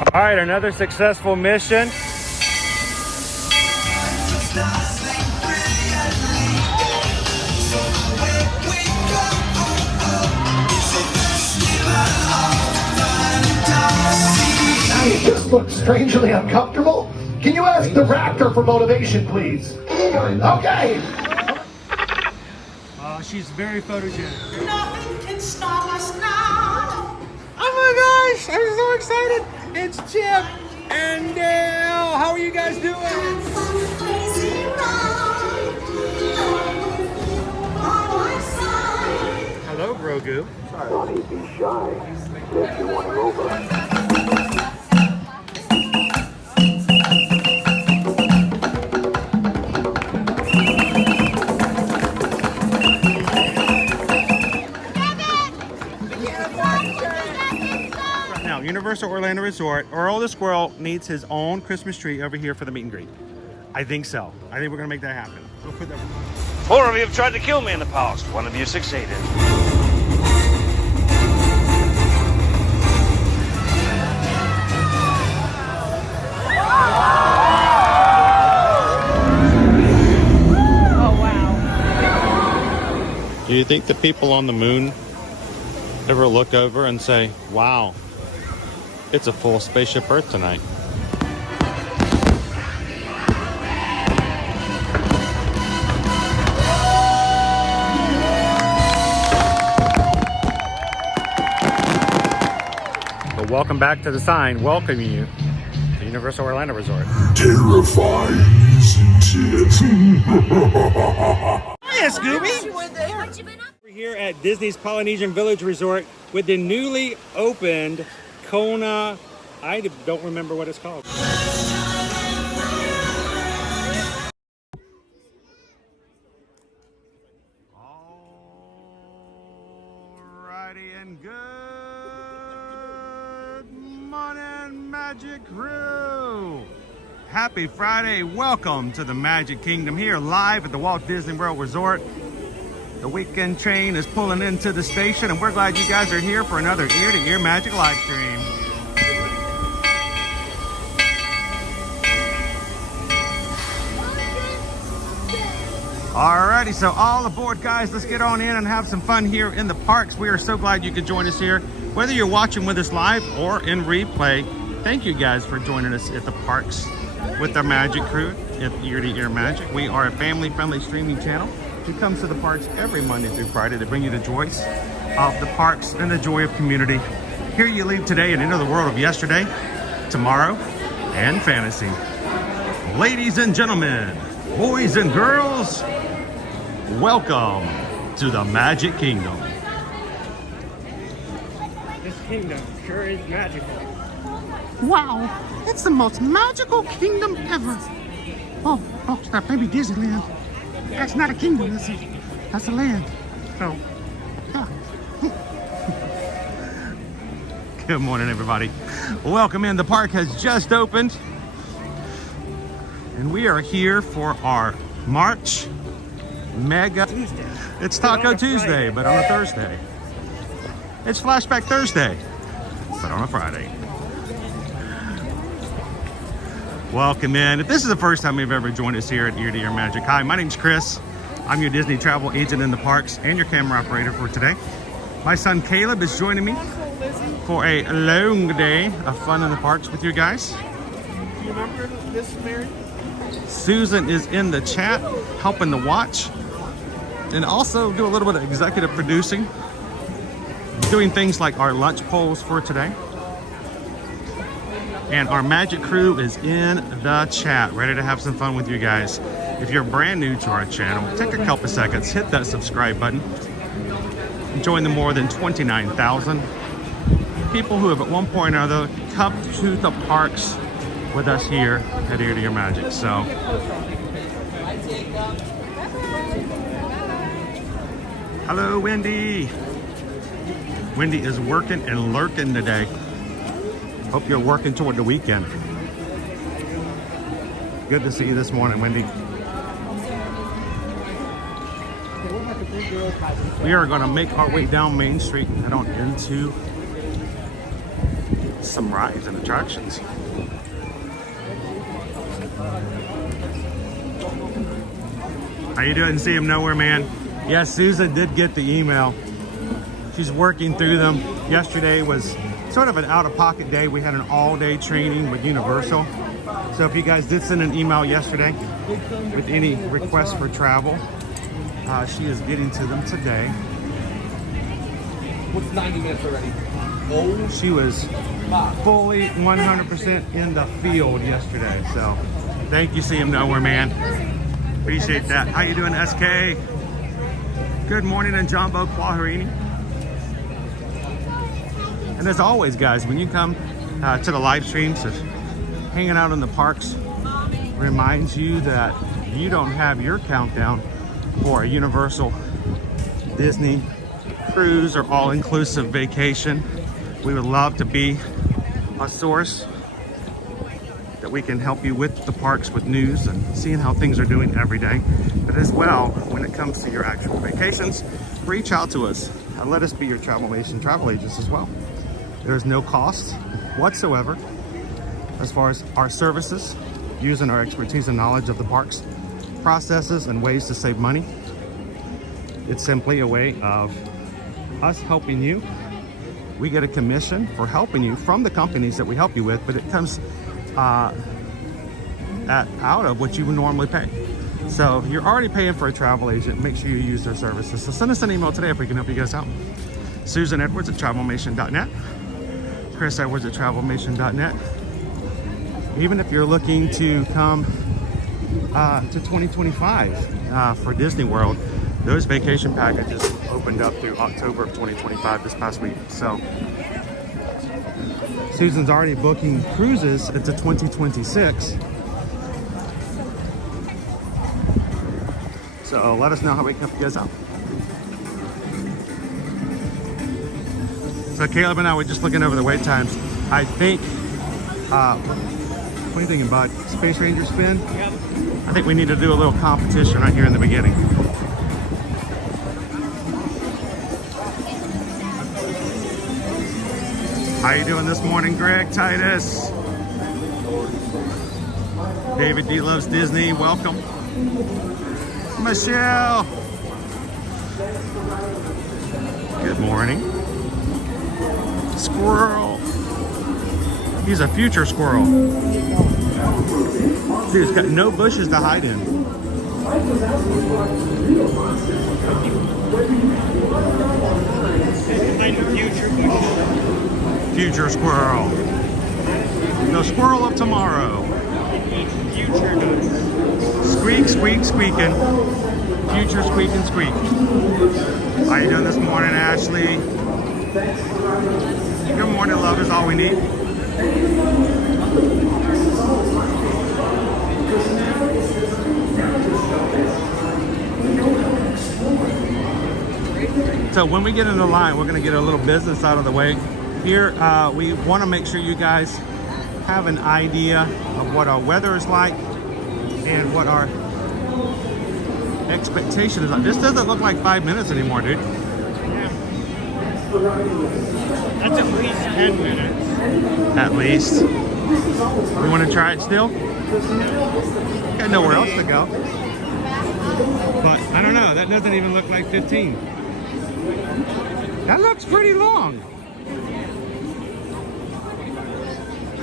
All right, another successful mission. You just look strangely uncomfortable. Can you ask the raptor for motivation, please? Okay. She's very photogenic. Nothing can stop us now. Oh my gosh, I'm so excited. It's Chip and Dale. How are you guys doing? Crazy ride. On my side. Hello, Grogu. Don't be shy. If you want to over. Universal Orlando Resort, Earl the Squirrel needs his own Christmas tree over here for the meet and greet. I think so. I think we're gonna make that happen. We'll put that. 4 of you have tried to kill me in the past. 1 of you succeeded. Oh, wow. Do you think the people on the moon ever look over and say, wow, it's a full spaceship Earth tonight? But welcome back to the sign welcoming you to Universal Orlando Resort. Terrifying, isn't it? Hiya, Scooby! We're here at Disney's Polynesian Village Resort with the newly opened Kona, I don't remember what it's called. Alrighty, and good morning, Magic Crew! Happy Friday, welcome to the Magic Kingdom here live at the Walt Disney World Resort. The weekend train is pulling into the station, and we're glad you guys are here for another ear-to-ear magic live stream. Alrighty, so all aboard, guys. Let's get on in and have some fun here in the parks. We are so glad you could join us here. Whether you're watching with us live or in replay, thank you guys for joining us at the parks with our Magic Crew at Ear-to-Ear Magic. We are a family-friendly streaming channel who comes to the parks every Monday through Friday to bring you the joys of the parks and the joy of community. Here you leave today and enter the world of yesterday, tomorrow, and fantasy. Ladies and gentlemen, boys and girls, welcome to the Magic Kingdom. This kingdom sure is magical. Wow, it's the most magical kingdom ever. Oh, that may be Disneyland. That's not a kingdom, that's a land. So, yeah. Good morning, everybody. Welcome in. The park has just opened, and we are here for our March Mega. Tuesday. It's Taco Tuesday, but on a Thursday. It's Flashback Thursday, but on a Friday. Welcome in. If this is the first time you've ever joined us here at Ear to Ear Magic, hi, my name's Chris. I'm your Disney travel agent in the parks and your camera operator for today. My son Caleb is joining me for a long day of fun in the parks with you guys. Do you remember this, Mary? Susan is in the chat helping to watch and also do a little bit of executive producing, doing things like our lunch polls for today. And our Magic Crew is in the chat, ready to have some fun with you guys. If you're brand new to our channel, take a couple seconds, hit that subscribe button. Join the more than 29,000 people who have at one point or another come to the parks with us here at Ear to Ear Magic. So, hello, Wendy. Wendy is working and lurking today. Hope you're working toward the weekend. Good to see you this morning, Wendy. We are going to make our way down Main Street and head on into some rides and attractions. How you doing? See him nowhere, man. Yes, Susan did get the email. She's working through them. Yesterday was sort of an out-of-pocket day. We had an all-day training with Universal. So if you guys did send an email yesterday with any requests for travel, she is getting to them today. What's 90 minutes already? She was fully 100% in the field yesterday. So thank you, See Him Nowhere, man. Appreciate that. How you doing, SK? Good morning, and Jumbo Quaharini. And as always, guys, when you come to the live streams of hanging out in the parks, reminds you that you don't have your countdown for a Universal, Disney cruise, or all-inclusive vacation. We would love to be a source that we can help you with the parks, with news and seeing how things are doing every day. But as well, when it comes to your actual vacations, reach out to us and let us be your Travelmation travel agents as well. There's no cost whatsoever as far as our services, using our expertise and knowledge of the parks, processes, and ways to save money. It's simply a way of us helping you. We get a commission for helping you from the companies that we help you with, but it comes out of what you would normally pay. So you're already paying for a travel agent. Make sure you use their services. So send us an email today if we can help you guys out. susanedwards at travelmation.net. chrisedwards at travelmation.net. Even if you're looking to come to 2025 for Disney World, those vacation packages opened up through October of 2025 this past week. So Susan's already booking cruises into 2026. So let us know how we can help you guys out. So Caleb and I were just looking over the wait times. I think, what are you thinking, bud? Space Ranger spin? Yep. I think we need to do a little competition right here in the beginning. How you doing this morning, Greg, Titus? David D loves Disney, welcome. Michelle. Good morning. Squirrel. He's a future squirrel. Dude, he's got no bushes to hide in. Future squirrel. The squirrel of tomorrow. Squeak, squeak, squeaking. Future squeak and squeak. How you doing this morning, Ashley? Good morning, love is all we need. So when we get in the line, we're gonna get a little business out of the way. Here, we wanna make sure you guys have an idea of what our weather is like and what our expectation is like. This doesn't look like 5 minutes anymore, dude. That's at least 10 minutes. At least. You want to try it still? Got nowhere else to go. But I don't know. That doesn't even look like 15. That looks pretty long.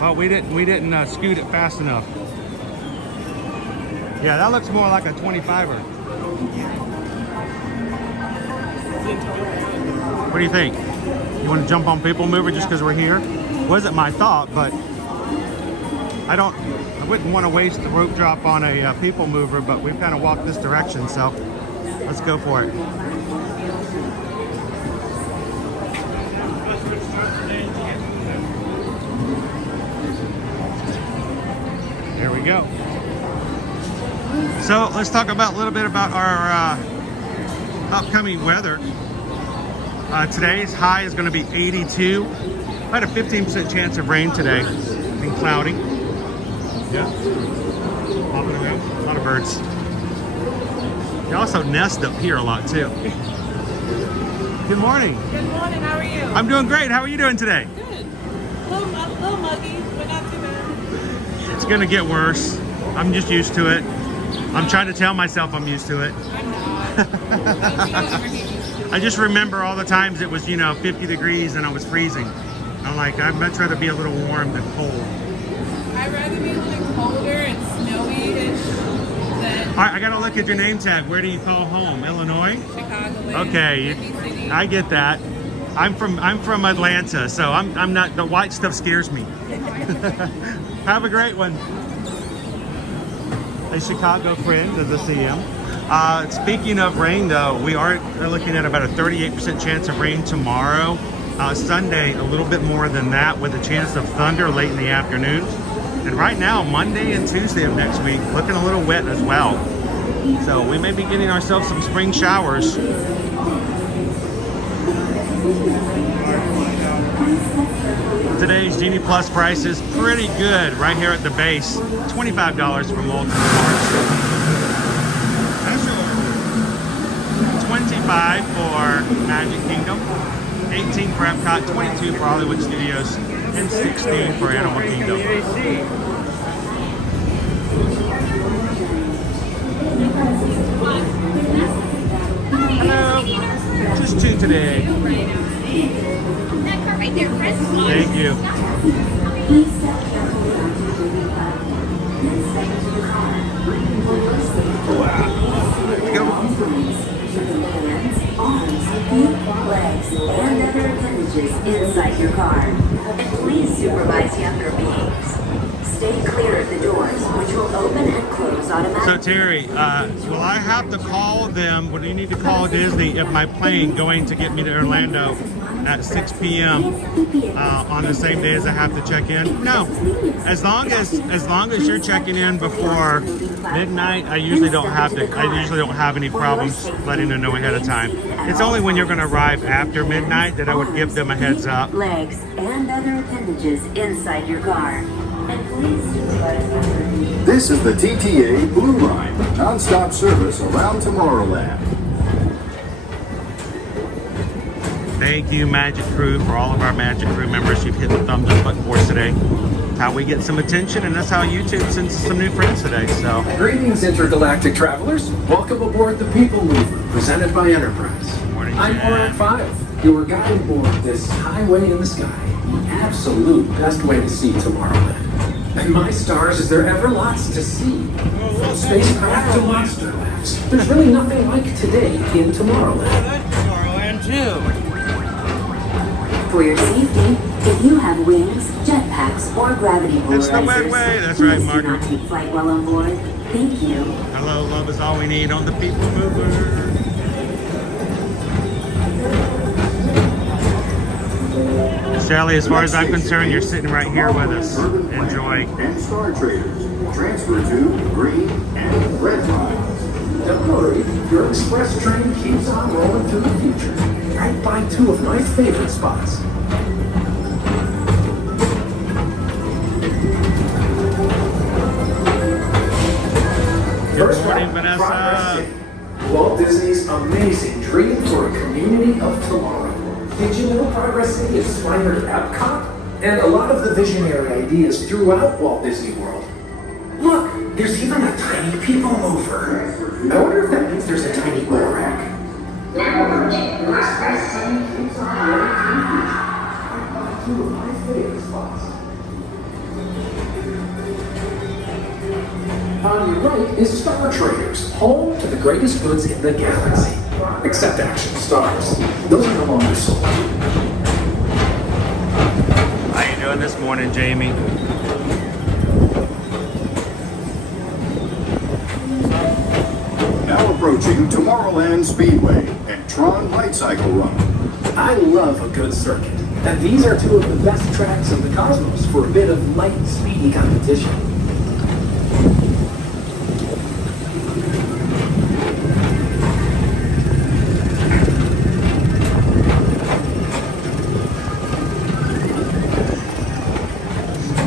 Well, we didn't scoot it fast enough. Yeah, that looks more like a 25er. What do you think? You want to jump on Peoplemover just because we're here? Wasn't my thought, but I wouldn't want to waste the rope drop on a Peoplemover, but we've kind of walked this direction, so let's go for it. There we go. So let's talk about a little bit about our upcoming weather. Today's high is going to be 82. About a 15% chance of rain today and cloudy. Yeah. Hopping around. A lot of birds. They also nest up here a lot too. Good morning. Good morning. How are you? I'm doing great. How are you doing today? Good. Little muggy, but not too bad. It's gonna get worse. I'm just used to it. I'm trying to tell myself I'm used to it. I'm not. I just remember all the times it was, 50 degrees and I was freezing. I'm like, I'd much rather be a little warm than cold. I'd rather be a little colder and snowy-ish than All right, I gotta look at your name tag. Where do you call home? Illinois? Chicago. Okay, I get that. I'm from Atlanta, so I'm not, the white stuff scares me. Have a great one. A Chicago friend, does I see him? Speaking of rain, though, we are looking at about a 38% chance of rain tomorrow. Sunday, a little bit more than that, with a chance of thunder late in the afternoon. And right now, Monday and Tuesday of next week, looking a little wet as well. So we may be getting ourselves some spring showers. Today's Genie Plus price is pretty good right here at the base. $25 for multiple parts. $25 for Magic Kingdom, $18 for Epcot, $22 for Hollywood Studios, and $16 for Animal Kingdom. Hello, just 2 today. Thank you. Legs and other appendages inside your car. And please supervise younger beings. Stay clear of the doors, which will open and close automatically. So Terry, will I have to call them? Will you need to call Disney if my plane going to get me to Orlando at 6 p.m. On the same day as I have to check in? No, as long as you're checking in before midnight, I usually don't have any problems letting them know ahead of time. It's only when you're going to arrive after midnight that I would give them a heads up. Legs and other appendages inside your car. And please supervise. This is the TTA Blue Line, non-stop service around Tomorrowland. Thank you, Magic Crew, for all of our Magic Crew members. You've hit the thumbs up button for us today. That's how we get some attention, and that's how YouTube sends some new friends today. So, greetings, intergalactic travelers. Welcome aboard the Peoplemover, presented by Enterprise. Morning, I'm Morak 5, your guide aboard this highway in the sky. The absolute best way to see Tomorrowland. And my stars, is there ever lots to see? From spacecraft to monster labs. There's really nothing like today in Tomorrowland. Tomorrowland too. For your safety, if you have wings, jetpacks, or gravity that's the wet way. That's right, Margaret. Take flight while on board. Thank you. Hello, love is all we need on the Peoplemover. Sally, as far as I'm concerned, you're sitting right here with us. Enjoy. And Star Traders. Transfer to green and red lines. Don't worry, your express train keeps on rolling through the future. Right by 2 of my favorite spots. Good morning, Vanessa. Walt Disney's amazing dream for a community of tomorrow. Did you know Progress City inspired Epcot? And a lot of the visionary ideas throughout Walt Disney World. Look, there's even a tiny Peoplemover. I wonder if that means there's a tiny Monorail. On your right is Star Traders, home to the greatest goods in the galaxy. Except action stars. Those are no longer sold. How you doing this morning, Jamie? Now approaching Tomorrowland Speedway and Tron Light Cycle Run. I love a good circuit, and these are 2 of the best tracks in the cosmos for a bit of light, speedy competition.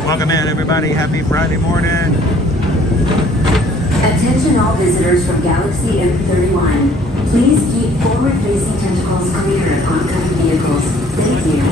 Welcome in, everybody. Happy Friday morning. Attention all visitors from Galaxy M31. Please keep forward-facing tentacles clear of oncoming vehicles. Thank you.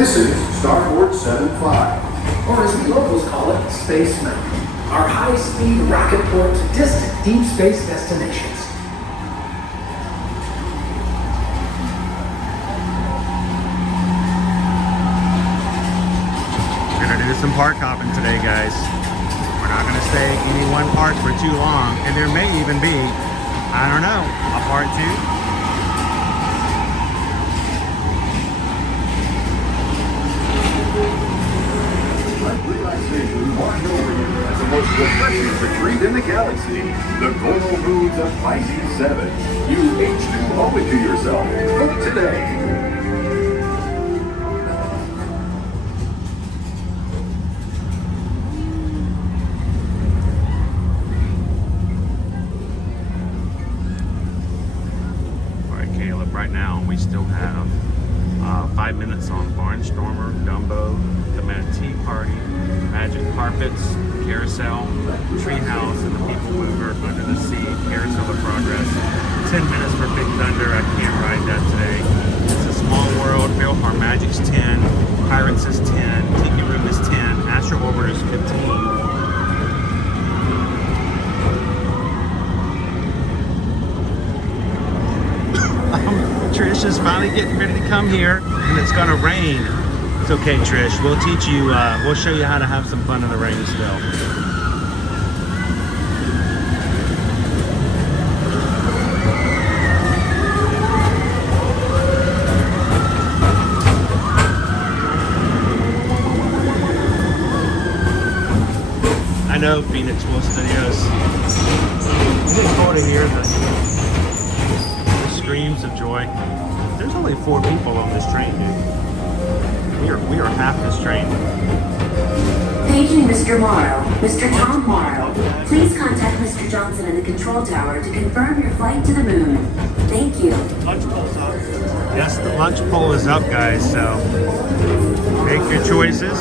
This is Starboard 75. Or as the locals call it, Space Mountain. Our high-speed rocket port to distant deep space destinations. We're gonna do some park hopping today, guys. We're not gonna stay in any one park for too long, and there may even be, I don't know, a part 2. Watch over you as the most refreshing retreat in the galaxy. The Coral Foods of Pisces 7. You H2 owe it to yourself. Book today. All right, Caleb, right now we still have 5 minutes on Barnstormer, Dumbo, the Manatee Party, Magic Carpets, Carousel, Treehouse, and the Peoplemover, Under the Sea, Carousel of Progress. 10 minutes for Big Thunder. I can't ride that today. It's a Small World. Philhar Magic's 10. Pirates is 10. Tiki Room is 10. Astro Orbiter is 15. Trish is finally getting ready to come here, and it's gonna rain. It's okay, Trish. We'll teach you, we'll show you how to have some fun in the rain still. I know, Phoenix Wolf Studios. It's cool to hear the screams of joy. There's only 4 people on this train, dude. We are half this train. Paging Mr. Morrow, Mr. Tom Morrow. Please contact Mr. Johnson in the control tower to confirm your flight to the moon. Thank you. Lunch pole's up. Yes, the lunch pole is up, guys, so make your choices.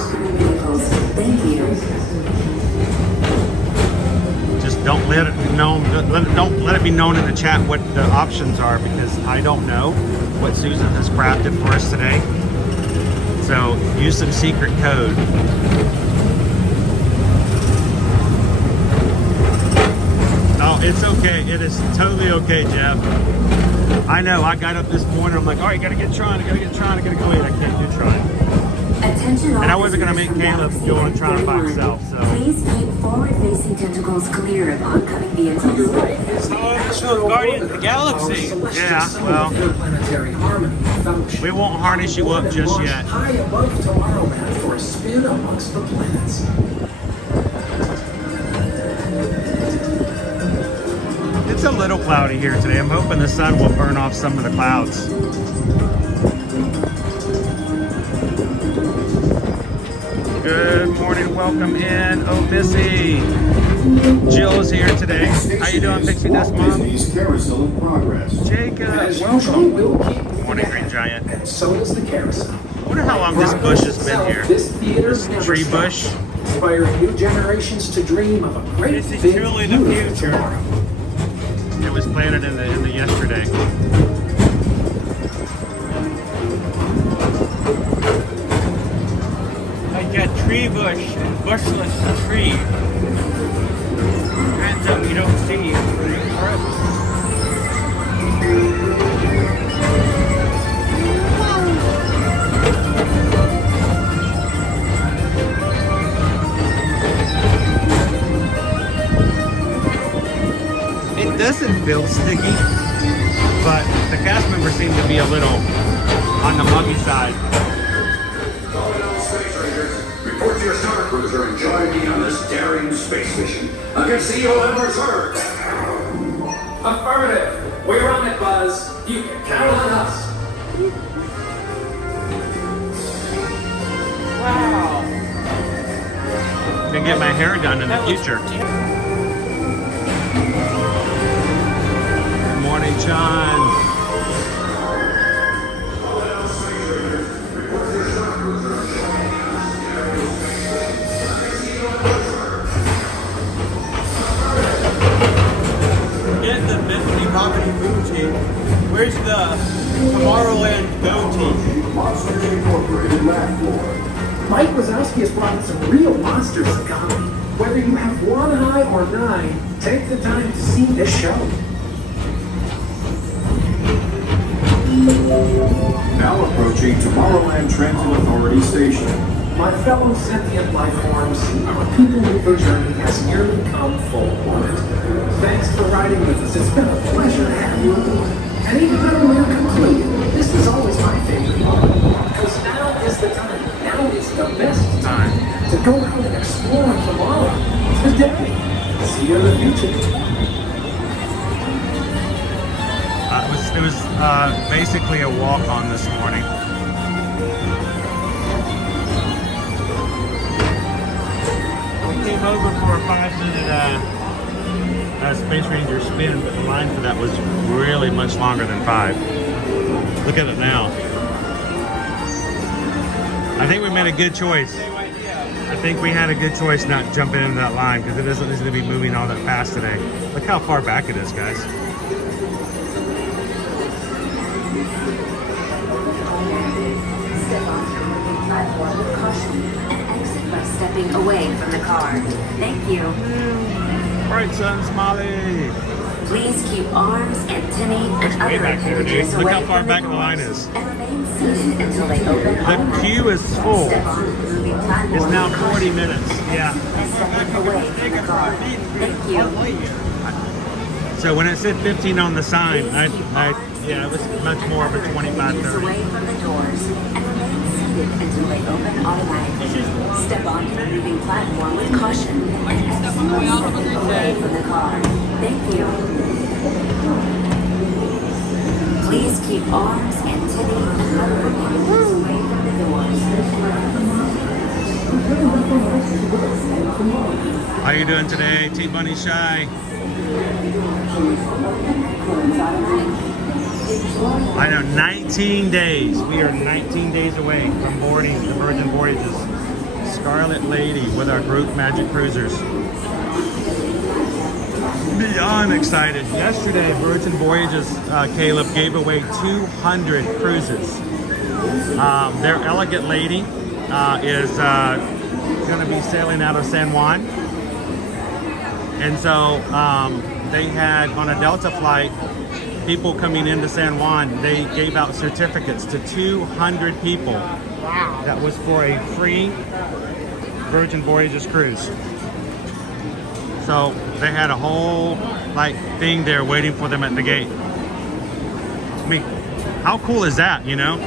Thank you. Just don't let it be known. Don't let it be known in the chat what the options are, because I don't know what Susan has crafted for us today. So use some secret code. Oh, it's okay. It is totally okay, Jeff. I know. I got up this morning. I'm like, all right, gotta get Tron. I gotta get Tron. I gotta go. Wait, I can't do Tron. Attention, and I wasn't gonna make Caleb go on Tron by himself. So please keep forward-facing tentacles clear of oncoming vehicles. Guardians of the Galaxy. Yeah, well, we won't harness you up just yet. High above Tomorrowland for a spin amongst the planets. It's a little cloudy here today. I'm hoping the sun will burn off some of the clouds. Good morning, welcome in. Oh, Missy. Jill is here today. How you doing, Pixie Dust Mom? Carousel in progress. Jacob, As welcome. usual, we'll keep Morning, Green Giant. and so does the carousel. I wonder how long this bush has been here. This theater's never Tree stopped, bush. inspiring new generations to dream of a great This is big truly the beautiful future. tomorrow. It was planted in the yesterday. I got tree bush and bushless tree. Hands up, you don't see. It doesn't feel sticky, but the cast members seem to be a little on the muggy side. Report to your star cruiser and join me on this daring space mission against the evil Ambersweet. Affirmative. We're on it, Buzz. You can count on us. Wow. Can get my hair done in the future. Good morning, John. Get the Bethany Property Food Team. Where's the Tomorrowland go team? Monsters Incorporated laugh floor. Mike Wazowski has brought in some real monsters of comedy. Whether you have one eye or 9, take the time to see this show. Now approaching Tomorrowland Transit Authority Station. My fellow sentient life forms, our Peoplemover journey has nearly come full orbit. Thanks for riding with us. It's been a pleasure to have you aboard. And even though we're complete, this is always my favorite part. Because now is the time. Now is the best time to go out and explore tomorrow. Today. See you in the future. It was basically a walk-on this morning. We came over for a 5-minute Space Ranger spin, but the line for that was really much longer than 5. Look at it now. I think we made a good choice. I think we had a good choice not jumping into that line because it isn't going to be moving all that fast today. Look how far back it is, guys. Step onto the platform with caution and exit by stepping away from the car. Thank you. Right, son, Smiley. Please keep arms, antennae, and Way other back there, dude. appendages Look away how far from back the the line doors is. and remain seated until they open The automatically. queue is full. Step onto the moving platform It's now with 40 caution minutes. Yeah. and stepping away from the car. Thank you. So when it said 15 on the sign, yeah, it was much more of a 25, 30. Away from the doors and remain seated until they open automatically. Step onto the moving platform with caution and exit by stepping away from the car. Thank you. Please keep arms, antennae, and other appendages away from the doors. How you doing today, T-Bunny Shy? I know, 19 days. We are 19 days away from boarding the Virgin Voyages Scarlet Lady with our group Magic Cruisers. Beyond excited. Yesterday, Virgin Voyages, Caleb, gave away 200 cruises. Their Elegant Lady is going to be sailing out of San Juan. And so they had, on a Delta flight, people coming into San Juan, they gave out certificates to 200 people. Wow. That was for a free Virgin Voyages cruise. So they had a whole thing there waiting for them at the gate. I mean, how cool is that, you know?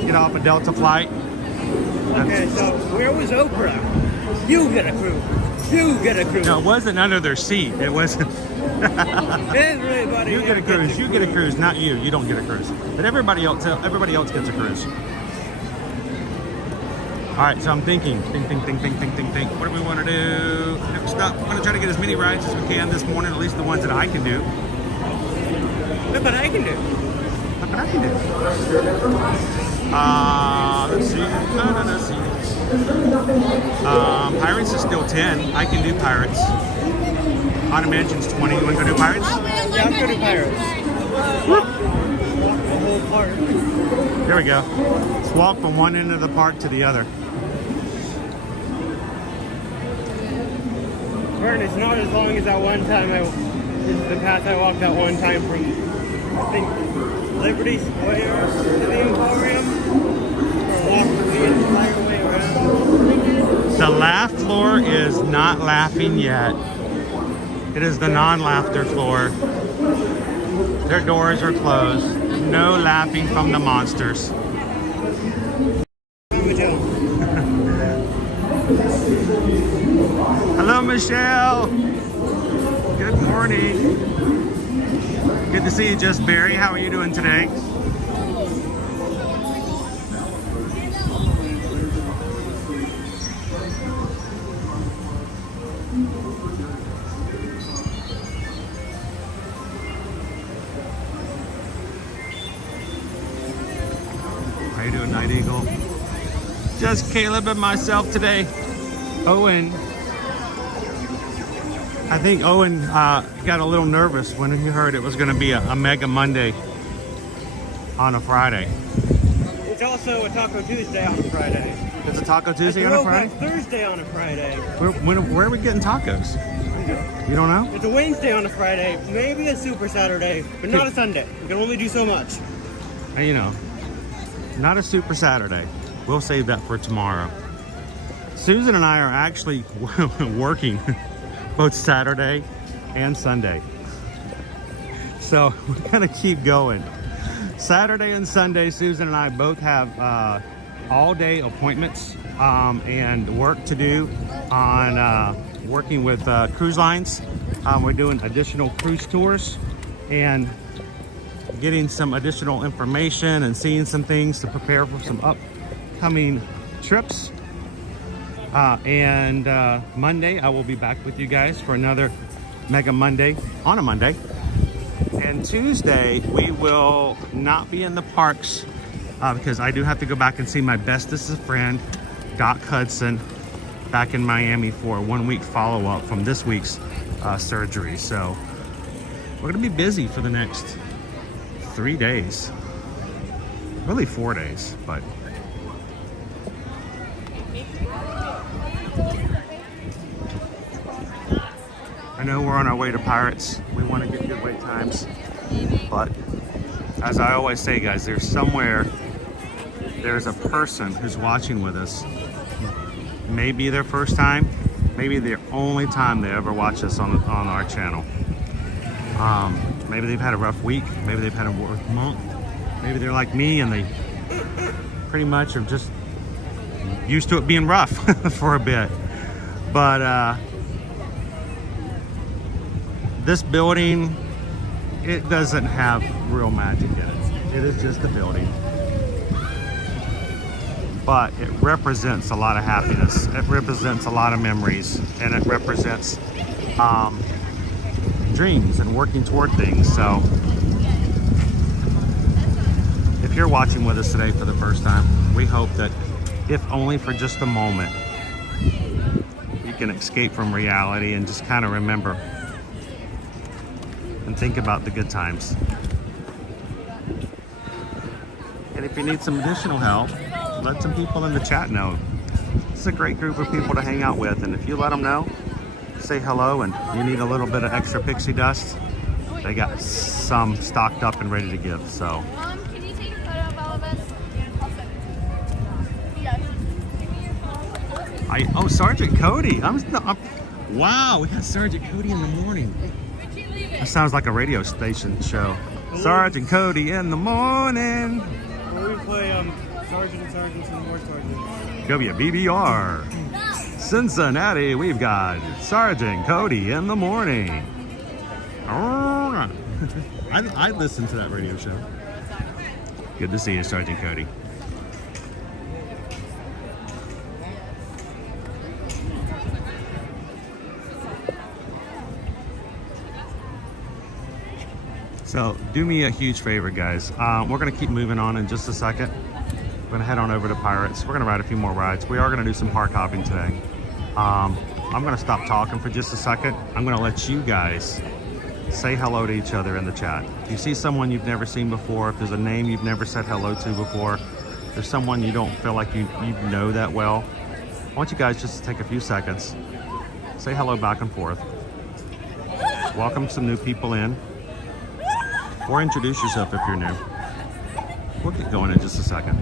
Get off a Delta flight. Okay, so where was Oprah? You get a cruise. You get a cruise. No, it wasn't under their seat. It wasn't. Everybody you get a cruise. You get a cruise, not you. You don't get a cruise. But everybody else gets a cruise. All right, so I'm thinking. Think. What do we want to do next up? I'm going to try to get as many rides as we can this morning, at least the ones that I can do. Look what I can do. Look what I can do. Let's see. Pirates is still 10. I can do Pirates. Haunted Mansion's 20. You want to go do Pirates? Yeah, I'll go do Pirates. The whole park. There we go. Let's walk from one end of the park to the other. Vern, it's not as long as that one time the path I walked that one time from, I think, Liberty Square to the Emporium. Or walked the entire way around. The laugh floor is not laughing yet. It is the non-laughter floor. Their doors are closed. No laughing from the monsters. Hello, Michelle. Good morning. Good to see you, Just Barry. How are you doing today? How you doing, Night Eagle? Just Caleb and myself today. Owen. I think Owen got a little nervous when he heard it was going to be a Mega Monday on a Friday. It's also a Taco Tuesday on a Friday. It's a Taco Tuesday on a Friday? Thursday on a Friday. Where are we getting tacos? You don't know? It's a Wednesday on a Friday, maybe a Super Saturday, but not a Sunday. We can only do so much. You know, not a Super Saturday. We'll save that for tomorrow. Susan and I are actually working both Saturday and Sunday. So we're gonna keep going. Saturday and Sunday, Susan and I both have all day appointments and work to do on working with cruise lines. We're doing additional cruise tours and getting some additional information and seeing some things to prepare for some upcoming trips. And Monday, I will be back with you guys for another Mega Monday on a Monday. And Tuesday, we will not be in the parks because I do have to go back and see my bestest friend, Doc Hudson, back in Miami for a 1-week follow-up from this week's surgery. So we're gonna be busy for the next 3 days, really 4 days, but I know we're on our way to Pirates. We want to get good wait times, but as I always say, guys, there's a person who's watching with us. Maybe their first time, maybe their only time they ever watch us on our channel. Maybe they've had a rough week, maybe they've had a rough month, maybe they're like me and they pretty much are just used to it being rough for a bit. But this building, it doesn't have real magic in it. It is just a building. But it represents a lot of happiness. It represents a lot of memories, and it represents dreams and working toward things. So if you're watching with us today for the first time, we hope that if only for just a moment, you can escape from reality and just kind of remember and think about the good times. And if you need some additional help, let some people in the chat know. It's a great group of people to hang out with, and if you let them know, say hello, and you need a little bit of extra pixie dust, they got some stocked up and ready to give. So Can you take a photo of all of us? oh, Sergeant Cody. Wow, we got Sergeant Cody in the morning. That sounds like a radio station show. Sergeant Cody in the morning. Or we play Sergeants and more Sergeants. WBBR. Cincinnati, we've got Sergeant Cody in the morning. I listened to that radio show. Good to see you, Sergeant Cody. So do me a huge favor, guys. We're gonna keep moving on in just a second. We're gonna head on over to Pirates. We're gonna ride a few more rides. We are gonna do some park hopping today. I'm gonna stop talking for just a second. I'm gonna let you guys say hello to each other in the chat. If you see someone you've never seen before, if there's a name you've never said hello to before, if there's someone you don't feel like you know that well, I want you guys just to take a few seconds, say hello back and forth, welcome some new people in, or introduce yourself if you're new. We'll get going in just a second.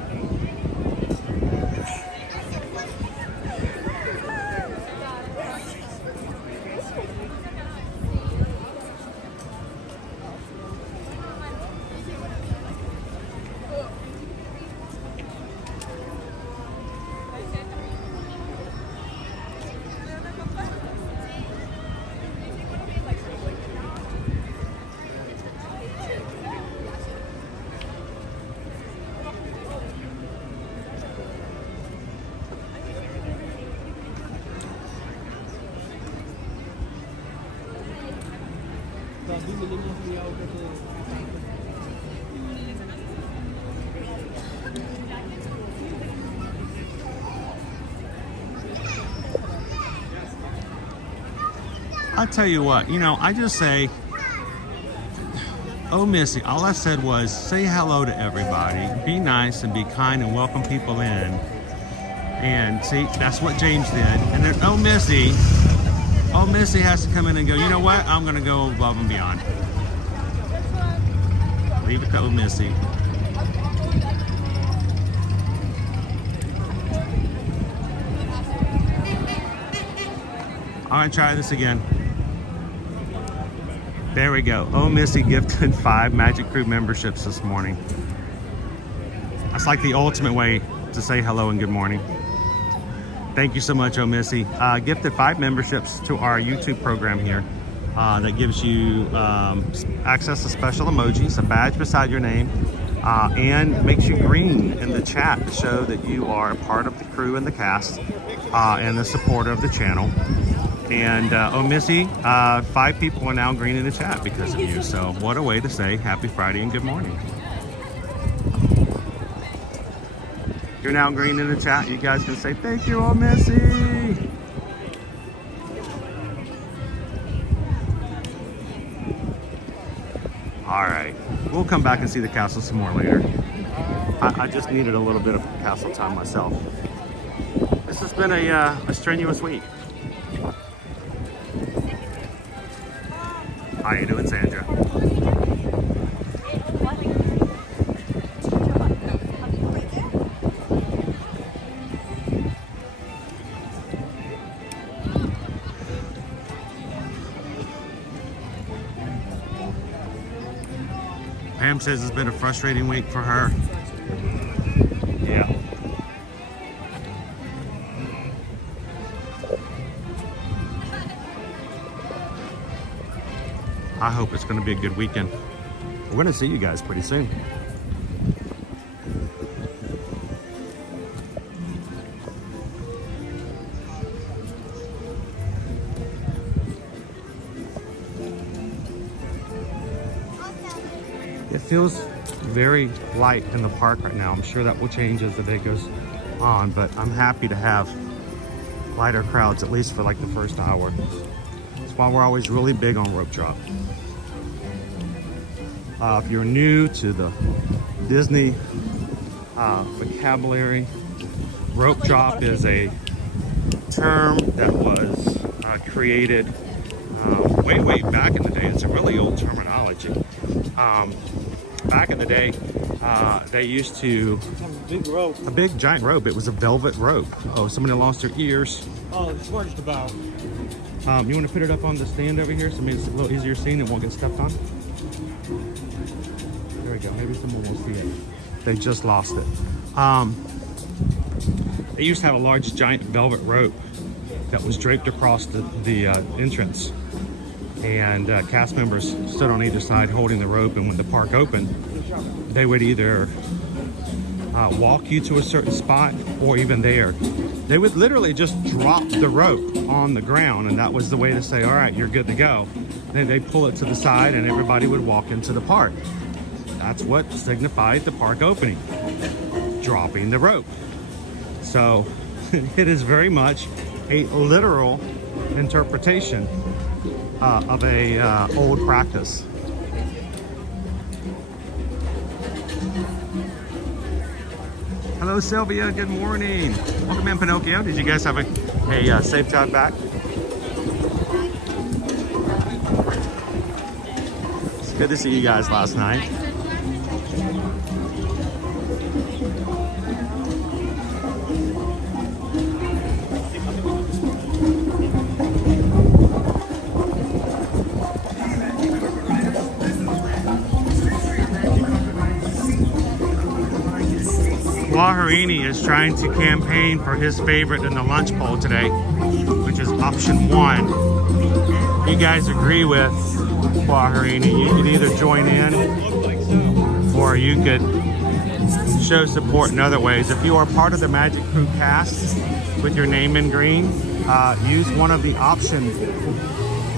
I'll tell you what, you know, I just say, oh, Missy, all I said was say hello to everybody, be nice and be kind and welcome people in. And see, that's what James did. And then, oh, Missy has to come in and go, you know what? I'm going to go above and beyond. Leave it to oh, Missy. I'm going to try this again. There we go. Oh, Missy gifted 5 Magic Crew memberships this morning. That's like the ultimate way to say hello and good morning. Thank you so much, oh, Missy. Gifted 5 memberships to our YouTube program here. That gives you access to special emojis, a badge beside your name, and makes you green in the chat to show that you are a part of the crew and the cast and a supporter of the channel. And oh, Missy, 5 people are now green in the chat because of you. So what a way to say happy Friday and good morning. You're now green in the chat. You guys can say thank you, oh, Missy. All right, we'll come back and see the castle some more later. I just needed a little bit of castle time myself. This has been a strenuous week. How you doing, Sandra? Pam says it's been a frustrating week for her. Yeah. I hope it's going to be a good weekend. We're going to see you guys pretty soon. It feels very light in the park right now. I'm sure that will change as the day goes on, but I'm happy to have lighter crowds, at least for like the first hour. That's why we're always really big on rope drop. If you're new to the Disney vocabulary, rope drop is a term that was created way back in the day. It's a really old terminology. Back in the day, they used to a big giant rope. It was a velvet rope. Oh, somebody lost their ears. Oh, it's worth the bow. You want to put it up on the stand over here so maybe it's a little easier seeing and won't get stepped on? There we go. Maybe someone will see it. They just lost it. They used to have a large giant velvet rope that was draped across the entrance. And cast members stood on either side holding the rope, and when the park opened, they would either walk you to a certain spot, or even there, they would literally just drop the rope on the ground, and that was the way to say, all right, you're good to go. Then they pull it to the side and everybody would walk into the park. That's what signified the park opening, dropping the rope. So it is very much a literal interpretation of a old practice. Hello, Sylvia. Good morning. Welcome in, Pinocchio. Did you guys have a safe drive back? It's good to see you guys last night. Waharini is trying to campaign for his favorite in the lunch poll today, which is option 1. You guys agree with Waharini? You could either join in or you could show support in other ways. If you are part of the Magic Crew cast with your name in green, use one of the option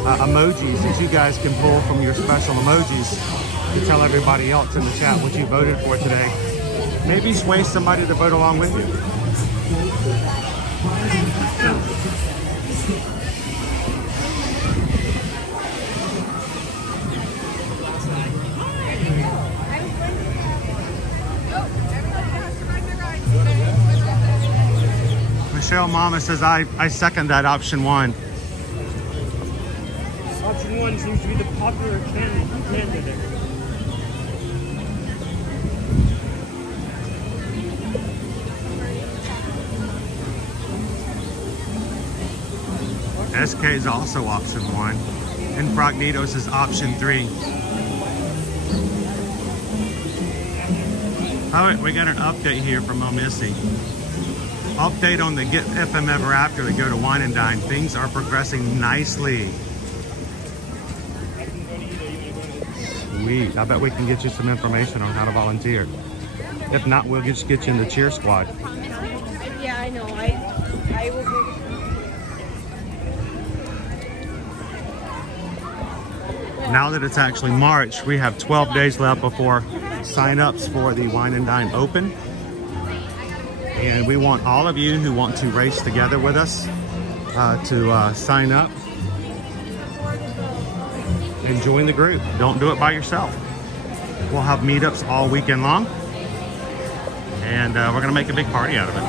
emojis that you guys can pull from your special emojis to tell everybody else in the chat what you voted for today. Maybe sway somebody to vote along with you. Michelle Mama says I second that option 1. Option 1 seems to be the popular candidate. SK is also option 1. And Frognitos is option 3. All right, we got an update here from Missy. Update on the Get FM Ever After to go to Wine and Dine. Things are progressing nicely. Sweet. I bet we can get you some information on how to volunteer. If not, we'll just get you in the cheer squad. Yeah, I know. I will go. Now that it's actually March, we have 12 days left before sign-ups for the Wine and Dine Open. And we want all of you who want to race together with us to sign up and join the group. Don't do it by yourself. We'll have meetups all weekend long. And we're gonna make a big party out of it.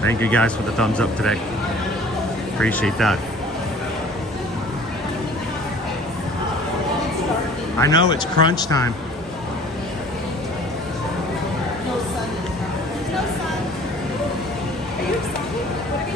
Thank you guys for the thumbs up today. Appreciate that. I know it's crunch time. No sun. No sun. Are you excited? What are you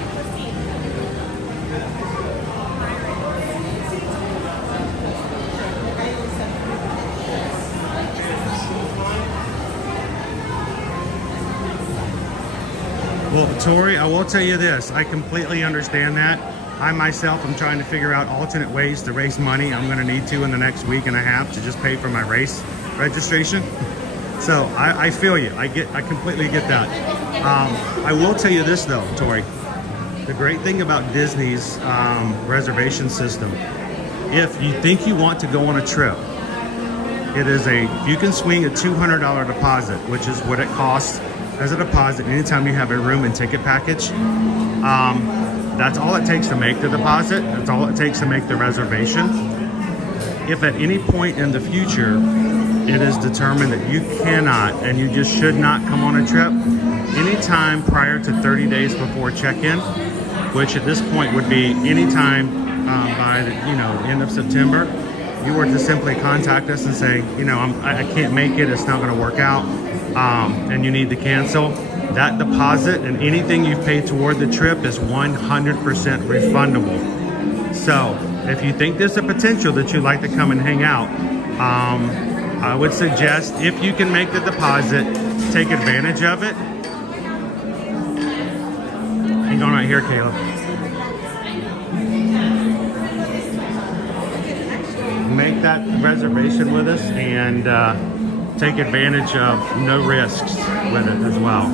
Well, Tori, I will tell you this. I completely understand that. I myself am trying to figure out alternate ways to raise money. I'm going to need to in the next week and a half to just pay for my race registration. So I feel you. I completely get that. I will tell you this though, Tori. The great thing about Disney's reservation system, if you think you want to go on a trip, you can swing a $200 deposit, which is what it costs as a deposit anytime you have a room and ticket package. That's all it takes to make the deposit. That's all it takes to make the reservation. If at any point in the future it is determined that you cannot and you just should not come on a trip, anytime prior to 30 days before check-in, which at this point would be anytime by the end of September, you were to simply contact us and say, I can't make it, it's not going to work out, and you need to cancel. That deposit and anything you've paid toward the trip is 100% refundable. So if you think there's a potential that you'd like to come and hang out, I would suggest, if you can make the deposit, take advantage of it. Hang on right here, Caleb. Make that reservation with us and take advantage of no risks with it as well.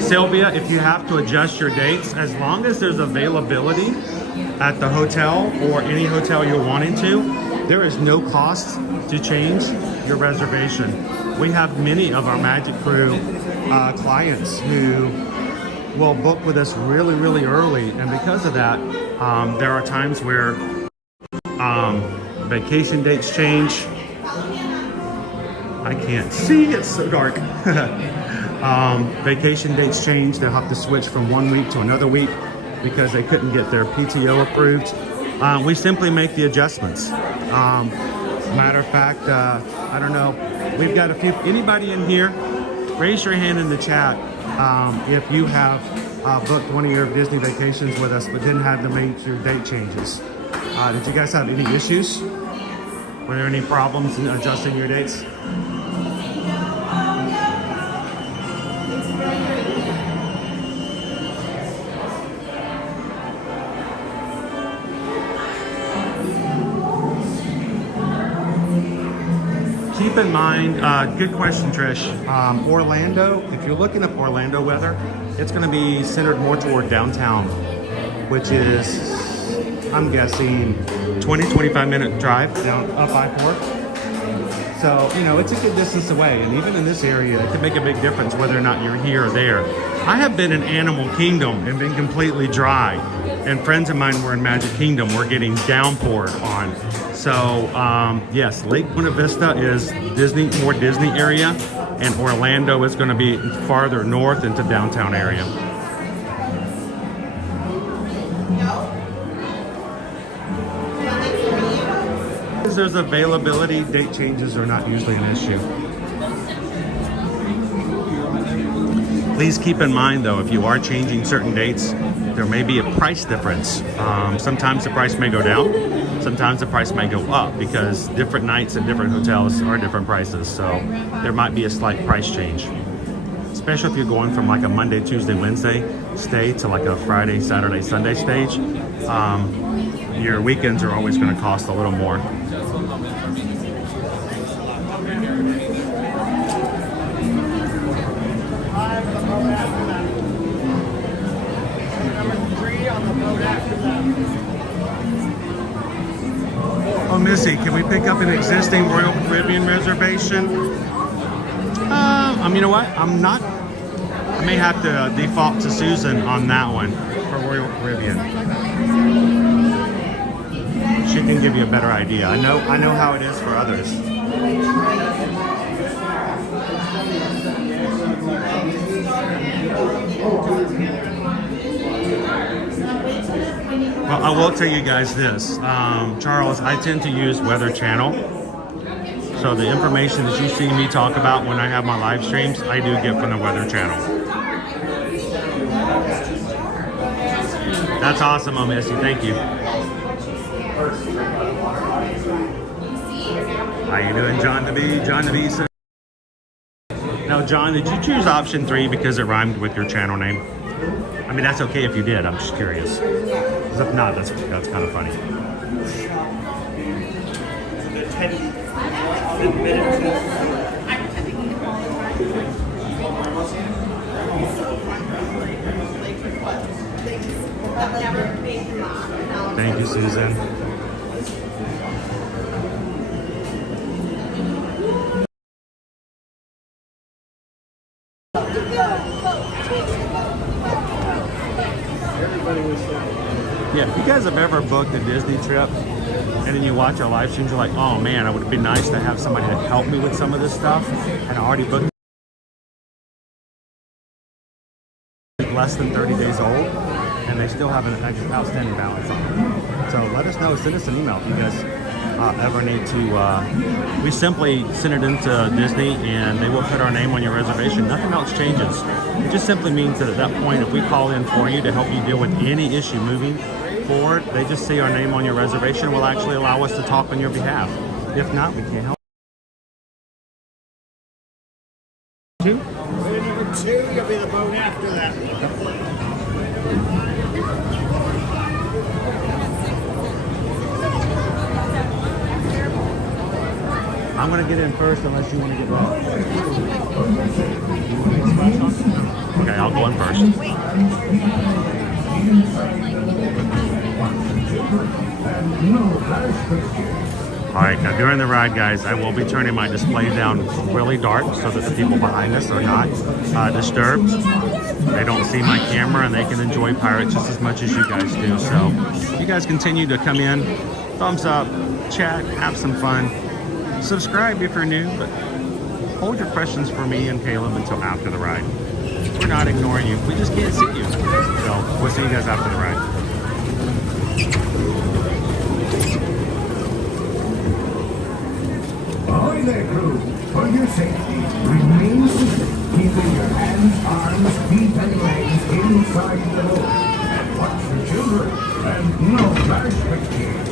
Sylvia, if you have to adjust your dates, as long as there's availability at the hotel or any hotel you're wanting to, there is no cost to change your reservation. We have many of our Magic Crew clients who will book with us really, really early, and because of that, there are times where vacation dates change. I can't see, it's so dark. Vacation dates change. They'll have to switch from one week to another week because they couldn't get their PTO approved. We simply make the adjustments. Matter of fact, I don't know, we've got anybody in here, raise your hand in the chat if you have booked one of your Disney vacations with us but didn't have to make your date changes. Did you guys have any issues? Were there any problems in adjusting your dates? Keep in mind, good question, Trish. Orlando, if you're looking at Orlando weather, it's going to be centered more toward downtown, which is, I'm guessing, 20-25 minute drive down up I-4. So, it's a good distance away. And even in this area, it can make a big difference whether or not you're here or there. I have been in Animal Kingdom and been completely dry. and friends of mine were in Magic Kingdom were getting downpoured on. So yes, Lake Buena Vista is more Disney area, and Orlando is going to be farther north into downtown area. There's availability, date changes are not usually an issue. Please keep in mind though, if you are changing certain dates, there may be a price difference. Sometimes the price may go down, sometimes the price may go up because different nights at different hotels are different prices. So there might be a slight price change, especially if you're going from like a Monday, Tuesday, Wednesday stay to like a Friday, Saturday, Sunday stage. Your weekends are always going to cost a little more. Oh, Missy, can we pick up an existing Royal Caribbean reservation? You know what? I may have to default to Susan on that one for Royal Caribbean. She can give you a better idea. I know how it is for others. Well, I will tell you guys this, Charles, I tend to use Weather Channel. So the information that you see me talk about when I have my live streams, I do get from the Weather Channel. That's awesome, oh Missy, thank you. How you doing, John DeB? John DeB says. Now, John, did you choose option 3 because it rhymed with your channel name? I mean, that's okay if you did. I'm just curious. Because if not, that's kind of funny. Thank you, Susan. Yeah, if you guys have ever booked a Disney trip and then you watch our live streams, you're like, oh man, it would be nice to have somebody to help me with some of this stuff. And I already booked less than 30 days old and they still have an outstanding balance on them. So let us know, send us an email if you guys ever need to. We simply send it into Disney and they will put our name on your reservation. Nothing else changes. It just simply means that at that point, if we call in for you to help you deal with any issue moving forward, they just see our name on your reservation will actually allow us to talk on your behalf. If not, we can't help. Two? Number 2, you'll be the boat after that. I'm going to get in first unless you want to get back. Okay, I'll go in first. Alright, now during the ride, guys, I will be turning my display down really dark so that the people behind us are not disturbed. They don't see my camera and they can enjoy Pirates just as much as you guys do. So you guys continue to come in, thumbs up, chat, have some fun. Subscribe if you're new, but hold your questions for me and Caleb until after the ride. We're not ignoring you. We just can't see you. So we'll see you guys after the ride. Ahoy there, crew. For your safety, remain seated, keeping your hands, arms, feet, and legs inside the boat. And watch for children, and no flash pictures.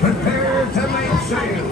Prepare to make sail.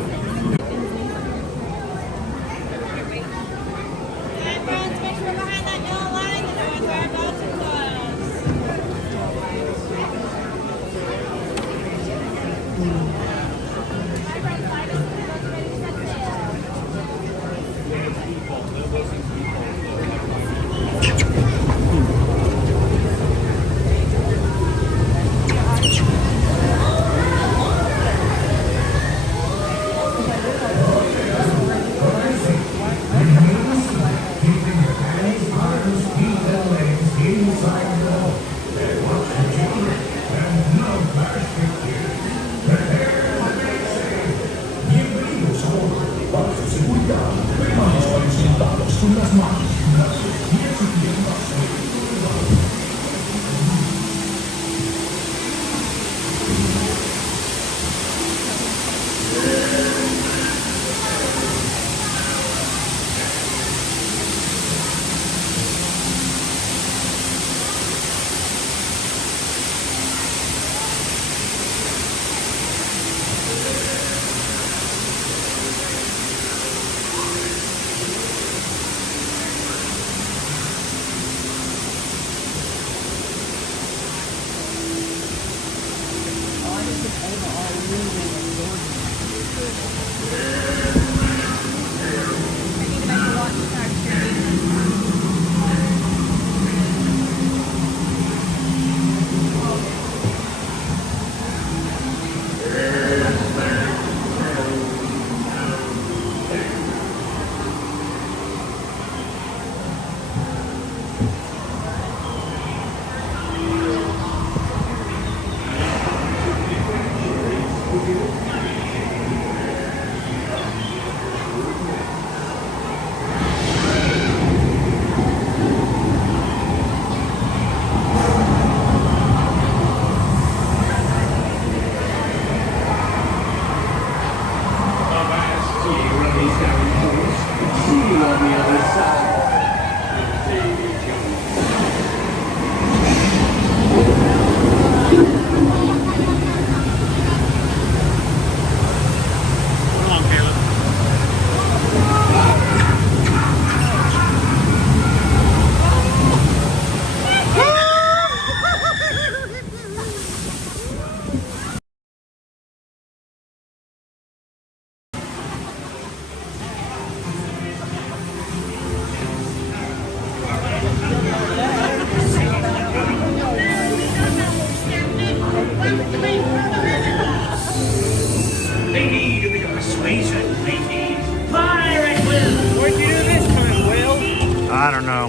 I don't know.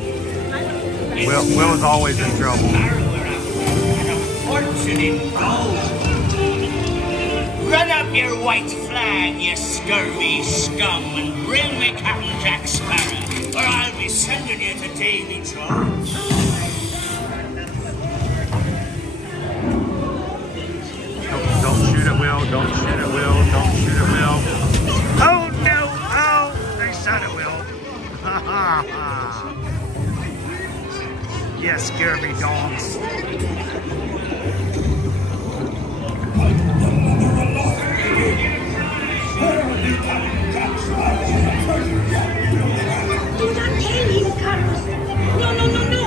Will is always in trouble. Fortune in gold. Run up your white flag, you scurvy scum, and bring me Captain Jack Sparrow, or I'll be sending you to Davy Jones. Don't shoot at Will. Don't shoot at Will. Don't shoot at Will. Oh no! Oh, they shot at Will. Ha ha ha! Yes, scurvy dogs. Do not kill his cars. No, no, no, no.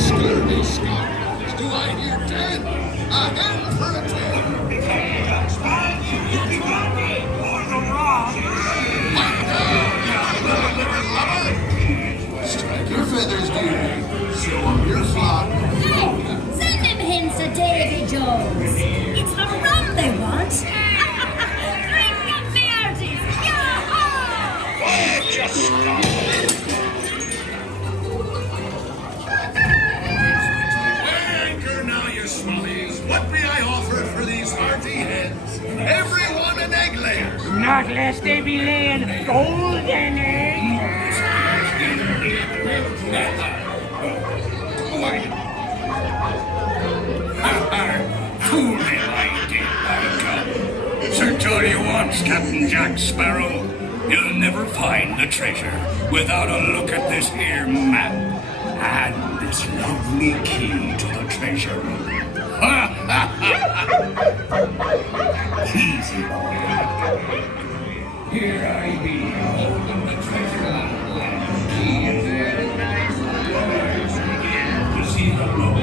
Scurvy scoundrels, do I hear 10? A hand for a 10. Strike your feathers, dearie. Show up your flock. Hey, send them hints to Davy Jones. It's the rum they want. Drink up the arties. Yo-ho! Oh, just stop. Anchor now, you smallies. What may I offer for these hearty heads? Everyone an egg layer. Not lest they be laying golden eggs. Fool me, I did, Sir Tory wants Captain Jack Sparrow. You'll never find the treasure without a look at this here map and this lovely key to the treasure room. Easy. Here I be, holding the treasure. Key is very nice. To see the room.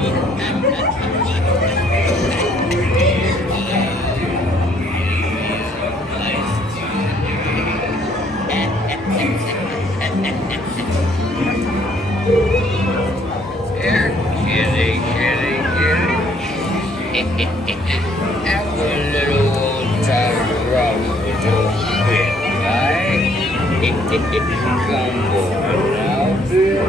Have a little old time rum with your spit, right? Come on now, feel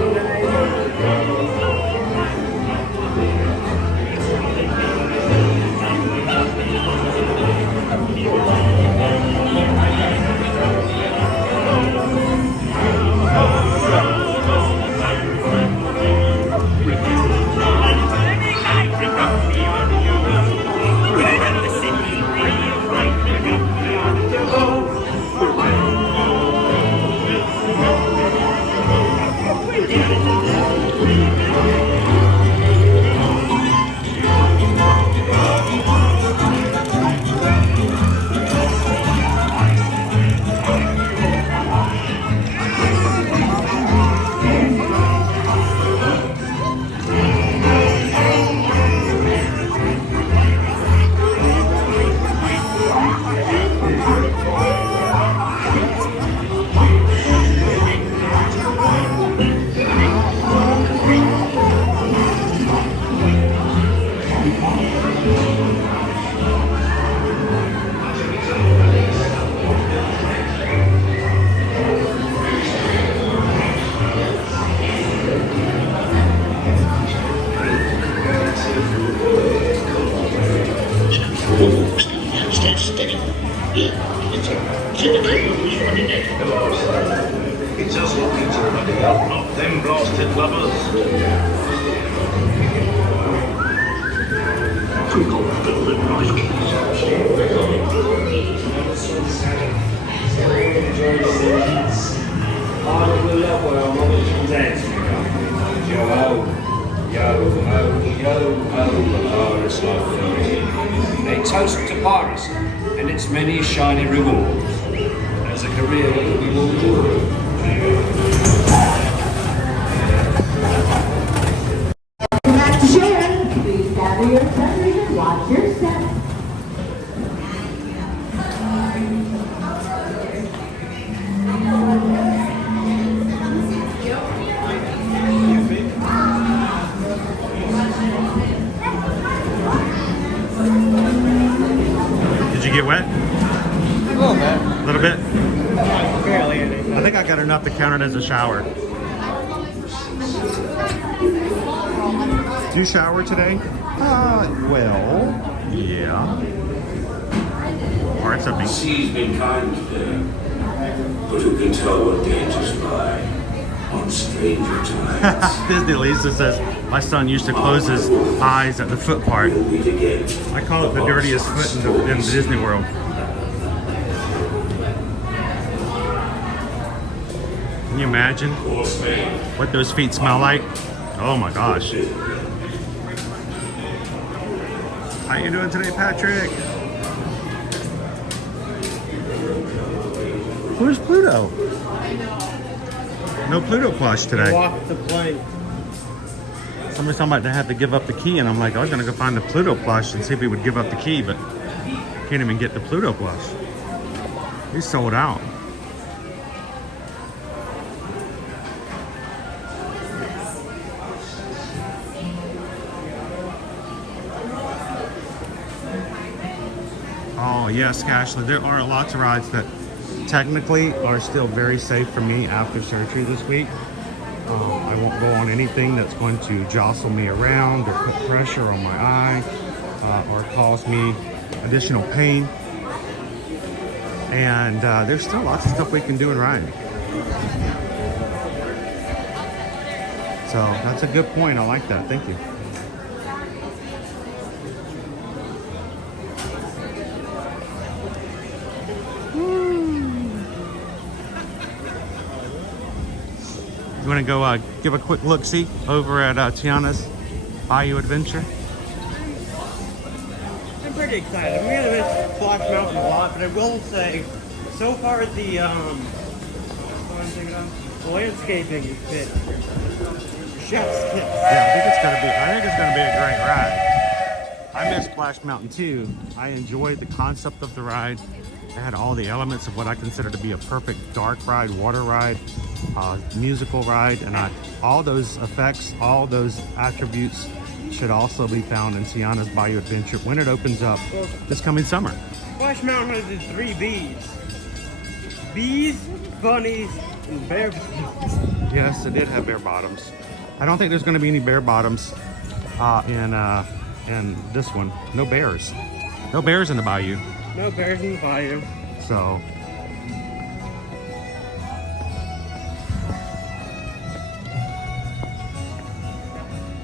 Not them blasted lovers. They toast to Paris and its many shiny rewards. As a career that we will do. Back to Sharon. Please gather your feathers and watch your step. Did you get wet? A little bit. A little bit? Barely anything. I think I got enough to count it as a shower. Do you shower today? Well, yeah. Parts of me. The sea's been kind today, but who can tell what dangers lie on stranger times? Disney Lisa says, my son used to close his eyes at the foot part. I call it the dirtiest foot in Disney World. Can you imagine what those feet smell like? Oh my gosh. How you doing today, Patrick? Where's Pluto? No Pluto plush today. Walk the plank. Somebody's talking about they have to give up the key, and I'm like, I was gonna go find the Pluto plush and see if he would give up the key, but can't even get the Pluto plush. He's sold out. Oh yes, Ashley, there are lots of rides that technically are still very safe for me after surgery this week. I won't go on anything that's going to jostle me around or put pressure on my eye or cause me additional pain. And there's still lots of stuff we can do in riding. So that's a good point. I like that. Thank you. You want to go give a quick look-see over at Tiana's Bayou Adventure? I'm pretty excited. I'm gonna miss Splash Mountain a lot, but I will say, so far the landscaping is fit. Chef's kiss. Yeah, I think it's gonna be a great ride. I miss Splash Mountain too. I enjoyed the concept of the ride. It had all the elements of what I consider to be a perfect dark ride, water ride, musical ride, and all those effects, all those attributes should also be found in Tiana's Bayou Adventure when it opens up this coming summer. Splash Mountain has the 3 B's. Bees, bunnies, and bear bottoms. Yes, it did have bare bottoms. I don't think there's going to be any bare bottoms in this one. No bears. No bears in the Bayou. No bears in the Bayou. So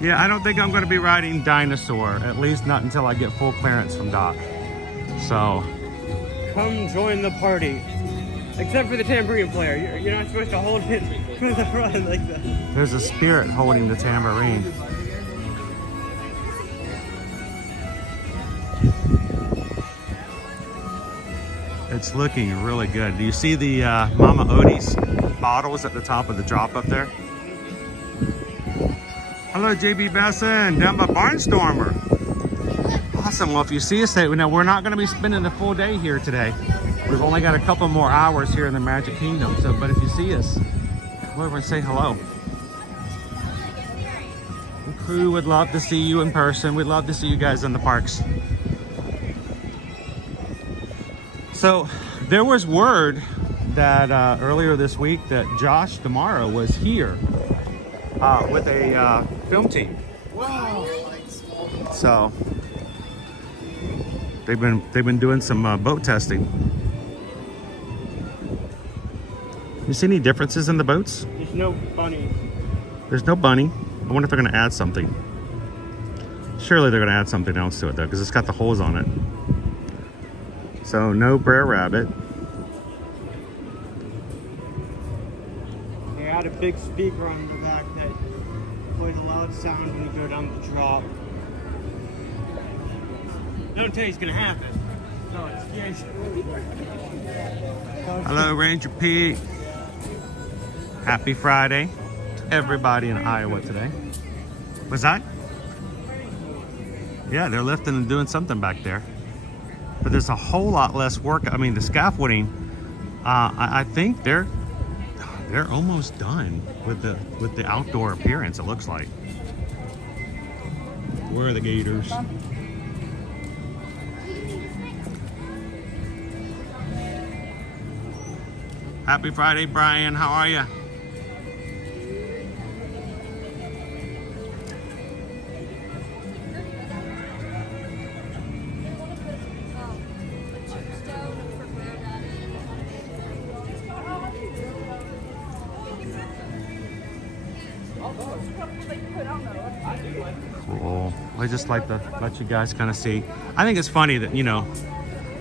yeah, I don't think I'm going to be riding Dinosaur, at least not until I get full clearance from Doc. So come join the party. Except for the tambourine player. You're not supposed to hold it with a run like that. There's a spirit holding the tambourine. It's looking really good. Do you see the Mama Odie's bottles at the top of the drop up there? Hello, JB Besson, down by Barnstormer. Awesome. Well, if you see us, we're not going to be spending the full day here today. We've only got a couple more hours here in the Magic Kingdom. So, but if you see us, come over and say hello. The crew would love to see you in person. We'd love to see you guys in the parks. So there was word that earlier this week that Josh tomorrow was here with a film team. Wow. So they've been doing some boat testing. You see any differences in the boats? You no bunnies. There's no bunny. I wonder if they're gonna add something. Surely they're gonna add something else to it though, because it's got the holes on it. So no Brer Rabbit. They had a big speaker on the back that plays a loud sound when you go down the drop. Don't tell you it's gonna happen. No, it's scary. Hello, Ranger Pete. Happy Friday to everybody in Iowa today. Was that? Yeah, they're lifting and doing something back there. But there's a whole lot less work. I mean, the scaffolding, I think they're almost done with the outdoor appearance, it looks like. Where are the gators? Happy Friday, Brian. How are you? Cool. I just like to let you guys kind of see. I think it's funny that, you know,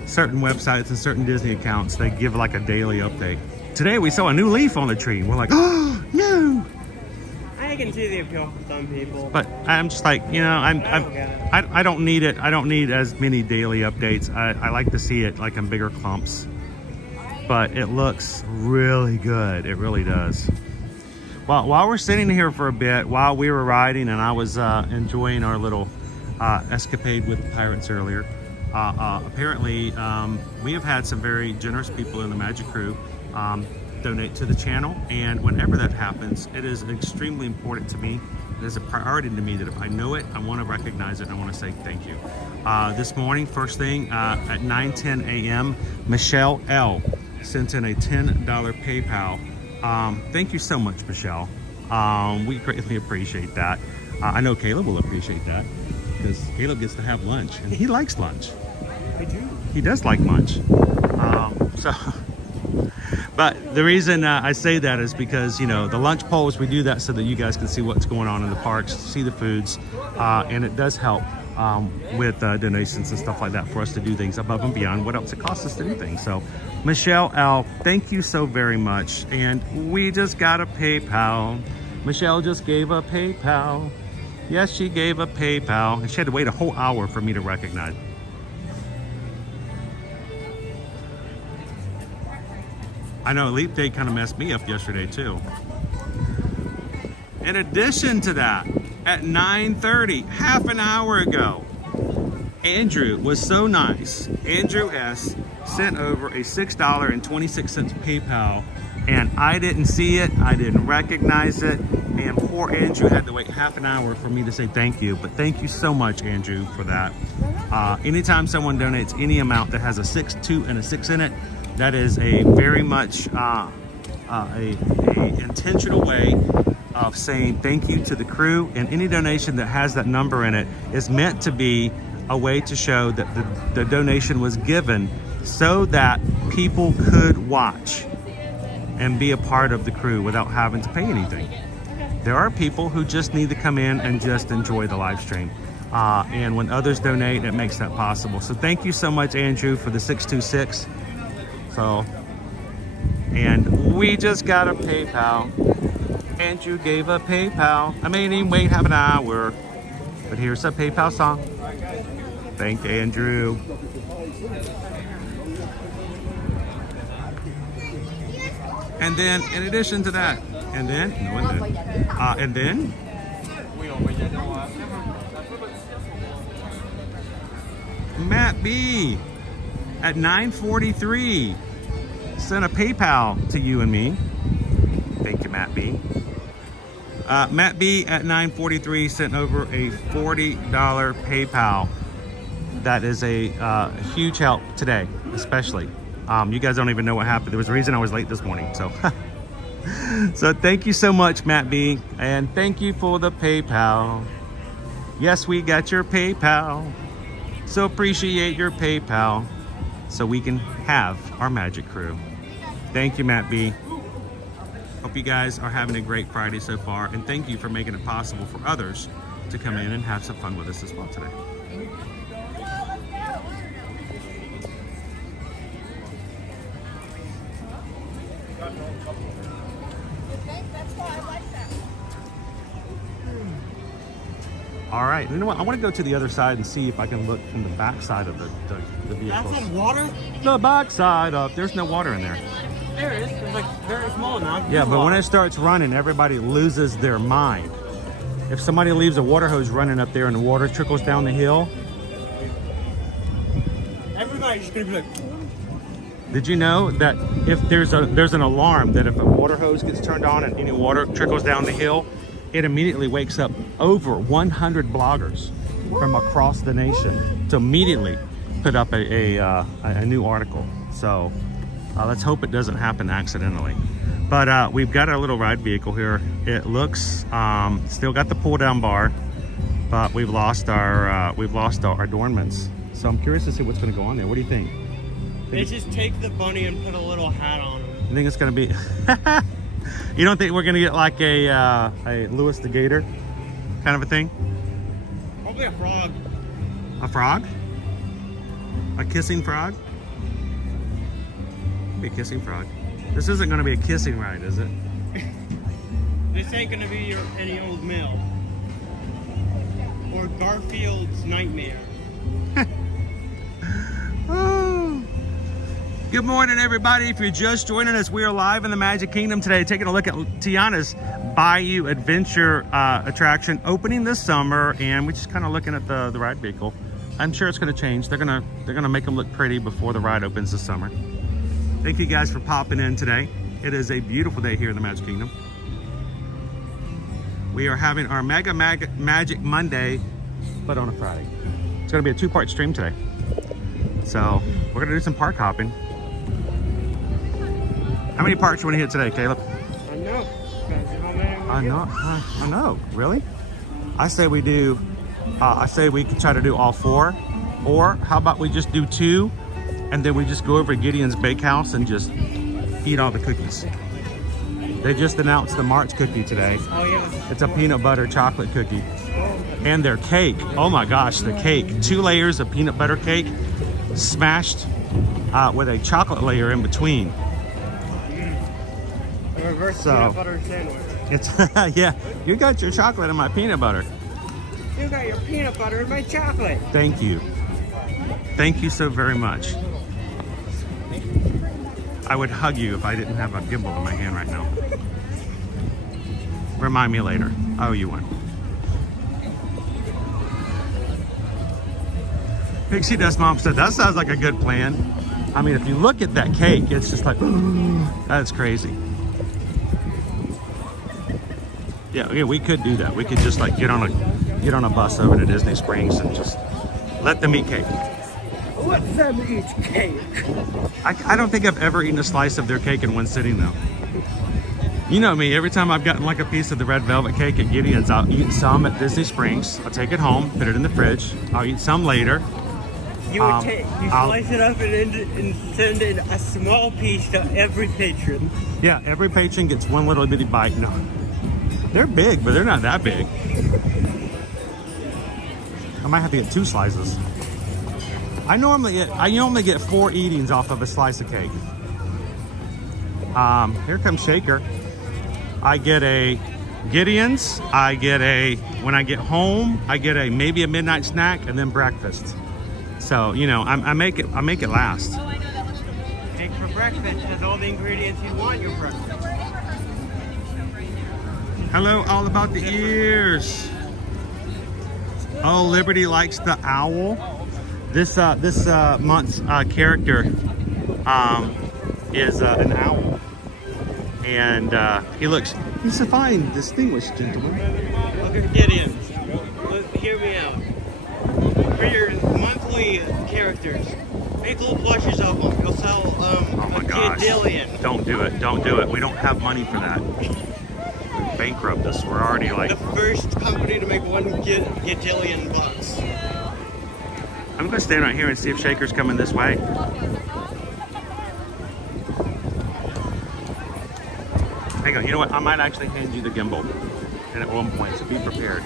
certain websites and certain Disney accounts, they give like a daily update. Today we saw a new leaf on the tree. We're like, oh no! I can see the appeal for some people. But I'm just like, you know, I don't need it. I don't need as many daily updates. I like to see it like in bigger clumps. But it looks really good. It really does. Well, while we're sitting here for a bit, while we were riding and I was enjoying our little escapade with the pirates earlier, apparently we have had some very generous people in the Magic Crew donate to the channel, and whenever that happens, it is extremely important to me. It is a priority to me that if I know it, I want to recognize it. I want to say thank you. This morning, first thing at 9:10 a.m., Michelle L sent in a $10 PayPal. Thank you so much, Michelle. We greatly appreciate that. I know Caleb will appreciate that because Caleb gets to have lunch, and he likes lunch. I do. He does like lunch. But the reason I say that is because, you know, the lunch polls, we do that so that you guys can see what's going on in the parks, see the foods, and it does help with donations and stuff like that for us to do things above and beyond what else it costs us to do things. So, Michelle L, thank you so very much. And we just got a PayPal. Michelle just gave a PayPal. Yes, she gave a PayPal, and she had to wait a whole hour for me to recognize. I know Leap Day kind of messed me up yesterday too. In addition to that, at 9:30, half an hour ago, Andrew was so nice. Andrew S sent over a $6.26 PayPal, and I didn't see it, I didn't recognize it, and poor Andrew had to wait half an hour for me to say thank you. But thank you so much, Andrew, for that. Anytime someone donates any amount that has a 6, 2, and a 6 in it, that is a very much a intentional way of saying thank you to the crew, and any donation that has that number in it is meant to be a way to show that the donation was given so that people could watch and be a part of the crew without having to pay anything. There are people who just need to come in and just enjoy the live stream. And when others donate, it makes that possible. So thank you so much, Andrew, for the 626. So, and we just got a PayPal. Andrew gave a PayPal. I made him wait half an hour. But here's a PayPal song. Thank Andrew. And then, in addition to that, and then Matt B at 9:43 sent a PayPal to you and me. Thank you, Matt B. Matt B at 9:43 sent over a $40 PayPal. That is a huge help today, especially. You guys don't even know what happened. There was a reason I was late this morning. So, so thank you so much, Matt B. And thank you for the PayPal. Yes, we got your PayPal. So appreciate your PayPal so we can have our Magic Crew. Thank you, Matt B. Hope you guys are having a great Friday so far, and thank you for making it possible for others to come in and have some fun with us as well today. All right, you know what? I want to go to the other side and see if I can look from the back side of the vehicles. That's in water? The back side of, there's no water in there. There is. It's like very small now. Yeah, but when it starts running, everybody loses their mind. If somebody leaves a water hose running up there and the water trickles down the hill. Everybody's gonna be like. Did you know that if there's an alarm that if a water hose gets turned on and any water trickles down the hill, it immediately wakes up over 100 bloggers from across the nation to immediately put up a new article. So let's hope it doesn't happen accidentally. But we've got our little ride vehicle here. It looks still got the pull down bar, but we've lost our adornments. So I'm curious to see what's going to go on there. What do you think? They just take the bunny and put a little hat on him. You think it's going to be? You don't think we're going to get like a Louis the Gator kind of a thing? Probably a frog. A frog? A kissing frog? Be a kissing frog. This isn't going to be a kissing ride, is it? This ain't going to be any old mill. Or Garfield's Nightmare. Good morning, everybody. If you're just joining us, we are live in the Magic Kingdom today, taking a look at Tiana's Bayou Adventure attraction opening this summer, and we're just kind of looking at the ride vehicle. I'm sure it's going to change. They're gonna make them look pretty before the ride opens this summer. Thank you guys for popping in today. It is a beautiful day here in the Magic Kingdom. We are having our Mega Magic Monday, but on a Friday. It's going to be a two-part stream today. So we're going to do some park hopping. How many parks you want to hit today, Caleb? I know. I know. Really? I say we do. I say we can try to do all 4, or how about we just do 2, and then we just go over to Gideon's Bakehouse and just eat all the cookies. They just announced the March cookie today. Oh yeah. It's a peanut butter chocolate cookie, and their cake. Oh my gosh, the cake! 2 layers of peanut butter cake, smashed with a chocolate layer in between. Reverse peanut butter sandwich. It's yeah, you got your chocolate and my peanut butter. You got your peanut butter and my chocolate. Thank you. Thank you so very much. I would hug you if I didn't have a gimbal in my hand right now. Remind me later. I owe you one. Pixie Dust Mom said, that sounds like a good plan. I mean, if you look at that cake, it's just like, that's crazy. Yeah, we could do that. We could just like get on a bus over to Disney Springs and just let them eat cake. Let them eat cake. I don't think I've ever eaten a slice of their cake in one sitting though. You know me, every time I've gotten like a piece of the red velvet cake at Gideon's, I'll eat some at Disney Springs. I'll take it home, put it in the fridge. I'll eat some later. You slice it up and send in a small piece to every patron. Yeah, every patron gets one little bitty bite. No, they're big, but they're not that big. I might have to get 2 slices. I normally get 4 eatings off of a slice of cake. Here comes Shaker. I get a Gideon's. I get when I get home, I get maybe a midnight snack and then breakfast. So, you know, I make it last. Cake for breakfast has all the ingredients you want your breakfast. Hello, all about the ears. Oh, Liberty likes the owl. This month's character is an owl, and he's a fine, distinguished gentleman. Look at Gideon. Hear me out. For your monthly characters, make little plushes of them. You'll sell oh my gosh. Gadillion. Don't do it. We don't have money for that. Bankrupt us. We're already like the first company to make $1 gadillion bucks. I'm gonna stand right here and see if Shaker's coming this way. take it. You know what? I might actually hand you the gimbal, and at one point, so be prepared.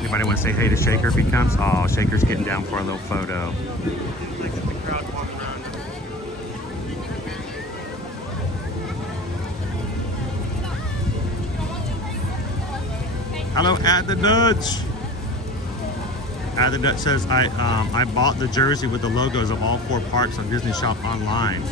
Anybody want to say hey to Shaker if he comes? Oh, Shaker's getting down for a little photo. Hello, At the Dutch. At the Dutch says I bought the jersey with the logos of all 4 parks on Disney Shop online.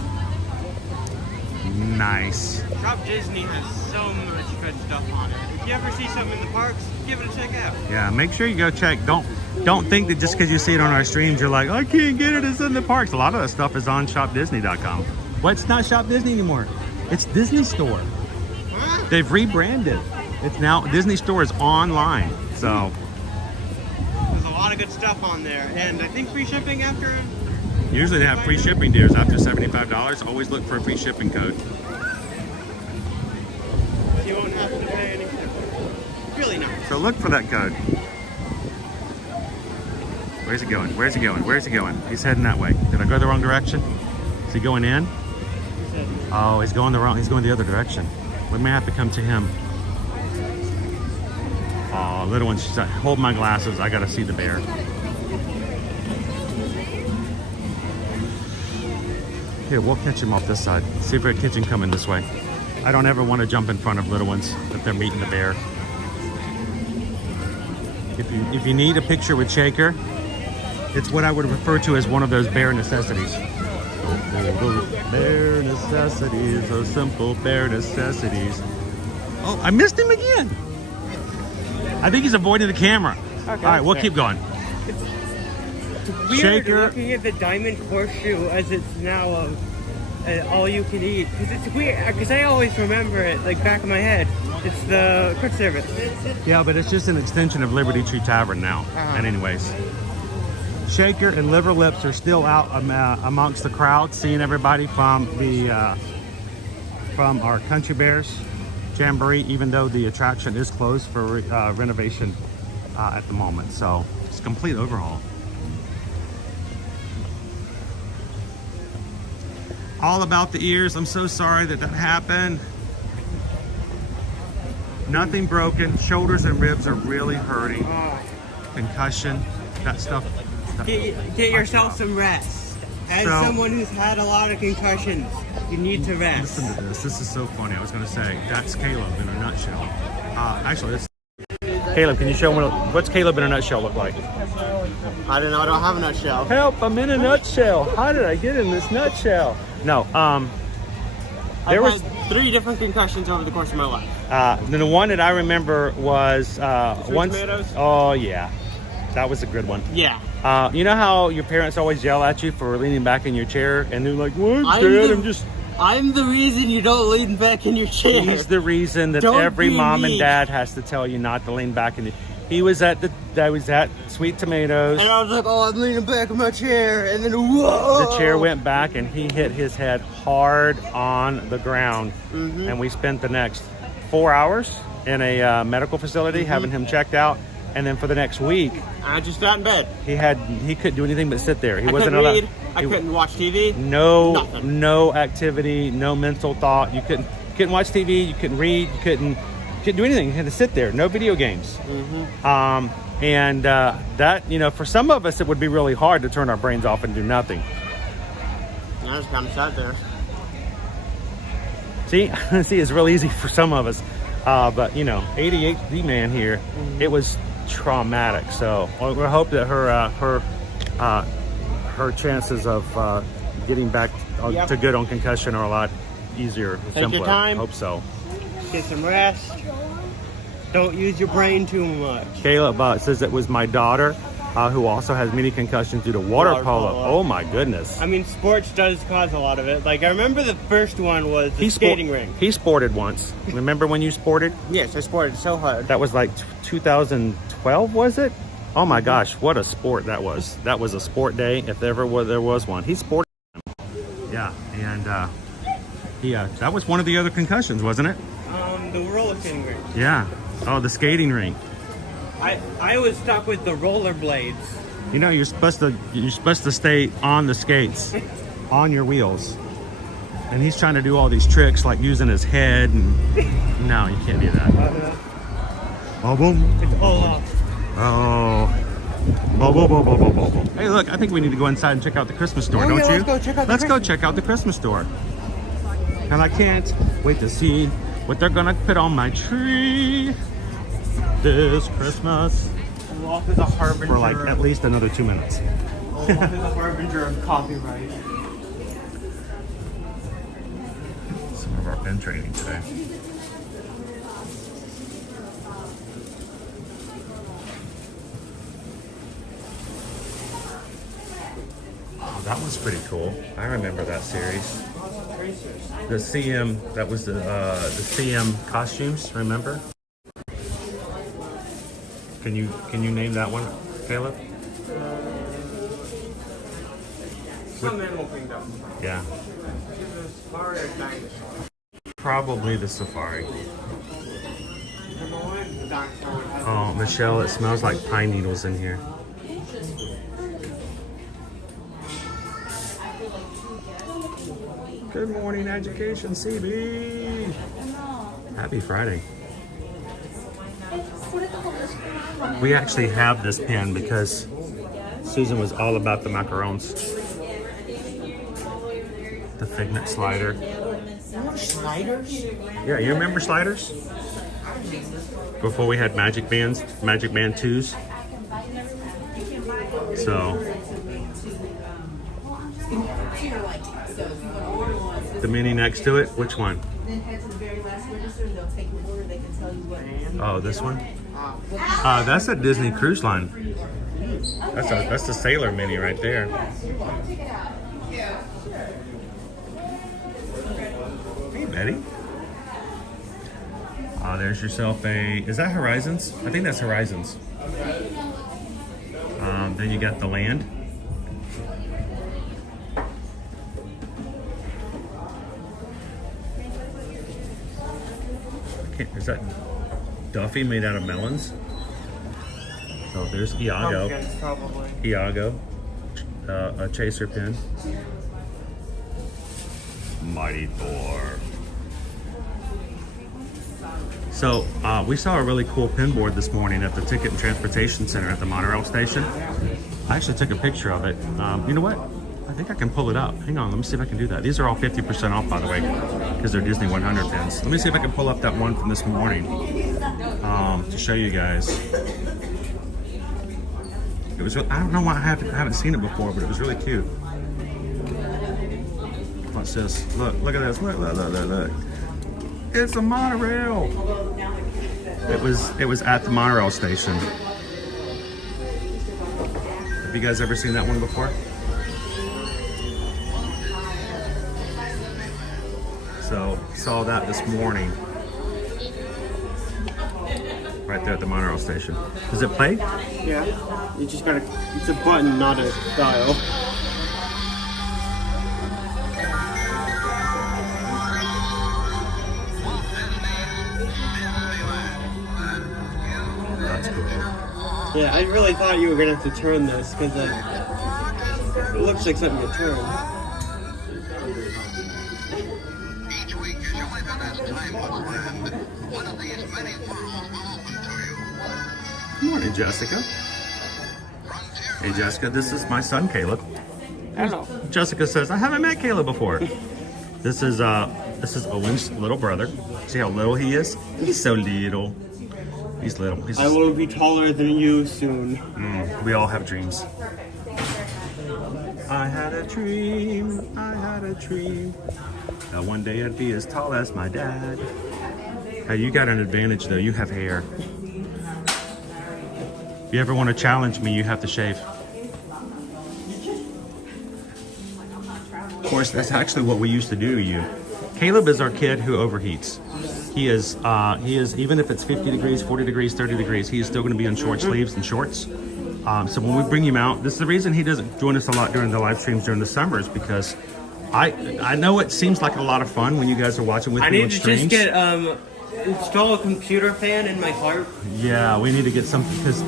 Nice. Shop Disney has so much good stuff on it. If you ever see something in the parks, give it a check out. Yeah, make sure you go check. Don't think that just because you see it on our streams, you're like, I can't get it. It's in the parks. A lot of that stuff is on shopdisney.com. What's not Shop Disney anymore? It's Disney Store. Huh? They've rebranded. It's now Disney Store is online. So there's a lot of good stuff on there, and I think free shipping after. Usually they have free shipping deals after $75. Always look for a free shipping code. You won't have to pay any shipping. Really nice. So look for that code. Where's he going? Where's he going? Where's he going? He's heading that way. Did I go the wrong direction? Is he going in? Oh, he's going the other direction. We may have to come to him. Oh, little one, she's like, hold my glasses. I gotta see the bear. Here, we'll catch him off this side. See if we catch him coming this way. I don't ever want to jump in front of little ones if they're meeting the bear. If you need a picture with Shaker, it's what I would refer to as one of those bear necessities. Bear necessities, those simple bear necessities. Oh, I missed him again. I think he's avoiding the camera. Okay, all right, we'll keep going. It's weird Shaker. looking at the diamond horseshoe as it's now all you can eat. Because it's weird, because I always remember it, like back in my head. It's the quick service. Yeah, but it's just an extension of Liberty Tree Tavern now. And anyways, Shaker and Liver Lips are still out amongst the crowd, seeing everybody from the from our Country Bears Jamboree, even though the attraction is closed for renovation at the moment. So it's a complete overhaul. All about the ears. I'm so sorry that happened. Nothing broken. Shoulders and ribs are really hurting. Concussion, that stuff. Get yourself some rest. As someone who's had a lot of concussions, you need to rest. Listen to this. This is so funny. I was going to say, that's Caleb in a nutshell. Actually, Caleb, can you show me what's Caleb in a nutshell look like? I don't know. I don't have a nutshell. Help! I'm in a nutshell. How did I get in this nutshell? No. There was 3 different concussions over the course of my life. The one that I remember was once. Tomatoes? Oh yeah, that was a good one. Yeah. You know how your parents always yell at you for leaning back in your chair, and they're like, "What, Dad? I'm the reason you don't lean back in your chair." He's the reason that every mom and dad has to tell you not to lean back in. He was at Sweet Tomatoes, and I was like, "Oh, I'm leaning back in my chair," and then whoa! The chair went back, and he hit his head hard on the ground, and we spent the next 4 hours in a medical facility having him checked out. And then for the next week, I just sat in bed. He couldn't do anything but sit there. He wasn't couldn't allowed. read. I couldn't watch TV. No activity, no mental thought. You couldn't watch TV. You couldn't read. You couldn't do anything. You had to sit there. No video games. And that, you know, for some of us, it would be really hard to turn our brains off and do nothing. I just kind of sat there. See, it's real easy for some of us. But you know, ADHD man here, it was traumatic. So we hope that her chances of getting back to good on concussion are a lot easier, Take simpler. your time. Hope so. Get some rest. Don't use your brain too much. Caleb says it was my daughter who also has many concussions due to water polo. Oh my goodness. I mean, sports does cause a lot of it. Like, I remember the first one was the skating rink. He sported once. Remember when you sported? Yes, I sported so hard. That was like 2012, was it? Oh my gosh, what a sport that was. That was a sport day, if ever there was one. He sported. Yeah, and that was one of the other concussions, wasn't it? The roller skating rink. Yeah. Oh, the skating rink. I was stuck with the rollerblades. You know, you're supposed to stay on the skates. on your wheels. And he's trying to do all these tricks like using his head and no, you can't do that. Oh, boom. It's all off. Oh. Hey, look, I think we need to go inside and check out the Christmas store, don't you? Let's go check out Let's go check out the Christmas store. And I can't wait to see what they're gonna put on my tree this Christmas. Walk is a harbinger. For like at least another 2 minutes. Walk is a harbinger of copyright. Some of our pen training today. Oh, that was pretty cool. I remember that series. The CM, that was the CM costumes, remember? Can you name that one, Caleb? Some Animal Kingdom. Yeah. Safari or Dinosaur? Probably the Safari. Number one, the Dinosaur. Oh, Michelle, it smells like pine needles in here. Good morning, Education CB. Happy Friday. We actually have this pen because Susan was all about the macarons. The Figment slider. Sliders? Yeah, you remember sliders? Before we had Magic Bands, Magic Band 2s. So, the mini next to it, which one? Oh, this one? That's a Disney Cruise Line. That's the Sailor Mini right there. Hey, Betty. There's yourself a, is that Horizons? I think that's Horizons. Then you got the Land. Is that Duffy made out of melons? So there's Iago. Pumpkins, probably. Iago. A chaser pin. Mighty Thor. So we saw a really cool pin board this morning at the Ticket and Transportation Center at the Monorail station. I actually took a picture of it. You know what? I think I can pull it up. Hang on, let me see if I can do that. These are all 50% off, by the way, because they're Disney 100 pins. Let me see if I can pull up that one from this morning to show you guys. It was. I don't know why I haven't seen it before, but it was really cute. What's this? Look at this. Look. It's a monorail. It was at the Monorail station. Have you guys ever seen that one before? So saw that this morning, right there at the Monorail station. Does it play? Yeah. You just gotta. It's a button, not a dial. That's cool. Yeah, I really thought you were gonna have to turn this because it looks like something to turn. Good morning, Jessica. Hey, Jessica, this is my son, Caleb. Hello. Jessica says, I haven't met Caleb before. This is Owen's little brother. See how little he is? He's so little. He's little. I will be taller than you soon. We all have dreams. I had a dream, that one day I'd be as tall as my dad. Hey, you got an advantage though, you have hair. If you ever want to challenge me, you have to shave. Of course, that's actually what we used to do to you. Caleb is our kid who overheats. He is, even if it's 50 degrees, 40 degrees, 30 degrees, he is still going to be in short sleeves and shorts. So when we bring him out, this is the reason he doesn't join us a lot during the live streams during the summers, because I know it seems like a lot of fun when you guys are watching with me on streams. I need to just get install a computer fan in my car? Yeah, we need to get something because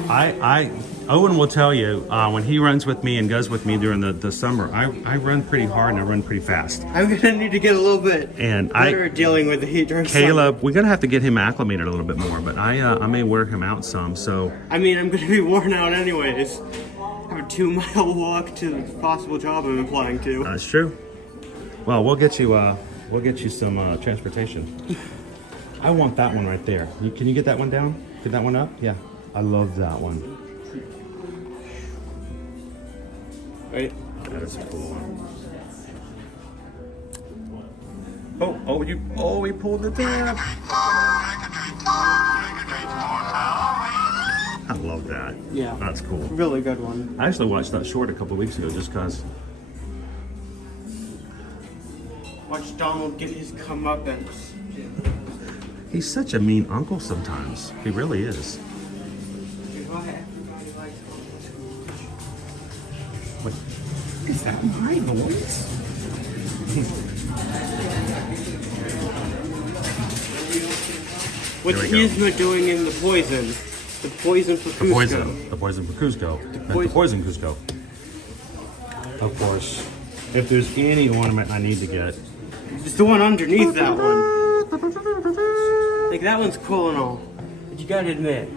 Owen will tell you when he runs with me and goes with me during the summer, I run pretty hard and I run pretty fast. I'm gonna need to get a little bit better at dealing with the heat during Caleb, summer. we're gonna have to get him acclimated a little bit more, but I may wear him out some. So I mean, I'm gonna be worn out anyways. I have a 2-mile walk to the possible job I'm applying to. That's true. Well, we'll get you some transportation. I want that one right there. Can you get that one down? Get that one up? Yeah, I love that one. Right. That is a cool one. We pulled the tab. I love that. Yeah. That's cool. Really good one. I actually watched that short a couple weeks ago just because. Watch Donald get his comeuppance. He's such a mean uncle sometimes. He really is. Go ahead. What? Is that my voice? What's Yzma doing in the poison? The poison for Cusco. The poison for Cusco. The poison Cusco. Of course. If there's any ornament I need to get. It's the one underneath that one. Like, that one's cool and all. But you gotta admit,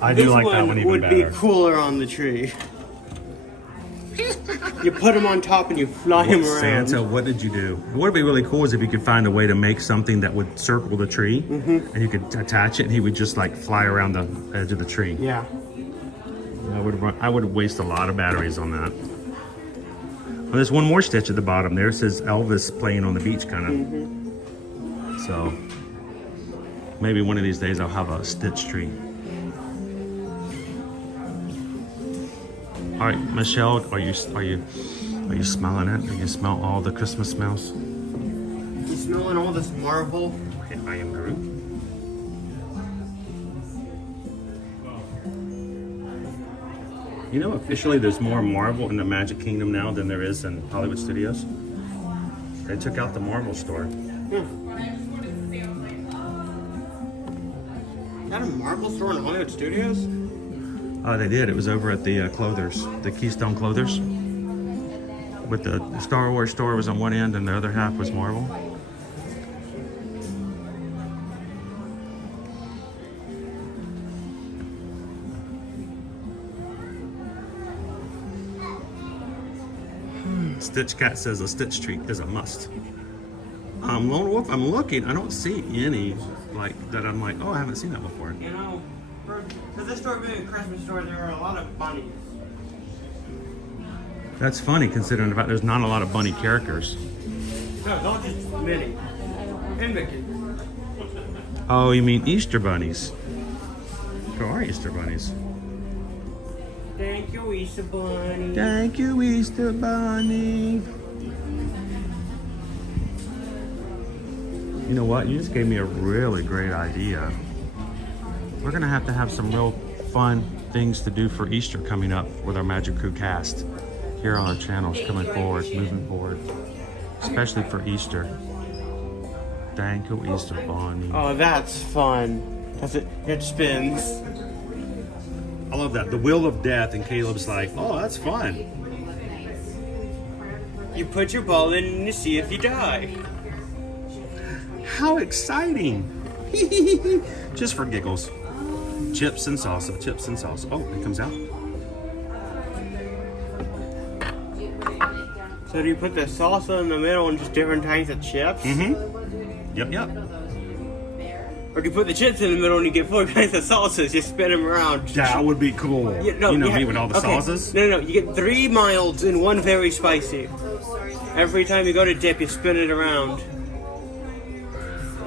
I do like that one even better. This would be cooler on the tree. You put him on top and you fly him around. Santa, what did you do? What would be really cool is if you could find a way to make something that would circle the tree, and you could attach it, and he would just like fly around the edge of the tree. Yeah. I would waste a lot of batteries on that. Well, there's one more stitch at the bottom there. It says Elvis playing on the beach, kind of. So maybe one of these days I'll have a stitch tree. All right, Michelle, are you smelling it? Do you smell all the Christmas smells? You smelling all this marble? I am Groot. You know, officially there's more marble in the Magic Kingdom now than there is in Hollywood Studios. They took out the marble store. Is that a marble store in Hollywood Studios? They did. It was over at the Clothers, the Keystone Clothers. With the Star Wars store was on one end and the other half was marble. Stitch Cat says a Stitch treat is a must. Lone Wolf, I'm looking. I don't see any like that. I'm like, oh, I haven't seen that before. You know, for this store being a Christmas store, there are a lot of bunnies. That's funny considering the fact there's not a lot of bunny characters. No, it's all just Minnie and Mickey. Oh, you mean Easter bunnies? There are Easter bunnies. Thank you, Easter Bunny. Thank you, Easter Bunny. You know what? You just gave me a really great idea. We're gonna have to have some real fun things to do for Easter coming up with our Magic Crew cast here on our channels, coming forward, moving forward, especially for Easter. Thank you, Easter Bunny. Oh, that's fun. It spins. I love that. The Wheel of Death, and Caleb's like, oh, that's fun. You put your ball in and you see if you die. How exciting. Just for giggles. Chips and salsa, chips and salsa. Oh, it comes out. So do you put the salsa in the middle and just different kinds of chips? Mm-hmm. Yep. Or do you put the chips in the middle and you get 4 kinds of salsas, you spin them around? That would be cool. Yeah, no, you know me with all the sauces? No, you get 3 milds and 1 very spicy. Every time you go to dip, you spin it around.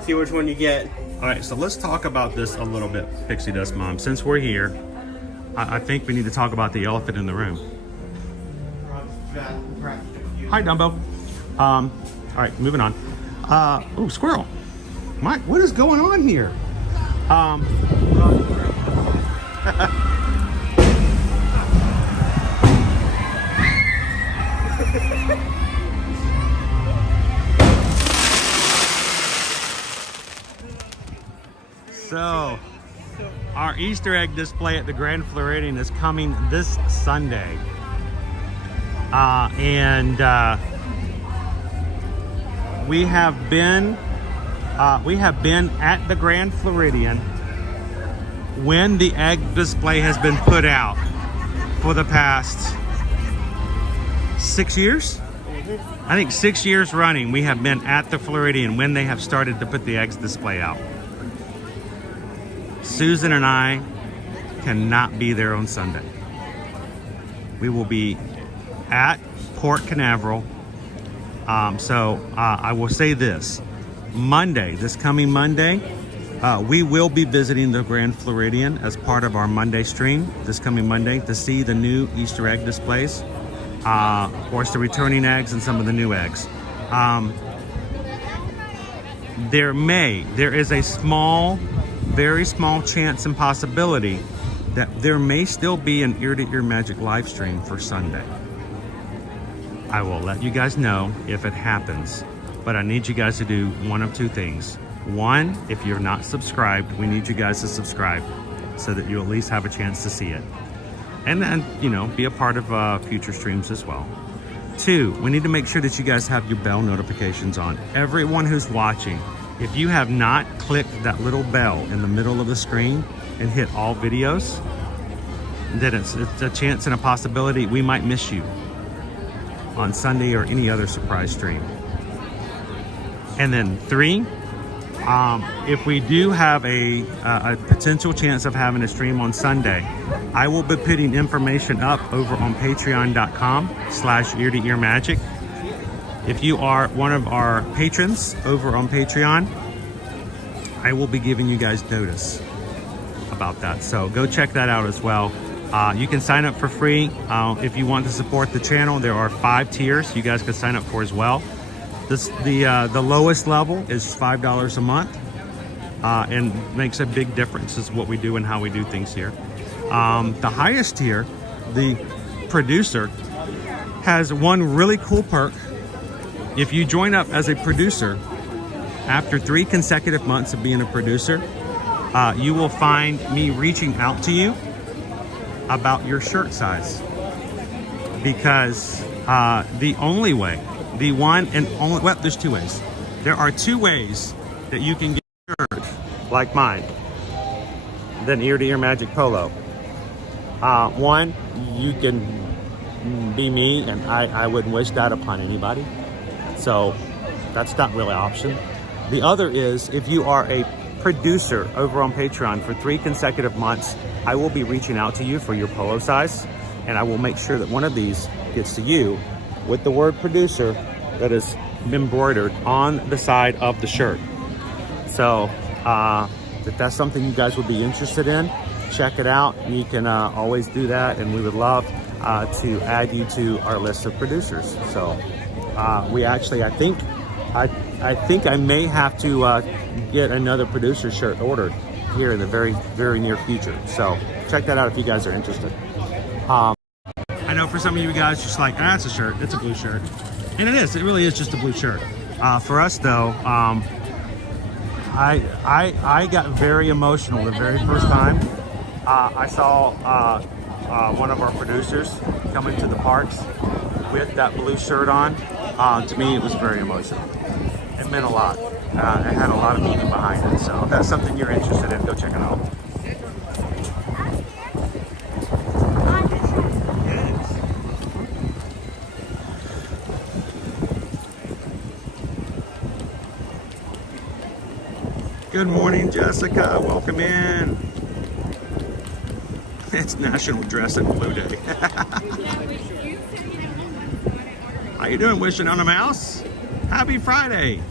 See which one you get. All right, so let's talk about this a little bit, Pixie Dust Mom. Since we're here, I think we need to talk about the elephant in the room. Hi, Dumbo. All right, moving on. Oh, squirrel. Mike, what is going on here? So, our Easter egg display at the Grand Floridian is coming this Sunday. We have been at the Grand Floridian when the egg display has been put out for the past 6 years. I think 6 years running, we have been at the Floridian when they have started to put the eggs display out. Susan and I cannot be there on Sunday. We will be at Port Canaveral. I will say this. Monday, this coming Monday, we will be visiting the Grand Floridian as part of our Monday stream this coming Monday to see the new Easter egg displays. Of course, the returning eggs and some of the new eggs. There is a small, very small chance and possibility that there may still be an ear-to-ear magic live stream for Sunday. I will let you guys know if it happens, but I need you guys to do one of two things. One, if you're not subscribed, we need you guys to subscribe so that you at least have a chance to see it. And then, you know, be a part of future streams as well. Two, we need to make sure that you guys have your bell notifications on. Everyone who's watching, if you have not clicked that little bell in the middle of the screen and hit all videos, then it's a chance and a possibility we might miss you on Sunday or any other surprise stream. And then three, if we do have a potential chance of having a stream on Sunday, I will be putting information up over on patreon.com/ear-to-ear-magic. If you are one of our patrons over on Patreon, I will be giving you guys notice about that. So go check that out as well. You can sign up for free. If you want to support the channel, there are 5 tiers you guys can sign up for as well. The lowest level is $5 a month and makes a big difference is what we do and how we do things here. The highest tier, the producer, has one really cool perk. If you join up as a producer, after 3 consecutive months of being a producer, you will find me reaching out to you about your shirt size. Because the only way, the one and only, well, there's 2 ways. There are 2 ways that you can get a shirt like mine, than ear-to-ear magic polo. One, you can be me, and I wouldn't wish that upon anybody. So that's not really an option. The other is, if you are a producer over on Patreon for 3 consecutive months, I will be reaching out to you for your polo size, and I will make sure that one of these gets to you with the word producer that is embroidered on the side of the shirt. So if that's something you guys would be interested in, check it out. You can always do that, and we would love to add you to our list of producers. So we actually, I think I may have to get another producer shirt ordered here in the very, very near future. So check that out if you guys are interested. I know for some of you guys, just like, it's a shirt, it's a blue shirt. And it is, it really is just a blue shirt. For us though, I got very emotional the very first time I saw one of our producers come into the parks with that blue shirt on. To me, it was very emotional. It meant a lot. It had a lot of meaning behind it. So if that's something you're interested in, go check it out. Good morning, Jessica. Welcome in. It's National Dress in Blue Day. How you doing? Wishing on a mouse? Happy Friday.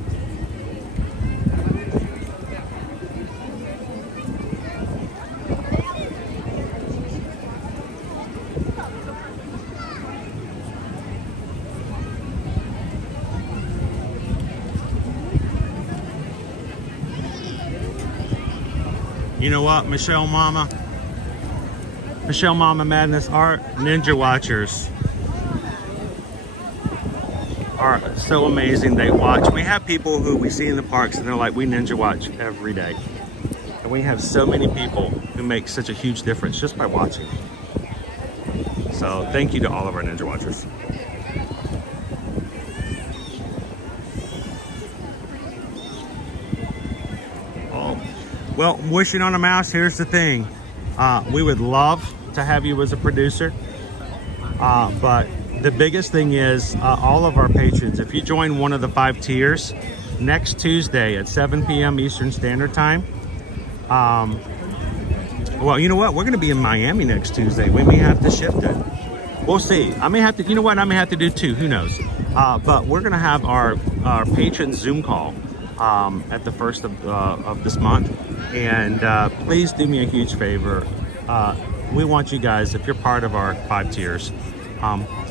You know what, Michelle Mama Madness, our Ninja Watchers are so amazing. They watch. We have people who we see in the parks and they're like, we Ninja Watch every day. And And we have so many people who make such a huge difference just by watching. So thank you to all of our Ninja Watchers. Oh, well, wishing on a mouse, here's the thing. We would love to have you as a producer, but the biggest thing is all of our patrons, if you join one of the 5 tiers, next Tuesday at 7 p.m. Eastern Standard Time, well, you know what? We're going to be in Miami next Tuesday. We may have to shift it. We'll see. I may have to, you know what? I may have to do 2. Who knows? But we're going to have our patron Zoom call at the first of this month. And please do me a huge favor. We want you guys, if you're part of our 5 tiers,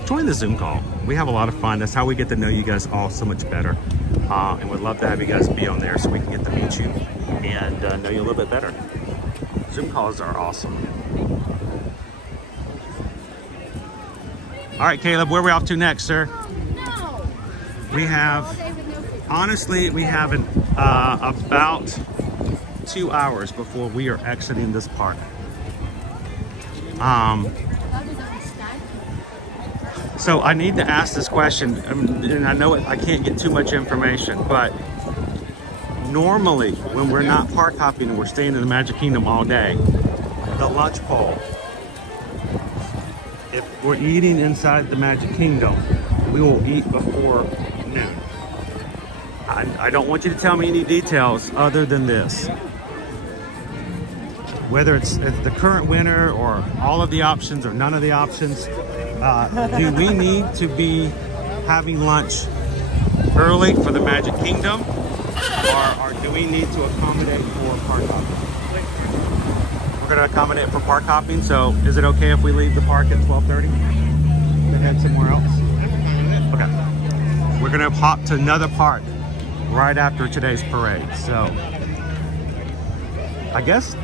join the Zoom call. We have a lot of fun. That's how we get to know you guys all so much better. And we'd love to have you guys be on there so we can get to meet you and know you a little bit better. Zoom calls are awesome. All right, Caleb, where are we off to next, sir? No. We have, honestly, we have about 2 hours before we are exiting this park. So I need to ask this question, and I know I can't get too much information, but normally when we're not park hopping and we're staying in the Magic Kingdom all day, the lunch bowl, if we're eating inside the Magic Kingdom, we will eat before noon. I don't want you to tell me any details other than this. Whether it's the current winner or all of the options or none of the options, do we need to be having lunch early for the Magic Kingdom, or do we need to accommodate for park hopping? We're going to accommodate for park hopping, so is it okay if we leave the park at 12:30 to head somewhere else? Okay. We're going to hop to another park right after today's parade, so I guess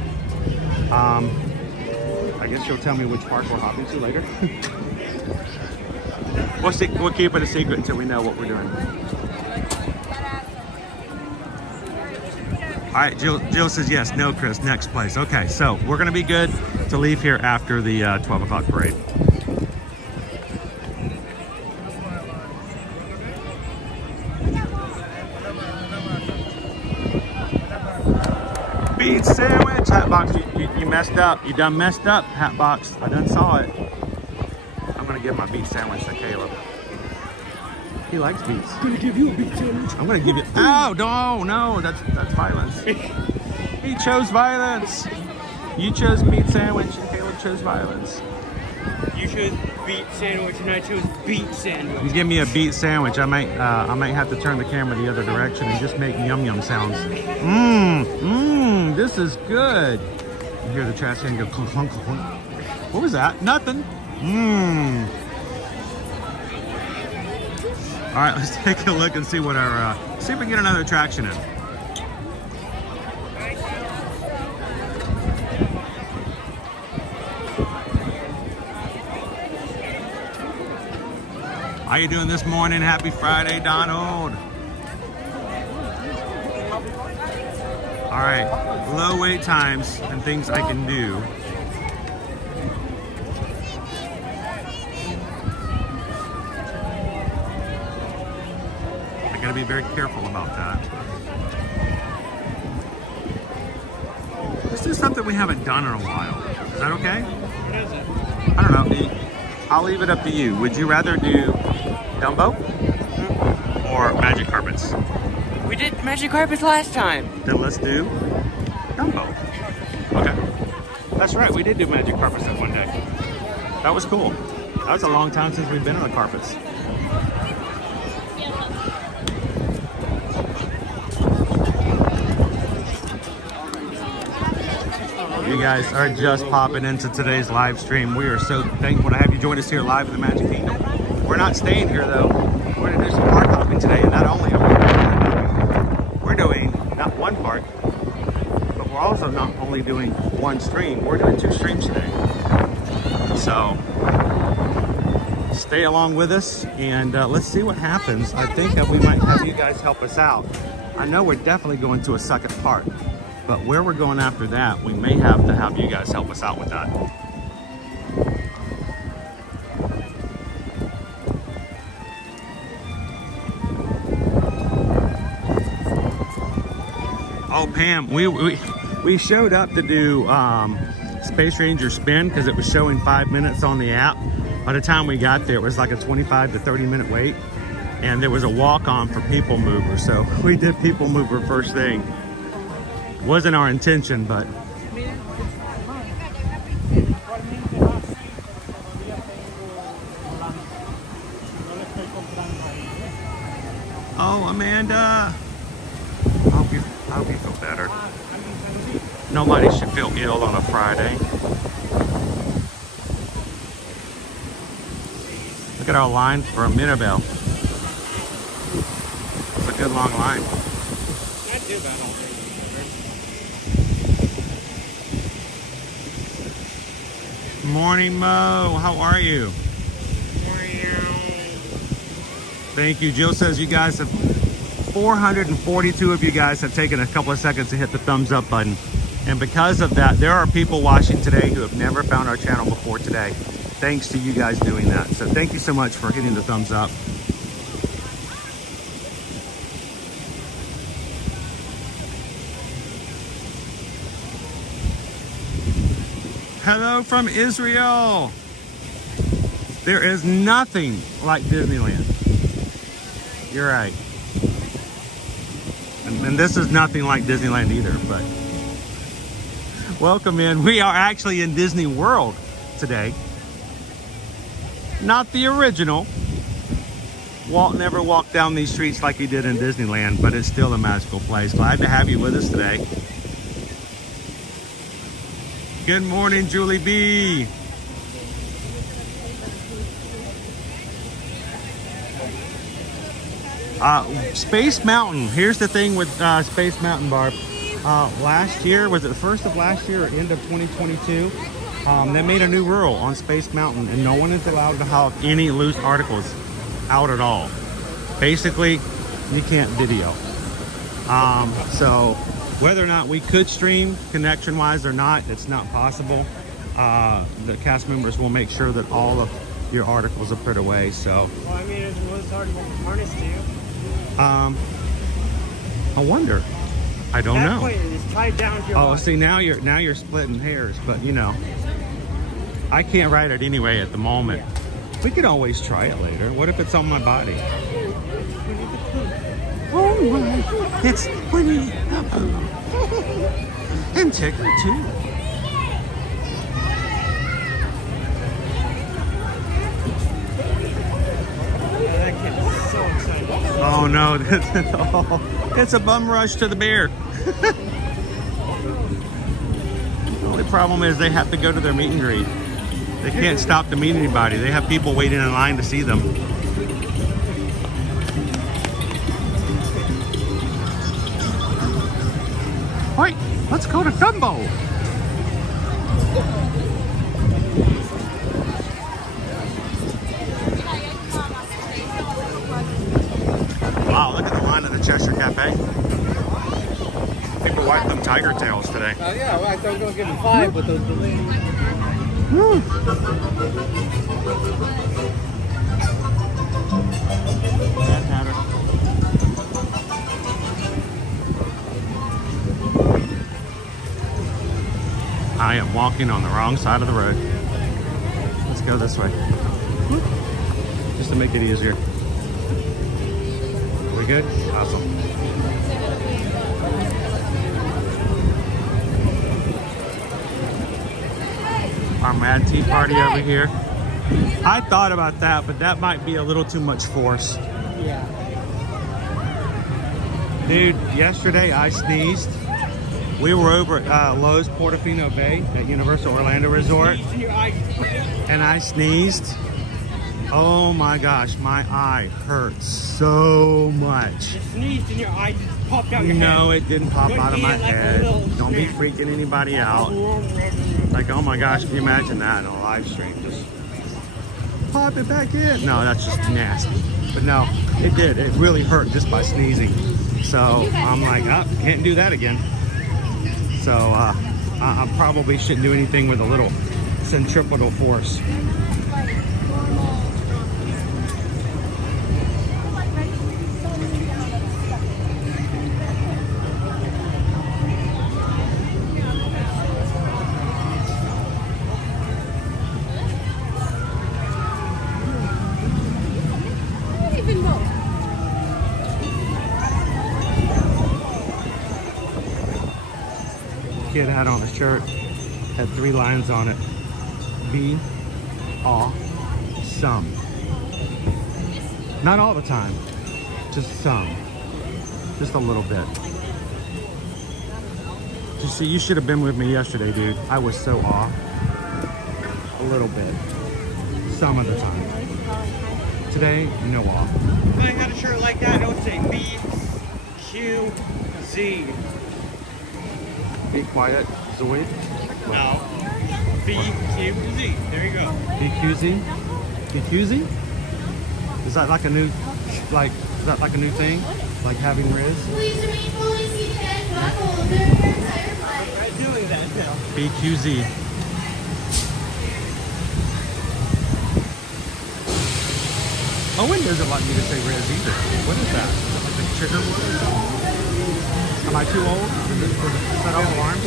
you'll tell me which park we're hopping to later. We'll keep it a secret until we know what we're doing. All right, Jill says yes. No, Chris, next place. Okay, so we're going to be good to leave here after the 12 o'clock parade. Bean sandwich, Hatbox, you messed up. You done messed up, Hatbox. I done saw it. I'm gonna give my beef sandwich to Caleb. He likes beets. I'm gonna give you a beef sandwich. I'm gonna give you. Oh no, that's violence. He chose violence. You chose meat sandwich, and Caleb chose violence. You chose beet sandwich, and I chose beet sandwich. You give me a beet sandwich, I might have to turn the camera the other direction and just make yum sounds. This is good. You hear the trash can go clunk, clunk, clunk. What was that? Nothing. All right, let's take a look and see what our see if we can get another attraction in. How you doing this morning? Happy Friday, Donald. All right, low wait times and things I can do. I gotta be very careful about that. Let's do something we haven't done in a while. Is that okay? What is it? I don't know. I'll leave it up to you. Would you rather do Dumbo or Magic Carpets? We did Magic Carpets last time. Then let's do Dumbo. Okay. That's right, we did do Magic Carpets that one day. That was cool. That was a long time since we've been on the carpets. You guys are just popping into today's live stream. We are so thankful to have you join us here live in the Magic Kingdom. We're not staying here though. We're going to do some park hopping today, and not only are we're doing not one park, but we're also not only doing one stream, we're doing 2 streams today. So stay along with us and let's see what happens. I think that we might have you guys help us out. I know we're definitely going to a second park. But where we're going after that, we may have to have you guys help us out with that. Oh, Pam, we showed up to do Space Ranger Spin because it was showing 5 minutes on the app. By the time we got there, it was like a 25 to 30 minute wait. And there was a walk-on for Peoplemover. So we did Peoplemover first thing. Wasn't our intention, but. Oh, Amanda. I hope you feel better. Nobody should feel ill on a Friday. Look at our line for a Monorail. It's a good long line. Not too bad. Morning, Mo. How are you? Thank you. Jill says you guys have 442 of you guys have taken a couple of seconds to hit the thumbs up button. And because of that, there are people watching today who have never found our channel before today. Thanks to you guys doing that. So thank you so much for hitting the thumbs up. Hello from Israel. There is nothing like Disneyland. You're right. And this is nothing like Disneyland either, but welcome in. We are actually in Disney World today. Not the original. Walt never walked down these streets like he did in Disneyland, but it's still a magical place. Glad to have you with us today. Good morning, Julie B. Space Mountain. Here's the thing with Space Mountain, Barb. Last year, was it the first of last year or end of 2022? They made a new rule on Space Mountain, and no one is allowed to have any loose articles out at all. Basically, you can't video. So whether or not we could stream connection-wise or not, it's not possible. The cast members will make sure that all of your articles are put away. So. Well, I mean, it was hard to harness to you. I wonder. I don't know. Point, it's tied down to your body. See, now you're splitting hairs, but you know, I can't ride it anyway at the moment. Yeah. We could always try it later. What if it's on my body? Oh my! It's Winnie the Pooh and Tigger too. Oh no, it's a bum rush to the bear. The only problem is they have to go to their meet and greet. They can't stop to meet anybody. They have people waiting in line to see them. Wait, let's go to Dumbo. Wow, look at the line at the Cheshire Cafe. People wipe them tiger tails today. Oh yeah, well, I thought I was going to give them 5, but those delayed. I am walking on the wrong side of the road. Let's go this way. Just to make it easier. Are we good? Awesome. Our Mad Tea Party over here. I thought about that, but that might be a little too much force. Yeah. Dude, yesterday I sneezed. We were over at Lowe's Portofino Bay at Universal Orlando Resort. And I sneezed. Oh my gosh, my eye hurts so much. You sneezed and your eye just popped out your head. No, it didn't pop out of my head. Don't be freaking anybody out. Like, oh my gosh, can you imagine that in a live stream? Just pop it back in. No, that's just nasty. But no, it did. It really hurt just by sneezing. So I'm like, oh, can't do that again. So I probably shouldn't do anything with a little centripetal force. Kid had on a shirt, had 3 lines on it. Be awesome. Not all the time, just some. Just a little bit. Just see, you should have been with me yesterday, dude. I was so off. A little bit. Some of the time. Today, no off. I got a shirt like that, don't say BQZ. Be quiet, Zoid. No. BQZ. There you go. BQZ? BQZ? Is that like a new, is that like a new thing? Like having Riz? I'm doing that now. BQZ. Owen doesn't like me to say Riz either. What is that? Like a trigger word? Am I too old? Does it set off alarms?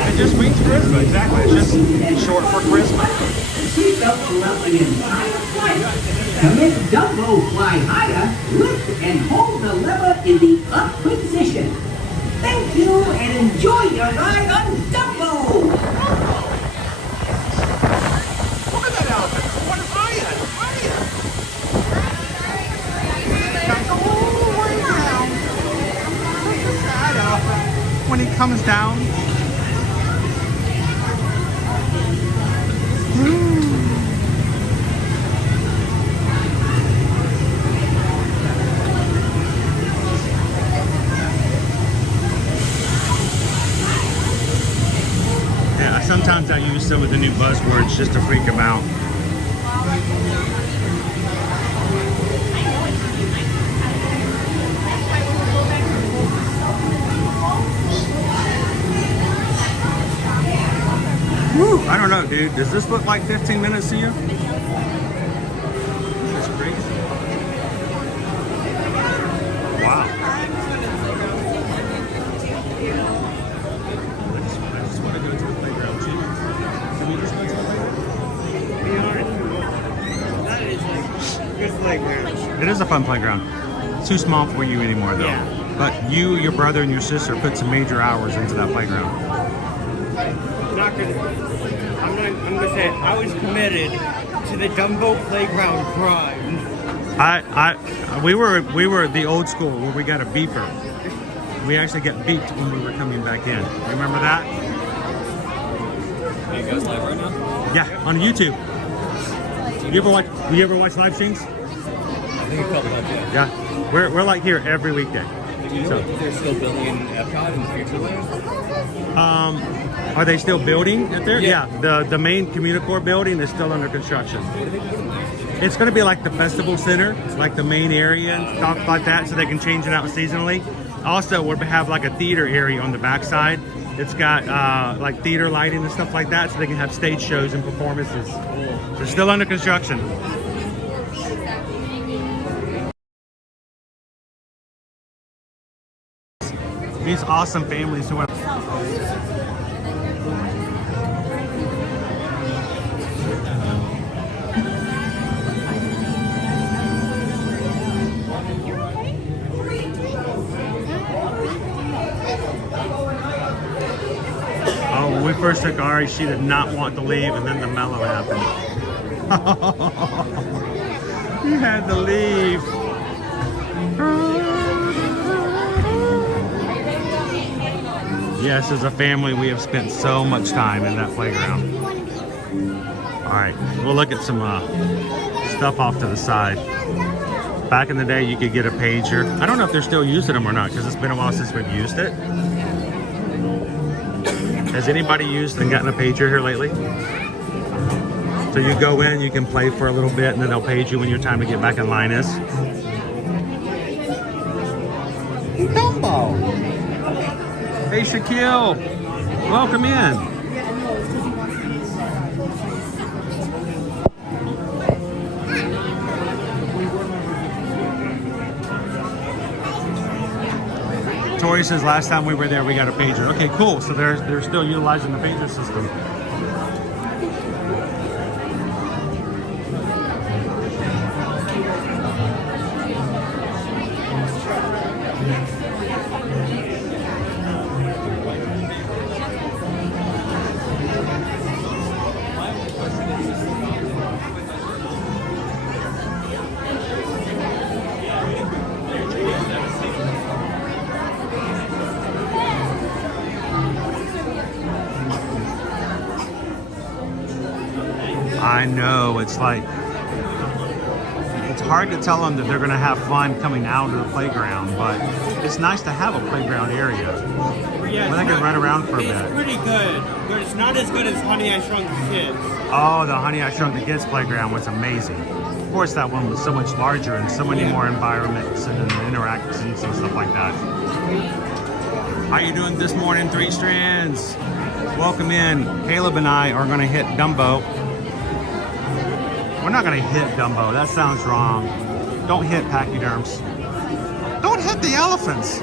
It just means charisma, exactly. It's just short for charisma. Seatbelt leveling in 5 flight. To make Dumbo fly higher, lift and hold the lever in the up position. Thank you and enjoy your ride on Dumbo. Look at that elephant. What is higher? Higher. When he comes down. Yeah, sometimes I use some of the new buzzwords just to freak them out. Woo, I don't know, dude. Does this look like 15 minutes to you? That's crazy. Wow. I just want to go to the playground too. Can we just go to the playground? Be honest, that is like a good playground. It is a fun playground. It's too small for you anymore, though. Yeah. But you, your brother, and your sister put some major hours into that playground. I'm gonna say I was committed to the Dumbo playground grind. We were the old school where we got a beeper. We actually got beeped when we were coming back in. Remember that? Are you guys live right now? Yeah, on YouTube. You ever watch live streams? I think you called live, yeah. Yeah, we're like here every weekday. Do you know if they're still building in Epcot in the future later? Are they still building it there? Yeah. The main Communicore building is still under construction. It's going to be like the festival center, like the main area and stuff like that, so they can change it out seasonally. Also, we'll have like a theater area on the backside. It's got like theater lighting and stuff like that, so they can have stage shows and performances. They're still under construction. These awesome families who are... Oh, when we first took Ari, she did not want to leave, and then the mellow happened. You had to leave. Yes, as a family, we have spent so much time in that playground. All right, we'll look at some stuff off to the side. Back in the day, you could get a pager. I don't know if they're still using them or not, because it's been a while since we've used it. Has anybody used and gotten a pager here lately? So you go in, you can play for a little bit, and then they'll page you when your time to get back in line is. Dumbo. Hey, Shaquille. Welcome in. Tori says last time we were there, we got a pager. Okay, cool. So they're still utilizing the pager system. I know, it's like, it's hard to tell them that they're going to have fun coming out of the playground, but it's nice to have a playground area Yeah, where they can run around for a bit. It's pretty good, but it's not as good as Honey, I Shrunk the Kids. Oh, the Honey, I Shrunk the Kids playground was amazing. Of course, that one was so much larger and so many more environments and interactions and stuff like that. How you doing this morning, Three Strands? Welcome in. Caleb and I are going to hit Dumbo. We're not going to hit Dumbo. That sounds wrong. Don't hit pachyderms. Don't hit the elephants.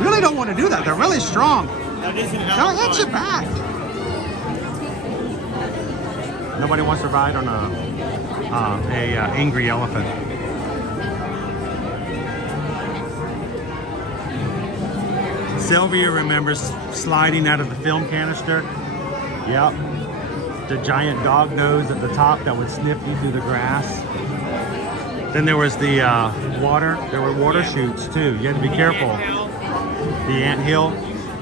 Really don't want to do that. They're really strong. That is an They'll hit you back. Nobody wants to ride on a angry elephant. Sylvia remembers sliding out of the film canister. Yep. The giant dog nose at the top that would sniff you through the grass. Then there was the water. There were water chutes too. You had to be careful. The anthill,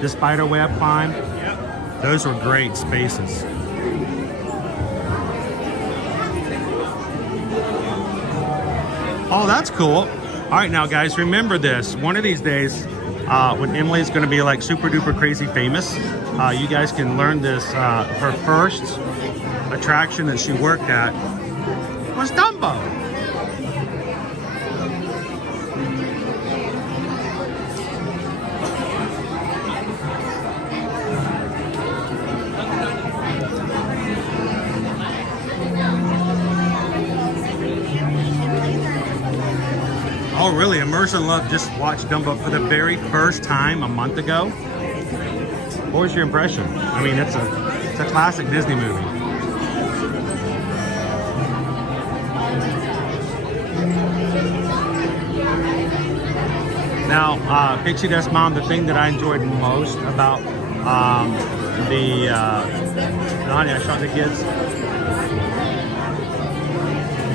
the spider web climb. Those were great spaces. Oh, that's cool. All right, now guys, remember this. One of these days, when Emily's going to be like super duper crazy famous, you guys can learn this. Her first attraction that she worked at was Dumbo. Oh, really? Immersion Love just watched Dumbo for the very first time a month ago. What was your impression? I mean, it's a classic Disney movie. Now, Pixie Dust Mom, the thing that I enjoyed most about the Honey, I Shrunk the Kids,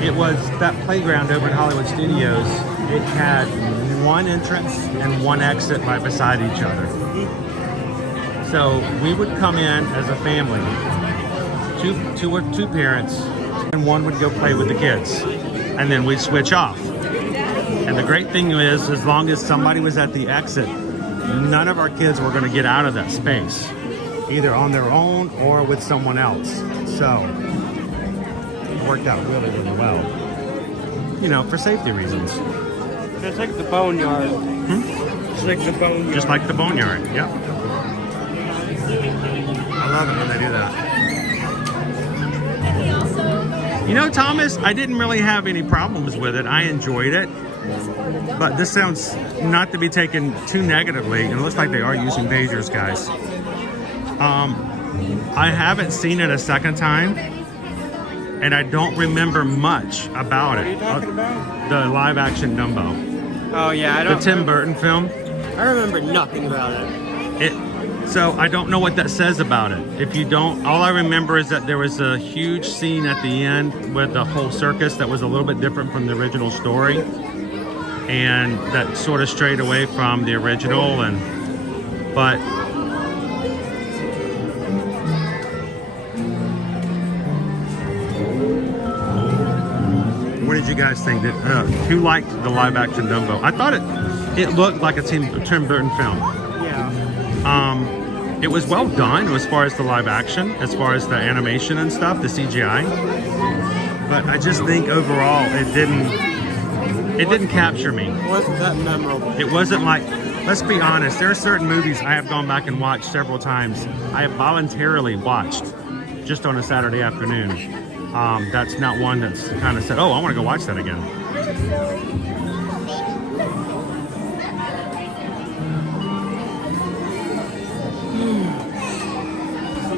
it was that playground over at Hollywood Studios. It had one entrance and one exit right beside each other. So we would come in as a family, two parents, and one would go play with the kids, and then we'd switch off. And the great thing is, as long as somebody was at the exit, none of our kids were going to get out of that space, either on their own or with someone else. So it worked out really, really well. You know, for safety reasons. It's like the boneyard. It's like the boneyard. Just like the boneyard, yep. I love it when they do that. You know, Thomas, I didn't really have any problems with it. I enjoyed it. But this sounds not to be taken too negatively. And it looks like they are using pagers, guys. I haven't seen it a second time. And I don't remember much about it. What are you talking about? The live action Dumbo. Oh yeah, I don't. The Tim Burton film. I remember nothing about it. So I don't know what that says about it. If you don't, all I remember is that there was a huge scene at the end with the whole circus that was a little bit different from the original story, and that sort of strayed away from the original. But what did you guys think? Who liked the live action Dumbo? I thought it looked like a Tim Burton film. Yeah. It was well done as far as the live action, as far as the animation and stuff, the CGI. But I just think overall it didn't It didn't capture me. It wasn't that memorable. It wasn't like, let's be honest, there are certain movies I have gone back and watched several times. I have voluntarily watched just on a Saturday afternoon. That's not one that's kind of said, oh, I want to go watch that again.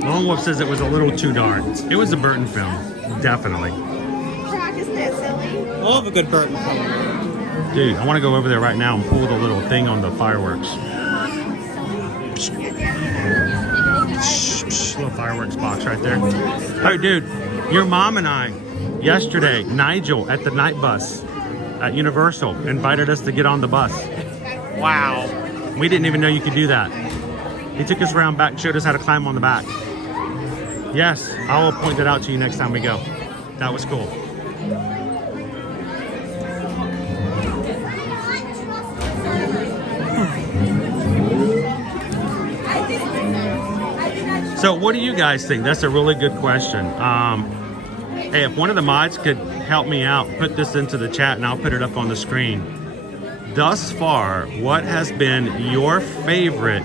Lone Wolf says it was a little too dark. It was a Burton film, definitely. Brock, isn't that silly? I love a good Burton film. Dude, I want to go over there right now and pull the little thing on the fireworks. Little fireworks box right there. Oh, dude, your mom and I, yesterday, Nigel at the night bus at Universal invited us to get on the bus. Wow. We didn't even know you could do that. He took us around back and showed us how to climb on the back. Yes, I will point that out to you next time we go. That was cool. So what do you guys think? That's a really good question. Hey, if one of the mods could help me out, put this into the chat and I'll put it up on the screen. Thus far, what has been your favorite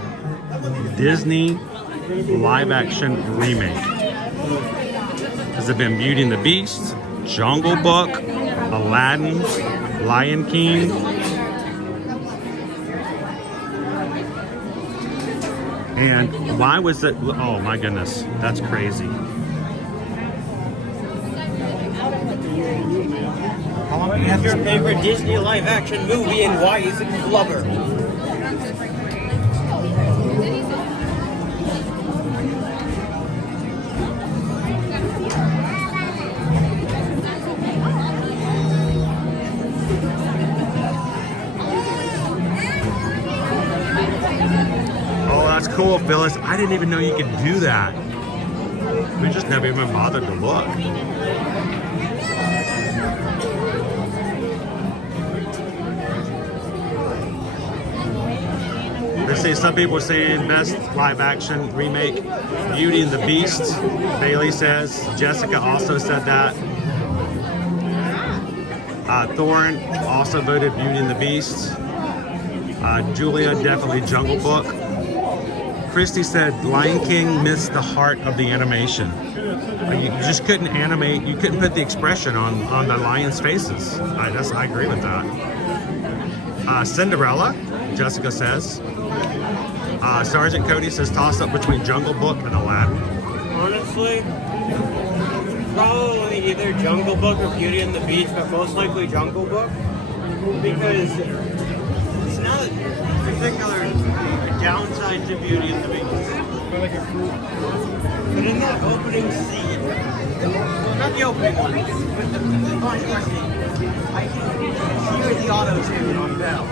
Disney live action remake? Has it been Beauty and the Beast, Jungle Book, Aladdin, Lion King? And why was it? Oh my goodness, that's crazy. What's your favorite Disney live action movie and why is it Flubber? Oh, that's cool, Phyllis. I didn't even know you could do that. We just never even bothered to look. They say some people are saying best live action remake, Beauty and the Beast. Bailey says. Jessica also said that. Thorin also voted Beauty and the Beast. Julia definitely Jungle Book. Christy said Lion King missed the heart of the animation. You just couldn't animate, you couldn't put the expression on the lions' faces. I agree with that. Cinderella, Jessica says. Sergeant Cody says toss up between Jungle Book and Aladdin. Honestly, probably either Jungle Book or Beauty and the Beast, but most likely Jungle Book. Because it's not a particular downside to Beauty and the Beast. But in that opening scene, not the opening one, but the final scene, I can hear the auto-tune on Belle.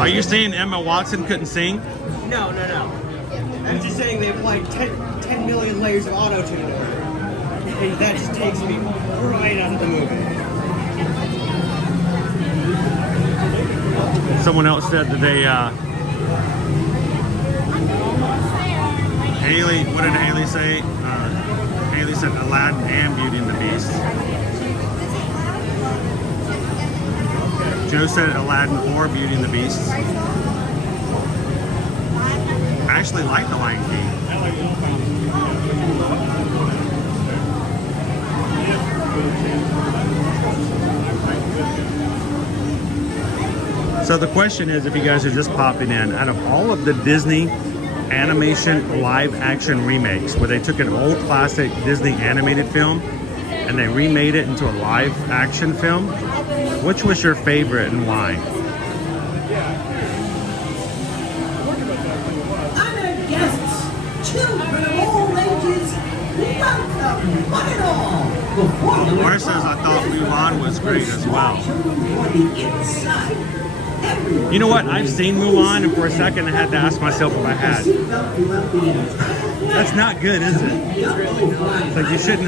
Are you saying Emma Watson couldn't sing? No. I'm just saying they applied 10 million layers of auto-tune to her. And that just takes me right out of the movie. Someone else said that they, Haley, what did Haley say? Haley said Aladdin and Beauty and the Beast. Joe said Aladdin or Beauty and the Beast. I actually like The Lion King. So the question is, if you guys are just popping in, out of all of the Disney animation live action remakes, where they took an old classic Disney animated film and they remade it into a live action film, which was your favorite and why? Honored guests, children of all ages, welcome, one and all. Laura says, I thought Mulan was great as well. You know what? I've seen Mulan, and for a second I had to ask myself if I had. That's not good, is it? It's like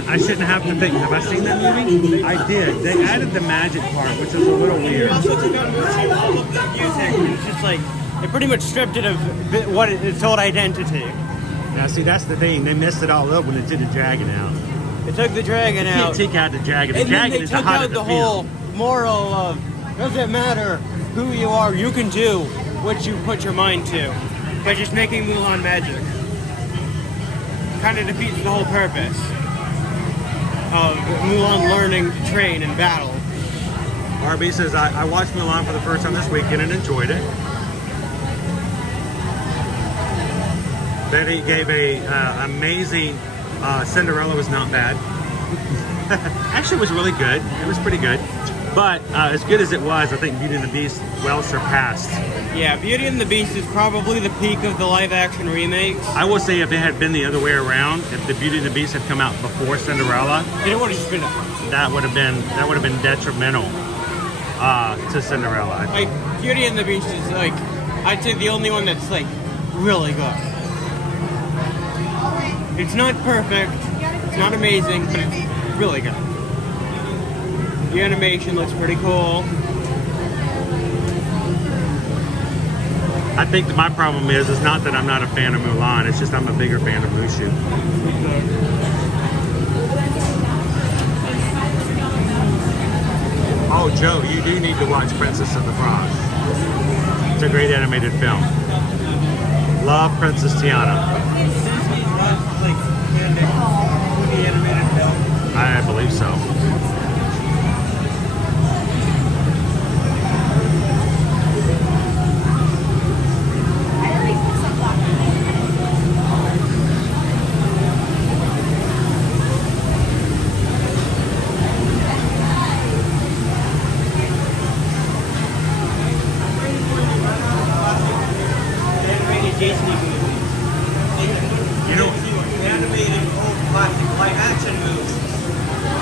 I shouldn't have to think, have I seen that movie? I did. They added the magic part, which is a little weird. Also took out all of the music, and it's just like, they pretty much stripped it of what its whole identity. Now see, that's the thing. They messed it all up when they took the dragon out. They took the dragon out. You can't take out the dragon. The and dragon then they is took the heart out of the whole. film. moral of doesn't matter who you are, you can do what you put your mind to. By just making Mulan magic. Kind of defeats the whole purpose of Mulan learning to train in battle. RB says, I watched Mulan for the first time this weekend and enjoyed it. Betty gave a amazing, Cinderella was not bad. Actually, it was really good. It was pretty good. But as good as it was, I think Beauty and the Beast well surpassed. Yeah, Beauty and the Beast is probably the peak of the live-action remakes. I will say if it had been the other way around, if the Beauty and the Beast had come out before Cinderella, it would have just been that would have been detrimental to Cinderella. Like Beauty and the Beast is like, I'd say the only one that's like really good. It's not perfect, it's not amazing, but it's really good. The animation looks pretty cool. I think that my problem is not that I'm not a fan of Mulan, it's just I'm a bigger fan of Mushu. Oh, Joe, you do need to watch Princess of the Frog. It's a great animated film. Love Princess Tiana. I believe so.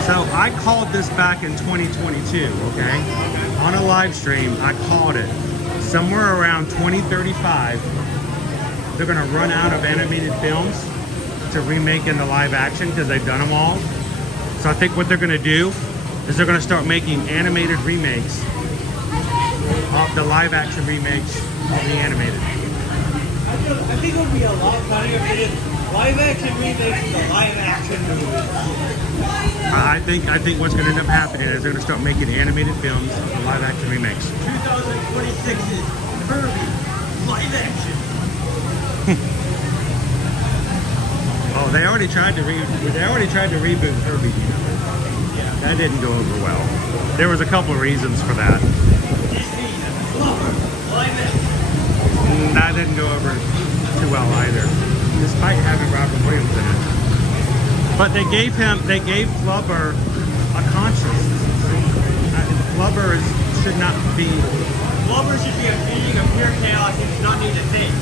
So I called this back in 2022, okay? On a live stream, I called it. Somewhere around 2035, they're gonna run out of animated films to remake into live action because they've done them all. So I think what they're gonna do is they're gonna start making animated remakes of the live action remakes of the animated. I think it would be a lot funnier if they did live action remakes of the live action movies. I think what's going to end up happening is they're going to start making animated films and live action remakes. 2026 is Kirby live action. Oh, they already tried to reboot Kirby. Yeah, that didn't go over well. There was a couple of reasons for that. That didn't go over too well either, despite having Robin Williams in it. But they gave Flubber a conscience. Flubber should not be. Flubber should be a being of pure chaos. He does not need to think.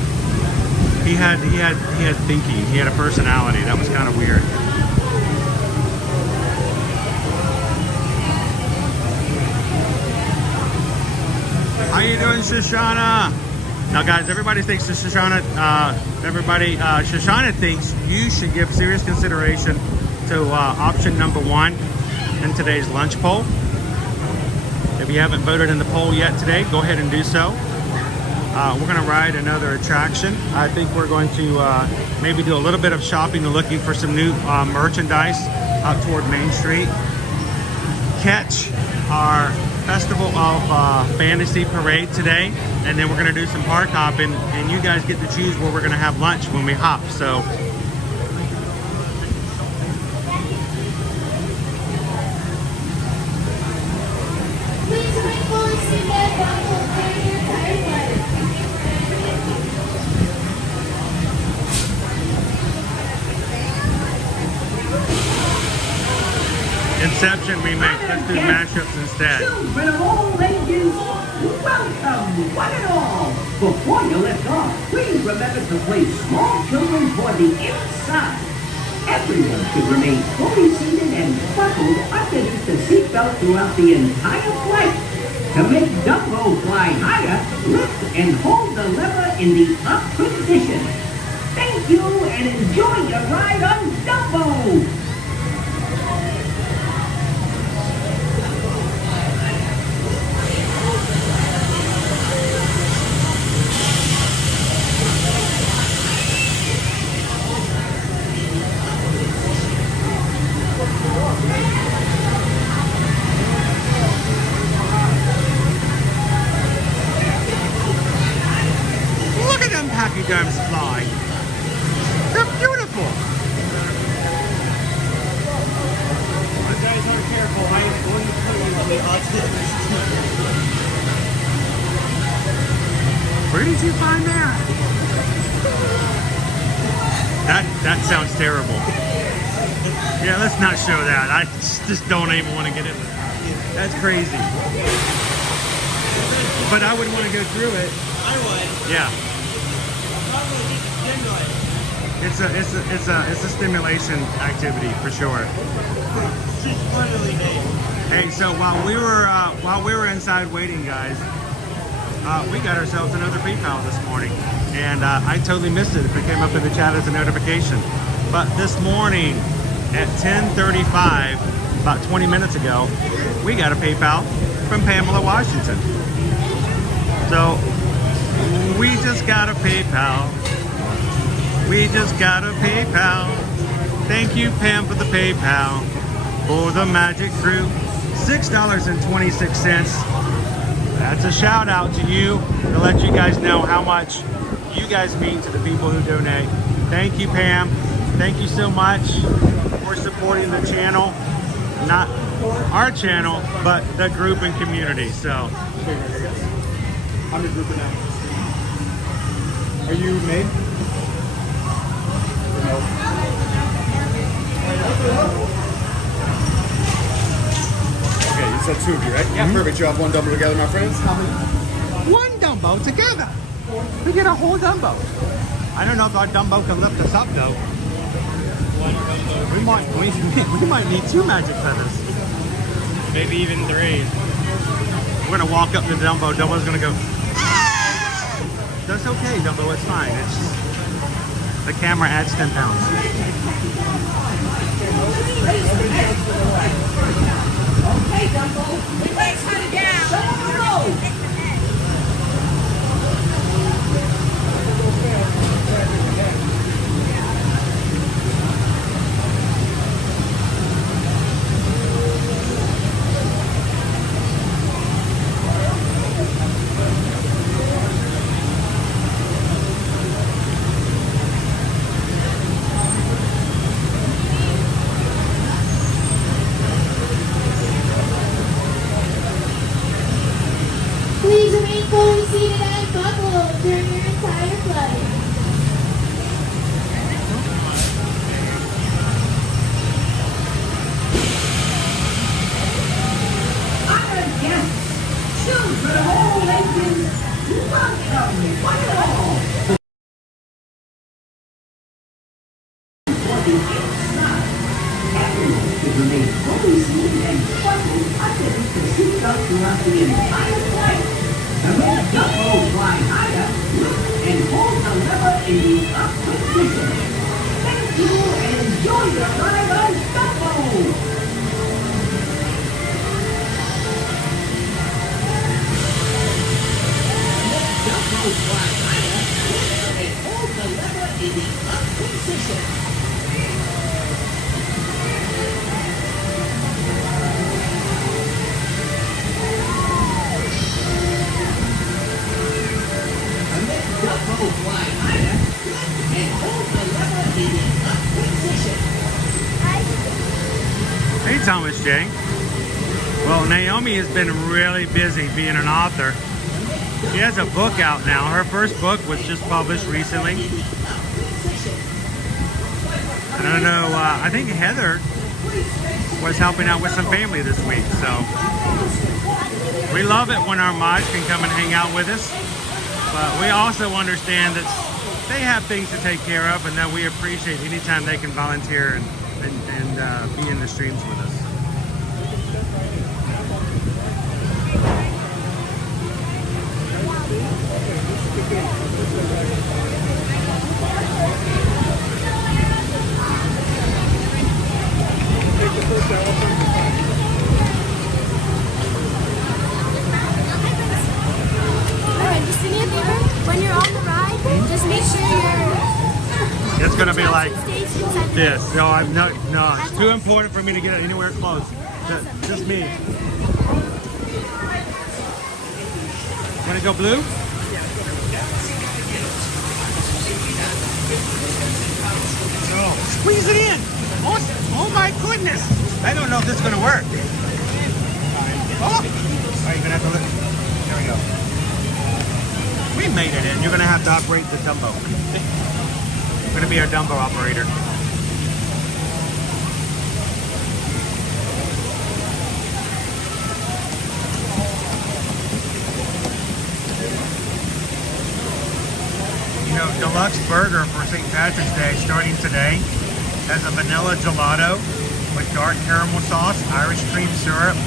He had thinking. He had a personality. That was kind of weird. How you doing, Shoshana? Now, guys, everybody thinks that Shoshana thinks you should give serious consideration to option number 1 in today's lunch poll. If you haven't voted in the poll yet today, go ahead and do so. We're going to ride another attraction. I think we're going to maybe do a little bit of shopping and looking for some new merchandise out toward Main Street. Catch our Festival of Fantasy Parade today, and then we're going to do some park hopping, and you guys get to choose where we're going to have lunch when we hop. So Inception remake. Let's do mashups instead. Children of all ages, welcome, one and all. Before you lift off, please remember to place small children toward the inside. Everyone should remain fully seated and buckled underneath the seatbelt throughout the entire flight. To make Dumbo fly higher, lift and hold the lever in the up position. Thank you and enjoy your ride on Dumbo. bubblegums fly. They're beautiful. If you guys aren't careful, I am going to put you on the autism. Where did you find that? That sounds terrible. Yeah, let's not show that. I just don't even want to get in there. That's crazy. But I would want to go through it. I would. Yeah. Probably need to stimulate. It's a stimulation activity for sure. Just finally made. Hey, so while we were inside waiting, guys, we got ourselves another PayPal this morning, and I totally missed it if it came up in the chat as a notification. But this morning at 10:35, about 20 minutes ago, we got a PayPal from Pamela Washington. So we just got a PayPal. We just got a PayPal. Thank you, Pam, for the PayPal. For the Magic Crew, $6.26. That's a shout out to you to let you guys know how much you guys mean to the people who donate. Thank you, Pam. Thank you so much for supporting the channel. Not our channel, but the group and community. So, I'm your grouper now. Are you made? No. Okay, you said two of you, right? Yeah, perfect. You have one Dumbo together, my friends. One Dumbo together. We get a whole Dumbo. I don't know if our Dumbo can lift us up though. We might need 2 magic feathers. Maybe even 3. We're gonna walk up to Dumbo. Dumbo's gonna go. That's okay, Dumbo. It's fine. It's just, the camera adds 10 pounds. Okay, Dumbo. Let's put it down. Show them the road. Please remain fully seated and buckled during your entire flight. Honored guests, children of all ages, welcome, one and all. For the inside, everyone should remain fully seated and buckled under the seatbelt throughout the entire flight. To make Dumbo fly higher, lift and hold the lever in the up position. Thank you and enjoy your ride on Dumbo! Dumbo fly higher, lift and hold the lever in the up position. Dumbo fly higher, lift and hold the lever in the up position. Hey, Thomas J. Well, Naomi has been really busy being an author. She has a book out now. Her first book was just published recently. And I don't know, I think Heather was helping out with some family this week. So we love it when our mods can come and hang out with us. But we also understand that they have things to take care of, and that we appreciate anytime they can volunteer and be in the streams with us. Alright, just do me a favor. When you're on the ride, just make sure It's gonna be like stays inside the this. No, no, it's too important for me to get anywhere close. Just me. Wanna go blue? Squeeze it in. Oh my goodness. I don't know if this is going to work. Oh, you're going to have to look. There we go. We made it in. You're going to have to operate the Dumbo. You're going to be our Dumbo operator. You know, deluxe burger for St. Patrick's Day starting today has a vanilla gelato with dark caramel sauce, Irish cream syrup,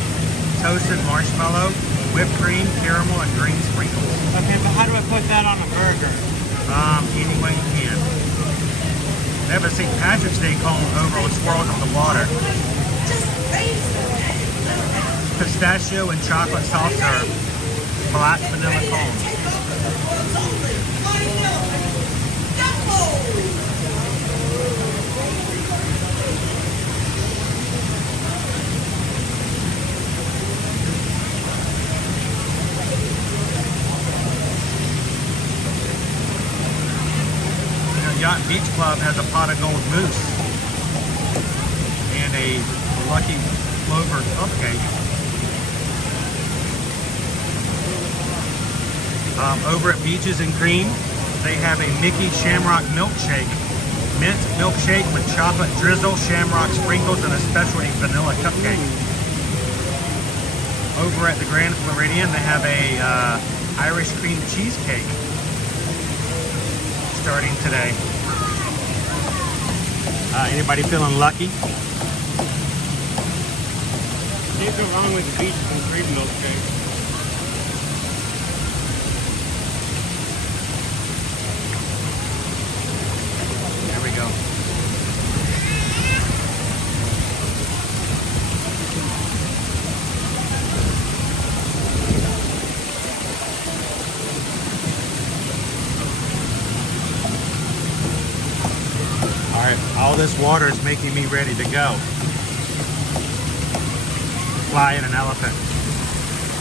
toasted marshmallow, whipped cream, caramel, and green sprinkles. Okay, but how do I put that on a burger? Any way you can. They have a St. Patrick's Day cone over with swirls on the water. Pistachio and chocolate soft serve. Black vanilla cone. Yacht and Beach Club has a pot of gold mousse and a Lucky Clover cupcake. Over at Beaches and Cream, they have a Mickey Shamrock milkshake. Mint milkshake with chocolate drizzle, shamrock sprinkles, and a specialty vanilla cupcake. Over at the Grand Floridian, they have a Irish cream cheesecake starting today. Anybody feeling lucky? Can't go wrong with the Beaches and Cream milkshake. There we go. All right, all this water is making me ready to go. Fly in an elephant.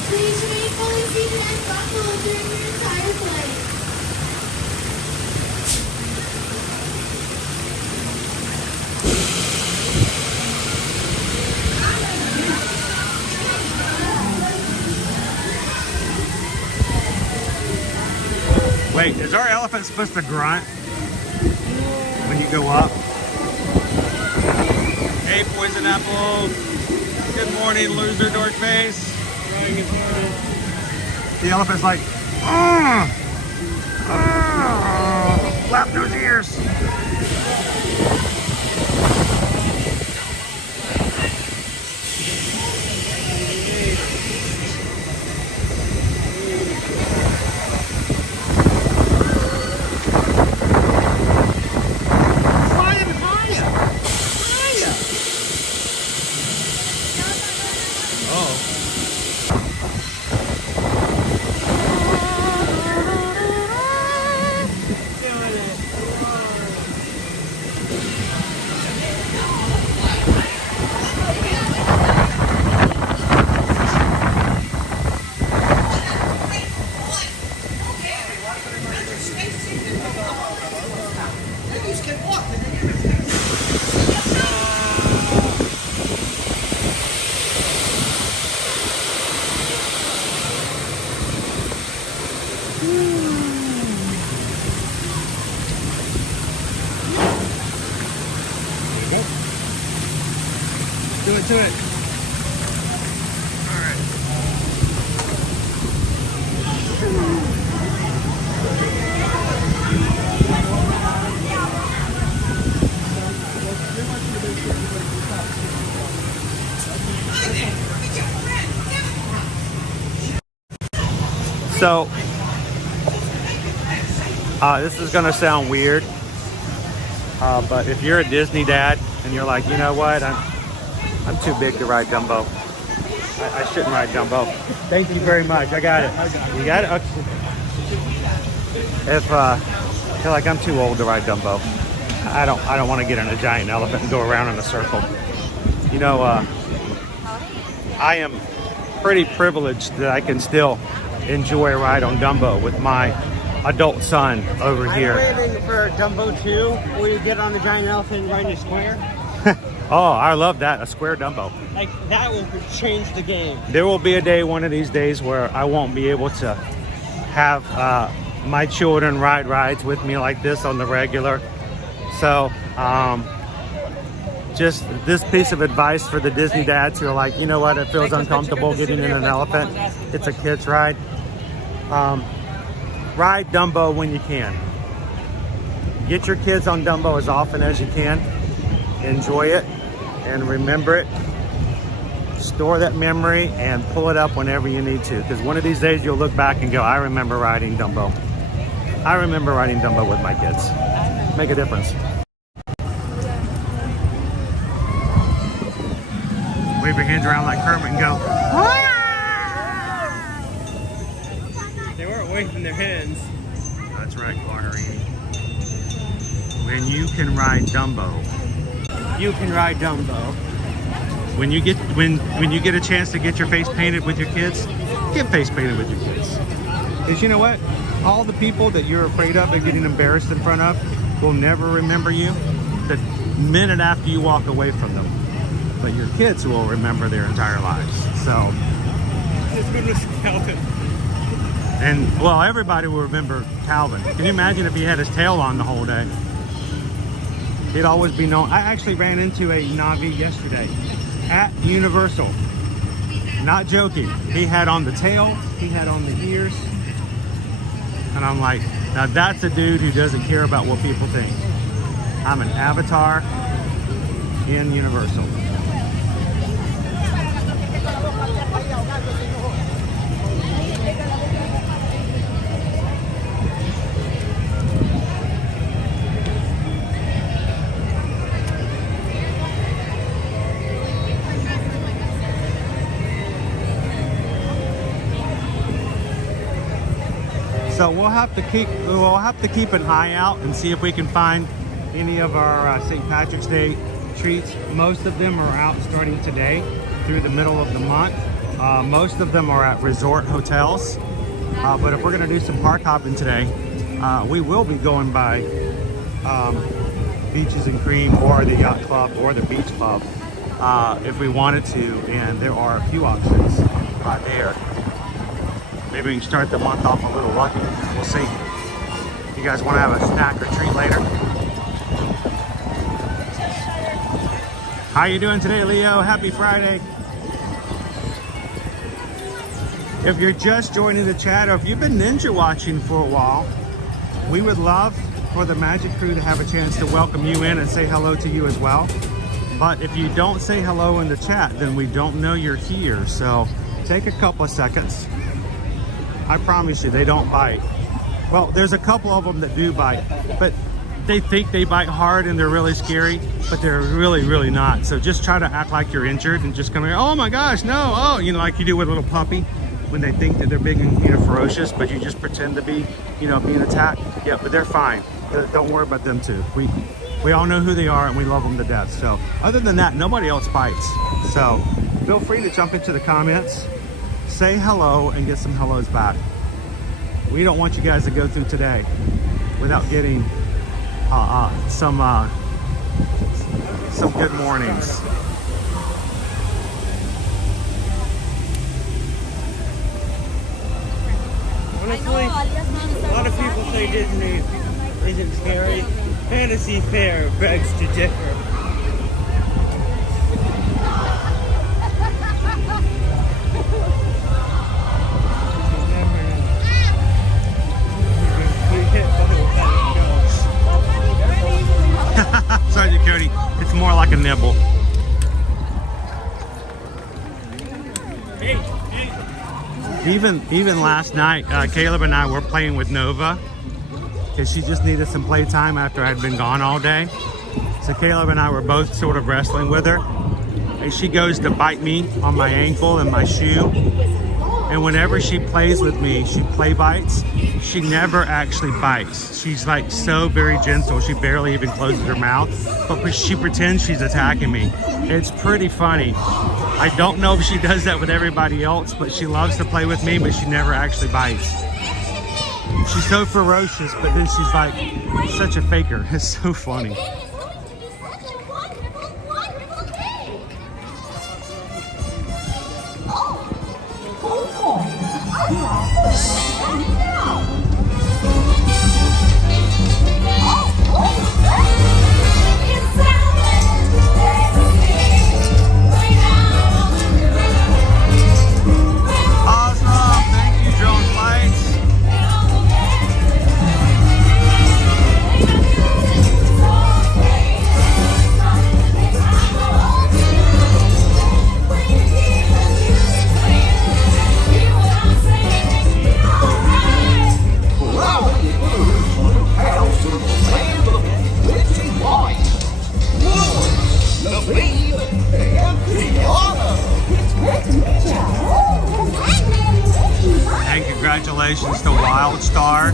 Please remain fully seated and buckle during your entire flight. Wait, is our elephant supposed to grunt when you go up? Hey, Poison Apple. Good morning, loser dork face. The elephant's like, flap those ears. Do it to it. All right. So, this is going to sound weird, but if you're a Disney dad and you're like, you know what, I'm too big to ride Dumbo. I shouldn't ride Dumbo. Thank you very much. I got it. You got it? Okay. If I feel like I'm too old to ride Dumbo, I don't want to get in a giant elephant and go around in a circle. You know, I am pretty privileged that I can still enjoy a ride on Dumbo with my adult son over here. I'm waiting for Dumbo 2, where you get on the giant elephant right in a square. Oh, I love that, a square Dumbo. Like, that will change the game. There will be a day one of these days where I won't be able to have my children ride rides with me like this on the regular. So just this piece of advice for the Disney dads who are like, you know what, it feels uncomfortable getting in an elephant. It's a kid's ride. Ride Dumbo when you can. Get your kids on Dumbo as often as you can. Enjoy it and remember it. Store that memory and pull it up whenever you need to, because one of these days you'll look back and go, I remember riding Dumbo. I remember riding Dumbo with my kids. Make a difference. Wave your hands around like Kermit and go. They weren't waving their hands. That's right, Clarnerini. When you can ride Dumbo. You can ride Dumbo. When you get a chance to get your face painted with your kids, get face painted with your kids. Because you know what? All the people that you're afraid of and getting embarrassed in front of will never remember you the minute after you walk away from them. But your kids will remember their entire lives. So. And well, everybody will remember Calvin. Can you imagine if he had his tail on the whole day? He'd always be known. I actually ran into a Navi yesterday at Universal. Not joking. He had on the tail, he had on the ears. And I'm like, now that's a dude who doesn't care about what people think. I'm an avatar in Universal. So we'll have to keep an eye out and see if we can find any of our St. Patrick's Day treats. Most of them are out starting today through the middle of the month. Most of them are at resort hotels. But if we're going to do some park hopping today, we will be going by Beaches and Cream or the Yacht Club or the Beach Club if we wanted to. And there are a few options there. Maybe we can start the month off a little lucky. We'll see. You guys want to have a snack or treat later? How you doing today, Leo? Happy Friday. If you're just joining the chat or if you've been ninja watching for a while, we would love for the Magic Crew to have a chance to welcome you in and say hello to you as well. But if you don't say hello in the chat, then we don't know you're here. So take a couple of seconds. I promise you, they don't bite. Well, there's a couple of them that do bite, but they think they bite hard and they're really scary, but they're really, really not. So just try to act like you're injured and just come here, oh my gosh, no, oh, you know, like you do with a little puppy when they think that they're big and, you know, ferocious, but you just pretend to be, you know, being attacked. Yeah, but they're fine. Don't worry about them too. We all know who they are and we love them to death. So other than that, nobody else bites. So feel free to jump into the comments. Say hello and get some hellos back. We don't want you guys to go through today without getting some good mornings. Honestly, a lot of people say Disney isn't scary. Fantasy Fair begs to differ. Sergeant Cody, it's more like a nibble. Even last night, Caleb and I were playing with Nova because she just needed some playtime after I'd been gone all day. So Caleb and I were both sort of wrestling with her. And she goes to bite me on my ankle and my shoe. And whenever she plays with me, she play bites. She never actually bites. She's like so very gentle. She barely even closes her mouth, but she pretends she's attacking me. It's pretty funny. I don't know if she does that with everybody else, but she loves to play with me, but she never actually bites. She's so ferocious, but then she's like such a faker. It's so funny. And congratulations to Wild Star,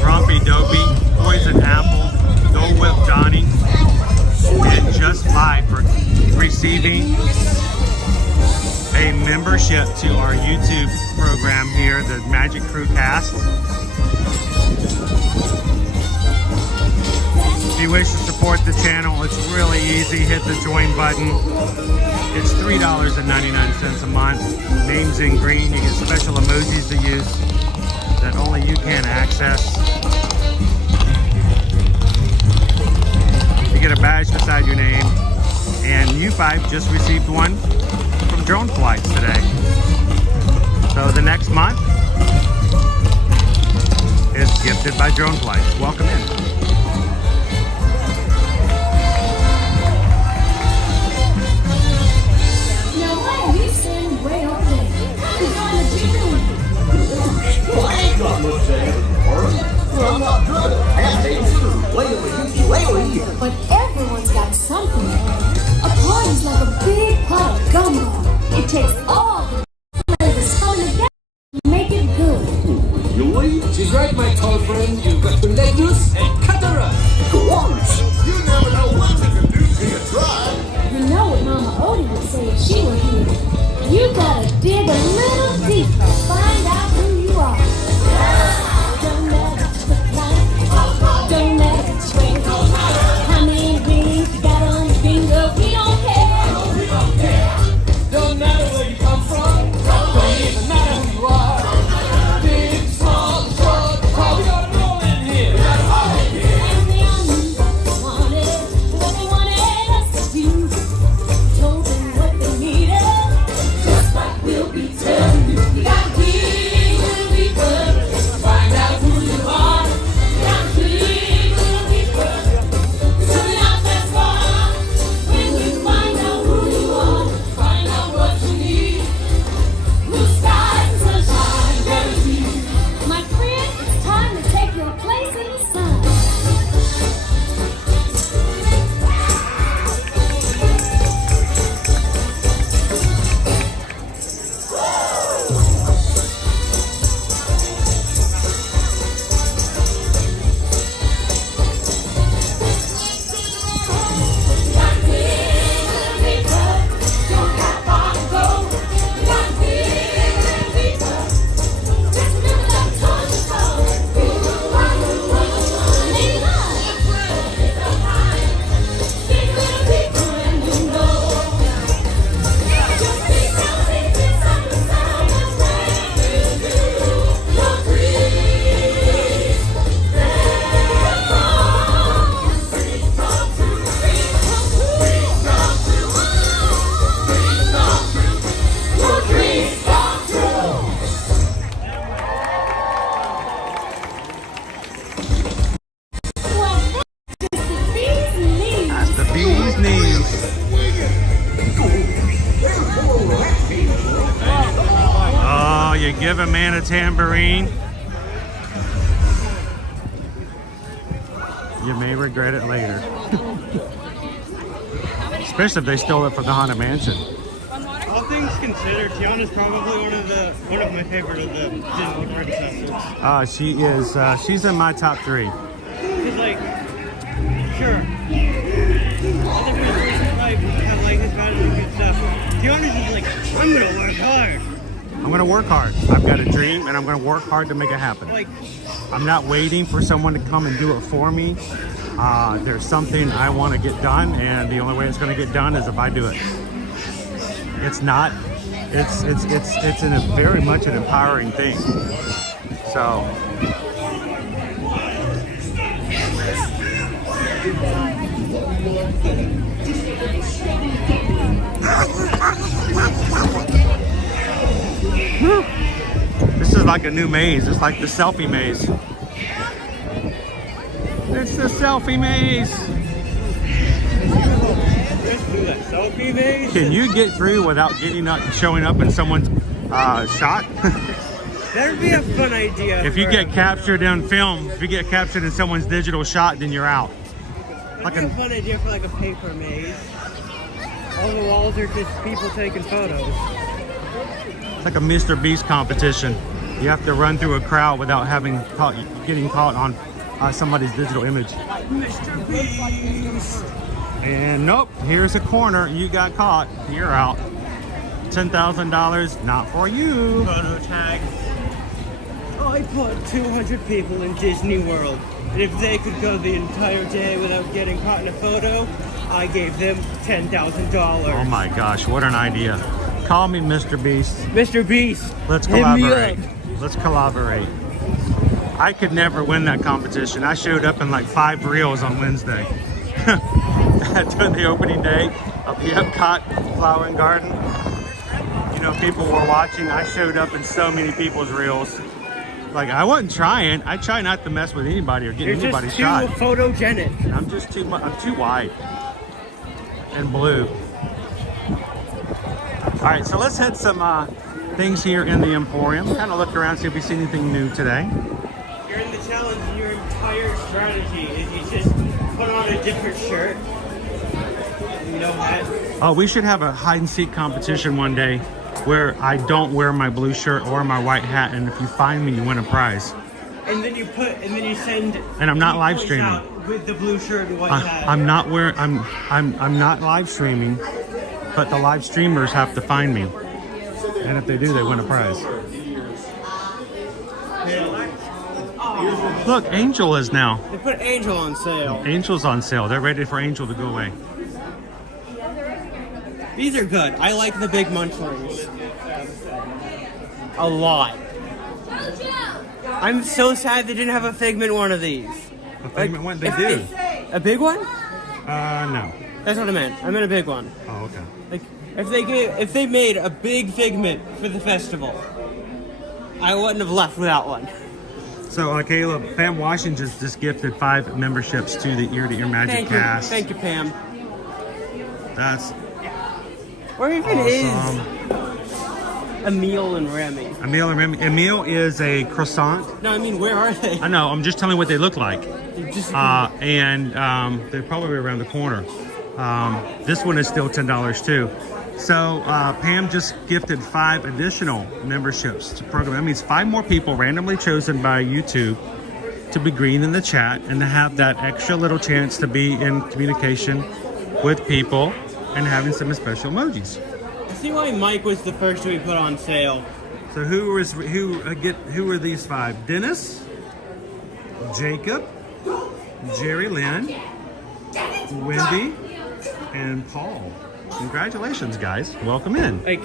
Grumpy Dopey, Poison Apple, Dole Whip Johnny, and Just Live for receiving a membership to our YouTube program here, the Magic Crew Cast. If you wish to support the channel, it's really easy. Hit the join button. It's $3.99 a month. Name's in green. You get special emojis to use that only you can access. You get a badge beside your name. And U5 just received one from Drone Flights today. So the next month is gifted by Drone Flights. Welcome in. But everyone's got something. A party's like a big pot of gumbo. It takes all the flavors coming together to make it good. Really? She's right, my tall friend. You've got to let loose and cut her up. Gorge! You never know what you can do till you try. You know what Mama Odie would say if she were here. You gotta dig a little deeper to find out who you are. Don't matter the line, don't matter the strength, how many rings you got on your finger, we don't care. Don't matter where you come from. Don't even matter who you are. Big, small, short, tall, we got it all in here. And the young wanted what they wanted us to do. Told them what they needed, just like we'll be telling you. You gotta dig a little deeper, find out who you are. You gotta dig a little deeper, something else that's wrong. When you find out who you are, find out what you need. Blue skies and sunshine, guaranteed. My friend, it's time to take your place in the sun. That's the bee's knees. Oh, you give a man a tambourine, you may regret it later. Especially if they stole it from the Haunted Mansion. All things considered, Tiana's probably one of my favorite of the Disney princesses. She is. She's in my top 3. Cause like, sure, other princesses have like this magic and good stuff. Tiana's just like, I'm gonna work hard. I'm gonna work hard. I've got a dream and I'm gonna work hard to make it happen. I'm not waiting for someone to come and do it for me. There's something I want to get done, and the only way it's gonna get done is if I do it. It's very much an empowering thing. So this is like a new maze. It's like the selfie maze. It's the selfie maze. Selfie maze? Can you get through without showing up in someone's shot? That would be a fun idea. If you get captured on film, if you get captured in someone's digital shot, then you're out. That'd be a fun idea for like a paper maze. All the walls are just people taking photos. It's like a Mr. Beast competition. You have to run through a crowd without getting caught on somebody's digital image. Mr. Beast! And nope, here's a corner. You got caught. You're out. $10,000, not for you. Photo tag. I put 200 people in Disney World, and if they could go the entire day without getting caught in a photo, I gave them $10,000. Oh my gosh, what an idea. Call me Mr. Beast. Mr. Beast, let's hit me collaborate. up. Let's collaborate. I could never win that competition. I showed up in like 5 reels on Wednesday. During the opening day of the Epcot Flower and Garden. You know, people were watching. I showed up in so many people's reels. Like, I wasn't trying. I try not to mess with anybody or get anybody shot. You're just too photogenic. I'm just too much. I'm too white and blue. All right, so let's hit some things here in the Emporium. Kind of look around, see if we see anything new today. You're in the challenge, and your entire strategy is you just put on a different shirt. No hat. Oh, we should have a hide and seek competition one day where I don't wear my blue shirt or my white hat, and if you find me, you win a prize. And then you send. And I'm not live streaming with the blue shirt and white hat. I'm not live streaming, but the live streamers have to find me, and if they do, they win a prize. Look, Angel is now. They put Angel on sale. Angel's on sale. They're ready for Angel to go away. These are good. I like the big munchlings. A lot. I'm so sad they didn't have a Figment one of these. A Figment one? They do. A big one? No. That's what I meant. I meant a big one. Oh, okay. Like, if they made a big Figment for the festival, I wouldn't have left without one. So, Caleb, Pam Washington just gifted 5 memberships to the Ear to Ear Magic Cast. Thank you, Pam. That's Or even awesome. is Emile and Remy. Emile and Remy. Emile is a croissant. No, I mean, where are they? I know. I'm just telling you what they look like. Just, they're probably around the corner. This one is still $10 too. So Pam just gifted 5 additional memberships to the program. That means 5 more people randomly chosen by YouTube to be green in the chat and to have that extra little chance to be in communication with people and having some special emojis. I see why Mike was the first to be put on sale. So who were these 5? Dennis, Jacob, Jerry Lynn, Wendy, and Paul. Congratulations, guys. Welcome in. Like,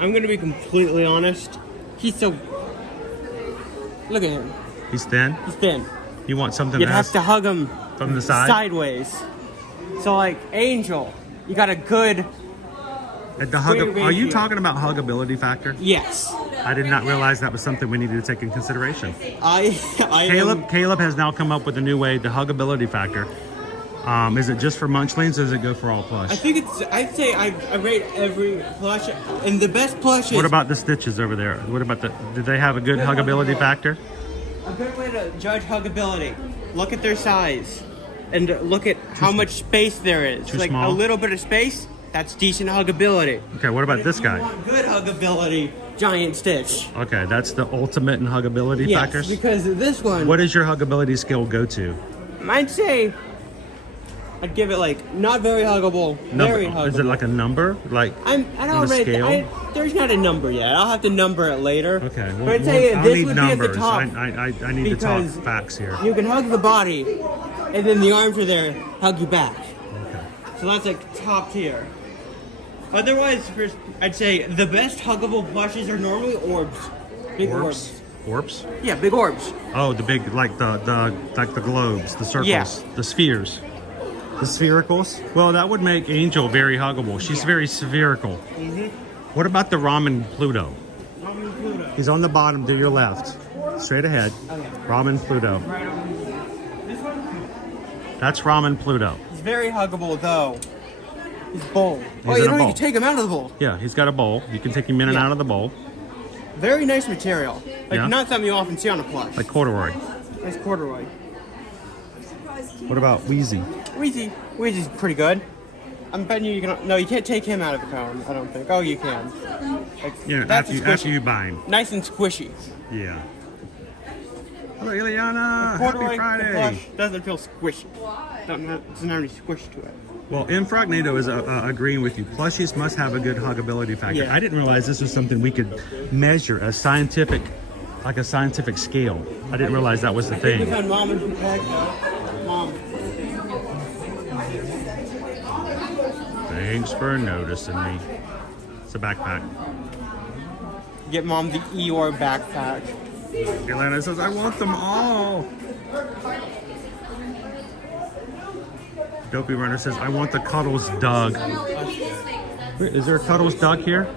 I'm gonna be completely honest. He's so. Look at him. He's thin? He's thin. You want something You'd that have to hug him from the side? Sideways. So, like, Angel, you got a good. Are you talking about huggability factor? Yes. I did not realize that was something we needed to take in consideration. Caleb has now come up with a new way, the huggability factor. Is it just for munchlings or does it go for all plush? I think I'd say I rate every plush, and the best plush is... What about the stitches over there? What about do they have a good huggability factor? A good way to judge huggability. Look at their size, and look at how much space there is. Too like small? A little bit of space, that's decent huggability. Okay, what about this guy? Good huggability, giant stitch. Okay, that's the ultimate in huggability factors? Because this one... What does your huggability skill go to? I'd say I'd give it like not very huggable, very huggable. Is it like a number? Like I on don't a scale? there's not a number yet. I'll have to number it later. Okay. But I'd say I'll this need would numbers. be at the top. I need to talk because facts here. You can hug the body, and then the arms are there, hug you back. Okay. So that's like top tier. Otherwise, I'd say the best huggable plushes are normally orbs. Big orbs. Orbs? Yeah, big orbs. Oh, the big, like the globes, the circles, Yeah. the spheres, the sphericals. Well, that would make Angel very huggable. She's very spherical. What about the Ramen Pluto? Ramen Pluto. He's on the bottom to your left, straight ahead. Okay. Ramen Pluto. This one? That's Ramen Pluto. He's very huggable though. His bowl. He's in a you bowl. can take him out of the bowl. Yeah, he's got a bowl. You can take him in and out of the bowl, Very nice material. Like Yeah. not something you often see on a plush. like corduroy. Nice corduroy. What about Wheezy? Wheezy's pretty good. I'm betting you can. No, you can't take him out of the cone. I don't think. Oh, you can. Like, Yeah, that's after you buy him. Nice and squishy. Yeah. Hello, Ileana. Corduroy, Happy the Friday. plush doesn't feel squishy. Doesn't have any squish to it. Well, Infrognito is agreeing with you. Plushies must have a good huggability factor. Yeah. I didn't realize this was something we could measure a scientific scale. I didn't realize that was the We thing. found Mom in the bag though. Mom. Thanks for noticing me. It's a backpack. Get Mom the Eeyore backpack. Ileana says, I want them all. Dopey Runner says, I want the Cuddles Doug. Wait, is there a Cuddles Doug here?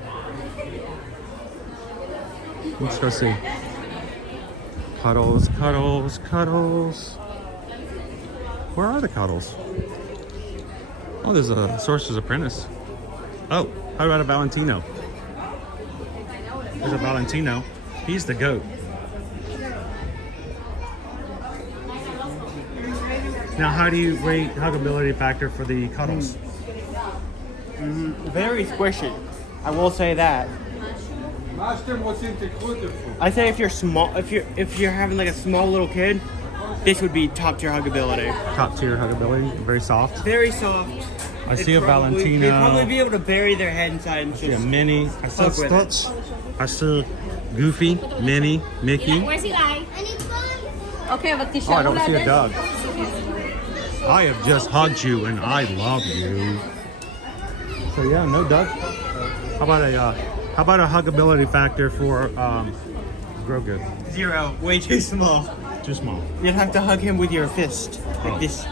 Let's go see. Cuddles, Cuddles, Cuddles. Where are the Cuddles? Oh, there's a Sorcerer's Apprentice. Oh, how about a Valentino? There's a Valentino. He's the goat. Now, how do you rate huggability factor for the Cuddles? Very squishy. I will say that. I say if you're small, if you're having like a small little kid, this would be top tier huggability. Top tier huggability, very soft. Very soft. I see a Valentino. They'd probably be able to bury their head inside and I see a just Minnie. I see hug with it. Stitch. I see Goofy, Minnie, Mickey. Where's he like? Okay, but Oh, I don't see a Doug. I have just hugged you and I love you. So yeah, no Doug. How about a huggability factor for Grogu? 0. Way too small. Too small. You'd have to hug him with your fist like Oh. this.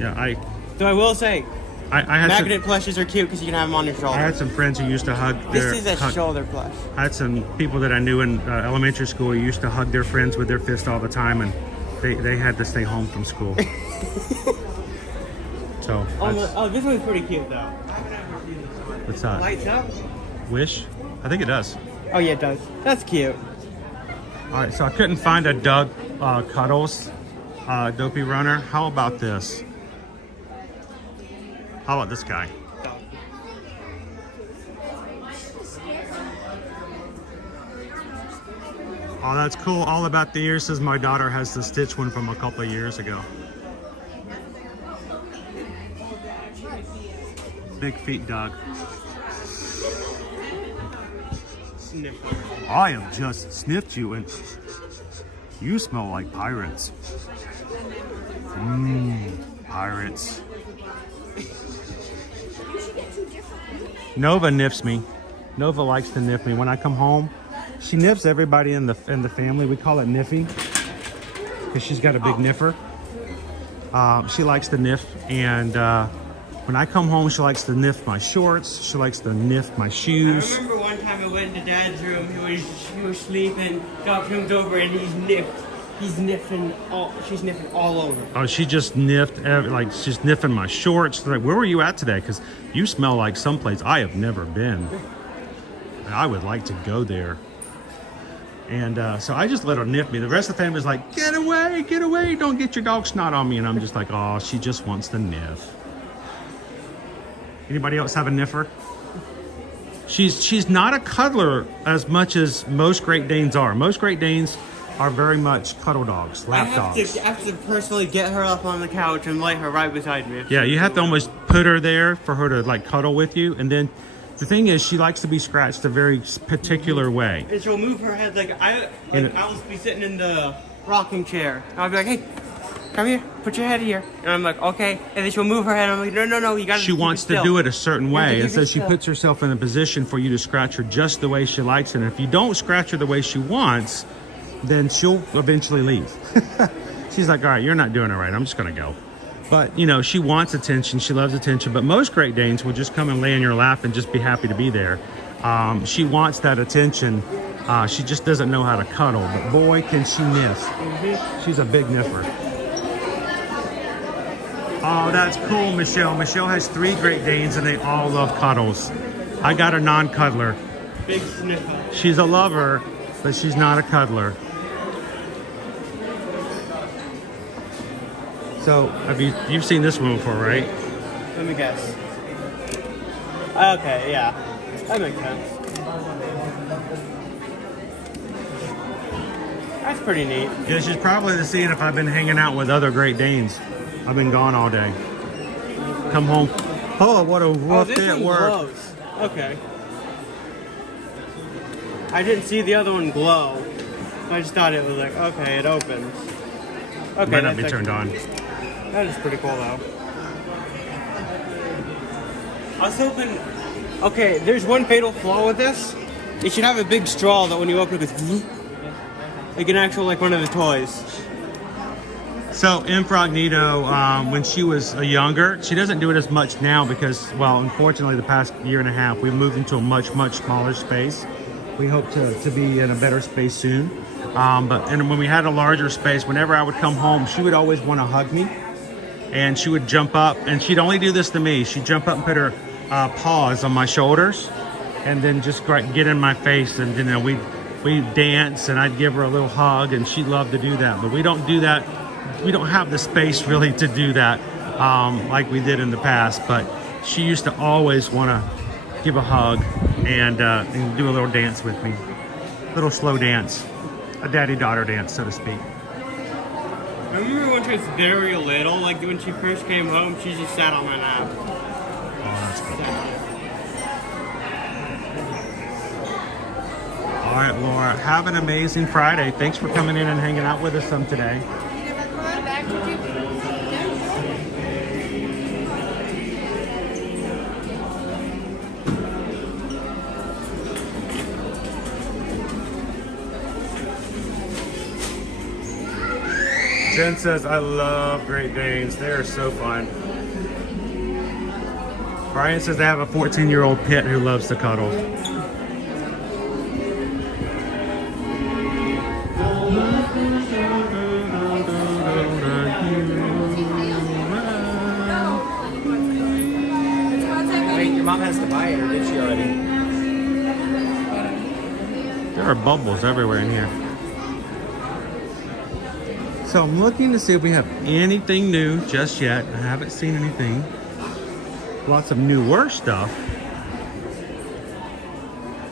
Yeah, So I will say, I had magnet plushes are cute because you can have them on your shoulder. I had some friends who used to hug their. This is a shoulder plush. I had some people that I knew in elementary school who used to hug their friends with their fist all the time, and they had to stay home from school. So This one's pretty cute though. what's that? Lights up. Wish? I think it does. Oh yeah, it does. That's cute. All right, so I couldn't find a Doug Cuddles Dopey Runner. How about this? How about this guy? Oh, that's cool. All about the ears says my daughter has the Stitch one from a couple of years ago. Big feet dog. I have just sniffed you and you smell like pirates. Pirates. Nova niffs me. Nova likes to niff me. When I come home, she niffs everybody in the family. We call it niffy because she's got a big niffer. She likes to niff, and when I come home, she likes to niff my shorts. She likes to niff my shoes. I remember one time I went into Dad's room. He was sleeping. Doc comes over and she's niffing all over. Oh, she just niffed, like she's niffing my shorts. Like, where were you at today? Because you smell like someplace I have never been. I would like to go there. And so I just let her nip me. The rest of the family's like, get away, don't get your dog snot on me. And I'm just like, oh, she just wants to niff. Anybody else have a niffer? She's not a cuddler as much as most Great Danes are. Most Great Danes are very much cuddle dogs, lap dogs. I have to personally get her up on the couch and lay her right beside me. Yeah, you have to almost put her there for her to like cuddle with you. And then the thing is, she likes to be scratched a very particular way. And she'll move her head I'll be sitting in the rocking chair. I'll be like, hey, come here, put your head here. And I'm like, okay. And then she'll move her head. I'm like, no, you gotta. She wants to do it a certain way, and so she puts herself in a position for you to scratch her just the way she likes it. And if you don't scratch her the way she wants, then she'll eventually leave. She's like, all right, you're not doing it right. I'm just gonna go. But you know, she wants attention. She loves attention. But most Great Danes will just come and lay in your lap and just be happy to be there. She wants that attention. She just doesn't know how to cuddle. But boy, can she niff. She's a big niffer. Oh, that's cool, Michelle. Michelle has 3 Great Danes and they all love cuddles. I got a non-cuddler. Big sniffer. She's a lover, but she's not a cuddler. So, you've seen this one before, right? Let me guess. Okay, yeah. That makes sense. That's pretty neat. Yeah, she's probably seeing if I've been hanging out with other Great Danes. I've been gone all day. Come home. Oh, what a rough day at work. Glows. Okay. I didn't see the other one glow. I just thought it was like, okay, it opens. Okay, might not be turned on. That is pretty cool, though. I was hoping... Okay, there's one fatal flaw with this. It should have a big straw that when you open it goes... Like an actual, like one of the toys. So Incognito, when she was younger, she doesn't do it as much now because, well, unfortunately, the past year and a half, we've moved into a much smaller space. We hope to be in a better space soon. And when we had a larger space, whenever I would come home, she would always want to hug me. And she would jump up, and she'd only do this to me. She'd jump up and put her paws on my shoulders, and then just get in my face, and you know, we'd dance, and I'd give her a little hug, and she'd love to do that. But we don't do that. We don't have the space really to do that like we did in the past. But she used to always want to give a hug and do a little dance with me, a little slow dance, a daddy-daughter dance, so to speak. I remember when she was very little, like when she first came home, she just sat on my lap. Oh, that's cool. All right, Laura, have an amazing Friday. Thanks for coming in and hanging out with us some today. Jen says, I love Great Danes. They are so fun. Brian says they have a 14-year-old pit who loves to cuddle. Wait, your mom has to buy it, or did she already? There are bubbles everywhere in here. So I'm looking to see if we have anything new just yet. I haven't seen anything. Lots of newer stuff.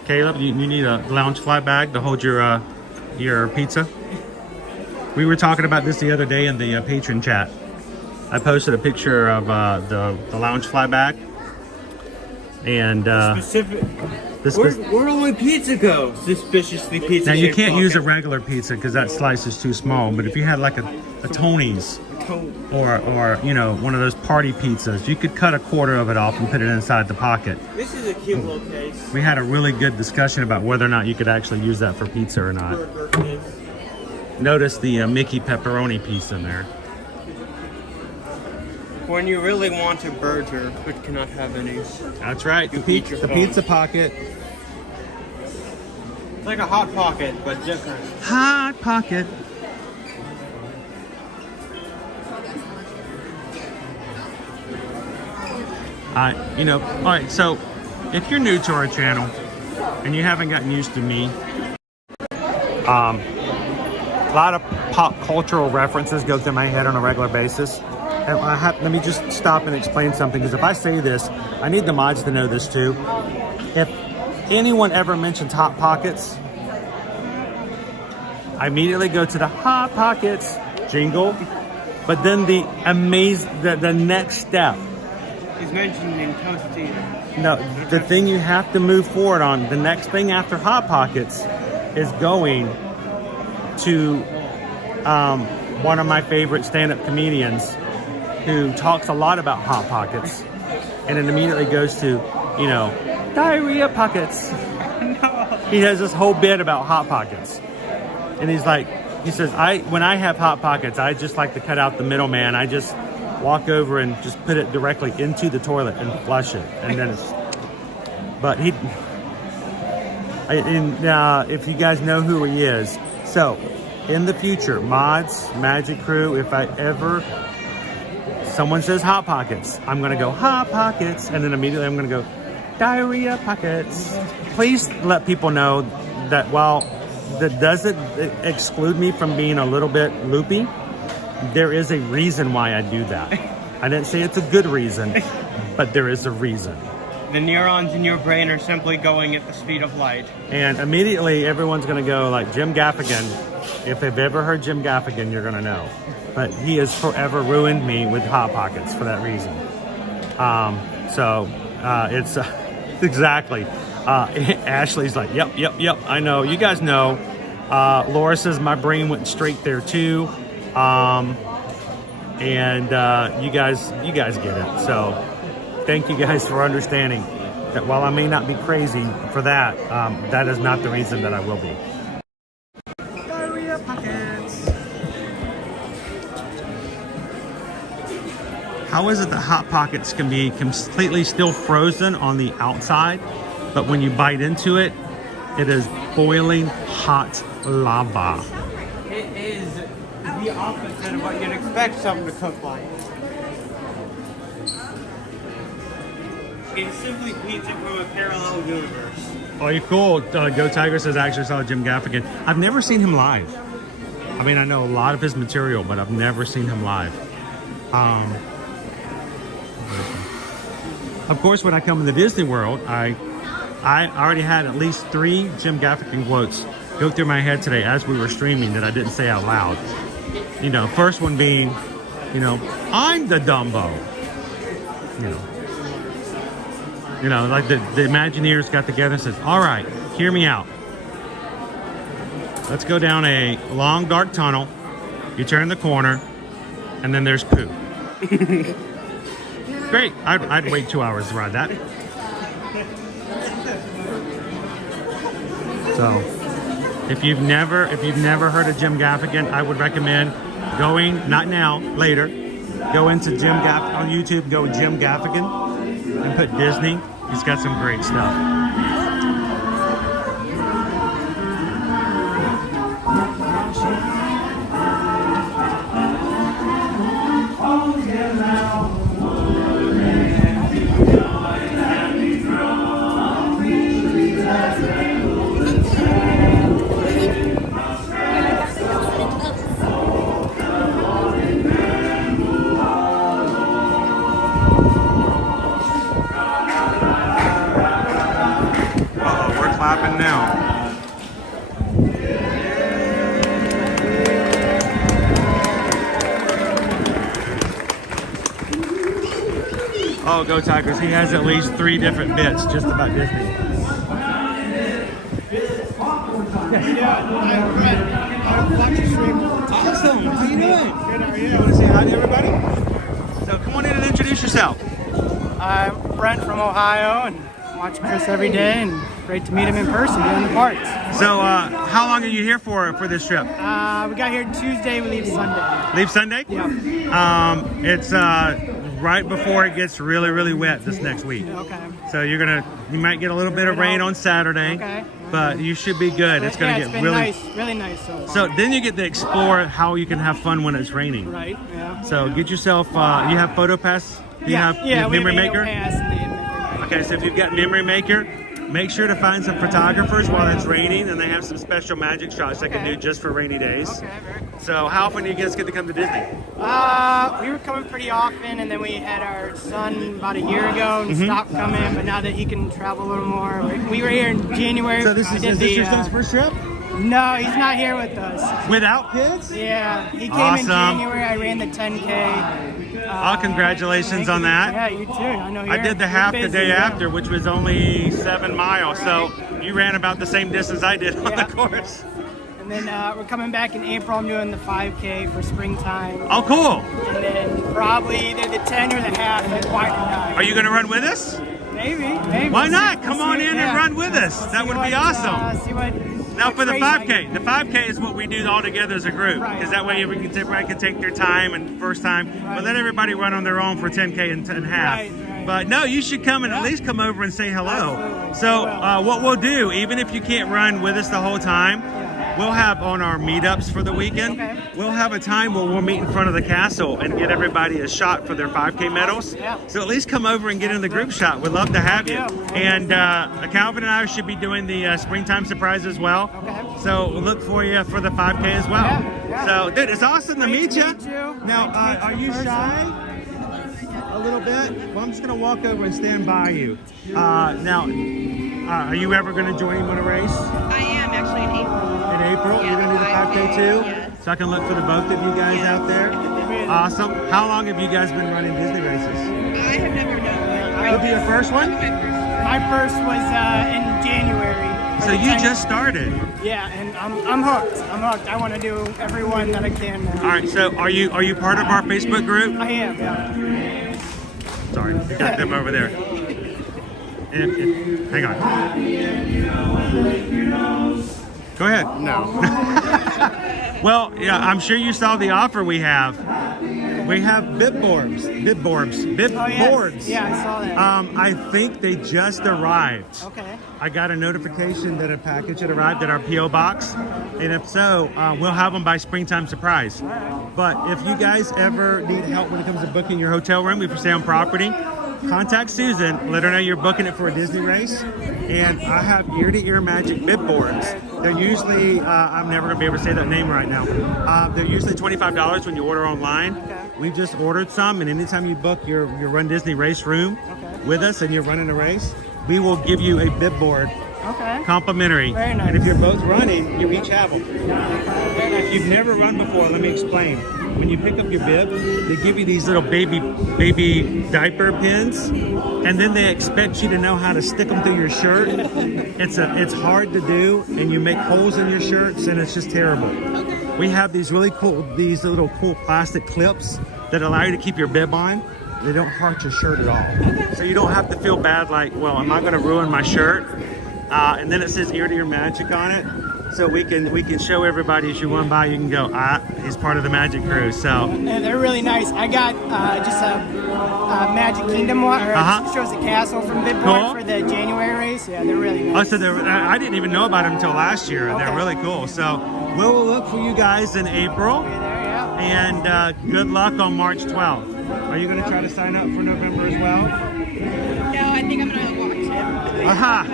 Caleb, you need a lounge fly bag to hold your pizza. We were talking about this the other day in the patron chat. I posted a picture of the lounge fly bag. And where'd all my pizza go? Suspiciously pizza. Now you can't use a regular pizza because that slice is too small. But if you had like a Tony's or you know, one of those party pizzas, you could cut a quarter of it off and put it inside the pocket. This is a cute little case. We had a really good discussion about whether or not you could actually use that for pizza or not. Notice the Mickey pepperoni piece in there. When you really want a burger, but cannot have any. That's right. The pizza pocket. It's like a Hot Pocket, but different. Hot Pocket. You know, all right, so if you're new to our channel and you haven't gotten used to me, a lot of pop cultural references go through my head on a regular basis. And let me just stop and explain something, because if I say this, I need the mods to know this too. If anyone ever mentions Hot Pockets, I immediately go to the Hot Pockets jingle, but then the next step. He's mentioning Toasty. No, the thing you have to move forward on, the next thing after Hot Pockets is going to one of my favorite stand-up comedians who talks a lot about Hot Pockets, and it immediately goes to, you know, diarrhea pockets. No. He has this whole bit about Hot Pockets, and he says, when I have Hot Pockets, I just like to cut out the middleman. I just walk over and just put it directly into the toilet and flush it, and then it's. But if you guys know who he is, so in the future, mods, Magic Crew, if someone says Hot Pockets, I'm gonna go Hot Pockets, and then immediately I'm gonna go diarrhea pockets. Please let people know that while that doesn't exclude me from being a little bit loopy, there is a reason why I do that. I didn't say it's a good reason, but there is a reason. The neurons in your brain are simply going at the speed of light. And immediately everyone's going to go like Jim Gaffigan. If they've ever heard Jim Gaffigan, you're going to know. But he has forever ruined me with Hot Pockets for that reason. It's exactly. Ashley's like, yep, I know. You guys know. Laura says my brain went straight there too. You guys get it. So thank you guys for understanding that while I may not be crazy for that, that is not the reason that I will be. Diarrhea pockets. How is it that Hot Pockets can be completely still frozen on the outside, but when you bite into it, it is boiling hot lava? It is the opposite of what you'd expect something to cook like. It's simply pizza from a parallel universe. Oh, you cool. Go Tiger says I actually saw Jim Gaffigan. I've never seen him live. I mean, I know a lot of his material, but I've never seen him live. Of course, when I come to Disney World, I already had at least 3 Jim Gaffigan quotes go through my head today as we were streaming that I didn't say out loud. You know, first one being, you know, I'm the Dumbo. You know, like the Imagineers got together and says, all right, hear me out. Let's go down a long, dark tunnel. You turn the corner, and then there's poo. Great. I'd wait 2 hours to ride that. So, if you've never heard of Jim Gaffigan, I would recommend going, not now, later, go into Jim Gaffigan on YouTube, go Jim Gaffigan, and put Disney. He's got some great stuff. Clapping now. Oh, go Tigers. He has at least 3 different bits just about Disney. Awesome. How you doing? Good, how are you? Want to say hi to everybody? So come on in and introduce yourself. I'm Brent from Ohio and watch Chris every day, and great to meet him in person here in the parks. So, how long are you here for this trip? We got here Tuesday, we leave Sunday. Leave Sunday? Yeah. It's right before it gets really, really wet this next week. Okay. So you might get a little bit of rain on Saturday, okay. But you should be good. It's going to get really nice so far. So then you get to explore how you can have fun when it's raining. Right, yeah. So get yourself, you have PhotoPass? You have Memory Maker? Okay, so if you've got Memory Maker, make sure to find some photographers while it's raining, and they have some special magic shots they can do just for rainy days. Okay, very cool. So how often do you guys get to come to Disney? We were coming pretty often, and then we had our son about a year ago and stopped coming, but now that he can travel a little more, we were here in January. So is this your son's first trip? No, he's not here with us. Without kids? Yeah, he came Awesome. in January. I ran the 10K. Congratulations on that. Yeah, you too. I know. I did the half the day after, which was only 7 miles. So you ran about the same distance I did on the course. And then we're coming back in April. I'm doing the 5K for springtime. Oh, cool. And then probably either the 10 or the half at White. Are you going to run with us? Maybe. Why not? Come on in and run with us. That would be awesome. See what. Now for the 5K, the 5K is what we do all together as a group, because that way everybody can take their time and first time, but let everybody run on their own for 10K and half. But no, you should come and at least come over and say hello. So what we'll do, even if you can't run with us the whole time, we'll have on our meetups for the weekend, we'll have a time where we'll meet in front of the castle and get everybody a shot for their 5K medals. So at least come over and get in the group shot. We'd love to have you. And Calvin and I should be doing the springtime surprise as well. So we'll look for you for the 5K as well. So dude, it's awesome to meet you. Now, are you shy? A little bit? Well, I'm just going to walk over and stand by you. Now, are you ever going to join with a race? I am actually in April. In April? You're going to do the 5K too? Yes. So I can look for the both of you guys out there? Awesome. How long have you guys been running Disney races? I have never done one. It'll be your first one? My first was in January. So you just started? Yeah, and I'm hooked. I'm hooked. I want to do every one that I can now. All right, so are you part of our Facebook group? I am, yeah. Sorry, I got them over there. Hang on. Go ahead. No. Well, yeah, I'm sure you saw the offer we have. We have bib boards. Yeah, I saw that. I think they just arrived. Okay. I got a notification that a package had arrived at our P.O. box. And if so, we'll have them by springtime surprise. But if you guys ever need help when it comes to booking your hotel room, if you stay on property, contact Susan, let her know you're booking it for a Disney race. And I have ear-to-ear magic bib boards. They're usually, I'm never gonna be able to say that name right now. They're usually $25 when you order online. We just ordered some, and anytime you book your Run Disney race room with us and you're running a race, we will give you a bib board complimentary. Very nice. And if you're both running, you each have them. If you've never run before, let me explain. When you pick up your bib, they give you these little baby diaper pins, and then they expect you to know how to stick them through your shirt. It's hard to do, and you make holes in your shirts, and it's just terrible. We have these little cool plastic clips that allow you to keep your bib on. They don't hurt your shirt at all. So you don't have to feel bad like, well, am I going to ruin my shirt? And then it says ear-to-ear magic on it. So we can show everybody as you run by, you can go, he's part of the Magic Crew. So yeah, they're really nice. I got just a Magic Kingdom one, or it shows the castle from Bidboard for the January race. Yeah, they're really nice. Oh, so I didn't even know about them until last year, and they're really cool. So we'll look for you guys in April, and good luck on March 12th. Are you going to try to sign up for November as well? No, I think I'm going to watch it. Aha!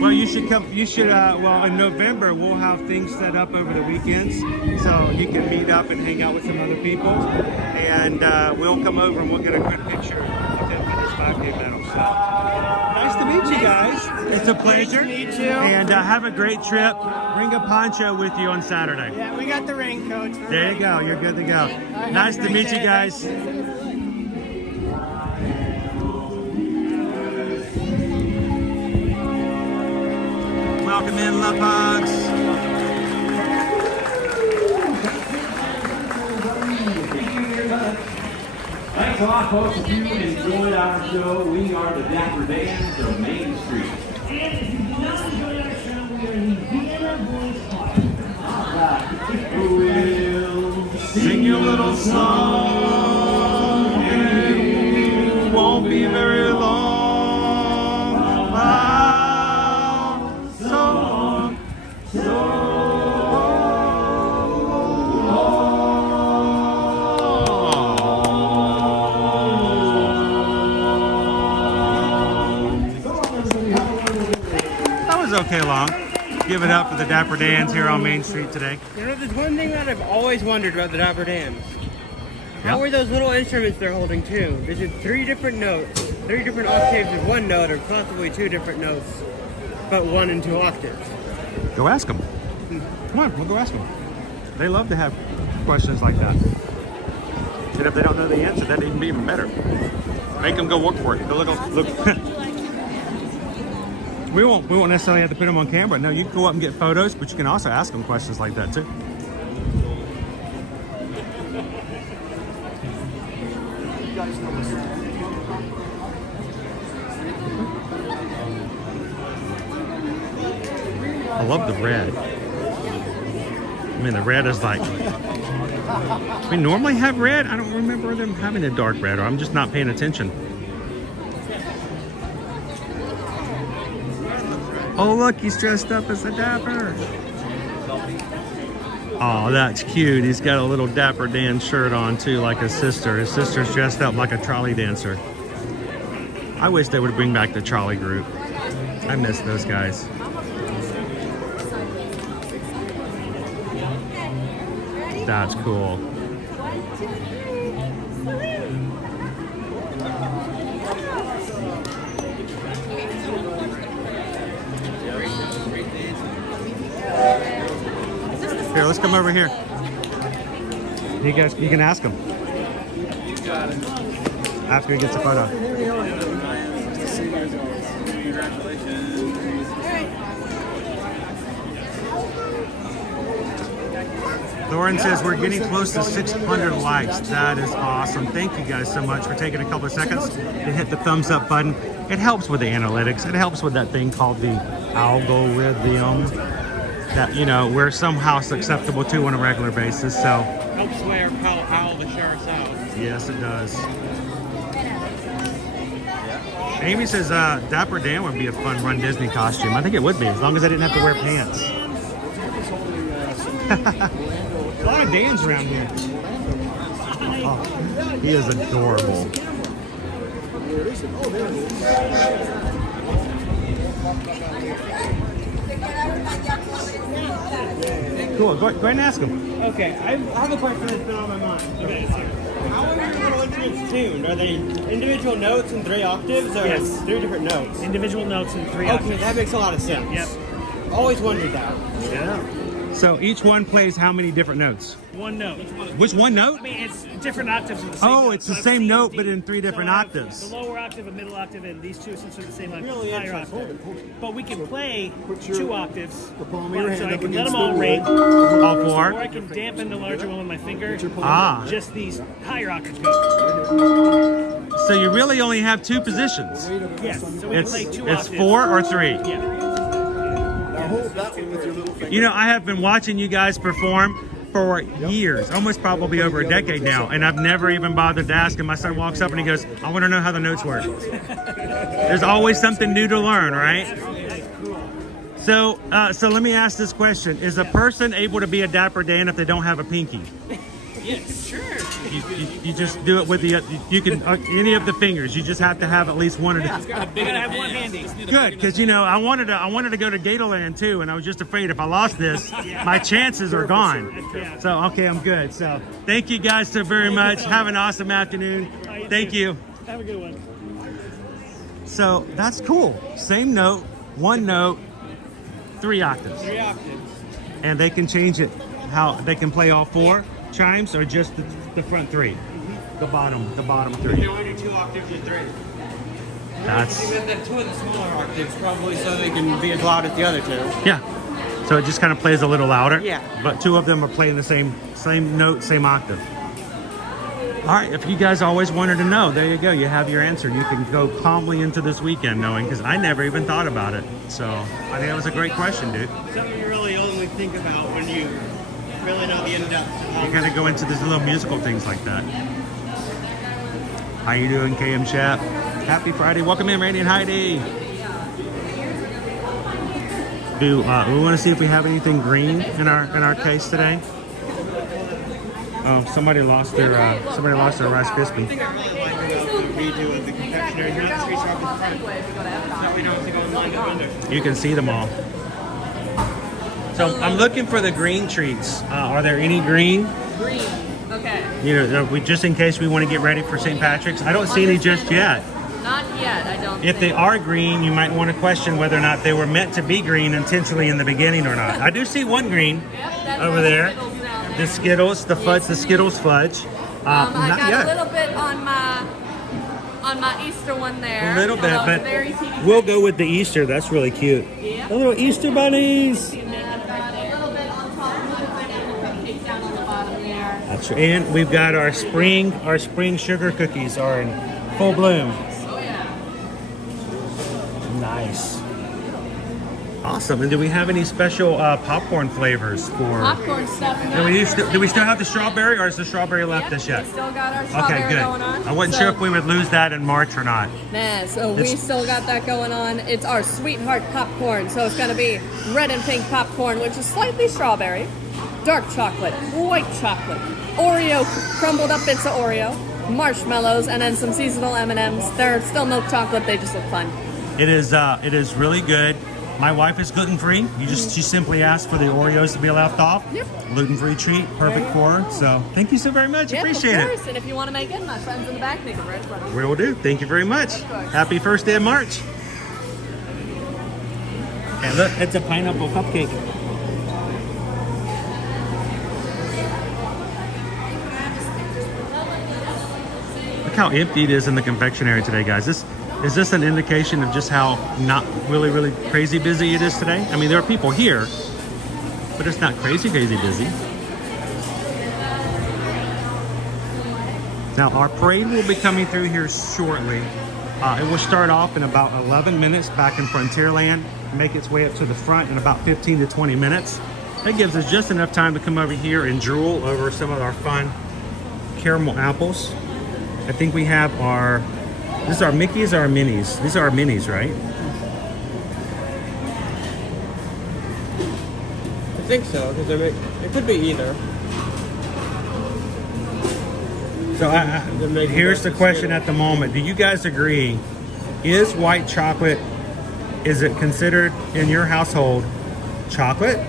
Well, you should come. You should. Well, in November we'll have things set up over the weekends, so you can meet up and hang out with some other people, and we'll come over and we'll get a good picture of him with his 5K medal. So nice to meet you guys. It's a pleasure. Nice to meet you. And have a great trip. Bring a poncho with you on Saturday. Yeah, we got the raincoats. There you go. You're good to go. Right, nice to meet you guys. Welcome in, Love Hugs. Thanks a lot, folks. If you enjoyed our show, we are the Dapper Dans of Main Street. And if you did not enjoy our show, we are in the Vienna Boys Park. All right. We'll Sing your little song, and it won't be very long. Okay, long. Give it up for the Dapper Dans here on Main Street today. You know, there's one thing that I've always wondered about the Dapper Dans. How are those little instruments they're holding too? Is it 3 different notes, 3 different octaves of one note, or possibly 2 different notes, but 1 and 2 octaves? Go ask them. Come on, we'll go ask them. They love to have questions like that. And if they don't know the answer, that'd even be even better. Make them go work for it. Go look. We won't necessarily have to put them on camera. No, you can go up and get photos, but you can also ask them questions like that too. I love the red. I mean, the red is like, we normally have red. I don't remember them having a dark red, or I'm just not paying attention. Oh, look, he's dressed up as a Dapper. Oh, that's cute. He's got a little Dapper Dan shirt on too, like his sister. His sister's dressed up like a trolley dancer. I wish they would bring back the trolley group. I miss those guys. That's cool. Here, let's come over here. You guys, you can ask him after he gets a photo. Lauren says we're getting close to 600 likes. That is awesome. Thank you guys so much for taking a couple of seconds to hit the thumbs up button. It helps with the analytics. It helps with that thing called the algorithm that, you know, we're somehow acceptable to on a regular basis. So helps wear how the sharks out. Yes, it does. Amy says Dapper Dan would be a fun Run Disney costume. I think it would be, as long as I didn't have to wear pants. A lot of Dans around here. Oh, he is adorable. Cool, go ahead and ask him. Okay, I have a question that's been on my mind. Okay, so how are your little instruments tuned? Are they individual notes in 3 octaves, or Yes. 3 different notes? Individual notes in 3 Okay, octaves. that makes a lot of sense. Yep. Always wondered that. Yeah. So each one plays how many different notes? One note. Which one note? I mean, it's different octaves of the same Oh, note. it's So the I've same seen note, D. but in 3 different So I have octaves. The lower octave, a middle octave, and these two essentially the same Really higher interesting. octave. But we can play 2 octaves. palm of your So hand I up can let against them all the ring. All 4? Or I can dampen the larger one with my finger. Ah. Just these higher octaves go. So you really only have 2 positions. Yes. So we can play 2 It's octaves. 4 or 3? Yeah. Now hold that one with your little finger. You know, I have been watching you guys perform for years, almost probably over a decade now, and I've never even bothered to ask him. My son walks up and he goes, I want to know how the notes work. There's always something new to learn, right? So let me ask this question. Is a person able to be a Dapper Dan if they don't have a pinky? Yes, sure. You just do it with the, you can, any of the fingers. You just have to have at least one of them. You gotta have one handy. Good, because you know I wanted to go to Gatorland too, and I was just afraid if I lost this, my chances are gone. So okay, I'm good. So thank you guys so very much. Have an awesome afternoon. Thank you. Have a good one. So that's cool. Same note, 1 note, 3 octaves, 3 octaves. and they can change it. How they can play all 4 chimes or just the front 3, the bottom 3. They only do 2 octaves or 3. That's Even the 2 of the smaller octaves, probably so they can be as loud as the other 2. yeah. So it just kind of plays a little louder. Yeah. But 2 of them are playing the same note, same octave. All right. If you guys always wanted to know, there you go. You have your answer. You can go calmly into this weekend knowing, because I never even thought about it. So I think that was a great question, dude. Something you really only think about when you really know the in-depth. You kind of go into these little musical things like that. How you doing, KM Chat? Happy Friday. Welcome in, Randy and Heidi. Do we want to see if we have anything green in our case today? Oh, somebody lost their Rice Krispie. The thing I really like about the redo of the confectionery is not the streets are up in front. So we don't have to go and line up under. You can see them all. So I'm looking for the green treats. Are there any green? Green. Okay. You know, just in case we want to get ready for St. Patrick's. I don't see any just yet. Not yet, I don't If they are green, you might want to question whether or not they were meant to be green intentionally in the beginning or not. I do see one green over there. The Skittles, the fudge, the Skittles fudge. I Not got yet. a little bit on my Easter one there. A little bit, although but it's very teeny we'll go with the Easter. That's really cute. Yeah. The little Easter bunnies. tiny. I've got a little bit on top of the pineapple cupcake down on the bottom there. That's right. And we've got our spring sugar cookies are in full bloom. Oh yeah. Nice. Awesome. And do we have any special popcorn flavors for? Popcorn stuff. Do we still have the strawberry, or is the strawberry left this yet? We still got our strawberry Okay, good. going on. I wasn't So- sure if we would lose that in March or not. Nah, so we It's- still got that going on. It's our sweetheart popcorn. So it's going to be red and pink popcorn, which is slightly strawberry, dark chocolate, white chocolate, Oreo, crumbled up bits of Oreo, marshmallows, and then some seasonal M&Ms. They're still milk chocolate. They just look fun. It is really good. My wife is gluten-free. She simply asked for the Oreos to be left off. Yep. Gluten-free treat, perfect for her. So thank you so very much. Yep, Appreciate of it. course. And if you want to make it, my friends in the back make it right for you. We will do. Thank you very much. Of course. Happy first day of March. And look, it's a pineapple cupcake. Look how empty it is in the confectionery today, guys. Is this an indication of just how not really crazy busy it is today? I mean, there are people here, but it's not crazy busy. Now, our parade will be coming through here shortly. It will start off in about 11 minutes back in Frontierland, make its way up to the front in about 15 to 20 minutes. That gives us just enough time to come over here and drool over some of our fun caramel apples. I think we have our, this is our Mickeys or our Minis? These are our Minis, right? I think so, because it could be either. So here's the question at the moment. Do you guys agree? Is white chocolate, is it considered in your household chocolate,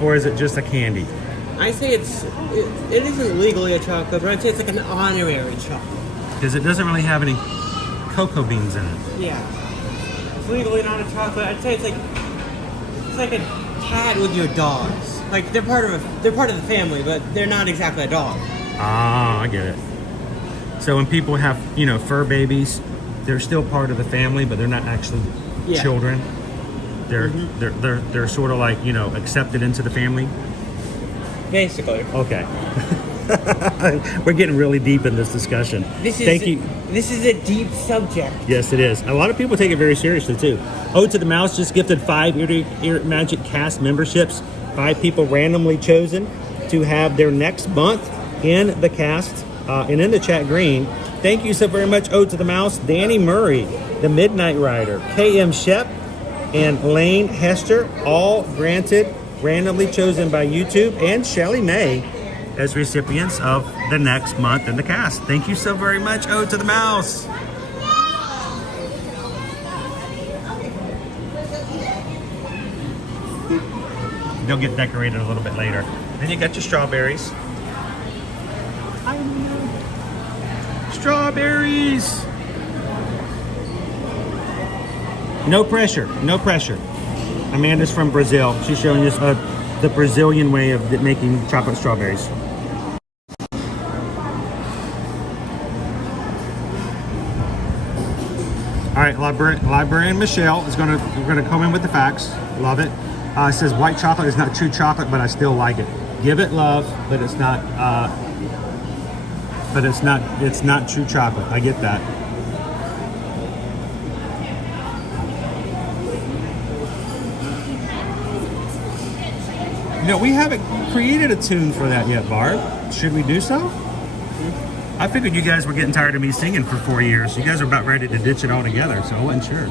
or is it just a candy? I say it isn't legally a chocolate, but I'd say it's like an honorary chocolate. Because it doesn't really have any cocoa beans in it. Yeah. It's legally not a chocolate. I'd say it's like a cat with your dogs. Like they're part of the family, but they're not exactly a dog. Ah, I get it. So when people have, fur babies, they're still part of the family, but they're not actually children. They're sort of like, accepted into the family. Basically. Okay. We're getting really deep in this discussion. Thank you. This is a deep subject. Yes, it is. A lot of people take it very seriously too. Ode to the Mouse just gifted 5 Ear Magic cast memberships. 5 people randomly chosen to have their next month in the cast and in the chat green. Thank you so very much, Ode to the Mouse, Danny Murray, the Midnight Rider, KM Shep, and Lane Hester, all granted randomly chosen by YouTube, and Shelly May as recipients of the next month in the cast. Thank you so very much, Ode to the Mouse. They'll get decorated a little bit later. Then you got your strawberries. Strawberries! No pressure, no pressure. Amanda's from Brazil. She's showing us the Brazilian way of making chocolate strawberries. All right, librarian Michelle is gonna come in with the facts. Love it. It says white chocolate is not true chocolate, but I still like it. Give it love, but it's not. It's not true chocolate. I get that. We haven't created a tune for that yet, Barb. Should we do so? I figured you guys were getting tired of me singing for 4 years. You guys are about ready to ditch it all together, so I wasn't sure.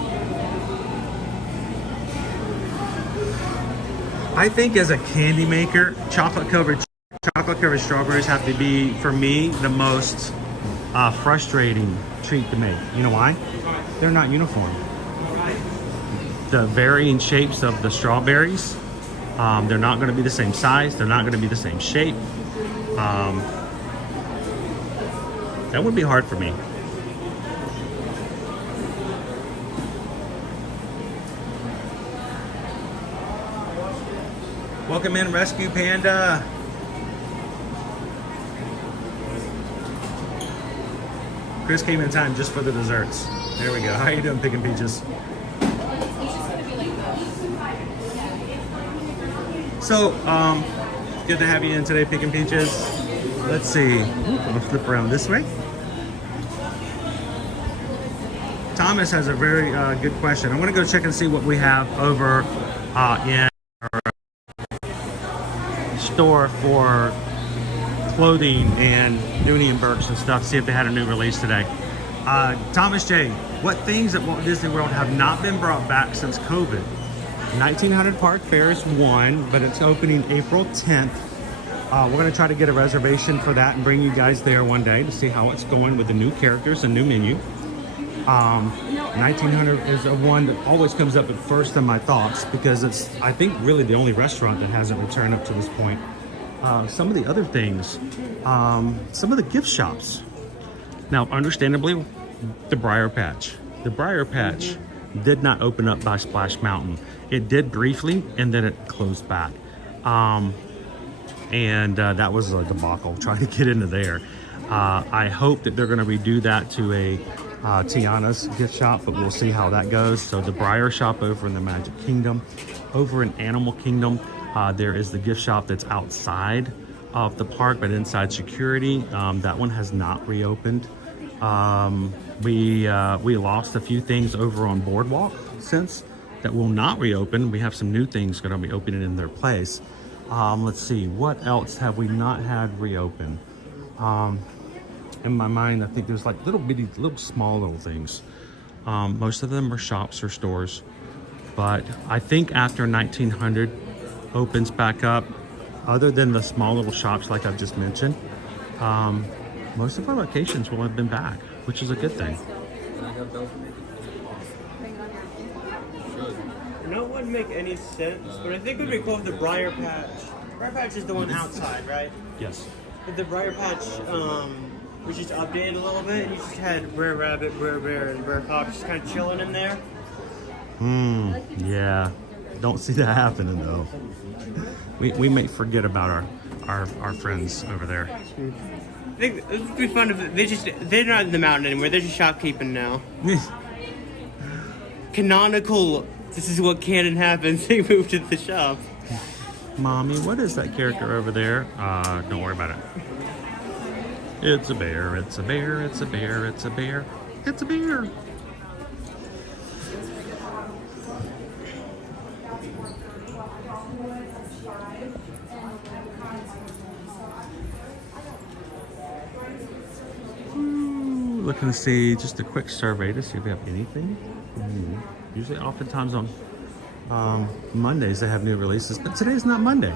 I think as a candy maker, chocolate covered strawberries have to be, for me, the most frustrating treat to make. You know why? They're not uniform. The varying shapes of the strawberries, they're not going to be the same size. They're not going to be the same shape. That would be hard for me. Welcome in, Rescue Panda. Chris came in time just for the desserts. There we go. How you doing, Picking Peaches? So, good to have you in today, Picking Peaches. Let's see. I'm gonna flip around this way. Thomas has a very good question. I'm gonna go check and see what we have over in our store for clothing and Dooney and Burks and stuff, see if they had a new release today. Thomas J, what things at Walt Disney World have not been brought back since COVID? 1900 Park Fair is one, but it's opening April 10th. We're going to try to get a reservation for that and bring you guys there one day to see how it's going with the new characters and new menu. 1900 is a one that always comes up at first in my thoughts because it's, I think, really the only restaurant that hasn't returned up to this point. Some of the other things, some of the gift shops. Now, understandably, the Briar Patch. The Briar Patch did not open up by Splash Mountain. It did briefly, and then it closed back. That was a debacle trying to get into there. I hope that they're going to redo that to a Tiana's gift shop, but we'll see how that goes. So the Briar shop over in the Magic Kingdom. Over in Animal Kingdom, there is the gift shop that's outside of the park, but inside security. That one has not reopened. We lost a few things over on Boardwalk since that will not reopen. We have some new things going to be opening in their place. Let's see, what else have we not had reopen? In my mind, I think there's like little bitty, small little things. Most of them are shops or stores. But I think after 1900 opens back up, other than the small little shops like I've just mentioned, most of our locations will have been back, which is a good thing. That wouldn't make any sense, but I think it would be cool with the Briar Patch. Briar Patch is the one outside, right? Yes. But the Briar Patch was just updated a little bit, and you just had Brer Rabbit, Brer Bear, and Brer Fox just kind of chilling in there. Yeah. Don't see that happening though. We may forget about our friends over there. I think it would be fun if they're not in the mountain anymore. They're just shopkeeping now. Canonical. This is what canon happens. They moved to the shop. Mommy, what is that character over there? Don't worry about it. It's a bear. It's a bear. It's a bear. It's a bear. It's a bear. Looking to see just a quick survey to see if we have anything. Usually, oftentimes on Mondays they have new releases, but today's not Monday.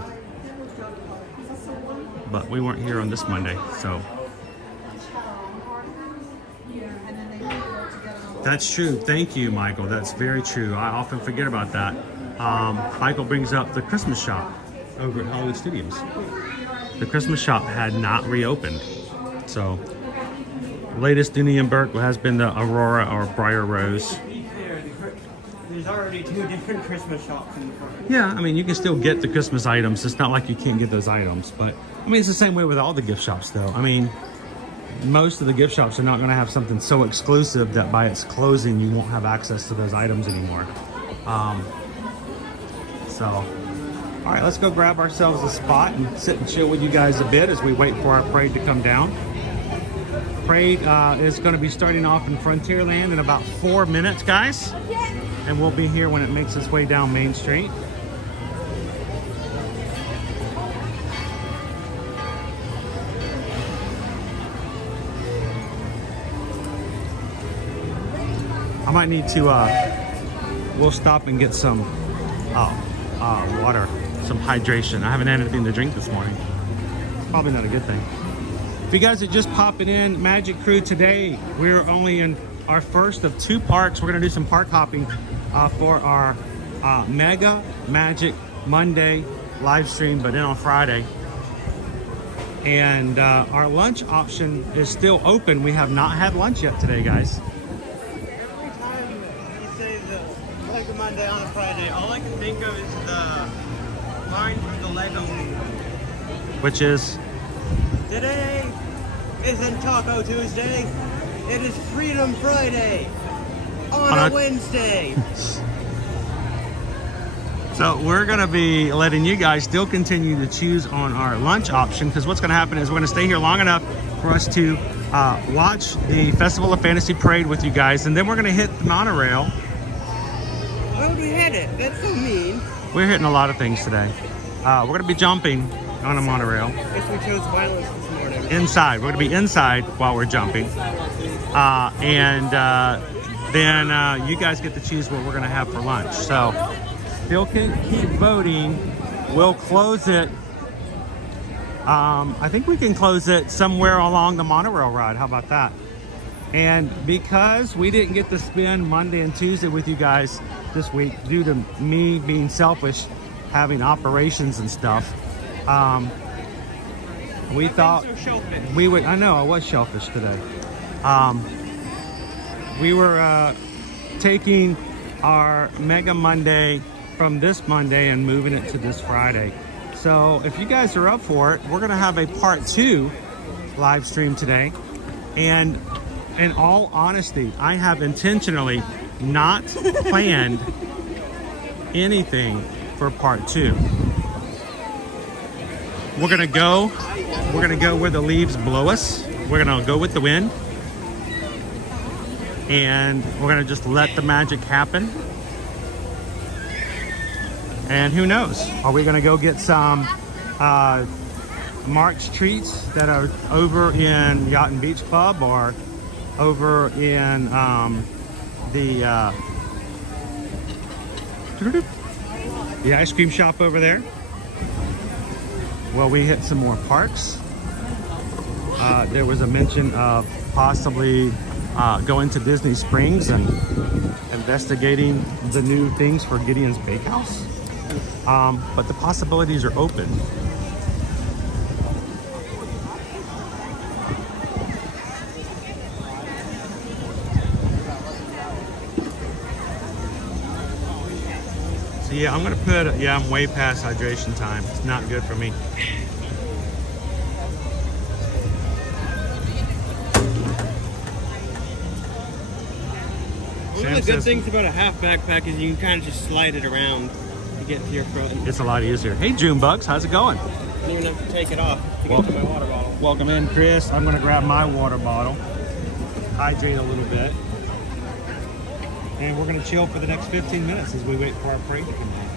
But we weren't here on this Monday, so. That's true. Thank you, Michael. That's very true. I often forget about that. Michael brings up the Christmas shop over at Hollywood Studios. The Christmas shop had not reopened, so. Latest Dooney and Burke has been the Aurora or Briar Rose. There's already 2 different Christmas shops in the park. Yeah, I mean, you can still get the Christmas items. It's not like you can't get those items. But, I mean, it's the same way with all the gift shops, though. I mean, most of the gift shops are not going to have something so exclusive that by its closing, you won't have access to those items anymore. All right, let's go grab ourselves a spot and sit and chill with you guys a bit as we wait for our parade to come down. Parade is going to be starting off in Frontierland in about 4 minutes, guys. And we'll be here when it makes its way down Main Street. I might need to, we'll stop and get some water, some hydration. I haven't had anything to drink this morning. It's probably not a good thing. If you guys are just popping in, Magic Crew today, we're only in our first of 2 parks. We're gonna do some park hopping for our Mega Magic Monday live stream, but then on Friday. And our lunch option is still open. We have not had lunch yet today, guys. Every time you say the Mega Monday on a Friday, all I can think of is Line for the Lego. which is Today isn't Taco Tuesday. It is Freedom Friday on a Wednesday. So we're going to be letting you guys still continue to choose on our lunch option, because what's going to happen is we're going to stay here long enough for us to watch the Festival of Fantasy Parade with you guys, and then we're going to hit the monorail. Why would we hit it? That's so mean. We're hitting a lot of things today. We're going to be jumping on a monorail. Guess we chose violence this morning. Inside. We're going to be inside while we're jumping. Then you guys get to choose what we're going to have for lunch. So still can keep voting. We'll close it. I think we can close it somewhere along the monorail ride. How about that? And because we didn't get to spend Monday and Tuesday with you guys this week due to me being selfish, having operations and stuff, we thought we would. I know I was shellfish today. We were taking our Mega Monday from this Monday and moving it to this Friday. So if you guys are up for it, we're gonna have a part 2 live stream today. And in all honesty, I have intentionally not planned anything for part 2. We're gonna go where the leaves blow us. We're gonna go with the wind, and we're gonna just let the magic happen. And who knows? Are we gonna go get some Mark's treats that are over in Yacht and Beach Club, or over in the ice cream shop over there? Well, we hit some more parks. There was a mention of possibly going to Disney Springs and investigating the new things for Gideon's Bakehouse. But the possibilities are open. So yeah, I'm gonna put, I'm way past hydration time. It's not good for me. One of the good things about a half backpack is you can kind of just slide it around to get to your front. It's a lot easier. Hey, June Bugs, how's it going? I don't even have to take it off to get to my water bottle. Welcome in, Chris. I'm gonna grab my water bottle, hydrate a little bit, and we're gonna chill for the next 15 minutes as we wait for our parade to come in.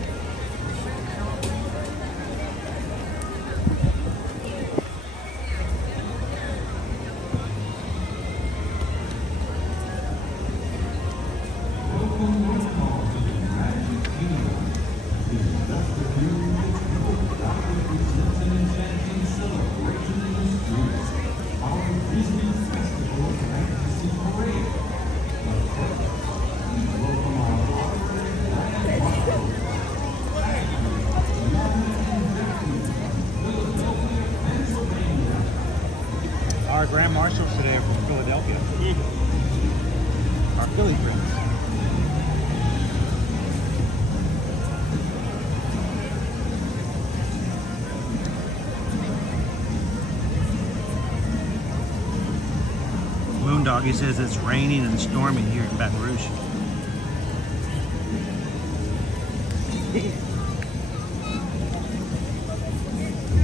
Our Grand Marshals today are from Philadelphia. Our Philly friends. Moondoggy says it's raining and storming here in Baton Rouge.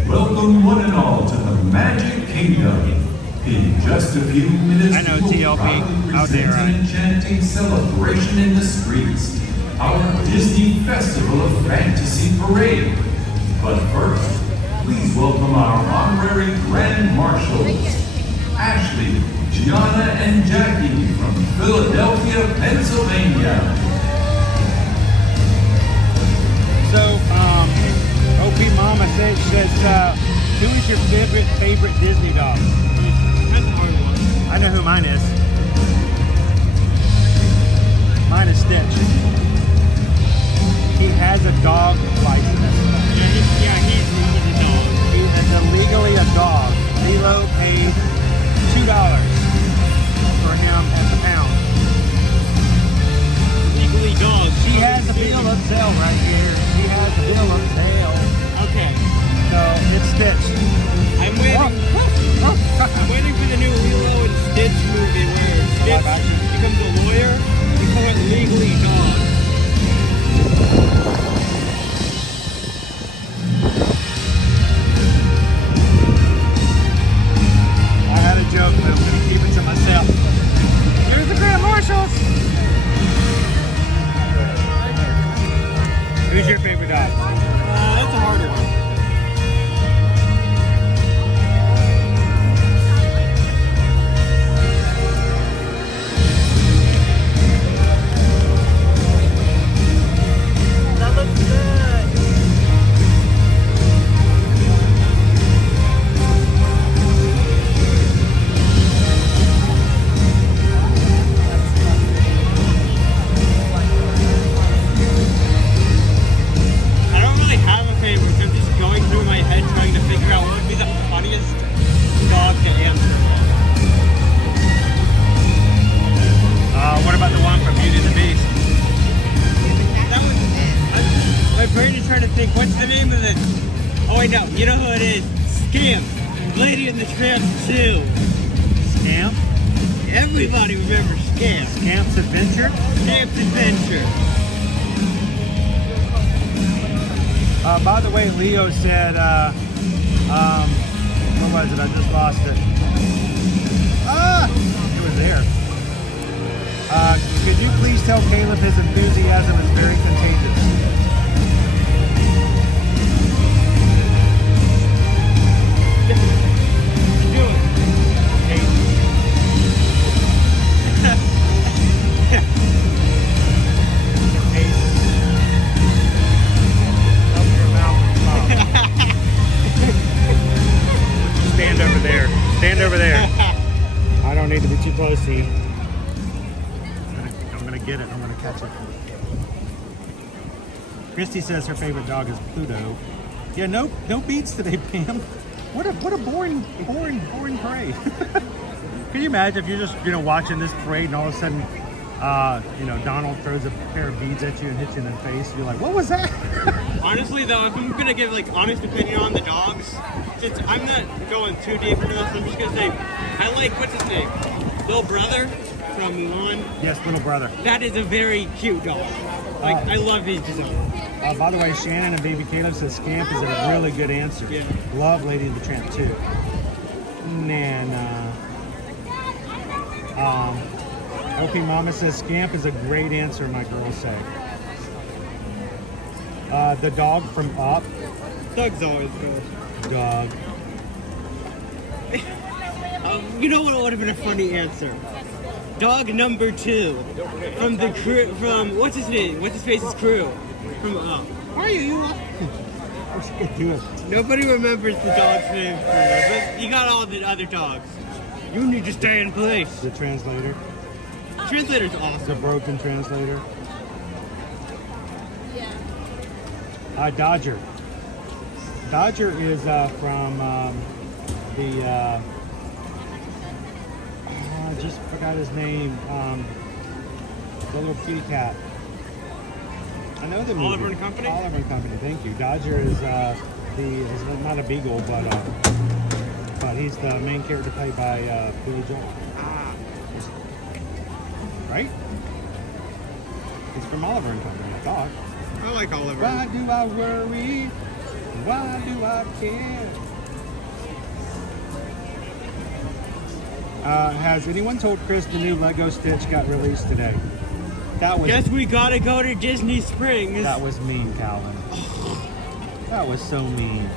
Welcome one and all to the Magic Kingdom. In just a few minutes, I know, we will TLP proudly out there, present an enchanting celebration in the streets, our Disney Festival of Fantasy Parade. But first, please welcome our honorary Grand Marshals, Ashley, Tiana, and Jackie from Philadelphia, Pennsylvania. So, OP Mama says, who is your favorite Disney dog? I know who mine is. Mine is Stitch. He has a dog license. He's a dog. He is illegally a dog. Lilo paid $2 for him at the pound. Legally dog. She has a bill of sale right here. She has a bill of sale. So it's Stitch. I'm waiting for the new Lilo and Stitch movie where Stitch becomes a lawyer and call it Legally Dog. I had a joke, but I'm going to keep it to myself. Here's the Grand Marshals. Who's your favorite dog? That's a harder one. That looks good. I don't really have a favorite. I'm just going through my head trying to figure out what would be the funniest dog to answer. What about the one from Beauty and the Beast? That was my brain is trying to think. What's the name of it? Oh, I know. You know who it is? Scamp. Lady and the Tramp 2. Scamp? Everybody remembers Scamp. Scamp's Adventure? Scamp's Adventure. By the way, Leo said, what was it? I just lost it. It was there. Could you please tell Caleb his enthusiasm is very contagious? Do it. Stand over there. Stand over there. I don't need to be too close to you. I'm gonna get it. I'm gonna catch it. Christy says her favorite dog is Pluto. Yeah, no beats today, Pam. What a boring parade. Can you imagine if you're just watching this parade and all of a sudden Donald throws a pair of beads at you and hits you in the face? You're like, what was that? Honestly, though, if I'm gonna give honest opinion on the dogs, since I'm not going too deep into this, I'm just gonna say I like what's his name, Little Brother from Mulan. Yes, Little Brother. That is a very cute dog. I love his design. By the way, Shannon and Baby Caleb says Scamp is a really good answer. Yeah. Love Lady and the Tramp too. Nana. OP Mama says Scamp is a great answer, my girls say. The dog from Up. Doug's always good. Dog. You know what would have been a funny answer? Dog number 2 from the crew. From what's his name? What's his face's crew? From Up. Why are you? Nobody remembers the dog's name, but you got all the other dogs. You need to stay in place. The translator. The translator's awesome. The broken translator. Dodger. Dodger is from the. I just forgot his name. The little kitty cat. I know the movie. Oliver and Company? Oliver and Company, thank you. Dodger is he's not a beagle, but he's the main character played by Billy Joel. Right? It's from Oliver and Company, I thought. I like Oliver. Why do I worry? Why do I care? Has anyone told Chris the new Lego Stitch got released today? That was. Guess we gotta go to Disney Springs. That was mean, Calvin. That was so mean.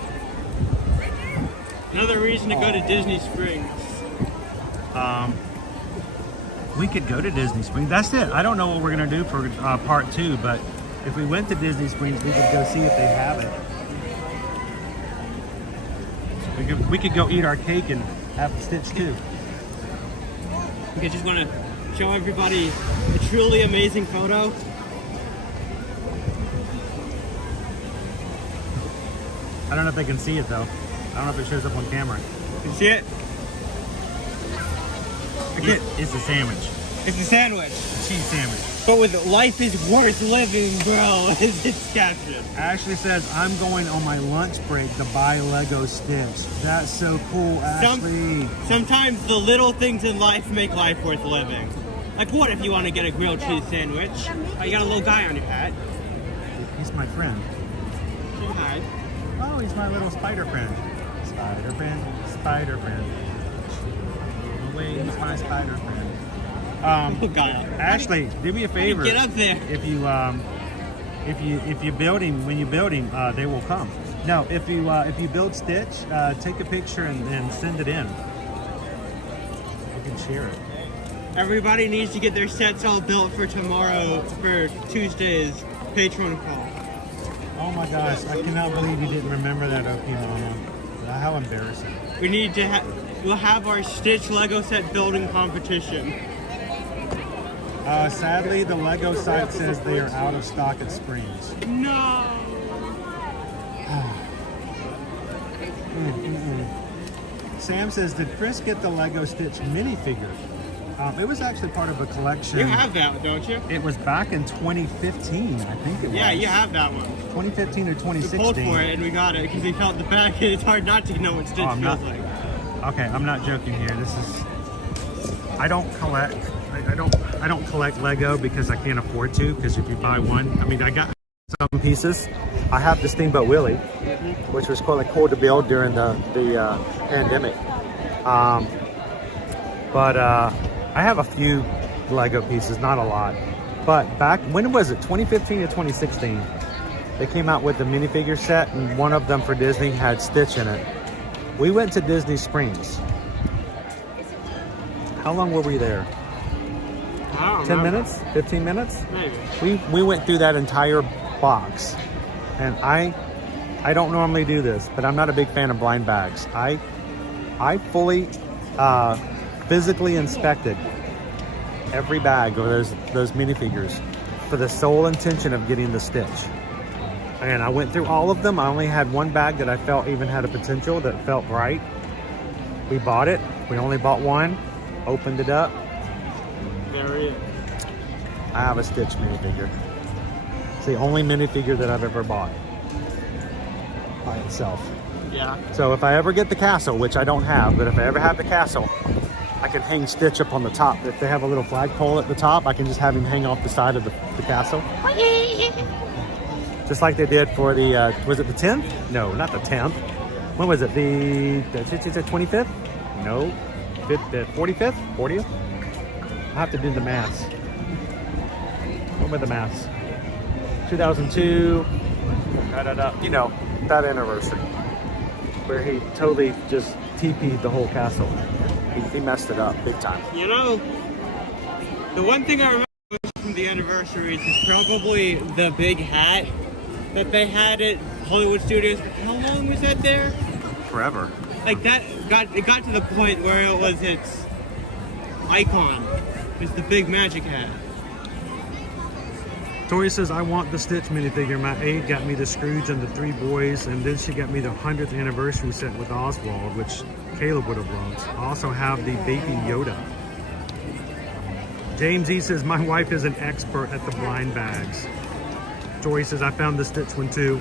Another reason to go to Disney Springs. We could go to Disney Springs. That's it. I don't know what we're gonna do for part 2, but if we went to Disney Springs, we could go see if they have it. We could go eat our cake and have Stitch too. I just want to show everybody a truly amazing photo. I don't know if they can see it though. I don't know if it shows up on camera. You see it? It's a sandwich. It's a sandwich. Cheese sandwich. But with life is worth living, bro, is its caption. Ashley says, I'm going on my lunch break to buy Lego Stitch. That's so cool, Ashley. Sometimes the little things in life make life worth living. Like what if you want to get a grilled cheese sandwich? Oh, you got a little guy on your hat. He's my friend. Say hi. Oh, he's my little spider friend. Spider friend, spider friend. Oh, wait, he's my spider friend. Ashley, do me a favor. Get up there. If you build him, when you build him, they will come. No, if you build Stitch, take a picture and send it in. You can share it. Everybody needs to get their sets all built for tomorrow, for Tuesday's Patreon call. Oh my gosh, I cannot believe you didn't remember that, OP Mama. How embarrassing. We need to we'll have our Stitch Lego set building competition. Sadly, the Lego site says they are out of stock at Springs. No! Sam says, did Chris get the Lego Stitch minifigure? It was actually part of a collection. You have that, don't you? It was back in 2015, I think it was. Yeah, you have that one. 2015 or 2016. We pulled for it and we got it because we felt the back and it's hard not to know what Stitch feels like. Okay, I'm not joking here. This is... I don't collect... I don't collect Lego because I can't afford to, because if you buy one... I mean, I got some pieces. I have the Steamboat Willie, which was cool to build during the pandemic. But I have a few Lego pieces, not a lot. But back, when was it? 2015 to 2016. They came out with the minifigure set, and one of them for Disney had Stitch in it. We went to Disney Springs. How long were we there? 10 minutes? 15 minutes? Maybe. We went through that entire box. And I don't normally do this, but I'm not a big fan of blind bags. I fully physically inspected every bag of those minifigures for the sole intention of getting the Stitch. And I went through all of them. I only had one bag that I felt even had a potential, that felt right. We bought it. We only bought one. Opened it up. There it is. I have a Stitch minifigure. It's the only minifigure that I've ever bought by itself. Yeah. So if I ever get the castle, which I don't have, but if I ever have the castle, I can hang Stitch up on the top. If they have a little flagpole at the top, I can just have him hang off the side of the castle. Just like they did for the, was it the 10th? No, not the 10th. When was it? The 25th? No. The 45th? 40th? I have to do the maths. What were the maths? 2002, you know, that anniversary. Where he totally just TP'd the whole castle. He messed it up big time. You know, the one thing I remember from the anniversaries is probably the big hat that they had at Hollywood Studios. How long was that there? Forever. Like that it got to the point where it was its icon. It's the big magic hat. Tori says, I want the Stitch minifigure. My aide got me the Scrooge and the Three Boys, and then she got me the 100th anniversary set with Oswald, which Caleb would have loved. I also have the Baby Yoda. James E says, my wife is an expert at the blind bags. Tori says, I found the Stitch one too.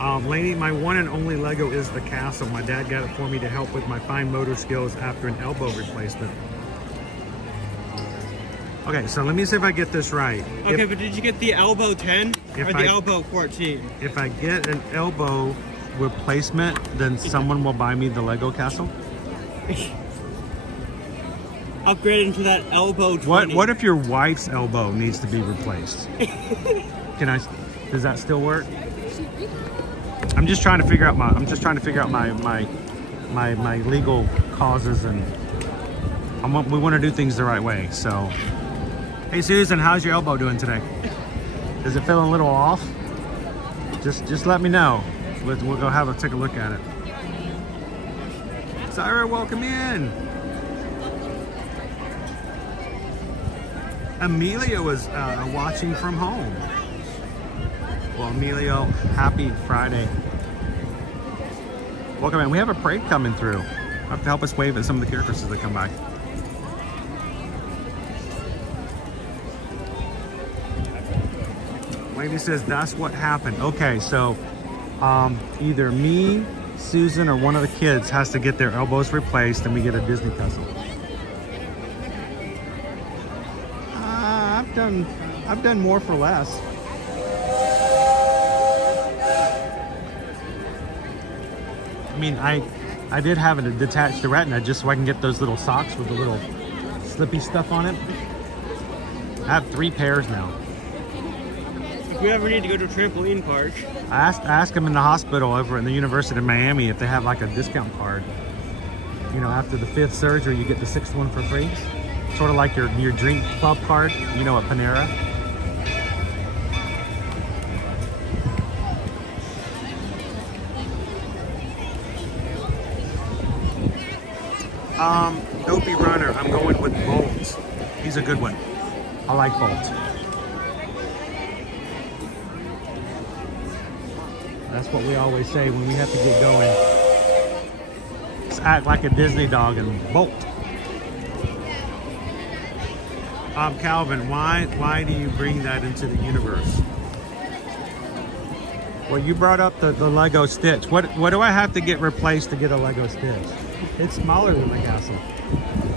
Lainey, my one and only Lego is the castle. My dad got it for me to help with my fine motor skills after an elbow replacement. Okay, so let me see if I get this right. Okay, but did you get the elbow 10 or the elbow 14? If I get an elbow replacement, then someone will buy me the Lego castle? Upgrade into that elbow 20. What if your wife's elbow needs to be replaced? Does that still work? I'm just trying to figure out my legal causes, and we want to do things the right way. So, hey Susan, how's your elbow doing today? Is it feeling a little off? Just let me know. We'll go take a look at it. Syra, welcome in. Amelia was watching from home. Well, Emilio, happy Friday. Welcome in. We have a parade coming through. You have to help us wave at some of the characters as they come by. Lady says that's what happened. Okay, so either me, Susan, or one of the kids has to get their elbows replaced, and we get a Disney castle. I've done more for less. I mean, I did have it detach the retina just so I can get those little socks with the little slippy stuff on it. I have 3 pairs now. If you ever need to go to a trampoline park, I asked them in the hospital over in the University of Miami if they have like a discount card. You know, after the 5th surgery, you get the 6th one for free. Sort of like your drink club card, you know, at Panera. Dopey Runner, I'm going with Bolt. He's a good one. I like Bolt. That's what we always say when we have to get going. Just act like a Disney dog and bolt. Calvin, why do you bring that into the universe? Well, you brought up the Lego Stitch. What do I have to get replaced to get a Lego Stitch? It's smaller than the castle.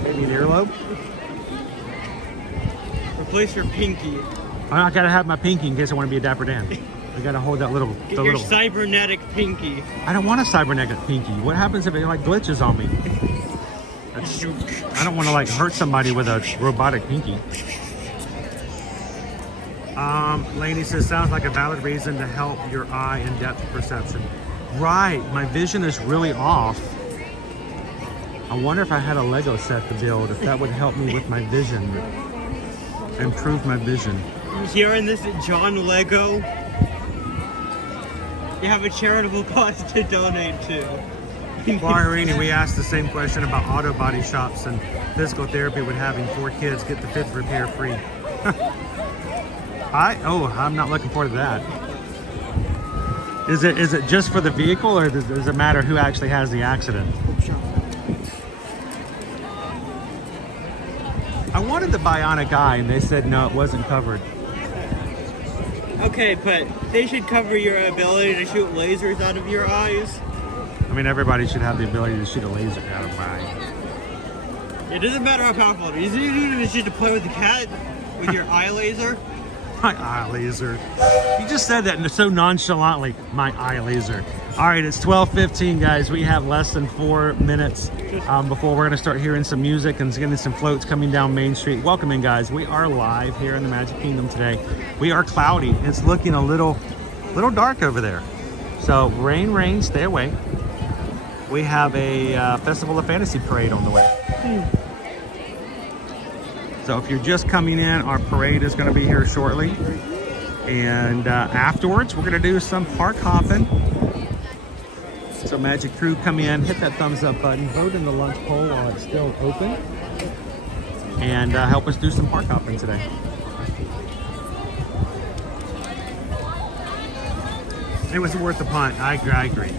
Maybe an earlobe? replace your pinky. I gotta have my pinky in case I want to be a Dapper Dan. I gotta hold that little. Get your cybernetic pinky. I don't want a cybernetic pinky. What happens if it like glitches on me? I don't want to like hurt somebody with a robotic pinky. Lainey says, sounds like a valid reason to help your eye and depth perception. Right, my vision is really off. I wonder if I had a Lego set to build, if that would help me with my vision, improve my vision. Hearing this at John Lego, you have a charitable cause to donate to. Guarini, we asked the same question about auto body shops and physical therapy with having 4 kids get the 5th repair free. I'm not looking forward to that. Is it just for the vehicle, or does it matter who actually has the accident? I wanted the bionic eye, and they said no, it wasn't covered. Okay, but they should cover your ability to shoot lasers out of your eyes. I mean, everybody should have the ability to shoot a laser out of my eye. It doesn't matter how powerful it is. Even if it's just to play with the cat with your eye laser. My eye laser. You just said that so nonchalantly. My eye laser. All right, it's 12:15, guys. We have less than 4 minutes before we're going to start hearing some music and getting some floats coming down Main Street. Welcome in, guys. We are live here in the Magic Kingdom today. We are cloudy. It's looking a little dark over there. So rain, stay away. We have a Festival of Fantasy parade on the way. So if you're just coming in, our parade is going to be here shortly. And afterwards, we're going to do some park hopping. So Magic Crew, come in, hit that thumbs up button, vote in the lunch poll while it's still open, and help us do some park hopping today. It was worth the punt. I agree.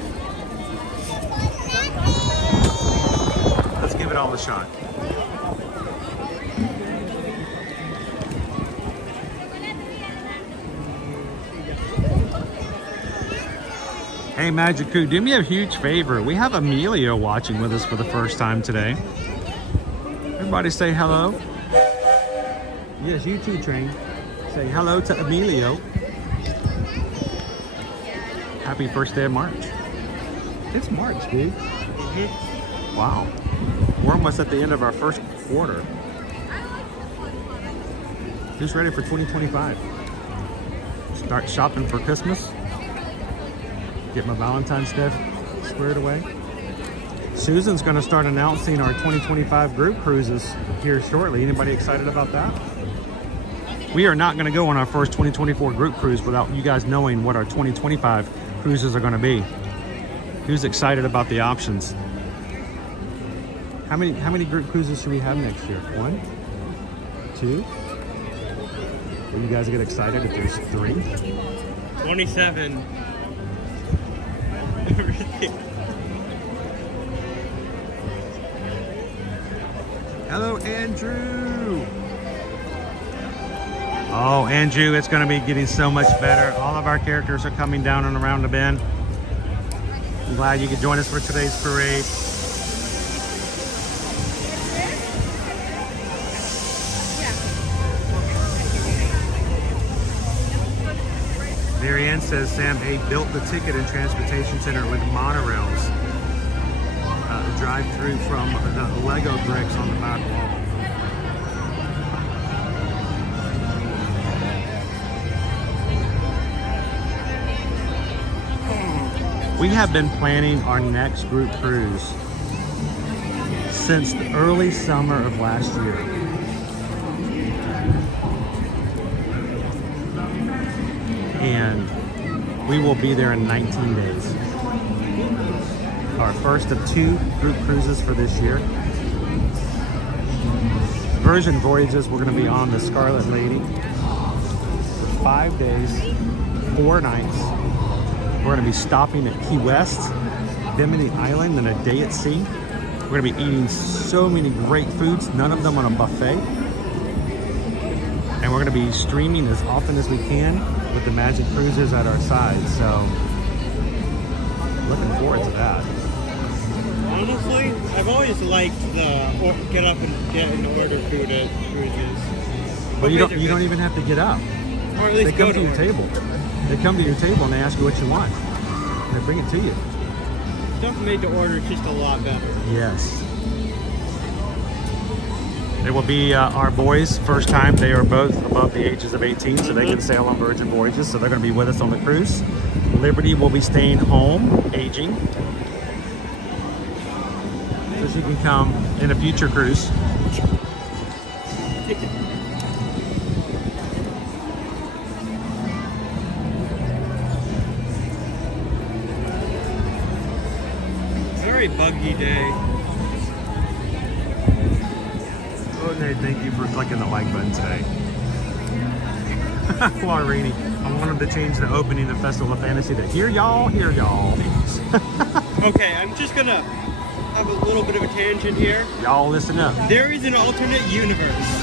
Let's give it all a shot. Hey Magic Crew, do me a huge favor. We have Emilio watching with us for the first time today. Everybody say hello. Yes, you too, Train. Say hello to Emilio. Happy first day of March. It's March, dude. Wow. We're almost at the end of our first quarter. Who's ready for 2025? Start shopping for Christmas. Get my Valentine's Day squared away. Susan's going to start announcing our 2025 group cruises here shortly. Anybody excited about that? We are not going to go on our first 2024 group cruise without you guys knowing what our 2025 cruises are going to be. Who's excited about the options? How many group cruises should we have next year? 1? 2? Will you guys get excited if there's 3? 27. Hello, Andrew. Oh, Andrew, it's going to be getting so much better. All of our characters are coming down and around the bend. I'm glad you could join us for today's parade. Marianne says Sam A built the ticket and transportation center with monorails. Drive through from the Lego bricks on the back wall. We have been planning our next group cruise since the early summer of last year. And we will be there in 19 days. Our first of 2 group cruises for this year. Virgin Voyages, we're going to be on the Scarlet Lady for 5 days, 4 nights. We're going to be stopping at Key West, Bimini Island, and a day at sea. We're going to be eating so many great foods, none of them on a buffet. And we're going to be streaming as often as we can with the Magic Cruises at our side. So, looking forward to that. Honestly, I've always liked the get up and get and order food at cruises. But you don't even have to get up. Or at least they come to your table. They come to your table and they ask you what you want. And they bring it to you. Stuff made to order is just a lot better. Yes. It will be our boys' first time. They are both above the ages of 18, so they can sail on Virgin Voyages. So they're going to be with us on the cruise. Liberty will be staying home, aging. So she can come in a future cruise. Very buggy day. Oh, Nate, thank you for clicking the like button today. Rainy. I want them to change the opening of Festival of Fantasy to hear y'all, hear y'all. Okay, I'm just gonna have a little bit of a tangent here. Y'all listen up. There is an alternate universe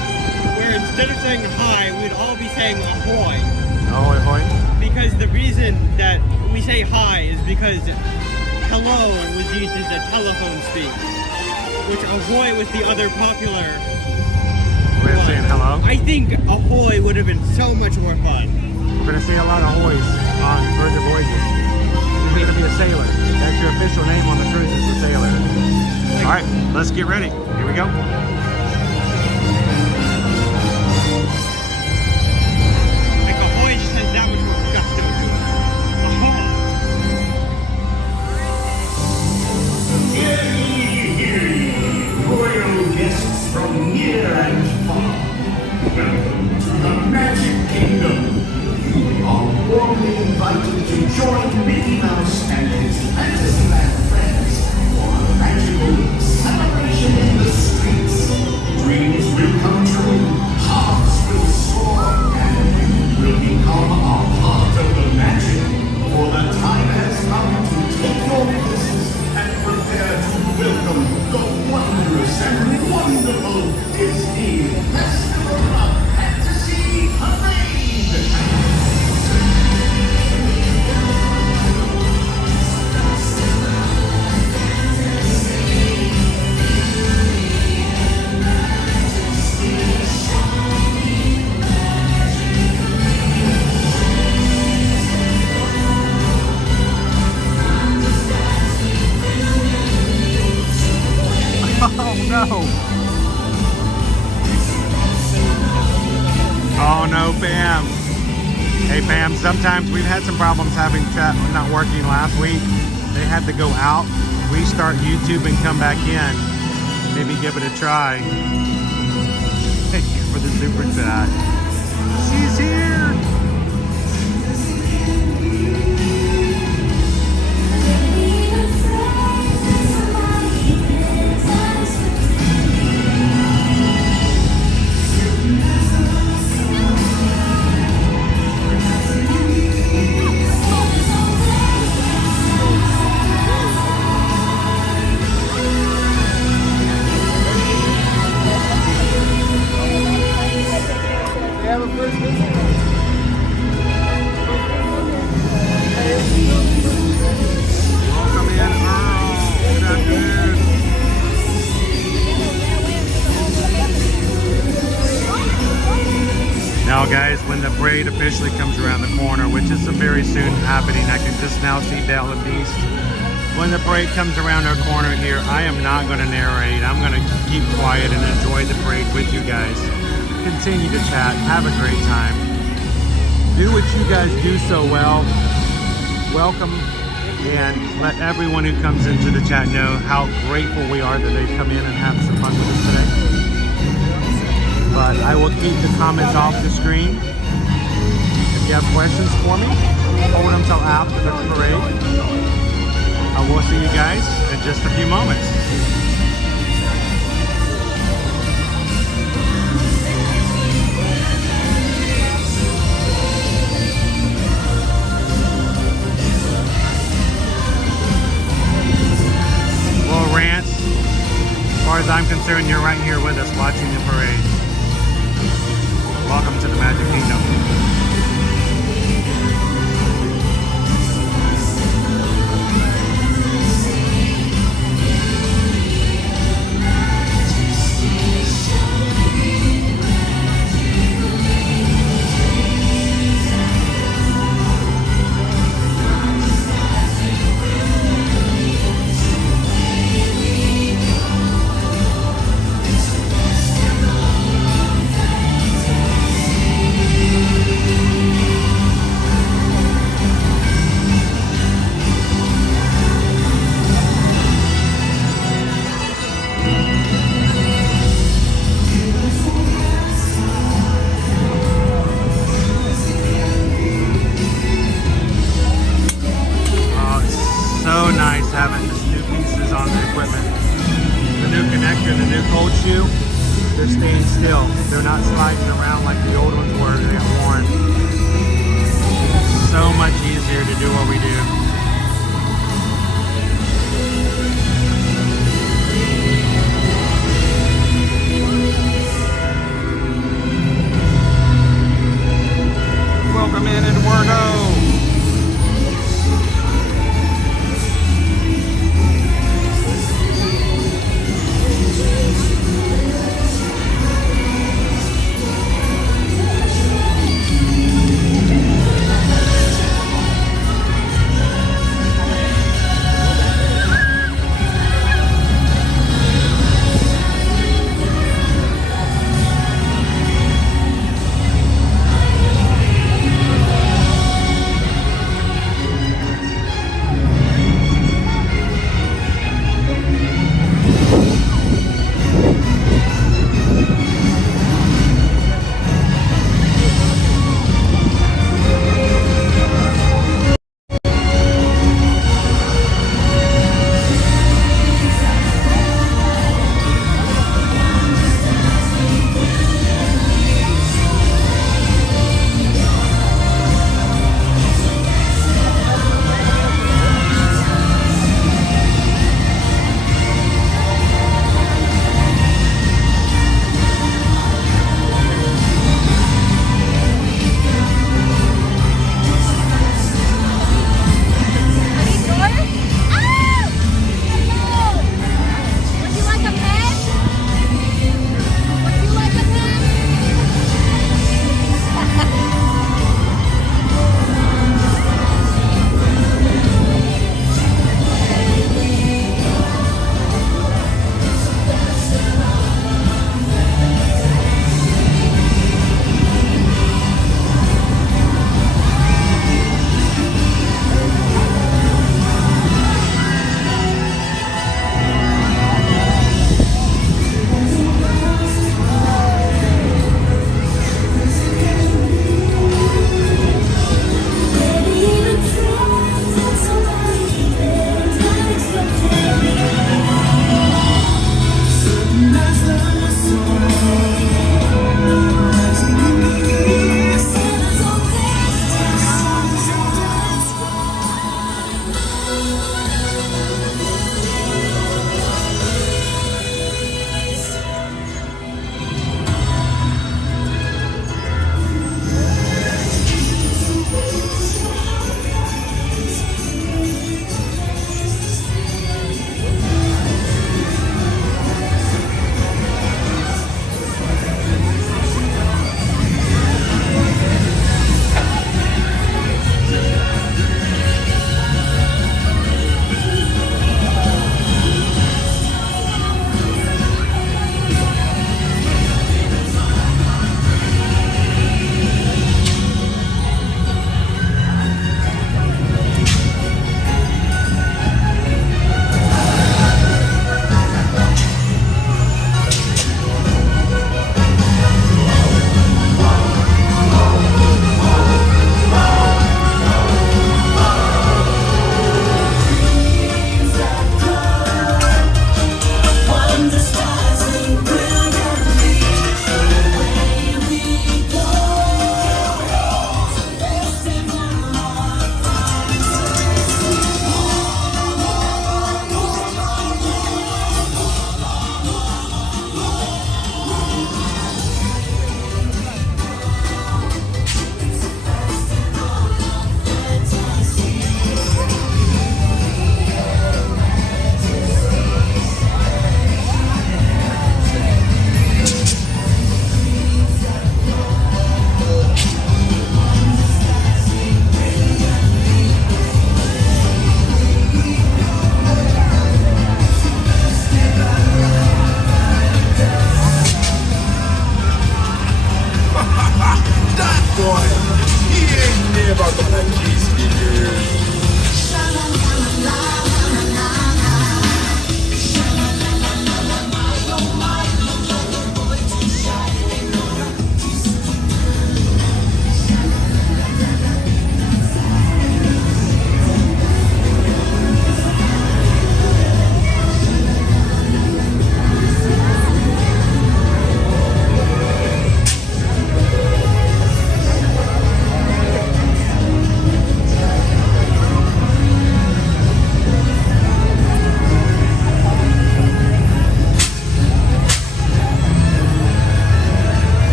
where instead of saying hi, we'd all be saying ahoy. Ahoy, ahoy. Because the reason that we say hi is because hello was used as a telephone speak, which ahoy was the other popular way of saying hello. I think ahoy would have been so much more fun. We're gonna say a lot of ahoys on Virgin Voyages. You're gonna be a sailor. That's your official name on the cruise, is a sailor. All right, let's get ready. Here we go. Like ahoy just has that much more gusto to it. Ahoy! Hear ye, royal guests from near and far. Welcome to the Magic Kingdom. You are warmly invited to join Mickey Mouse and his Fantasyland friends for a magical celebration in the streets. Dreams will come true, hearts will soar, and you will become a part of the magic. For the time has come to take your places and prepare to welcome the wondrous and wonderful Disney Festival of Fantasy Parade. Oh no! Oh no, Pam! Hey Pam, sometimes we've had some problems having chat not working last week. They had to go out, restart YouTube and come back in. Maybe give it a try. Thank you for the super chat. She's here! parade officially comes around the corner, which is very soon happening. I can just now see Belle and Beast. When the parade comes around our corner here, I am not going to narrate. I'm going to keep quiet and enjoy the parade with you guys. Continue to chat. Have a great time. Do what you guys do so well. Welcome and let everyone who comes into the chat know how grateful we are that they've come in and have some fun with us today. But I will keep the comments off the screen. If you have questions for me, hold them till after the parade. I will see you guys in just a few moments. Well, Rance, as far as I'm concerned, you're right here with us watching the parade. Welcome to the Magic Kingdom.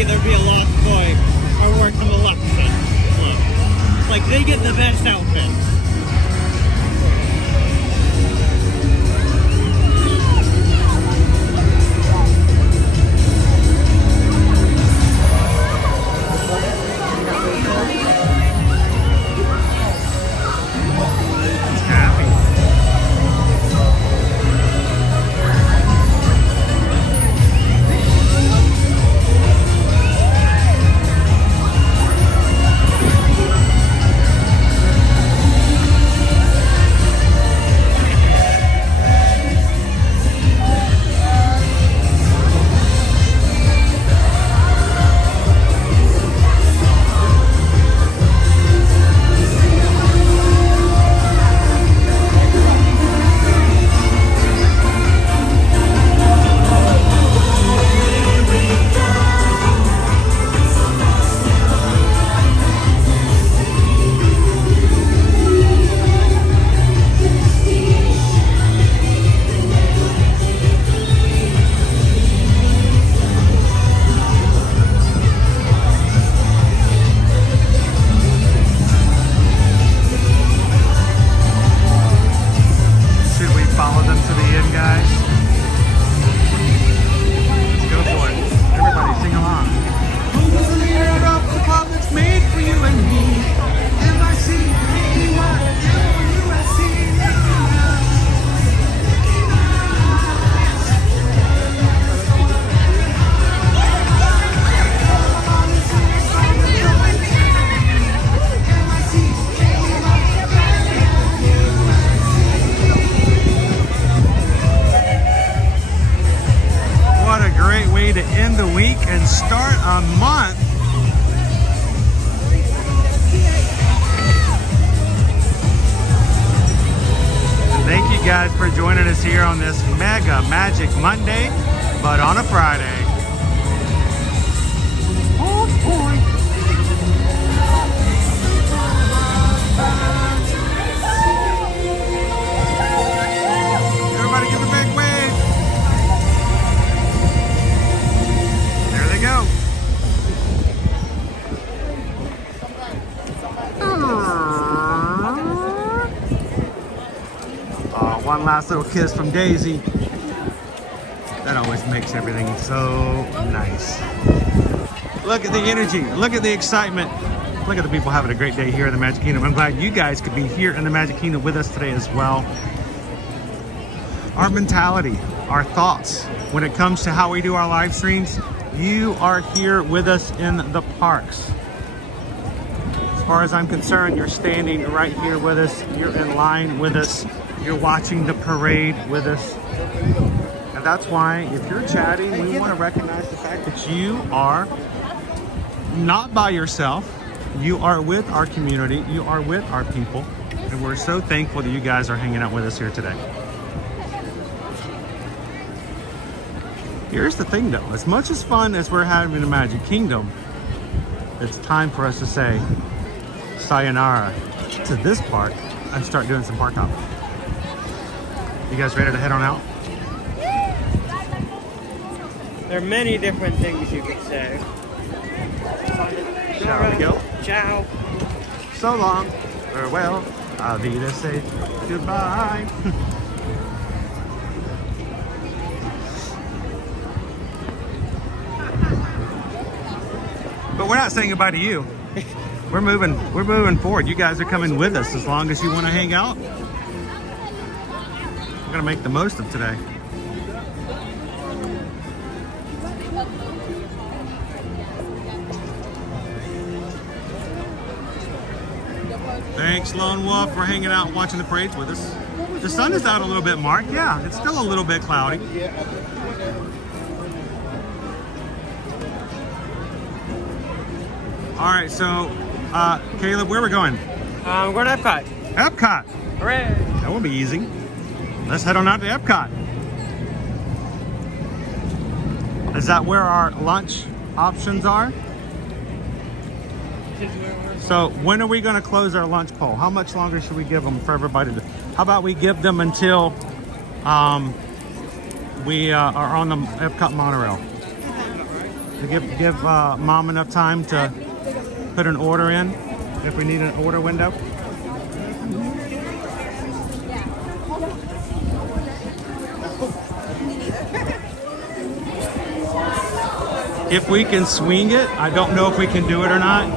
either be a lost boy or work in the Lexus Club. Like, they get the best outfits. To end the week and start a month. Thank you guys for joining us here on this Mega Magic Monday, but on a Friday. Oh boy. Everybody give a big wave. Go. One last little kiss from Daisy. That always makes everything so nice. Look at the energy. Look at the excitement. Look at the people having a great day here in the Magic Kingdom. I'm glad you guys could be here in the Magic Kingdom with us today as well. Our mentality, our thoughts when it comes to how we do our live streams. You are here with us in the parks. As far as I'm concerned, you're standing right here with us. You're in line with us. You're watching the parade with us. And that's why if you're chatting, we want to recognize the fact that you are not by yourself. You are with our community. You are with our people. And we're so thankful that you guys are hanging out with us here today. Here's the thing though, as much as fun as we're having in the Magic Kingdom, it's time for us to say sayonara to this park and start doing some park hopping. You guys ready to head on out? There are many different things you could say. Shall we go? Ciao. So long. Farewell. I'll be to say goodbye. But we're not saying goodbye to you. We're moving forward. You guys are coming with us as long as you want to hang out. We're gonna make the most of today. Thanks, Lone Wolf, for hanging out and watching the parades with us. The sun is out a little bit, Mark. Yeah, it's still a little bit cloudy. All right, so Caleb, where are we going? We're going to Epcot. Epcot. Hooray! That will be easy. Let's head on out to Epcot. Is that where our lunch options are? So when are we going to close our lunch poll? How much longer should we give them for everybody to? How about we give them until we are on the Epcot monorail? to give Mom enough time to put an order in if we need an order window. If we can swing it, I don't know if we can do it or not.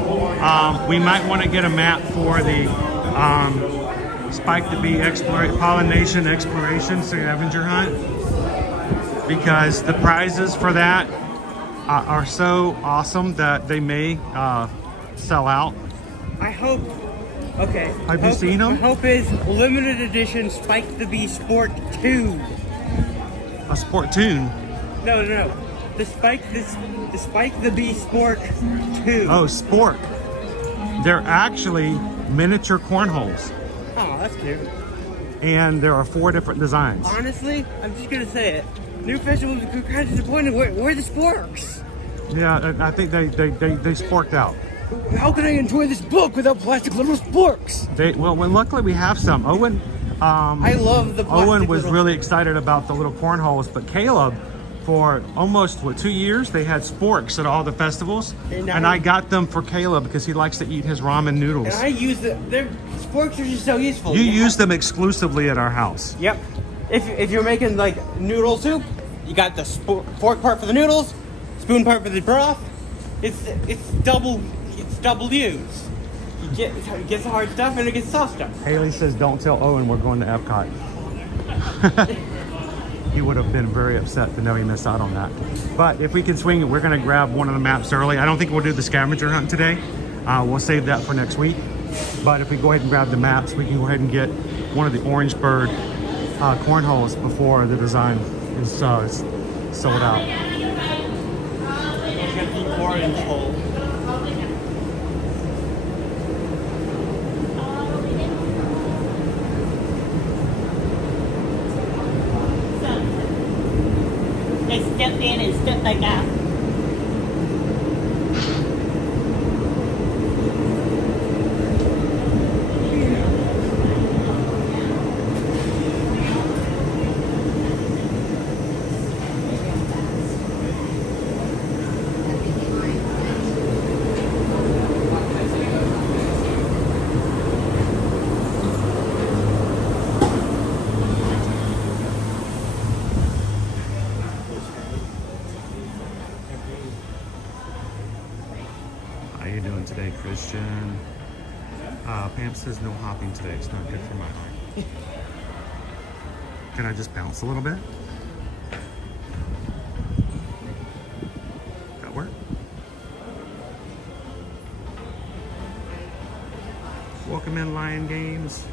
We might want to get a map for the Spike the Bee pollination exploration scavenger hunt, because the prizes for that are so awesome that they may sell out. I hope. Okay. Have you seen them? My hope is limited edition Spike the Bee Sport 2. A sport tune? No. The Spike the Bee Sport 2. Oh, sport. They're actually miniature cornholes. Oh, that's cute. And there are 4 different designs. Honestly, I'm just gonna say it. New festival was kind of disappointed. Where are the sporks? Yeah, I think they sporked out. How can I enjoy this book without plastic little sporks? Well, luckily we have some. Owen. I love the plastic Owen was little... really excited about the little cornholes, but Caleb, for almost 2 years, they had sporks at all the festivals, and I got them for Caleb because he likes to eat his ramen noodles. And I use them. Their sporks are just so useful. You use them exclusively at our house. Yep. If you're making like noodle soup, you got the fork part for the noodles, spoon part for the broth. It's double use. It gets the hard stuff and it gets soft stuff. Haley says, "Don't tell Owen we're going to Epcot." He would have been very upset to know he missed out on that. But if we can swing it, we're going to grab one of the maps early. I don't think we'll do the scavenger hunt today. We'll save that for next week. But if we go ahead and grab the maps, we can go ahead and get one of the orange bird cornholes before the design is sold out. Get the orange hole. They step in and step back out. Today, Christian. Pam says no hopping today. It's not good for my heart. Can I just bounce a little bit? That work? Welcome in, Lion Games.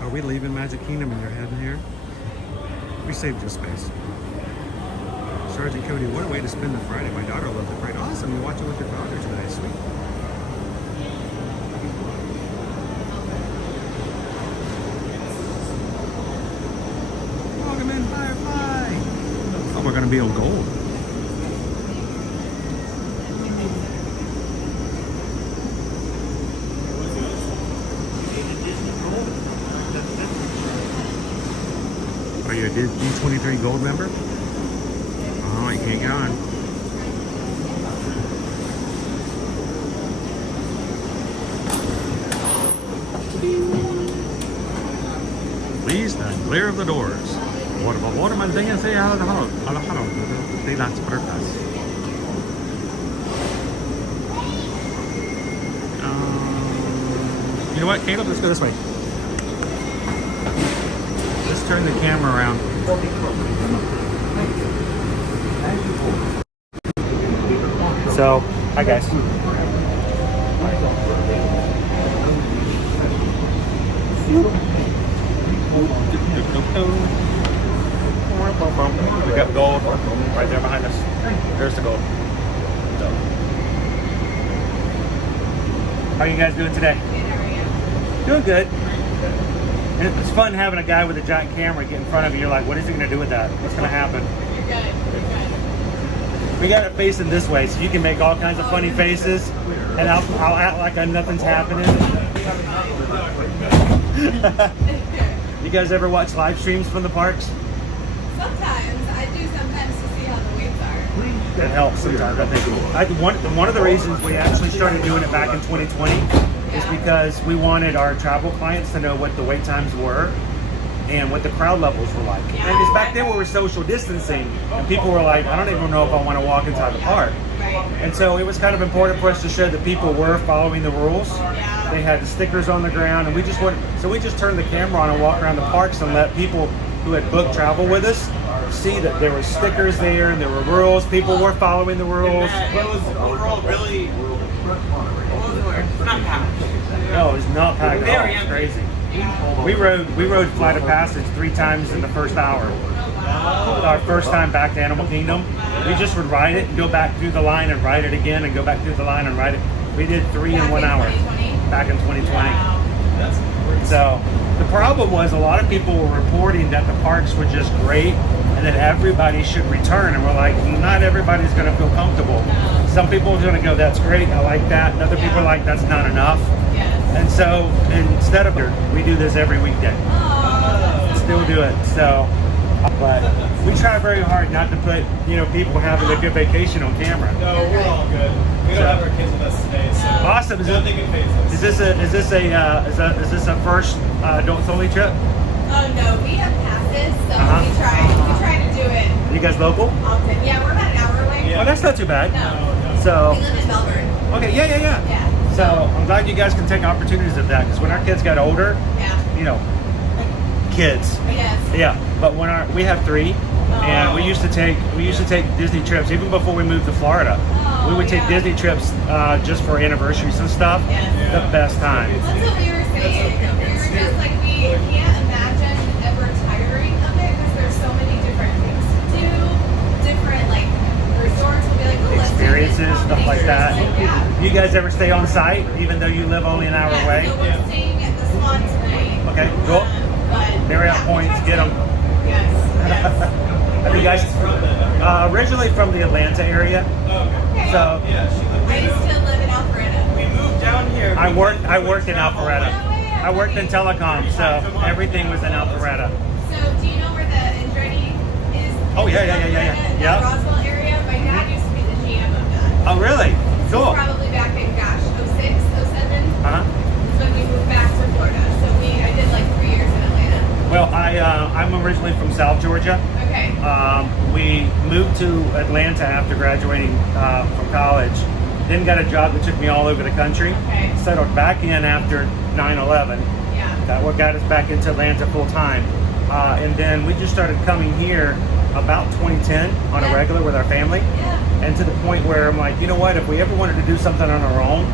Are we leaving Magic Kingdom and you're heading here? We saved your space. Sergeant Cody, what a way to spend the Friday. My daughter loved the parade. Awesome, you watch it with your daughter today. Sweet. Welcome in, Firefly. Oh, we're going to be on gold. Are you a D23 Gold member? Oh, you can't get on. Please stand clear of the doors. Water manténganse alejado de las puertas. You know what, Caleb? Let's go this way. Let's turn the camera around. So, hi guys. We got gold right there behind us. There's the gold. So. How are you guys doing today? Doing good. It's fun having a guy with a giant camera get in front of you. You're like, what is he going to do with that? What's going to happen? You're good. We got it facing this way, so you can make all kinds of funny faces, and I'll act like nothing's happening. You guys ever watch live streams from the parks? Sometimes I do it helps sometimes. I think one of the reasons we actually started doing it back in 2020 is because we wanted our travel clients to know what the wait times were and what the crowd levels were like. And because back then we were social distancing, and people were like, I don't even know if I want to walk inside the park. And so it was kind of important for us to show that people were following the rules. They had the stickers on the ground, and we just turned the camera on and walked around the parks and let people who had booked travel with us see that there were stickers there and there were rules. People were following the rules. It was overall really. Not packed. No, it was not packed at all. It was crazy. We rode Flight of Passage 3 times in the first hour. Our first time back to Animal Kingdom, we just would ride it and go back through the line and ride it again and go back through the line and ride it. We did 3 in 1 hour back in 2020. So the problem was a lot of people were reporting that the parks were just great and that everybody should return. And we're like, not everybody's going to feel comfortable. Some people are going to go, that's great, I like that. And other people are like, that's not enough. And so instead of we do this every weekday. Still do it. So, but we try very hard not to put people having a good vacation on camera. No, we're all good. We don't have our kids with us today, so awesome. Nothing can faze us. Is this a first adults only trip? No, we have passes, so we try to do it. Are you guys local? Often. Yeah, we're about an hour away. Yeah. Oh, that's not too bad. No. So we live in Melbourne. Okay, yeah. So I'm glad you guys can take opportunities of that, because when our kids got older, kids. Yes. Yeah, but when we have 3, and we used to take Disney trips even before we moved to Florida. We would take Disney trips just for anniversaries and stuff. The best time. That's what we were saying. We were just like, we can't imagine ever tiring of it because there's so many different things to do, different like resorts will be like, oh, let's experiences, stuff like that. You guys ever stay on site even though you live only an hour away? So we're staying at the salon tonight. Okay, cool. Marriott points, get them. Yes. Have you guys originally from the Atlanta area? Okay. So I used to live in Alpharetta. We moved down here. I worked in Alpharetta. I worked in telecom, so everything was in Alpharetta. So do you know where the Andretti is? Oh yeah. The Roswell area. My dad used to be the GM of that. Oh really? Cool. Probably back in 06, 07. Uh-huh. Is when we moved back to Florida. So I did like 3 years in Atlanta. Well, I'm originally from South Georgia. Okay. We moved to Atlanta after graduating from college. Then got a job that took me all over the country. Okay. Settled back in after 9/11. Yeah. That what got us back into Atlanta full time. And then we just started coming here about 2010 on a regular with our family. Yeah. And to the point where I'm like, you know what? If we ever wanted to do something on our own,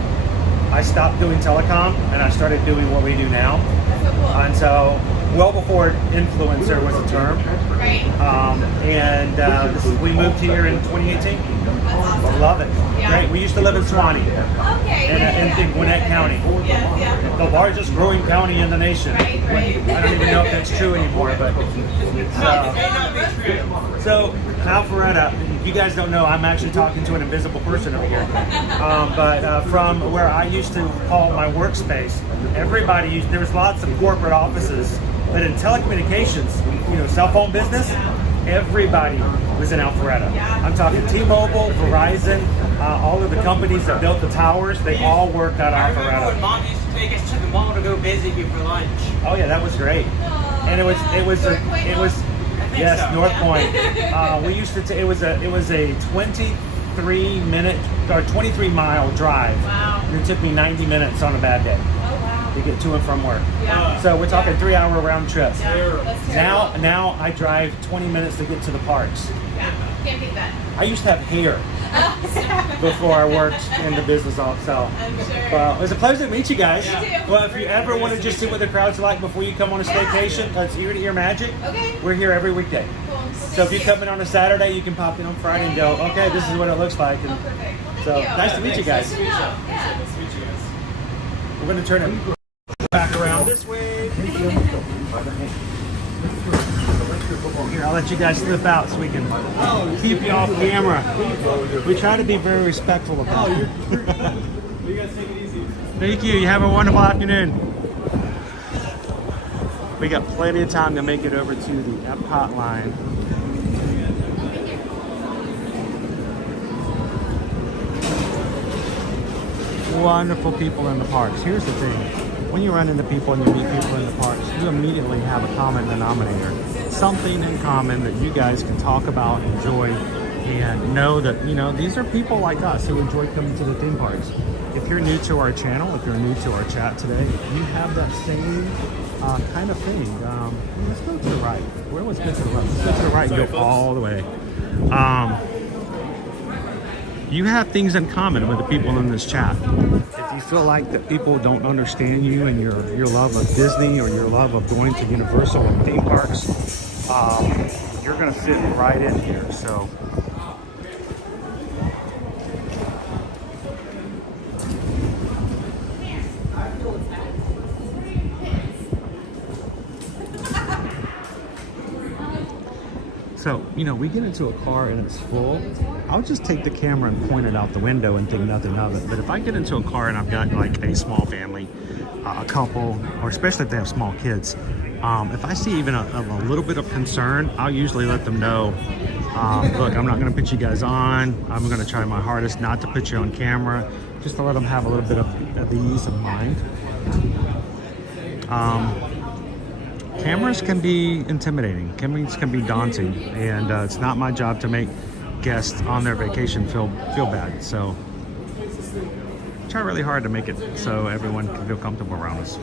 I stopped doing telecom and I started doing what we do now. That's so cool. And so, well before influencer was a term. Right. We moved here in 2018. Awesome. Love it. Yeah. Great. We used to live in Swanee. Okay. In Gwinnett County. Yeah. The largest growing county in the nation. Right. I don't even know if that's true anymore, but it's so Alpharetta. You guys don't know, I'm actually talking to an invisible person over here. But from where I used to call my workspace, there was lots of corporate offices, but in telecommunications, cell phone business, everybody was in Alpharetta. I'm talking T-Mobile, Verizon, all of the companies that built the towers, they all worked out of I remember when Alpharetta. Mom used to take us to the mall to go visit you for lunch. Oh yeah, that was great. And it was yes, so. North Point. We used to. It was a 23-mile drive. Wow. And it took me 90 minutes on a bad day to get to and from work. Yeah. So we're talking 3-hour round trips. Yeah, Now I drive 20 minutes to get to the parks. Yeah. Can't beat that. I used to have hair before I worked in the business also. I'm sure. Well, it was a pleasure to meet you guys. You too. Well, if you ever want to just see what the crowd's like before you come on a staycation, it's ear to ear magic. Okay. We're here every weekday. Cool. So if you come in on a Saturday, you can pop in on Friday and go, okay, this is what it looks like. And Perfect. so nice to meet you guys. Good to know. Yeah. We're going to turn it back around this way. Here, I'll let you guys slip out so we can keep you off camera. We try to be very respectful about it. You guys take it easy. Thank you. You have a wonderful afternoon. We got plenty of time to make it over to the Epcot line. wonderful people in the parks. Here's the thing. When you run into people and you meet people in the parks, you immediately have a common denominator. Something in common that you guys can talk about, enjoy, and know that, you know, these are people like us who enjoy coming to the theme parks. If you're new to our channel, if you're new to our chat today, you have that same kind of thing. Let's go to the right. We always go to the left. Let's go to the right and go all the way. You have things in common with the people in this chat. If you feel like that people don't understand you and your love of Disney or your love of going to Universal and theme parks, you're gonna fit right in here. So. So, you know, we get into a car and it's full, I'll just take the camera and point it out the window and think nothing of it. But if I get into a car and I've got like a small family, a couple, or especially if they have small kids, if I see even a little bit of concern, I'll usually let them know, look, I'm not gonna put you guys on. I'm gonna try my hardest not to put you on camera, just to let them have a little bit of the ease of mind. Cameras can be intimidating. Cameras can be daunting, and it's not my job to make guests on their vacation feel bad. So try really hard to make it so everyone can feel comfortable around us.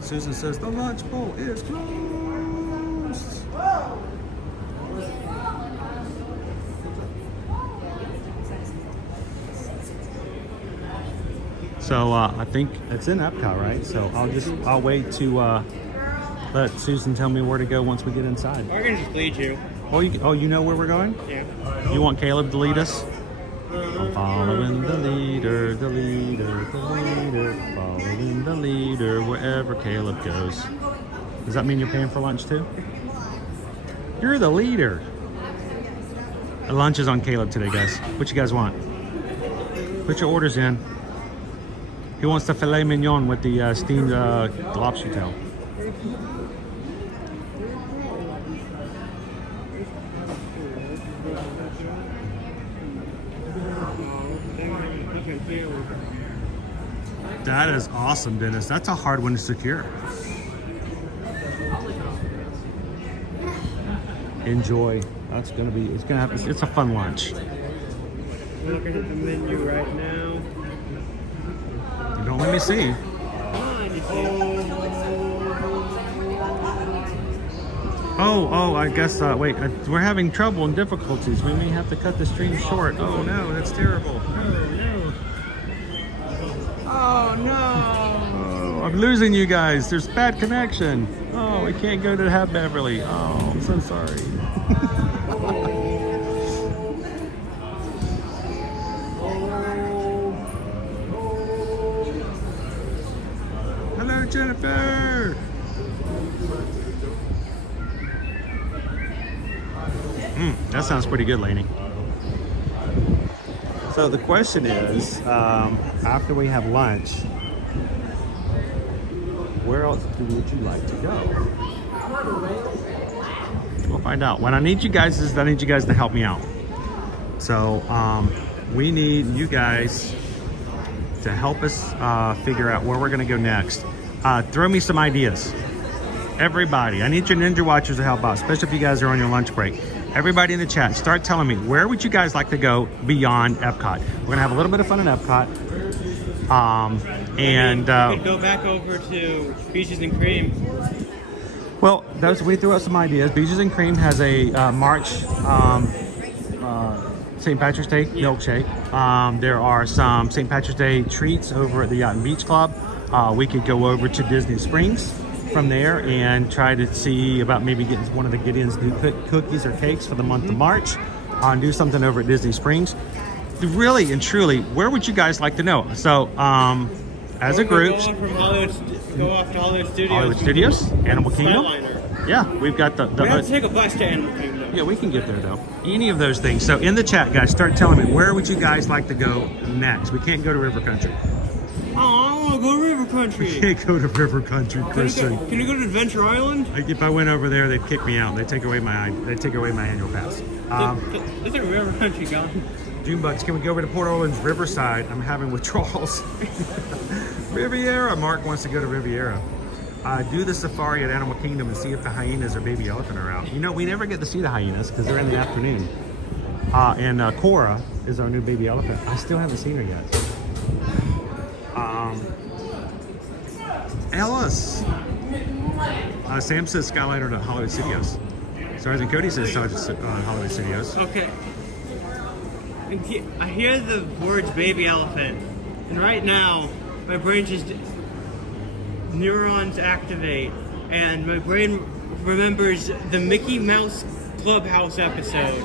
Susan says the lunch bowl is closed. So I think it's in Epcot, right? So I'll wait to let Susan tell me where to go once we get inside. We're gonna just lead you. Oh, you know where we're going? Yeah. You want Caleb to lead us? I'm following the leader, the leader, the leader, following the leader wherever Caleb goes. Does that mean you're paying for lunch too? You're the leader. Lunch is on Caleb today, guys. What you guys want? Put your orders in. He wants the filet mignon with the steamed lobster tail. That is awesome, Dennis. That's a hard one to secure. Enjoy. That's gonna be. It's a fun lunch. We're looking at the menu right now. Don't let me see. Oh, I guess, wait, we're having trouble and difficulties. We may have to cut the stream short. Oh no, that's terrible. Oh no. I'm losing you guys. There's bad connection. Oh, we can't go to Have Beverly. Oh, I'm so sorry. Hello, Jennifer. That sounds pretty good, Lainey. So the question is, after we have lunch, where else would you like to go? We'll find out. What I need you guys is, I need you guys to help me out. So we need you guys to help us figure out where we're gonna go next. Throw me some ideas. Everybody, I need your Ninja Watchers to help out, especially if you guys are on your lunch break. Everybody in the chat, start telling me, where would you guys like to go beyond Epcot? We're gonna have a little bit of fun in Epcot. We could go back over to Beaches and Cream. Well, we threw out some ideas. Beaches and Cream has a March St. Patrick's Day milkshake. There are some St. Patrick's Day treats over at the Yacht and Beach Club. We could go over to Disney Springs from there and try to see about maybe getting one of the Gideon's new cookies or cakes for the month of March. And do something over at Disney Springs. Really and truly, where would you guys like to know? So, as a group, Go off to Hollywood Studios. Hollywood Studios, Animal Kingdom. Skyliner. Yeah, we've got the we have to take a bus to Animal Kingdom. Yeah, we can get there though. Any of those things. So in the chat, guys, start telling me, where would you guys like to go next? We can't go to River Country. Oh, I want to go to River Country. We can't go to River Country, Christian. Can you go to Adventure Island? Like, if I went over there, they'd kick me out. They'd take away my annual pass. Isn't River Country gone? Junebutts, can we go over to Port Orleans Riverside? I'm having withdrawals. Riviera. Mark wants to go to Riviera. Do the safari at Animal Kingdom and see if the hyenas or baby elephant are out. You know, we never get to see the hyenas because they're in the afternoon. And Cora is our new baby elephant. I still haven't seen her yet. Ellis. Sam says Skylighter to Hollywood Studios. Sergeant Cody says Hollywood Studios. Okay. I hear the words baby elephant, and right now my brain just neurons activate, and my brain remembers the Mickey Mouse Clubhouse episode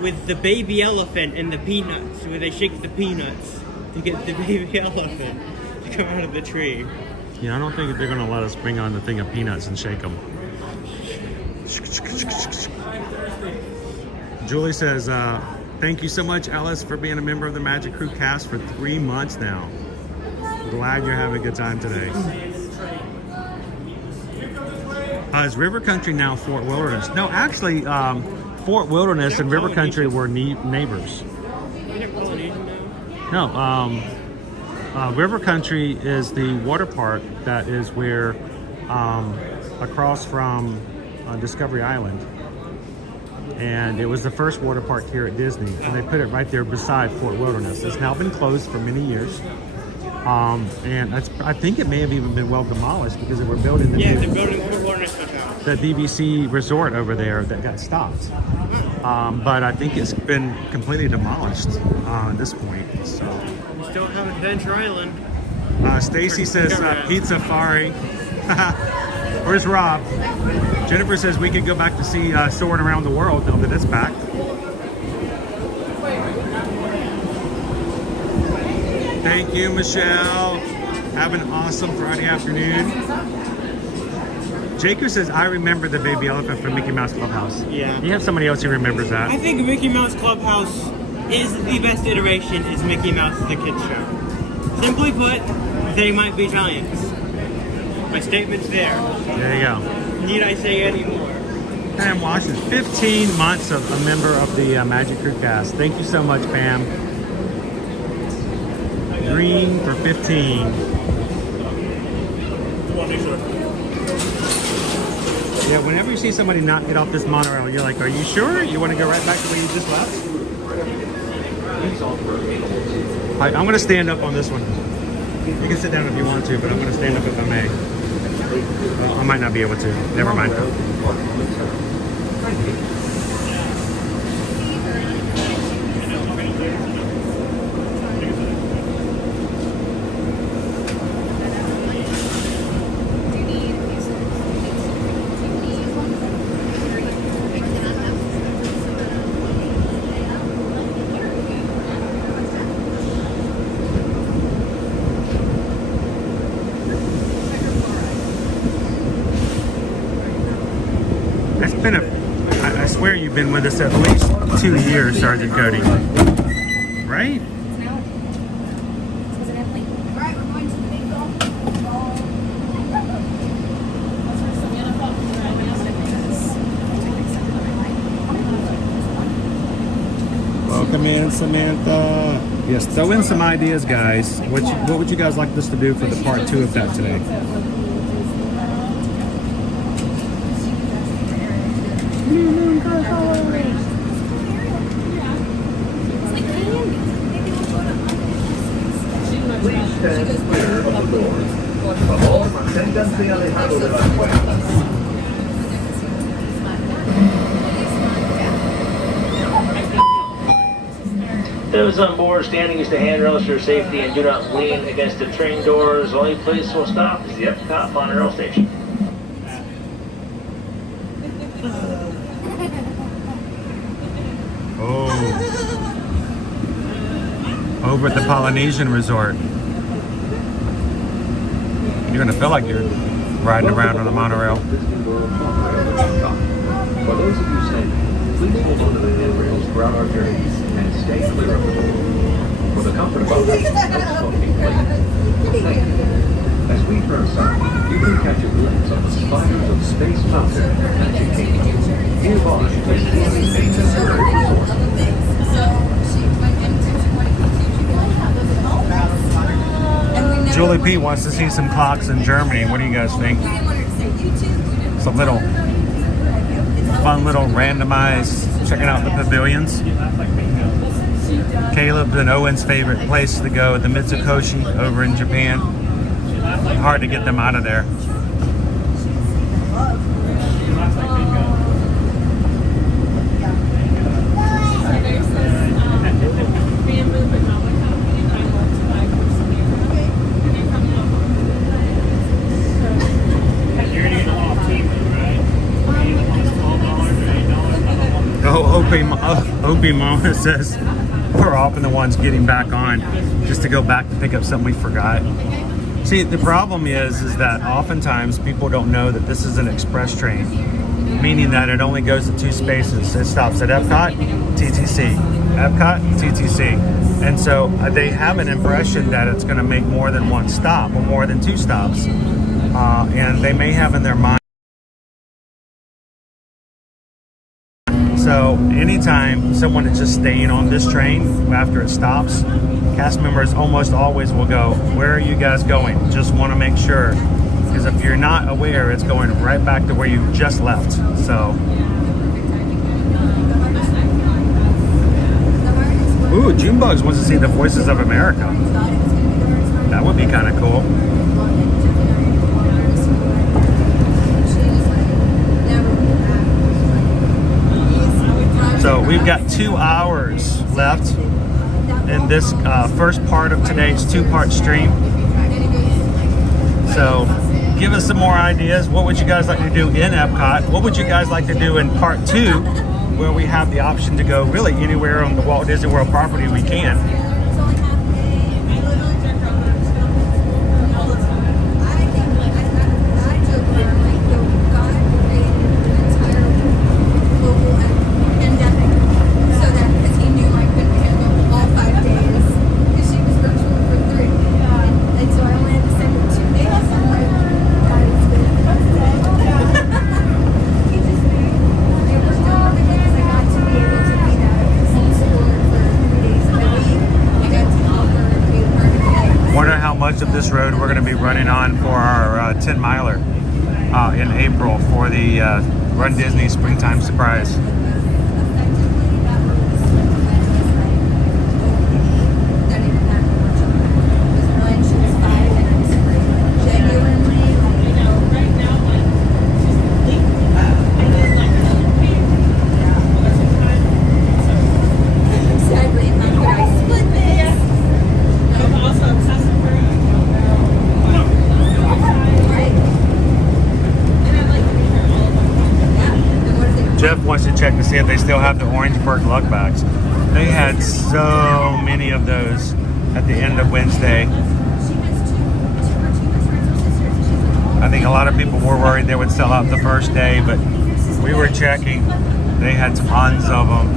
with the baby elephant and the peanuts, where they shake the peanuts to get the baby elephant to come out of the tree. Yeah, I don't think they're going to let us bring on the thing of peanuts and shake them. Julie says, thank you so much, Ellis, for being a member of the Magic Crew cast for 3 months now. Glad you're having a good time today. Is River Country now Fort Wilderness? No, actually, Fort Wilderness and River Country were neighbors. No, River Country is the water park that is where across from Discovery Island, and it was the first water park here at Disney, and they put it right there beside Fort Wilderness. It's now been closed for many years, and I think it may have even been well demolished because they were building they're building Fort Wilderness Hotel. The BBC resort over there that got stopped, but I think it's been completely demolished at this point. So We still have Adventure Island. Stacy says Pizza Fari. Where's Rob? Jennifer says we could go back to see Soarin' Around the World now that it's back. Thank you, Michelle. Have an awesome Friday afternoon. Jacob says, I remember the baby elephant from Mickey Mouse Clubhouse. Yeah. You have somebody else who remembers that. I think Mickey Mouse Clubhouse is the best iteration is Mickey Mouse the Kids Show. Simply put, they might be giants. My statement's there. There you go. Need I say any more? Pam Washington, 15 months of a member of the Magic Crew cast. Thank you so much, Pam. Green for 15. Yeah, whenever you see somebody not get off this monorail, you're like, are you sure? You want to go right back to where you just left? All right, I'm going to stand up on this one. You can sit down if you want to, but I'm going to stand up if I may. Well, I might not be able to. Never mind. I swear you've been with us at least 2 years, Sergeant Cody. Right? Welcome in, Samantha. Yes, throw in some ideas, guys. What would you guys like us to do for the part 2 of that today? Please stand clear of the doors. Por favor, manténganse alejados de las puertas. Those on board standing use the handrails for your safety and do not lean against the train doors. The only place we'll stop is the Epcot Monorail station. Over at the Polynesian Resort. You're gonna feel like you're riding around on a monorail. For those of you standing, please hold on to the handrails throughout our journey and stay clear of the door. for the comfort of others, no smoking, please. Thank you. As we turn south, you can catch a glimpse of the spires of Space Mountain, Magic Kingdom. Nearby is a temporary resort. Julie P wants to see some clocks in Germany. What do you guys think? It's a little fun little randomized checking out the pavilions. Caleb and Owen's favorite place to go, the Mitsukoshi over in Japan. Hard to get them out of there. Opie Mama says we're often the ones getting back on just to go back to pick up something we forgot. See, the problem is that oftentimes people don't know that this is an express train, meaning that it only goes to 2 spaces. It stops at Epcot, TTC, Epcot, TTC. And so they have an impression that it's going to make more than 1 stop or more than 2 stops. And they may have in their mind. So anytime someone is just staying on this train after it stops, cast members almost always will go, where are you guys going? Just want to make sure. Because if you're not aware, it's going right back to where you just left. So. Ooh, Junebugs wants to see the Voices of America. That would be kind of cool. So we've got 2 hours left in this first part of today's 2-part stream. So give us some more ideas. What would you guys like to do in Epcot? What would you guys like to do in part 2, where we have the option to go really anywhere on the Walt Disney World property we can? Of this road we're going to be running on for our 10-miler in April for the Run Disney Springtime Surprise. Wants to check to see if they still have the Orangeburg lug bags. They had so many of those at the end of Wednesday. I think a lot of people were worried they would sell out the first day, but we were checking. They had tons of them.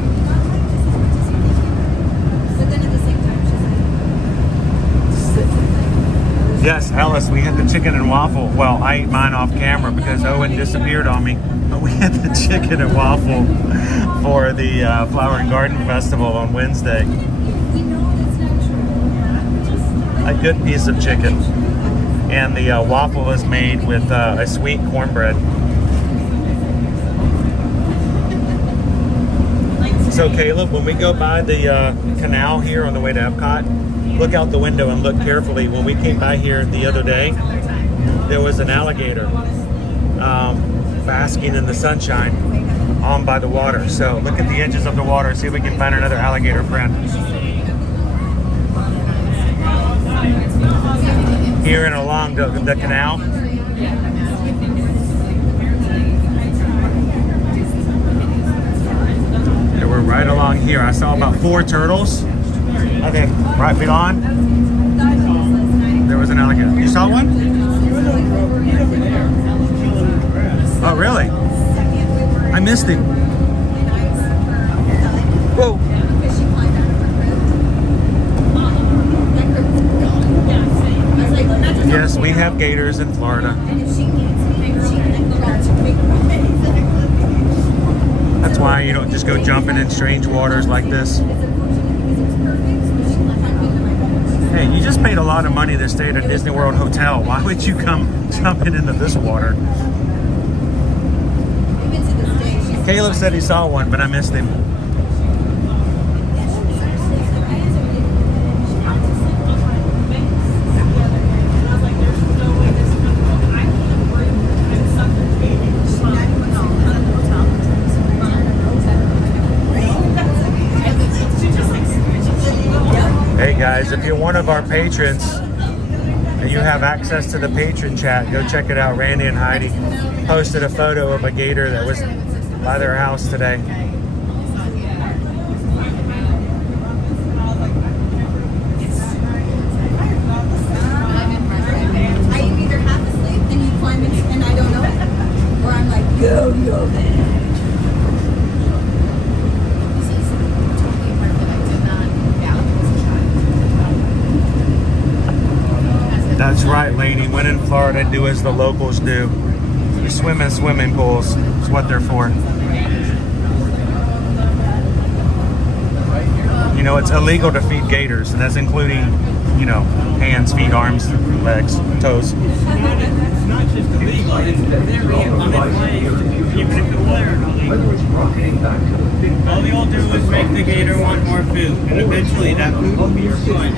Yes, Ellis, we had the chicken and waffle. Well, I ate mine off camera because Owen disappeared on me. But we had the chicken and waffle for the Flower and Garden Festival on Wednesday. A good piece of chicken. And the waffle is made with a sweet cornbread. So Caleb, when we go by the canal here on the way to Epcot, look out the window and look carefully. When we came by here the other day, there was an alligator basking in the sunshine on by the water. So look at the edges of the water and see if we can find another alligator friend. Here and along the canal. And we're right along here. I saw about 4 turtles. I think right beyond there was an alligator. You saw one? Oh, really? I missed him. Whoa. alligators in Florida. That's why you don't just go jumping in strange waters like this. Hey, you just paid a lot of money to stay at a Disney World hotel. Why would you come jumping into this water? Caleb said he saw one, but I missed him. Hey guys, if you're one of our patrons and you have access to the patron chat, go check it out. Randy and Heidi posted a photo of a gator that was by their house today. I am either half asleep and you climb in and I don't know it, or I'm like, go, man. That's right, lady. When in Florida, do as the locals do. You swim in swimming pools. That's what they're for. You know, it's illegal to feed gators, and that's including, you know, hands, feet, arms, legs, toes. It's not just illegal, it's very unexplained, even if it were illegal. All they all do is make the gator want more food, and eventually that food will be your food.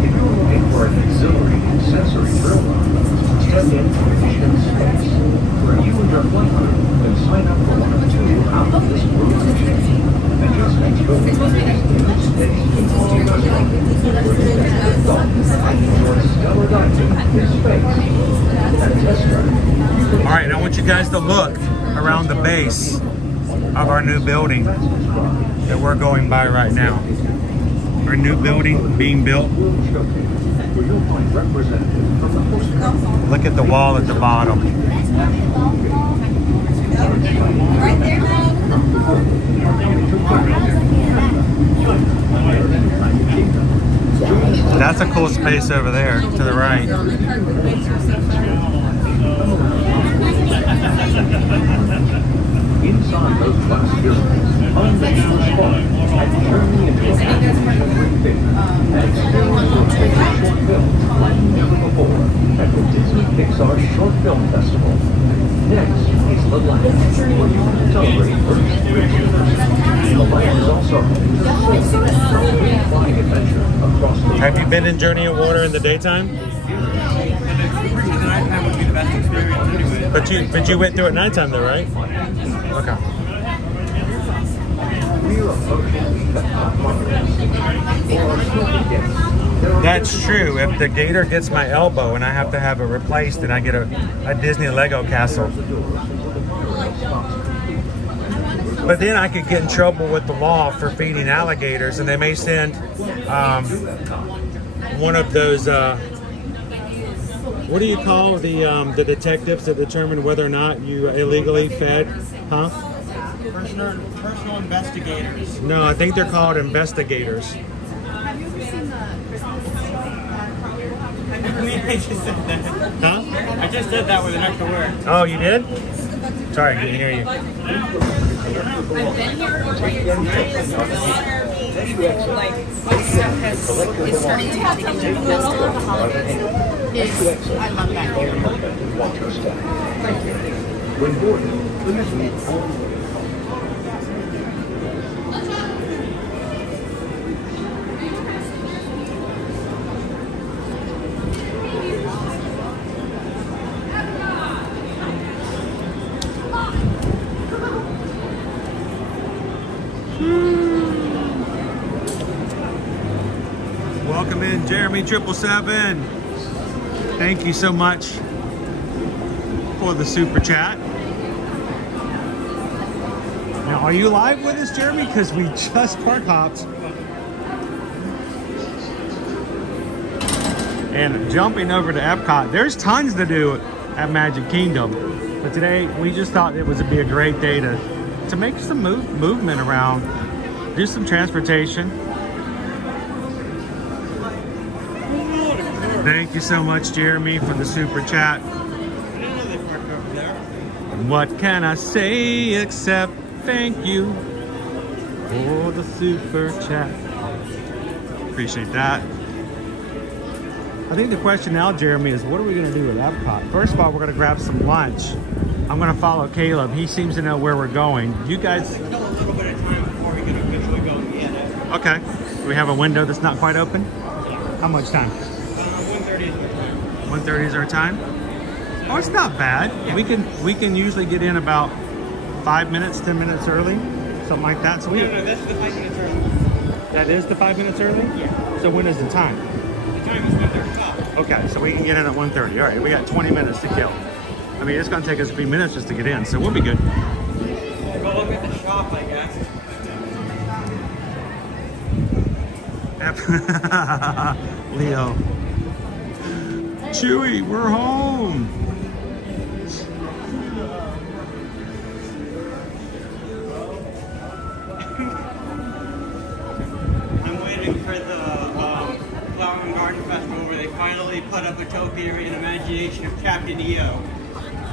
If you're looking for an exhilarating sensory thrill ride, step in for Mission Space, where you and your flight crew can sign up for one of 2 out-of-this-world missions. And just next door, there's new space for stellar diving in space. And test drive. All right, I want you guys to look around the base of our new building that we're going by right now. Our new building being built. Look at the wall at the bottom. That's a cool space over there to the right. Inside those glass buildings, find the new spot and journey into a great thing and experience a short film like never before at the Disney Pixar Short Film Festival. Next is The Land, where you can celebrate Earth's rich diversity. The land is also home to a flying adventure across the Have you been in Journey of Water in the daytime? But you went through at nighttime though, right? Okay. That's true. If the gator gets my elbow and I have to have it replaced, then I get a Disney Lego castle. But then I could get in trouble with the law for feeding alligators, and they may send one of those. What do you call the detectives that determine whether or not you illegally fed? Huh? Personal investigators. No, I think they're called investigators. Have you ever seen I just said that. Huh? I just said that with an extra word. Oh, you did? Sorry, I didn't hear you. I've been here for like my stuff is starting to take in the middle of the holidays. I love that here. When boarding, please move all the way. Welcome in, Jeremy 777. Thank you so much for the super chat. Now, are you live with us, Jeremy? Because we just park hopped. And jumping over to Epcot, there's tons to do at Magic Kingdom. But today, we just thought it would be a great day to make some movement around, do some transportation. Thank you so much, Jeremy, for the super chat. What can I say except thank you for the super chat? Appreciate that. I think the question now, Jeremy, is what are we going to do with Epcot? First of all, we're going to grab some lunch. I'm going to follow Caleb. He seems to know where we're going. You guys... Still a little bit of time before we can officially go and get it. Okay. Do we have a window that's not quite open? How much time? 1:30 is our time. 1:30 is our time? Oh, it's not bad. Yeah. We can usually get in about 5 minutes, 10 minutes early, something like that. So we No, that's the 5 minutes early. That is the 5 minutes early? Yeah. So when is the time? The time is 1:35. Okay, so we can get in at 1:30. All right, we got 20 minutes to kill. I mean, it's going to take us a few minutes just to get in, so we'll be good. Go look at the shop, I guess. Leo. Chewy, we're home. I'm waiting for the Flower and Garden Festival where they finally put up a Topiary in imagination of Captain EO.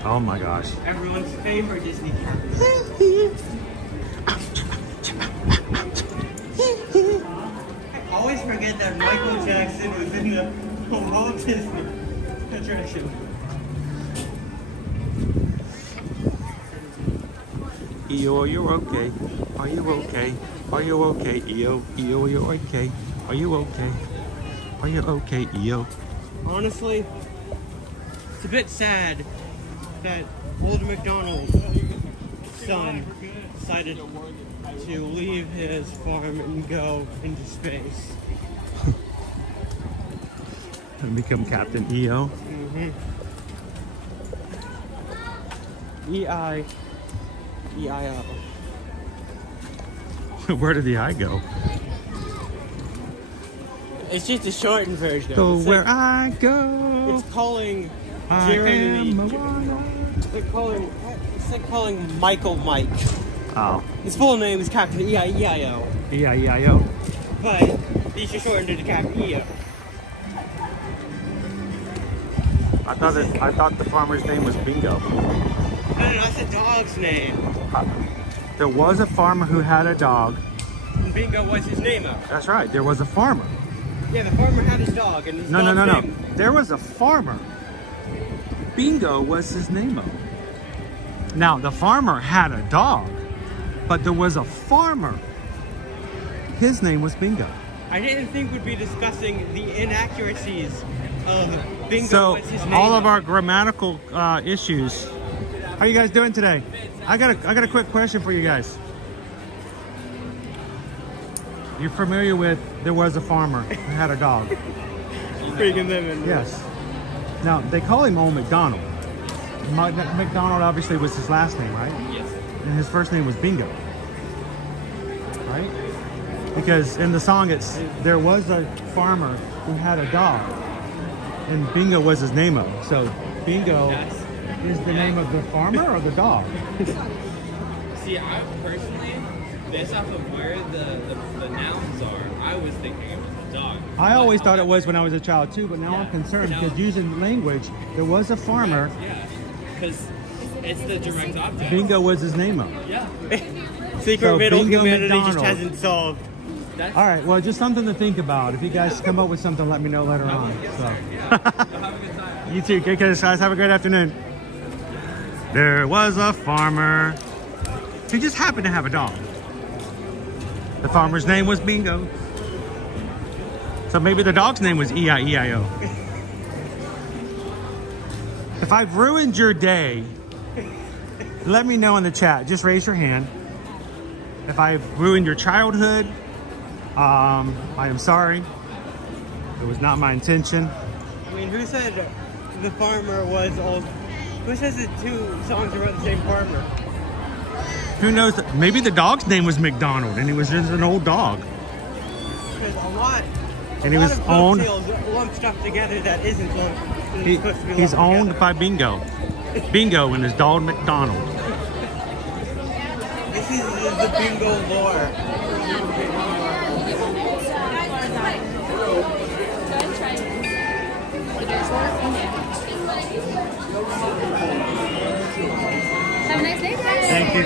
Oh my gosh. Everyone's favorite Disney character. I always forget that Michael Jackson was in the Walt Disney attraction. EO, you're okay. Are you okay? Are you okay, EO? EO, you're okay. Are you okay? Are you okay, EO? Honestly, it's a bit sad that Old MacDonald's son decided to leave his farm and go into space. And become Captain EO. Mm-hmm. E-I-E-I-O. Where did the I go? It's just a shortened version. Go It's where like- I go. It's calling I Jeremy. am Moana. It's like calling Michael Mike. Oh. His full name is Captain E-I-E-I-O. E-I-E-I-O. But he's just shortened it to Captain E-O. I thought the farmer's name was Bingo. No, that's a dog's name. There was a farmer who had a dog. And Bingo was his name up. That's right. There was a farmer. Yeah, the farmer had his dog, and his No. dog's name. There was a farmer. Bingo was his name. Now, the farmer had a dog, but there was a farmer. His name was Bingo. I didn't think we'd be discussing the inaccuracies of Bingo So, was his name. all of our grammatical issues. How are you guys doing today? I got a quick question for you guys. You're familiar with there was a farmer who had a dog? Freaking them in. Yes. Now, they call him Old MacDonald. MacDonald obviously was his last name, right? Yes. And his first name was Bingo. Right? Because in the song it's there was a farmer who had a dog. And Bingo was his name of. So Bingo is the name of the farmer or the dog? See, I personally, based off of where the nouns are, I was thinking it was a dog. I always thought it was when I was a child too, but now I'm concerned because using language, there was a farmer. Yeah, because it's the direct object. Bingo was his name of. Yeah. Secret So riddle Bingo humanity just McDonald. hasn't solved. All right, well, just something to think about. If you guys come up with something, let me know later on. So. You too. Okay, guys. Have a great afternoon. There was a farmer who just happened to have a dog. The farmer's name was Bingo. So maybe the dog's name was E-I-E-I-O. If I've ruined your day, let me know in the chat. Just raise your hand. If I've ruined your childhood, I am sorry. It was not my intention. I mean, who said the farmer was old? Who says the two songs are about the same farmer? Who knows? Maybe the dog's name was McDonald and he was just an old dog. Because a lot And he was of owned. folktales lump stuff together that isn't lumped. Supposed to be He's lumped owned together. by Bingo. Bingo and his dog McDonald. This is the Bingo lore. Have a nice day, guys. Thank you.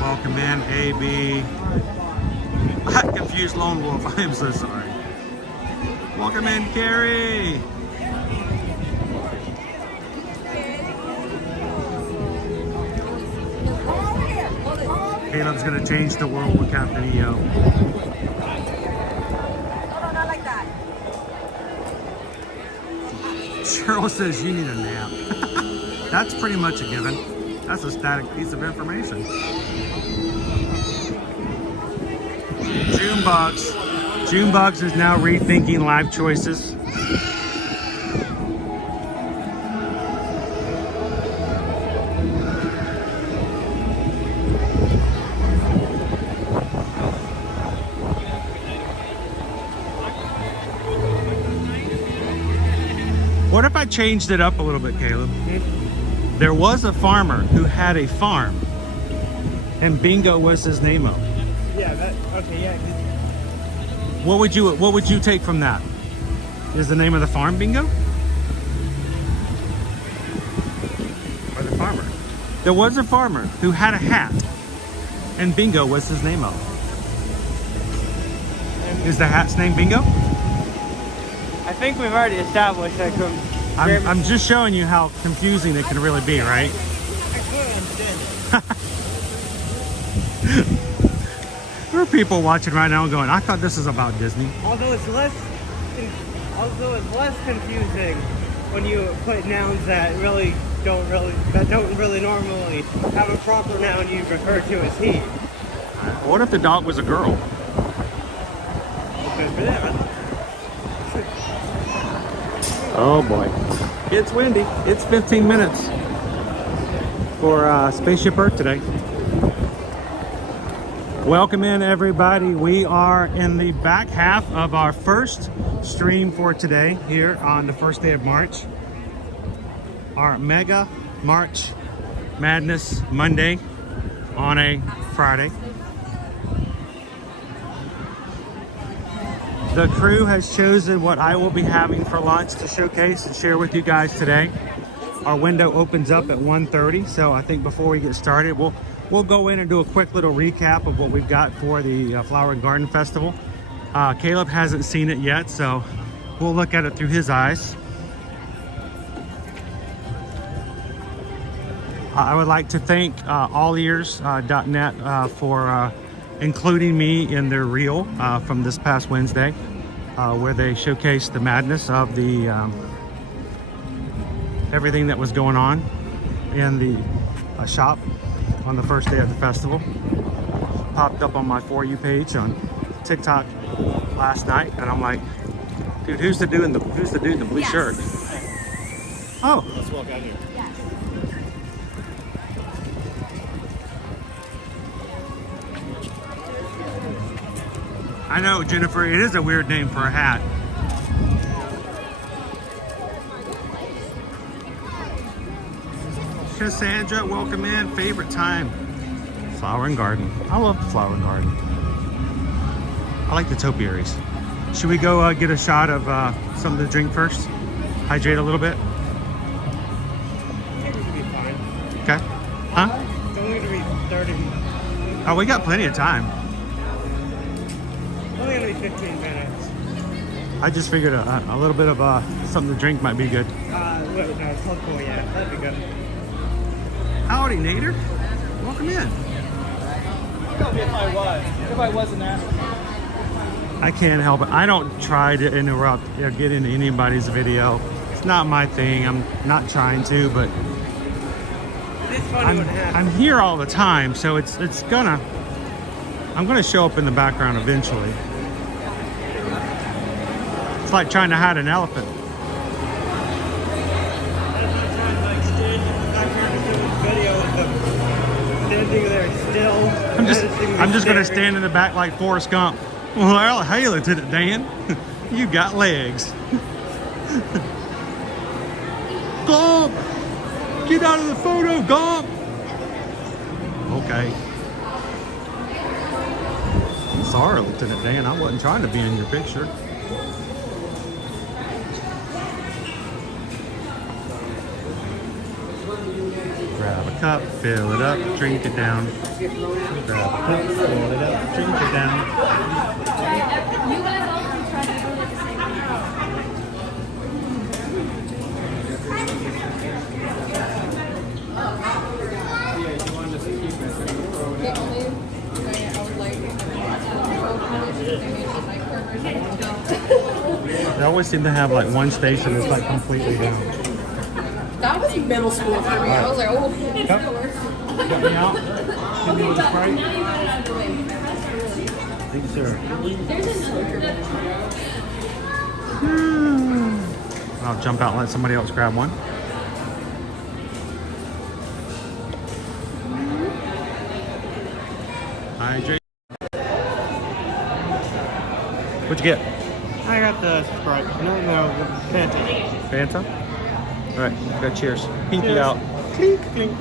Welcome in, AB. I confused Lone Wolf. I am so sorry. Welcome in, Carrie. Caleb's gonna change the world with Captain EO. Cheryl says you need a nap. That's pretty much a given. That's a static piece of information. Junebugs is now rethinking life choices. What if I changed it up a little bit, Caleb? There was a farmer who had a farm, and Bingo was his name-o. Yeah, that, okay, yeah. What would you take from that? Is the name of the farm Bingo? Or the farmer? There was a farmer who had a hat, and Bingo was his name-o. Is the hat's name Bingo? I think we've already established that. I'm just showing you how confusing it can really be, right? There are people watching right now going, I thought this was about Disney. Although it's less confusing when you put nouns that don't really normally have a proper noun you refer to as he. What if the dog was a girl? Good for them. Oh boy. It's windy. It's 15 minutes for Spaceship Earth today. Welcome in, everybody. We are in the back half of our first stream for today here on the first day of March. Our Mega March Madness Monday on a Friday. The crew has chosen what I will be having for lunch to showcase and share with you guys today. Our window opens up at 1:30, so I think before we get started, we'll go in and do a quick little recap of what we've got for the Flower and Garden Festival. Caleb hasn't seen it yet, so we'll look at it through his eyes. I would like to thank allears.net for including me in their reel from this past Wednesday, where they showcased the madness of the everything that was going on in the shop on the first day of the festival. Popped up on my For You page on TikTok last night, and I'm like, dude, who's the dude in the blue shirt? Oh, Let's walk out here. I know, Jennifer, it is a weird name for a hat. Cassandra, welcome in. Favorite time? Flower and Garden. I love the Flower and Garden. I like the topiaries. Should we go get a shot of something to drink first? Hydrate a little bit? I think we should be fine. Okay. Huh? It's only going to be 30. Oh, we got plenty of time. It's only going to be 15 minutes. I just figured a little bit of something to drink might be good. Wait, no, it's not cool yet. That'd be good. Howdy, Nader. Welcome in. If I wasn't asking. I can't help it. I don't try to interrupt or get into anybody's video. It's not my thing. I'm not trying to, but It's funny when it happens. I'm here all the time, so I'm gonna show up in the background eventually. It's like trying to hide an elephant. I'm just gonna stand in the back like Forrest Gump. Well, hey, Lieutenant Dan, you got legs. Gump! Get out of the photo, Gump! Okay. Sorry, Lieutenant Dan, I wasn't trying to be in your picture. Grab a cup, fill it up, drink it down. Grab a cup, fill it up, drink it down. You guys all can try to do it at the same They always seem to have like one station that's like completely down. That was middle school for me. I was like, oh, it's Yep. the worst. Got me out. Give me a Sprite. Thank you, sir. I'll jump out and let somebody else grab one. Hi, Jay. What'd you get? I got the Sprite. No, Fanta. Fanta? All right, go cheers. Pinky Cheers. out. Clink, clink.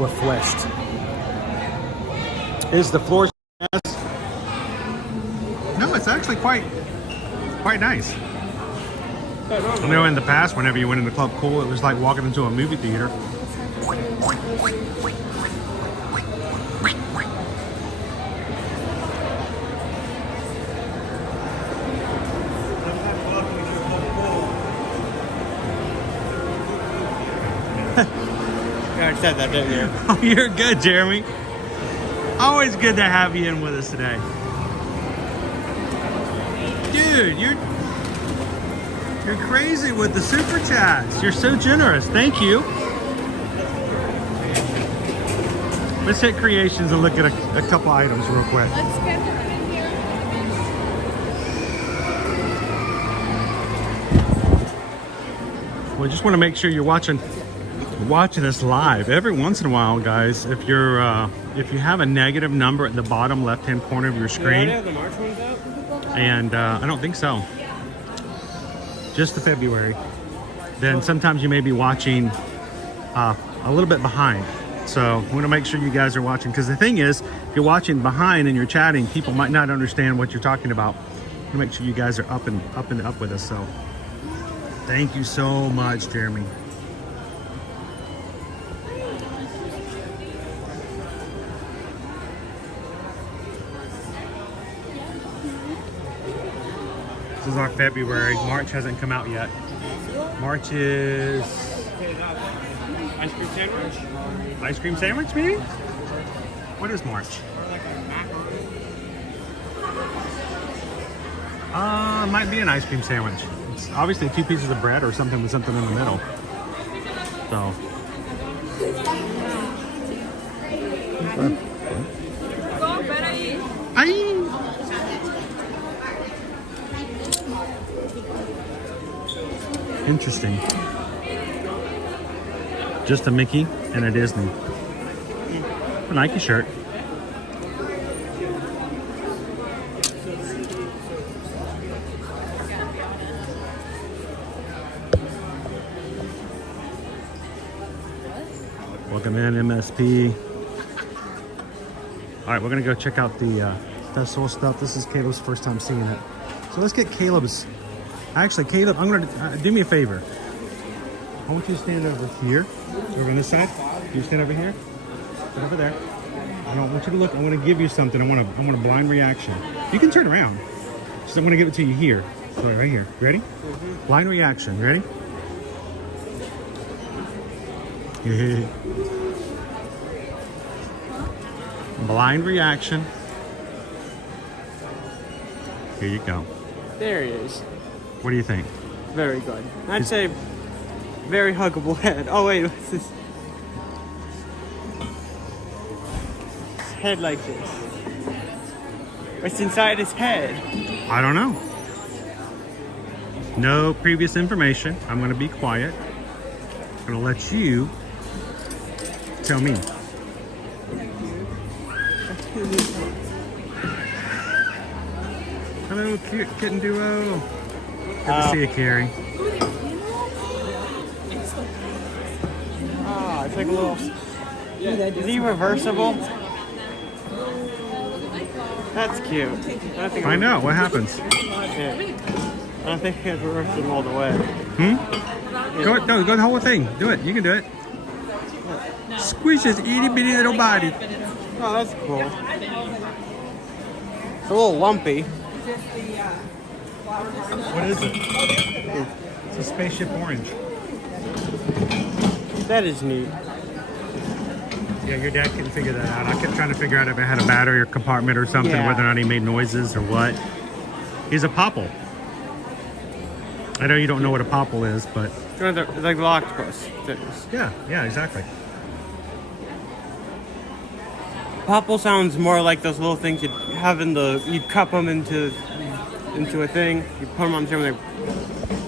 Refreshed. Is the floor mess? No, it's actually quite nice. I know in the past, whenever you went into Club Cool, it was like walking into a movie theater. You already said that, didn't you? Oh, you're good, Jeremy. Always good to have you in with us today. Dude, you're crazy with the super chats. You're so generous. Thank you. Let's hit creations and look at a couple items real quick. Let's get her in here. We just want to make sure you're watching us live. Every once in a while, guys, if you have a negative number at the bottom left-hand corner of your screen, Yeah, the March one's out? and I don't think so. Just the February. Then sometimes you may be watching a little bit behind. So we want to make sure you guys are watching, because the thing is, if you're watching behind and you're chatting, people might not understand what you're talking about. We want to make sure you guys are up with us. So thank you so much, Jeremy. This is our February. March hasn't come out yet. March is Ice cream sandwich? ice cream sandwich, maybe? What is March? Might be an ice cream sandwich. It's obviously 2 pieces of bread or something with something in the middle. So. Interesting. Just a Mickey and a Disney. A Nike shirt. Welcome in, MSP. All right, we're gonna go check out the festival stuff. This is Caleb's first time seeing it. So let's get Caleb's. Actually, Caleb, I'm gonna do me a favor. I want you to stand over here, over on this side. You stand over here, stand over there. I don't want you to look. I want to give you something. I want a blind reaction. You can turn around. Just I'm gonna give it to you here. So right here. Ready? Blind reaction. Ready? Blind reaction. Here you go. There he is. What do you think? Very good. I'd say very huggable head. Oh wait, what's this? His head like this. What's inside his head? I don't know. No previous information. I'm going to be quiet. I'm going to let you tell me. Hello, cute kitten duo. Good to see you, Carrie. Oh, it's like a little. Is he reversible? That's cute. Find out what happens. Yeah. I don't think it's reversible all the way. Go the whole thing. Do it. You can do it. Squish his itty bitty little body. Oh, that's cool. It's a little lumpy. What is it? It's a spaceship orange. That is neat. Yeah, your dad couldn't figure that out. I kept trying to figure out if it had a battery or compartment or something, Yeah. whether or not he made noises or what. He's a popple. I know you don't know what a popple is, but... It's like the octopus. Yeah, exactly. Popple sounds more like those little things you'd have in the... You'd cup them into a thing. You put them on the table and they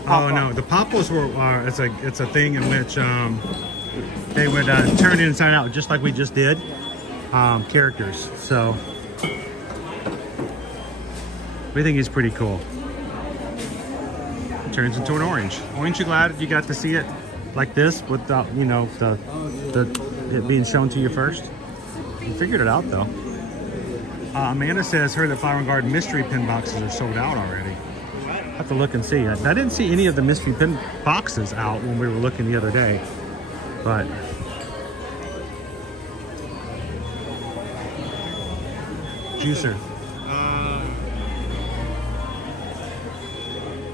pop up. No, the popples were... it's a thing in which they would turn inside out, just like we just did. Characters. So... we think he's pretty cool. Turns into an orange. Aren't you glad you got to see it like this without, you know, it being shown to you first? You figured it out though. Amanda says her that Flower and Garden mystery pin boxes are sold out already. I have to look and see. I didn't see any of the mystery pin boxes out when we were looking the other day, but juicer.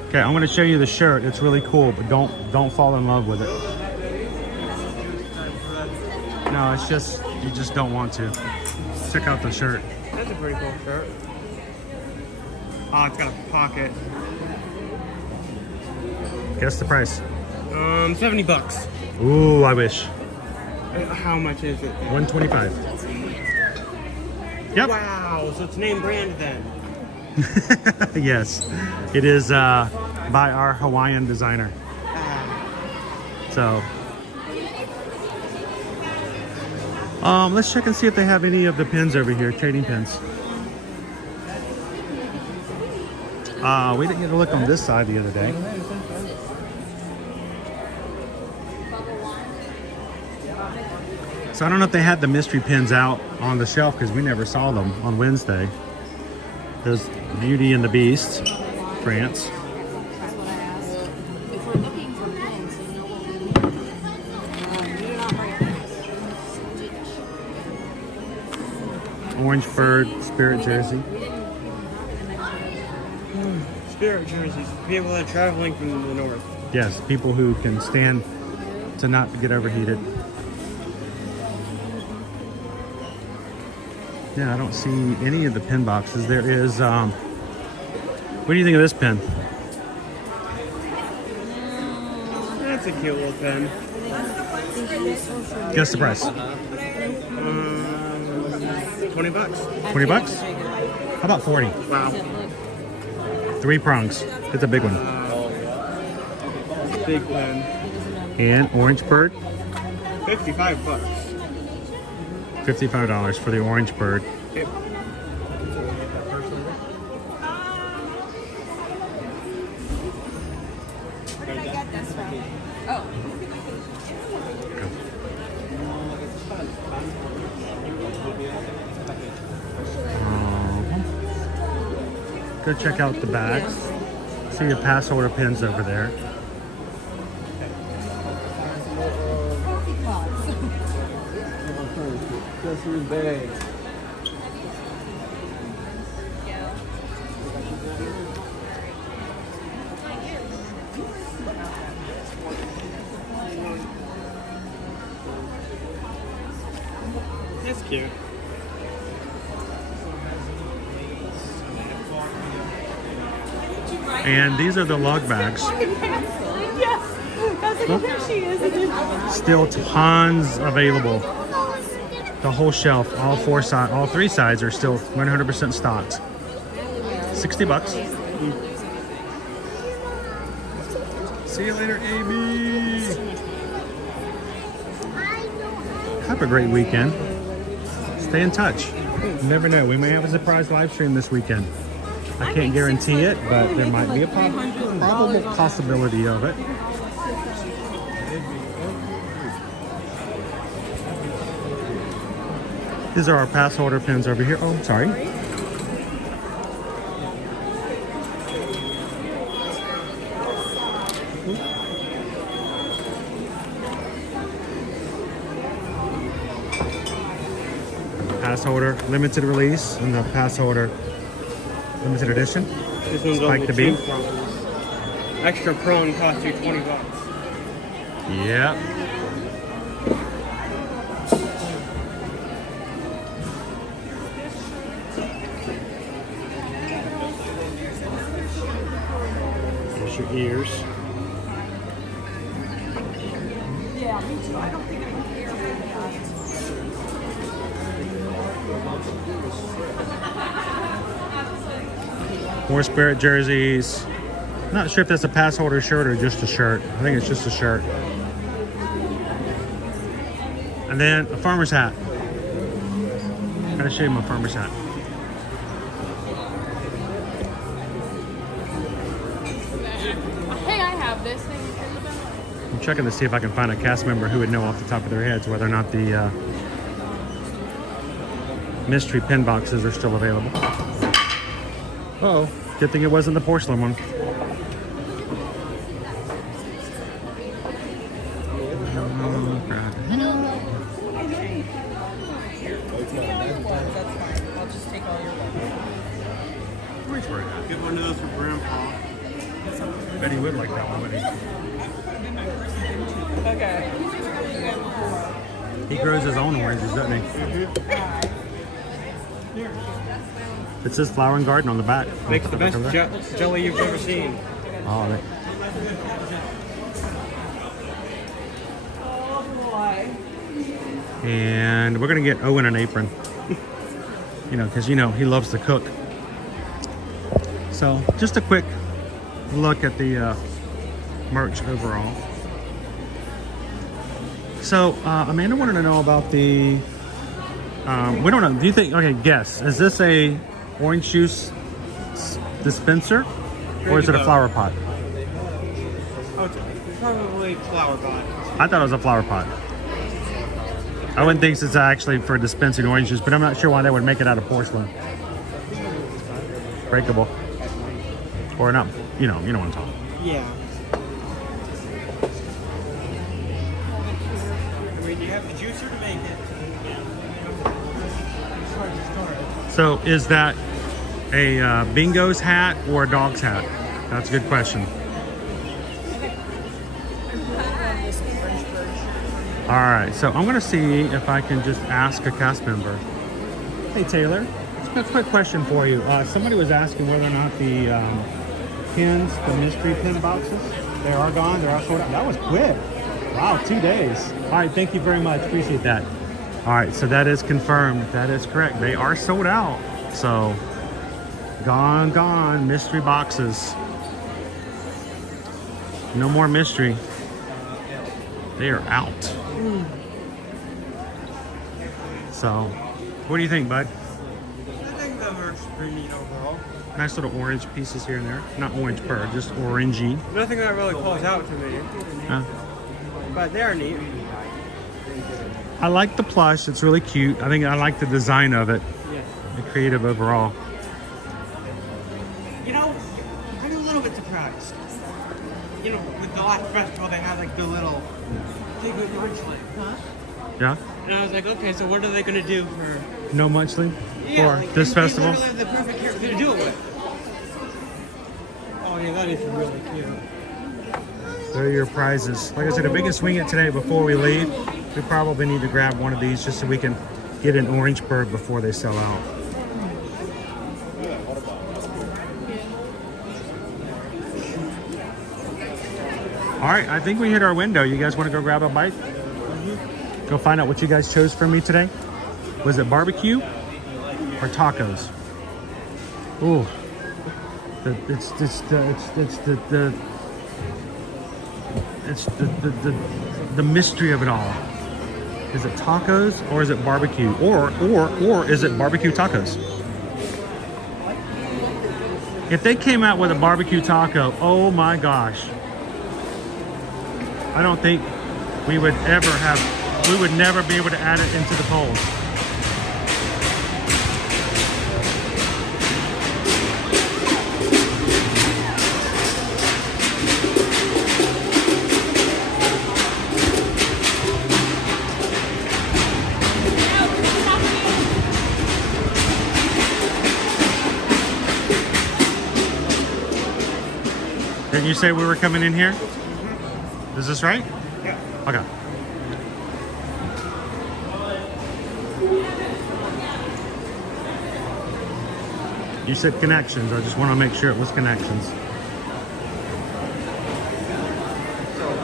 Okay, I'm going to show you the shirt. It's really cool, but don't fall in love with it. No, it's just you just don't want to. Check out the shirt. That's a pretty cool shirt. Oh, it's got a pocket. Guess the price. $70. Ooh, I wish. How much is it? $125. Yep. Wow, so it's name brand then. Yes, it is by our Hawaiian designer. So, let's check and see if they have any of the pins over here, trading pins. We didn't get a look on this side the other day. So I don't know if they had the mystery pins out on the shelf because we never saw them on Wednesday. There's Beauty and the Beast, France. Orange Bird, Spirit Jersey. Spirit jerseys. People that are traveling from the north. Yes, people who can stand to not get overheated. Yeah, I don't see any of the pin boxes. There is, what do you think of this pin? That's a cute little pen. Guess the price. $20. 20 bucks? How about 40? Wow. 3 prongs. It's a big one. Big pen. And Orange Bird, $55. $55 for the Orange Bird. Yep. Where did I get this from? Oh. Go check out the bags. See the pass holder pins over there. Bay. That's cute. And these are the lug bags. Still tons available. The whole shelf, all 3 sides are still 100% stocked. 60 bucks. See you later, Amy. Have a great weekend. Stay in touch. You never know. We may have a surprise live stream this weekend. I can't guarantee it, but there might be a probable possibility of it. These are our pass holder pins over here. Oh, sorry. Pass holder, limited release, and the pass holder, limited edition. This one's Spike only the beat. 2 prongs. Extra prong costs you $20. Yep. There's your ears. Yeah, me too. I don't think I can hear More Spirit jerseys. Not sure if that's a pass holder shirt or just a shirt. I think it's just a shirt. And then a farmer's hat. Gotta show you my farmer's hat. Hey, I have this. I'm checking to see if I can find a cast member who would know off the top of their heads whether or not the mystery pin boxes are still available. Uh-oh, good thing it wasn't the porcelain one. Get one of those for Grandpa. Bet he would like that one, wouldn't he? He grows his own oranges, doesn't he? It says Flower and Garden on the back. Makes the best jelly you've ever seen. Oh, right. And we're gonna get Owen an apron. You know, because he loves to cook. So just a quick look at the merch overall. So Amanda wanted to know about the, we don't know, do you think, okay, guess, is this a orange juice dispenser or is it a flower pot? Oh, it's probably flower pot. I thought it was a flower pot. Owen thinks it's actually for dispensing orange juice, but I'm not sure why they would make it out of porcelain. Breakable. Or not, you know what I'm talking about. Yeah. I mean, you have the juicer to make it. So is that a bingo's hat or a dog's hat? That's a good question. All right, so I'm gonna see if I can just ask a cast member. Hey Taylor, a quick question for you. Somebody was asking whether or not the pins, the mystery pin boxes, they are gone, they're all sold out. That was quick. Wow, 2 days. All right, thank you very much, appreciate that. All right, so that is confirmed, that is correct. They are sold out, so gone, mystery boxes. No more mystery. They are out. So, what do you think, bud? I think the merch is pretty neat overall. Nice little orange pieces here and there. Not orange purr, just orangey. Nothing that really calls out to me. But they are neat. I like the plush. It's really cute. I think I like the design of it. Yeah. The creative overall. You know, I'm a little bit surprised. You know, with the last festival, they had like the little Bigfoot munchling, huh? Yeah? And I was like, okay, so what are they going to do for... No munchling Yeah, for like, this they festival? literally have the perfect character to do it with. Oh yeah, that is really cute. There are your prizes. Like I said, if we can swing it today before we leave, we probably need to grab one of these just so we can get an orange bird before they sell out. All right, I think we hit our window. You guys want to go grab a bite? Go find out what you guys chose for me today. Was it barbecue or tacos? Ooh, it's the mystery of it all. Is it tacos or is it barbecue? Or is it barbecue tacos? If they came out with a barbecue taco, oh my gosh. I don't think we would ever have, we would never be able to add it into the polls. Didn't you say we were coming in here? Is this right? Yeah. Okay. You said connections. I just want to make sure it was connections.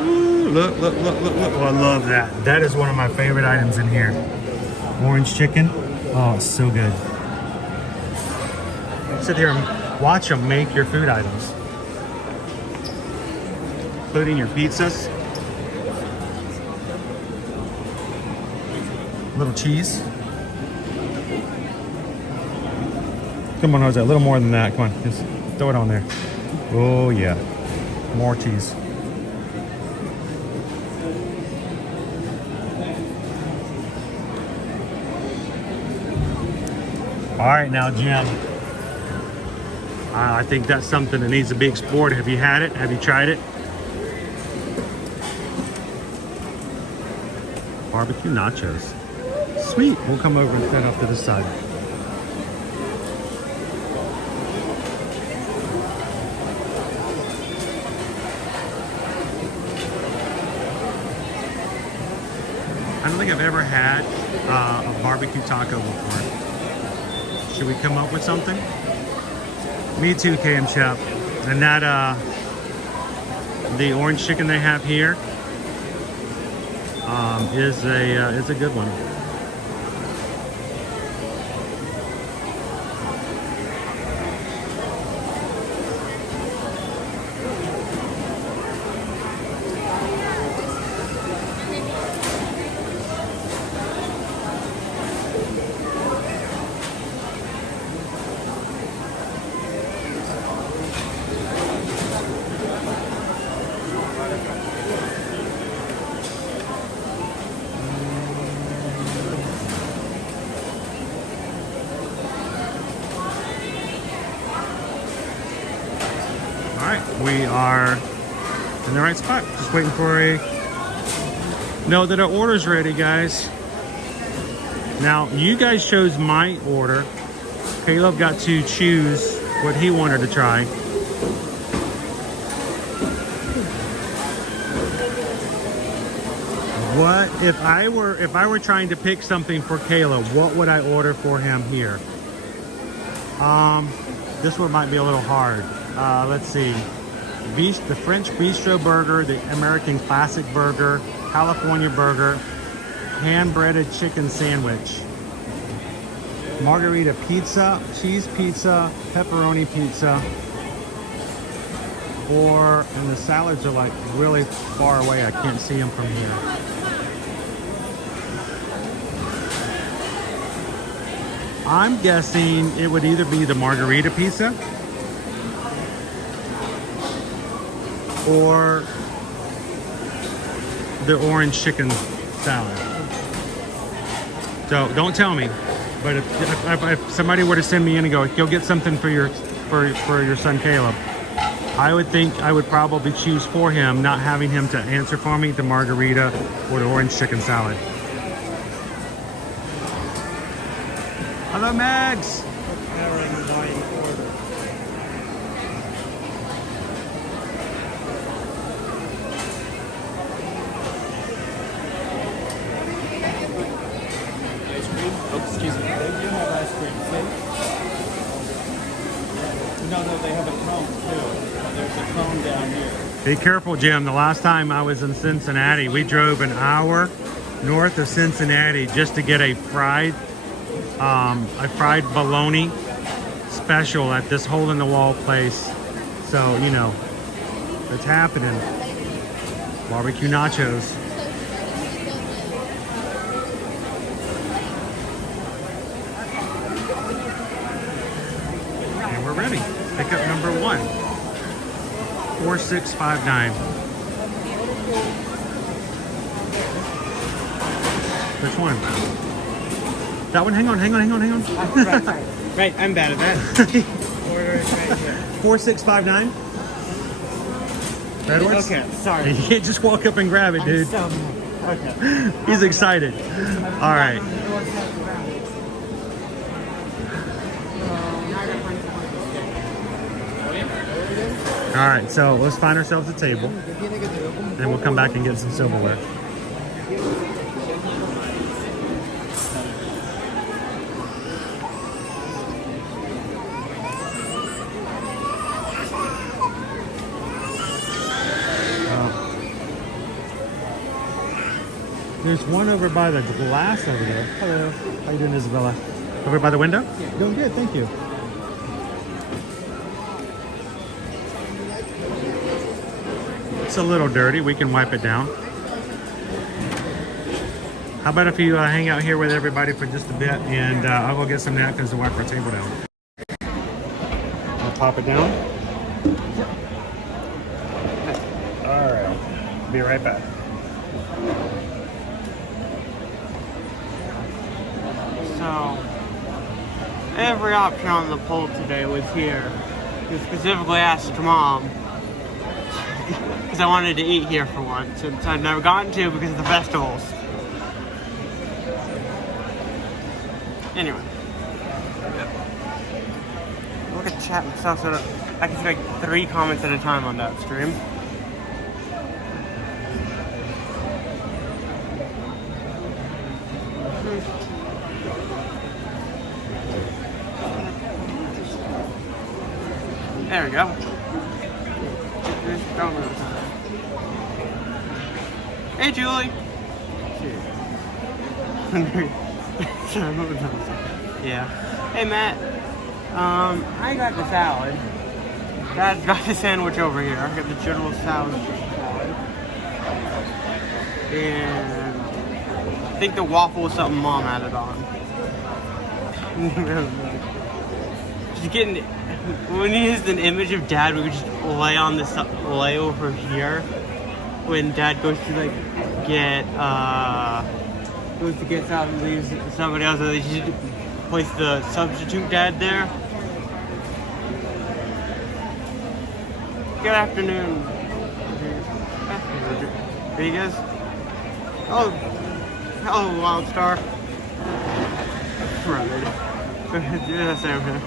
Ooh, look. Oh, I love that. That is one of my favorite items in here. Orange chicken. Oh, it's so good. Sit here and watch them make your food items. Including your pizzas. Little cheese. Come on, Jose, a little more than that. Come on, just throw it on there. Oh yeah, more cheese. All right, now Jim. I think that's something that needs to be explored. Have you had it? Have you tried it? Barbecue nachos. Sweet. We'll come over and set up to the side. I don't think I've ever had a barbecue taco before. Should we come up with something? Me too, KM Chef. And that, the orange chicken they have here is a good one. We are in the right spot. Just waiting for know that our order's ready, guys. Now, you guys chose my order. Caleb got to choose what he wanted to try. What if I were trying to pick something for Caleb, what would I order for him here? This one might be a little hard. Let's see. The French Bistro Burger, the American Classic Burger, California Burger, hand-breaded chicken sandwich, margarita pizza, cheese pizza, pepperoni pizza, and the salads are like really far away. I can't see them from here. I'm guessing it would either be the margarita pizza or the orange chicken salad. So don't tell me, but if somebody were to send me in and go get something for your son Caleb, I would think I would probably choose for him, not having him to answer for me, the margarita or the orange chicken salad. Hello, Mags. Excuse me, they do have ice cream, see? No, they have a cone too. There's a cone down here. Be careful, Jim. The last time I was in Cincinnati, we drove an hour north of Cincinnati just to get a fried bologna special at this hole-in-the-wall place. So, you know, it's happening. Barbecue nachos. Pickup number 1. 4659. Which one? That one? Hang on. Right, I'm bad at that. Order is right here. 4659. Edwards? Okay, sorry. You can't just walk up and grab it, dude. Okay. He's excited. All right. All right, so let's find ourselves a table. Then we'll come back and get some silverware. There's one over by the glass over there. Hello. How you doing, Isabella? Over by the window? Yeah. Doing good, thank you. It's a little dirty. We can wipe it down. How about if you hang out here with everybody for just a bit, and I'll go get some napkins to wipe our table down. I'll pop it down. All right. Be right back. So, every option on the poll today was here. I specifically asked Mom, because I wanted to eat here for once, since I've never gotten to because of the festivals. Anyway. Look at chat and stuff, so I can see like 3 comments at a time on that stream. There we go. Hey, Julie. Yeah. Hey, Matt. I got the salad. Dad got the sandwich over here. I got the general salad. And I think the waffle was something Mom added on. Just getting. When he used an image of Dad, we would just lay on this lay over here. When Dad goes to like get something, leaves somebody else, they just place the substitute Dad there. Good afternoon. There you guys. Oh, hello, Wild Star. Right. Yes, over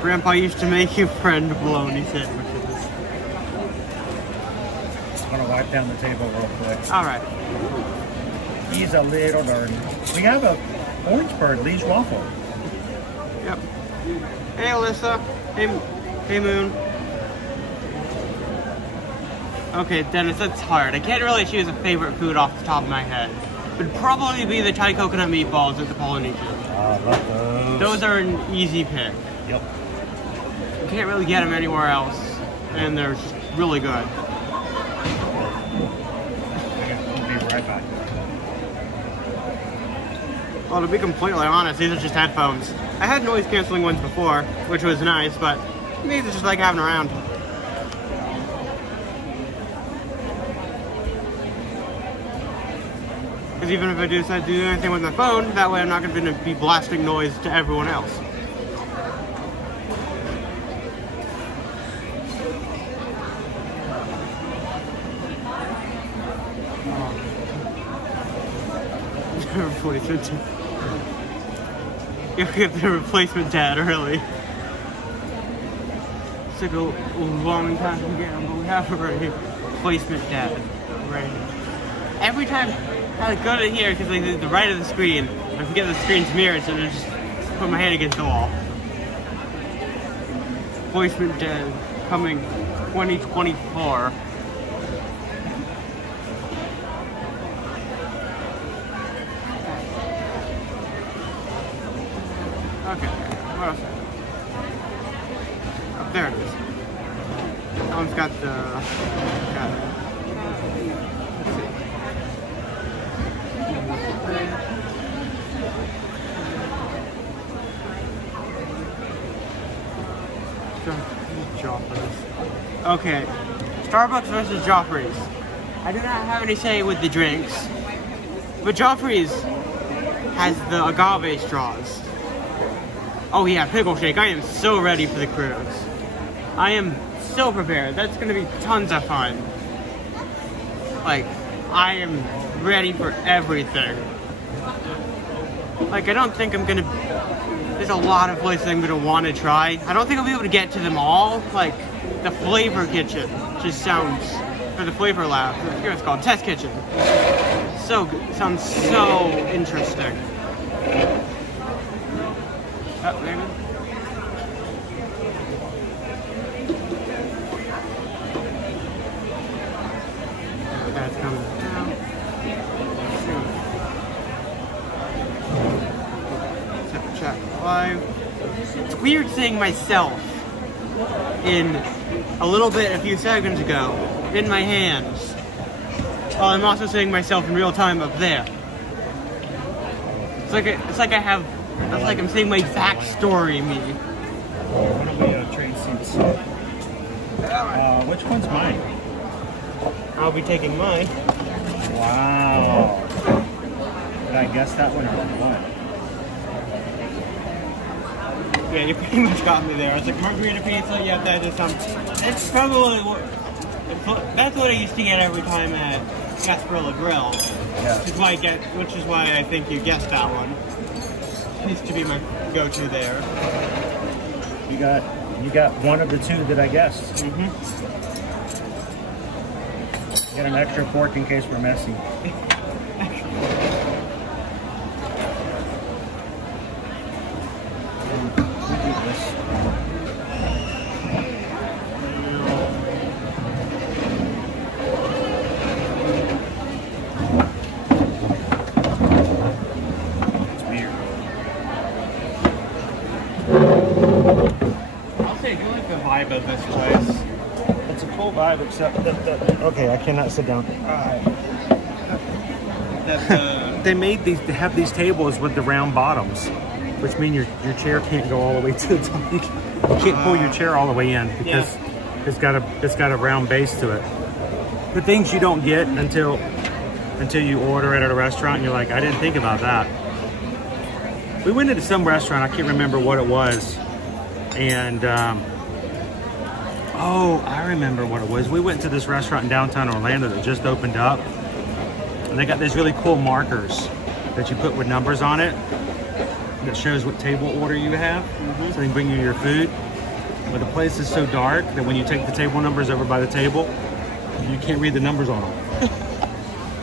Grandpa used to make you friend bologna sandwiches. Just want to wipe down the table real quick. All right. He's a little dirty. We have a orange bird, Lee's waffle. Yep. Hey, Alyssa. Hey, Moon. Okay, Dennis, that's hard. I can't really choose a favorite food off the top of my head. Would probably be the Thai coconut meatballs at the Polynesian. I love those. Those are an easy pick. Yep. You can't really get them anywhere else, and they're just really good. I'll be right back. Well, to be completely honest, these are just headphones. I had noise canceling ones before, which was nice, but these are just like having around. Because even if I do decide to do anything with my phone, that way I'm not going to be blasting noise to everyone else. Replacement. You get the replacement Dad early. It took a long time to get him, but we have a replacement Dad right here. Every time I go to here, because like the right of the screen, I forget the screen's mirrored, so I just put my hand against the wall. Replacement Dad coming 2024. Okay, what else? Oh, there it is. That one's got the... for this. Okay, Starbucks versus Joffrey's. I do not have any say with the drinks, but Joffrey's has the agave straws. Oh yeah, pickle shake. I am so ready for the cruise. I am so prepared. That's gonna be tons of fun. Like, I am ready for everything. Like, I don't think I'm gonna... There's a lot of places I'm gonna want to try. I don't think I'll be able to get to them all. Like, the Flavor Kitchen just sounds... Or the Flavor Lab. I forget what it's called. Test Kitchen. So good. Sounds so interesting. Oh, Raymond? That's coming down. Check live. It's weird seeing myself in a little bit a few seconds ago in my hands. While I'm also seeing myself in real time up there. It's like I'm seeing my backstory me. What are we trade seats? Which one's mine? I'll be taking mine. Wow. Did I guess that one or what? Yeah, you pretty much got me there. I was like, margarita pizza, yeah, that is something. That's probably what... That's what I used to get every time at Gasparilla Grill. Yeah. Which is why I think you guessed that one. Used to be my go-to there. You got one of the two that I guessed. Mm-hmm. Get an extra fork in case we're messy. Of this place. It's a cool vibe, except that okay, I cannot sit down. They have these tables with the round bottoms, which mean your chair can't go all the way to the top. You can't pull your chair all the way in because it's got a round base to it. The things you don't get until you order it at a restaurant, and you're like, I didn't think about that. We went into some restaurant, I can't remember what it was, and oh, I remember what it was. We went to this restaurant in downtown Orlando that just opened up. And they got these really cool markers that you put with numbers on it that shows what table order you have. So they bring you your food. But the place is so dark that when you take the table numbers over by the table, you can't read the numbers on them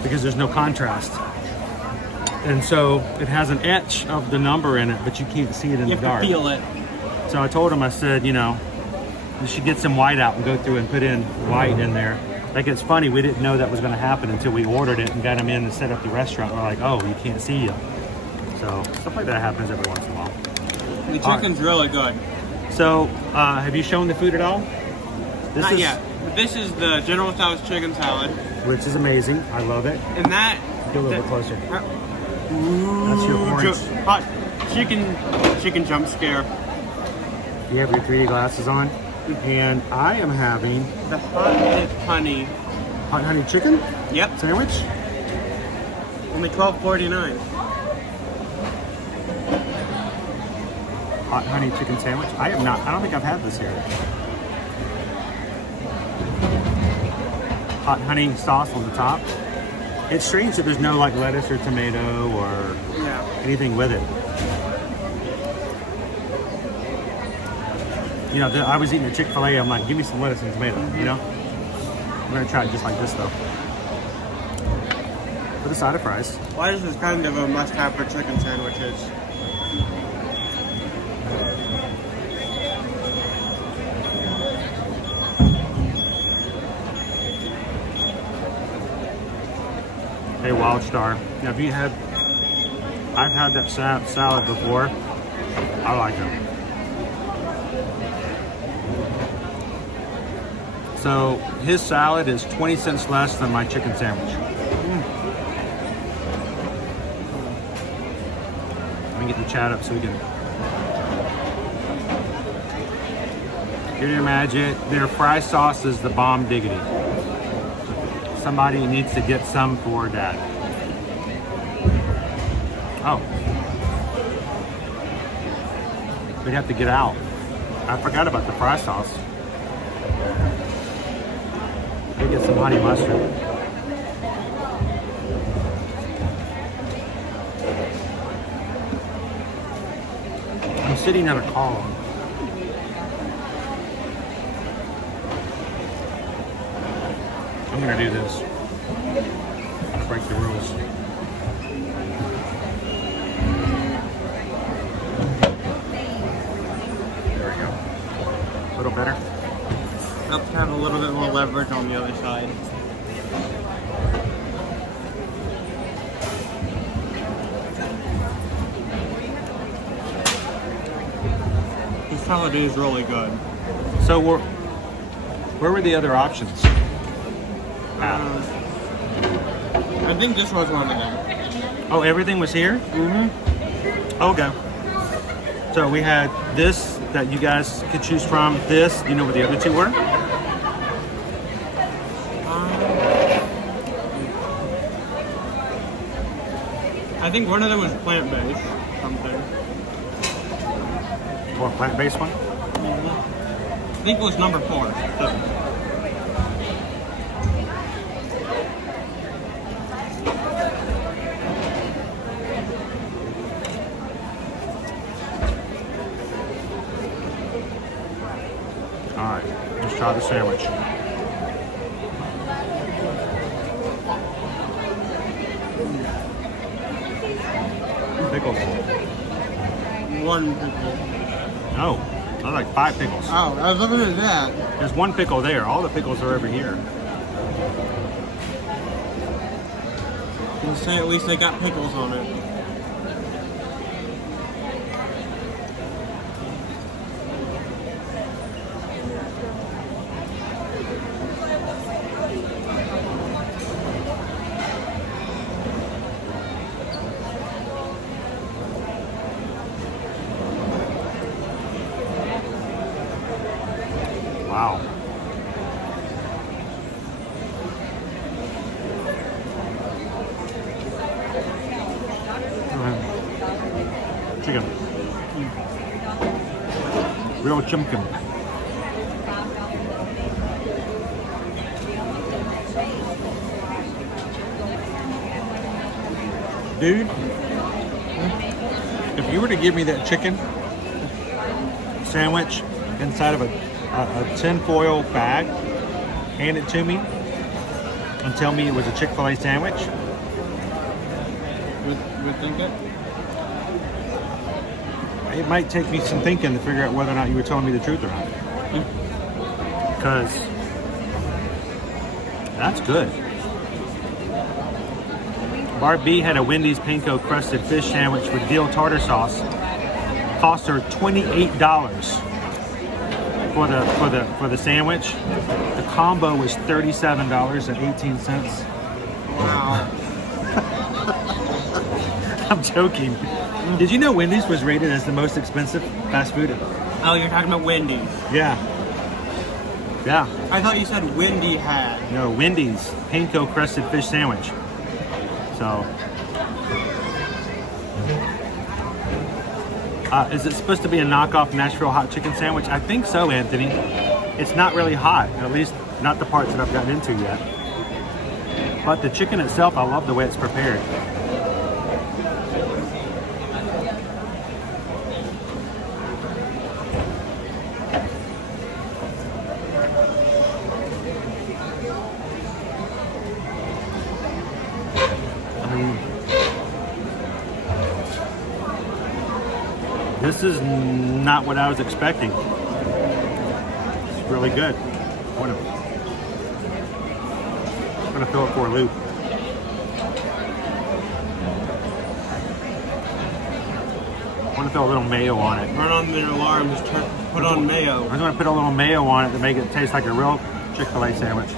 because there's no contrast. And so it has an etch of the number in it, but you can't see it in the dark. You have to feel it. So I told him, I said, you know, you should get some white out and go through and put in white in there. Like, it's funny, we didn't know that was going to happen until we ordered it and got them in and set up the restaurant. We're like, oh, you can't see you. So stuff like that happens every once in a while. The chicken's really good. So, have you shown the food at all? Not yet. This is the General Tso's chicken salad. Which is amazing. I love it. And that... Get a little bit closer. That's your orange. Hot chicken jump scare. You have your 3D glasses on. And I am having the hot honey chicken. Yep. Sandwich. Only $12.49. Hot honey chicken sandwich. I don't think I've had this here. Hot honey sauce on the top. It's strange that there's no like lettuce or tomato or anything with it. You know, I was eating a Chick-fil-A, I'm like, give me some lettuce and tomato, you know? I'm gonna try it just like this though. With a side of fries. Why is this kind of a must-have for chicken sandwiches? Hey, Wild Star. Now, I've had that salad before. I like it. So his salad is 20 cents less than my chicken sandwich. Let me get the chat up so we can. Get your magic. Their fry sauce is the bomb diggity. Somebody needs to get some for Dad. Oh. We'd have to get out. I forgot about the fry sauce. Maybe get some honey mustard. I'm sitting at a column. I'm gonna do this. Break the rules. There we go. A little better. Helps have a little bit more leverage on the other side. This salad is really good. So where were the other options? I think this was one of them. Oh, everything was here? Mm-hmm. Okay. So we had this that you guys could choose from. This, do you know what the other two were? I think one of them was plant-based, something. Or plant-based one? I think it was number 4. Alright, let's try the sandwich. Pickles. 1 pickle. No, I like 5 pickles. Oh, I was looking at that. There's 1 pickle there. All the pickles are over here. Let's say at least they got pickles on it. Wow. Chicken. Real chimkin. Dude, if you were to give me that chicken Sandwich inside of a tinfoil bag, hand it to me, and tell me it was a Chick-fil-A sandwich, would think it? it might take me some thinking to figure out whether or not you were telling me the truth or not. Because that's good. Bar B had a Wendy's panko crusted fish sandwich with dill tartar sauce. Cost her $28 for the sandwich. The combo was $37.18. Wow. I'm joking. Did you know Wendy's was rated as the most expensive fast food? Oh, you're talking about Wendy's. Yeah. Yeah. I thought you said Wendy had. No, Wendy's panko crusted fish sandwich. So, is it supposed to be a knockoff Nashville hot chicken sandwich? I think so, Anthony. It's not really hot, at least not the parts that I've gotten into yet. But the chicken itself, I love the way it's prepared. This is not what I was expecting. It's really good. I'm gonna fill it for a loop. I want to throw a little mayo on it. Turn on the alarm, just put on mayo. I'm gonna put a little mayo on it to make it taste like a real Chick-fil-A sandwich.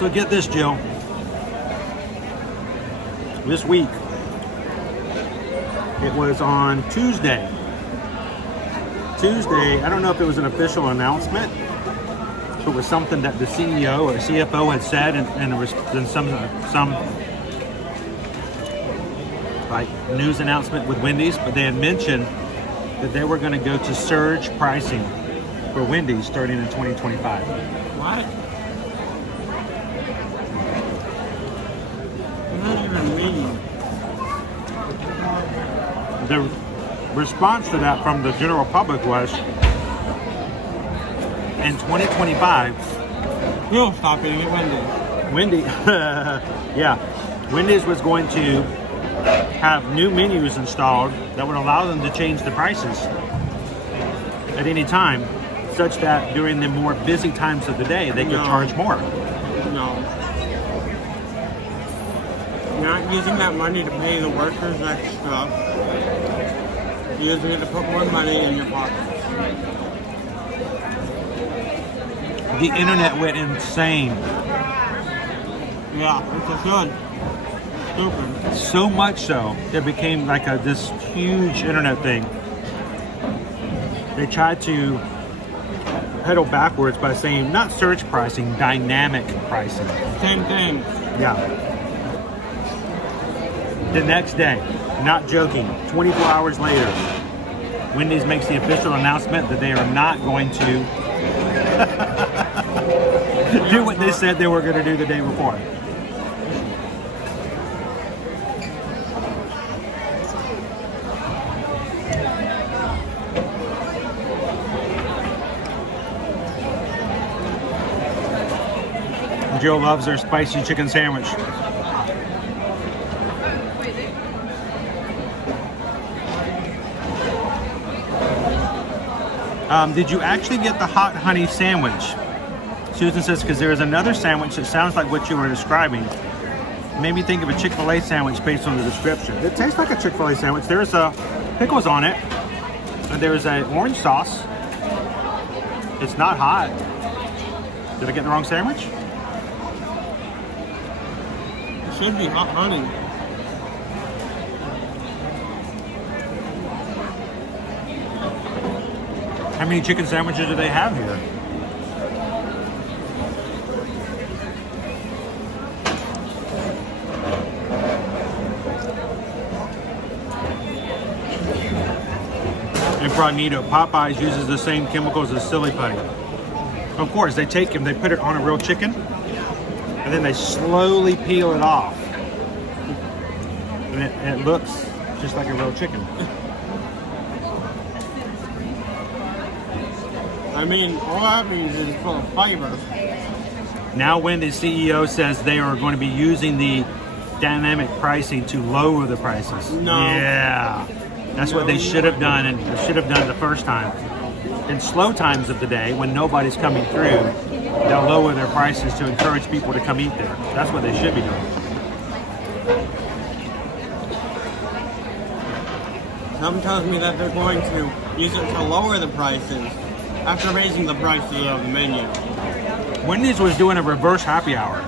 So get this, Jill. This week, it was on Tuesday. I don't know if it was an official announcement, if it was something that the CEO or CFO had said, and there was then some like news announcement with Wendy's, but they had mentioned that they were going to go to surge pricing for Wendy's starting in 2025. What? Not even mean. The response to that from the general public was, in 2025, you'll stop eating at Wendy's. Wendy's was going to have new menus installed that would allow them to change the prices at any time, such that during the more busy times of the day, they could charge more. No. You're not using that money to pay the workers extra. You're using it to put more money in your pocket. The internet went insane. Yeah, it's good. Stupid. So much so, it became like this huge internet thing. They tried to pedal backwards by saying not surge pricing, dynamic pricing. Same thing. Yeah. The next day, not joking, 24 hours later, Wendy's makes the official announcement that they are not going to do what they said they were going to do the day before. Joe loves their spicy chicken sandwich. Did you actually get the hot honey sandwich? Susan says, because there is another sandwich that sounds like what you were describing. It made me think of a Chick-fil-A sandwich based on the description. It tastes like a Chick-fil-A sandwich. There's pickles on it. And there's an orange sauce. It's not hot. Did I get the wrong sandwich? It should be hot honey. How many chicken sandwiches do they have here? Incognito, Popeyes uses the same chemicals as Silly Putty. Of course, they take them, they put it on a real chicken, and then they slowly peel it off. And it looks just like a real chicken. I mean, all that means is it's full of fiber. Now when the CEO says they are going to be using the dynamic pricing to lower the prices. No. Yeah. That's what they should have done, and they should have done the first time. In slow times of the day, when nobody's coming through, they'll lower their prices to encourage people to come eat there. That's what they should be doing. Something tells me that they're going to use it to lower the prices after raising the prices of the menu. Wendy's was doing a reverse happy hour.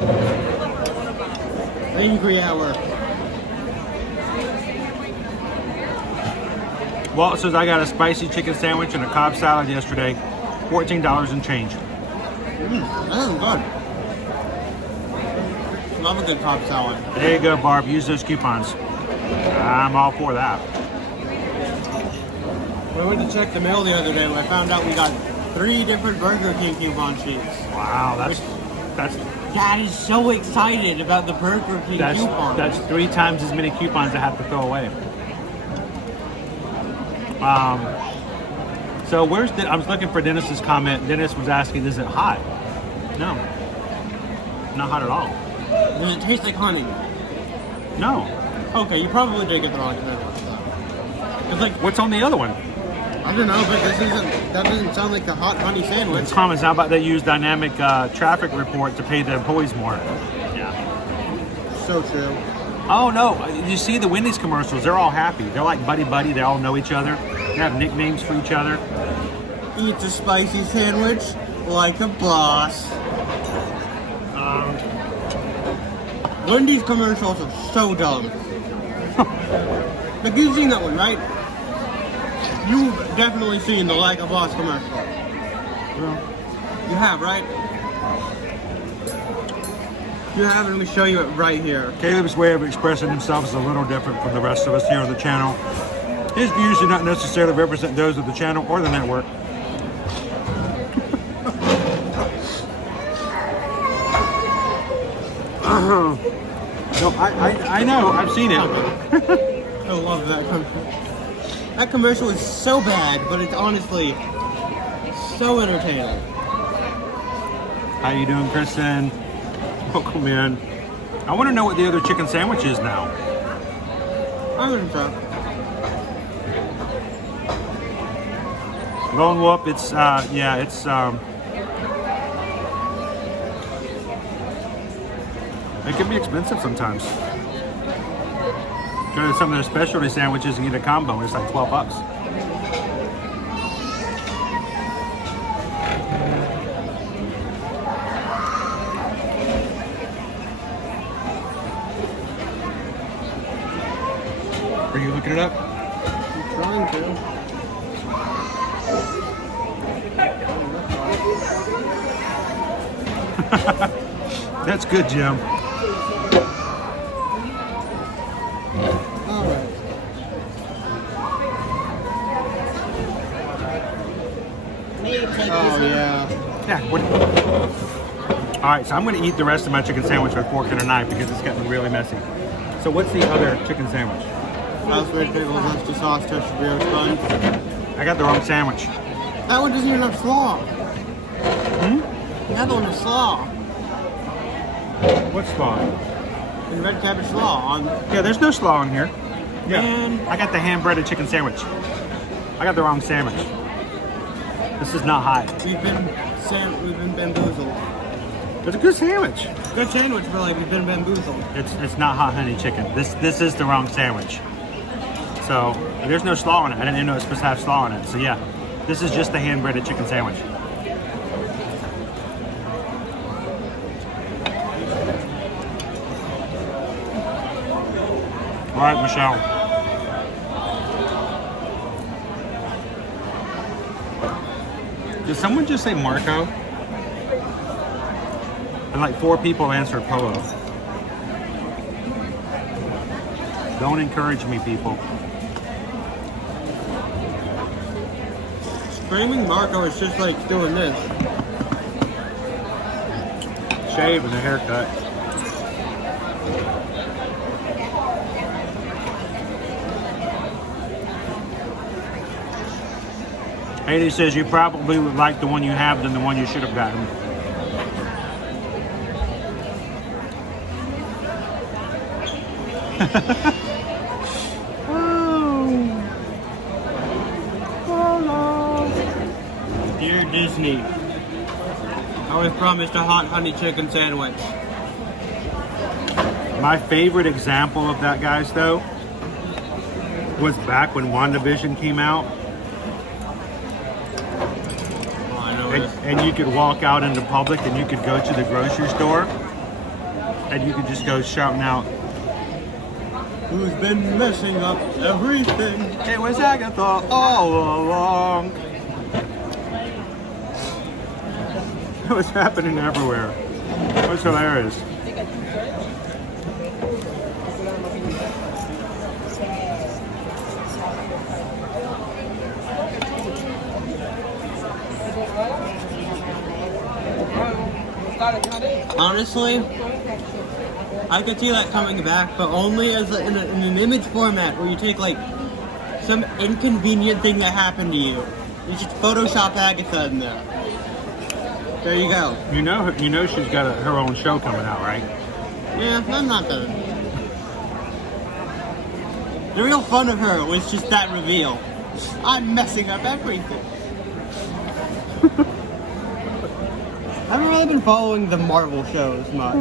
Angry hour. Walt says, I got a spicy chicken sandwich and a Cobb salad yesterday. $14 and change. That is good. Love a good Cobb salad. There you go, Barb. Use those coupons. I'm all for that. We went to check the mail the other day and I found out we got 3 different Burger King coupon sheets. Wow, that's Dad is so excited about the Burger King coupon. That's 3 times as many coupons I have to throw away. So I was looking for Dennis's comment. Dennis was asking, is it hot? No. Not hot at all. Does it taste like honey? No. Okay, you probably did get the wrong sandwich. It's like, what's on the other one? I don't know, but that doesn't sound like a hot honey sandwich. Comments, how about they use dynamic traffic report to pay the employees more? Yeah. So true. Oh no, you see the Wendy's commercials, they're all happy. They're like buddy-buddy, they all know each other. They have nicknames for each other. Eat a spicy sandwich like a boss. Wendy's commercials are so dumb. Like, you've seen that one, right? You've definitely seen the Like a Boss commercial. You have, right? You have, let me show you it right here. Caleb's way of expressing himself is a little different from the rest of us here on the channel. His views do not necessarily represent those of the channel or the network. No, I know, I've seen it. I love that commercial. That commercial is so bad, but it's honestly so entertaining. How you doing, Kristen? Welcome in. I want to know what the other chicken sandwich is now. I think so. Lone Wolf, it's, yeah, it's, it can be expensive sometimes. Go to some of their specialty sandwiches and get a combo, it's like $12. Are you looking it up? I'm trying to. That's good, Jim. Alright. Oh, yeah. Yeah. All right, so I'm going to eat the rest of my chicken sandwich with a fork and a knife because it's getting really messy. So what's the other chicken sandwich? House red pickles, extra sauce, toasted brioche buns. I got the wrong sandwich. That one doesn't even have slaw. The other one is slaw. What's slaw? The red cabbage slaw. Yeah, there's no slaw in here. Yeah. And I got the hand-breaded chicken sandwich. I got the wrong sandwich. This is not hot. We've been bamboozled. It's a good sandwich. Good sandwich, but like we've been bamboozled. It's not hot honey chicken. This is the wrong sandwich. So there's no slaw in it. I didn't even know it was supposed to have slaw in it. So yeah, this is just the hand-breaded chicken sandwich. All right, Michelle. Did someone just say Marco? And like 4 people answered Polo. Don't encourage me, people. Screaming Marco is just like doing this. Shave and a haircut. Haley says you probably would like the one you have than the one you should have gotten. Dear Disney, I was promised a hot honey chicken sandwich. My favorite example of that, guys, though, was back when WandaVision came out. And you could walk out into public and you could go to the grocery store and you could just go shouting out, "Who's been messing up everything? It was Agatha all along." It was happening everywhere. It was hilarious. Honestly, I could see that coming back, but only as in an image format where you take like some inconvenient thing that happened to you. You just Photoshop Agatha in there. There you go. You know she's got her own show coming out, right? Yeah, I'm not gonna. The real fun of her was just that reveal. I'm messing up everything. I haven't really been following the Marvel shows much.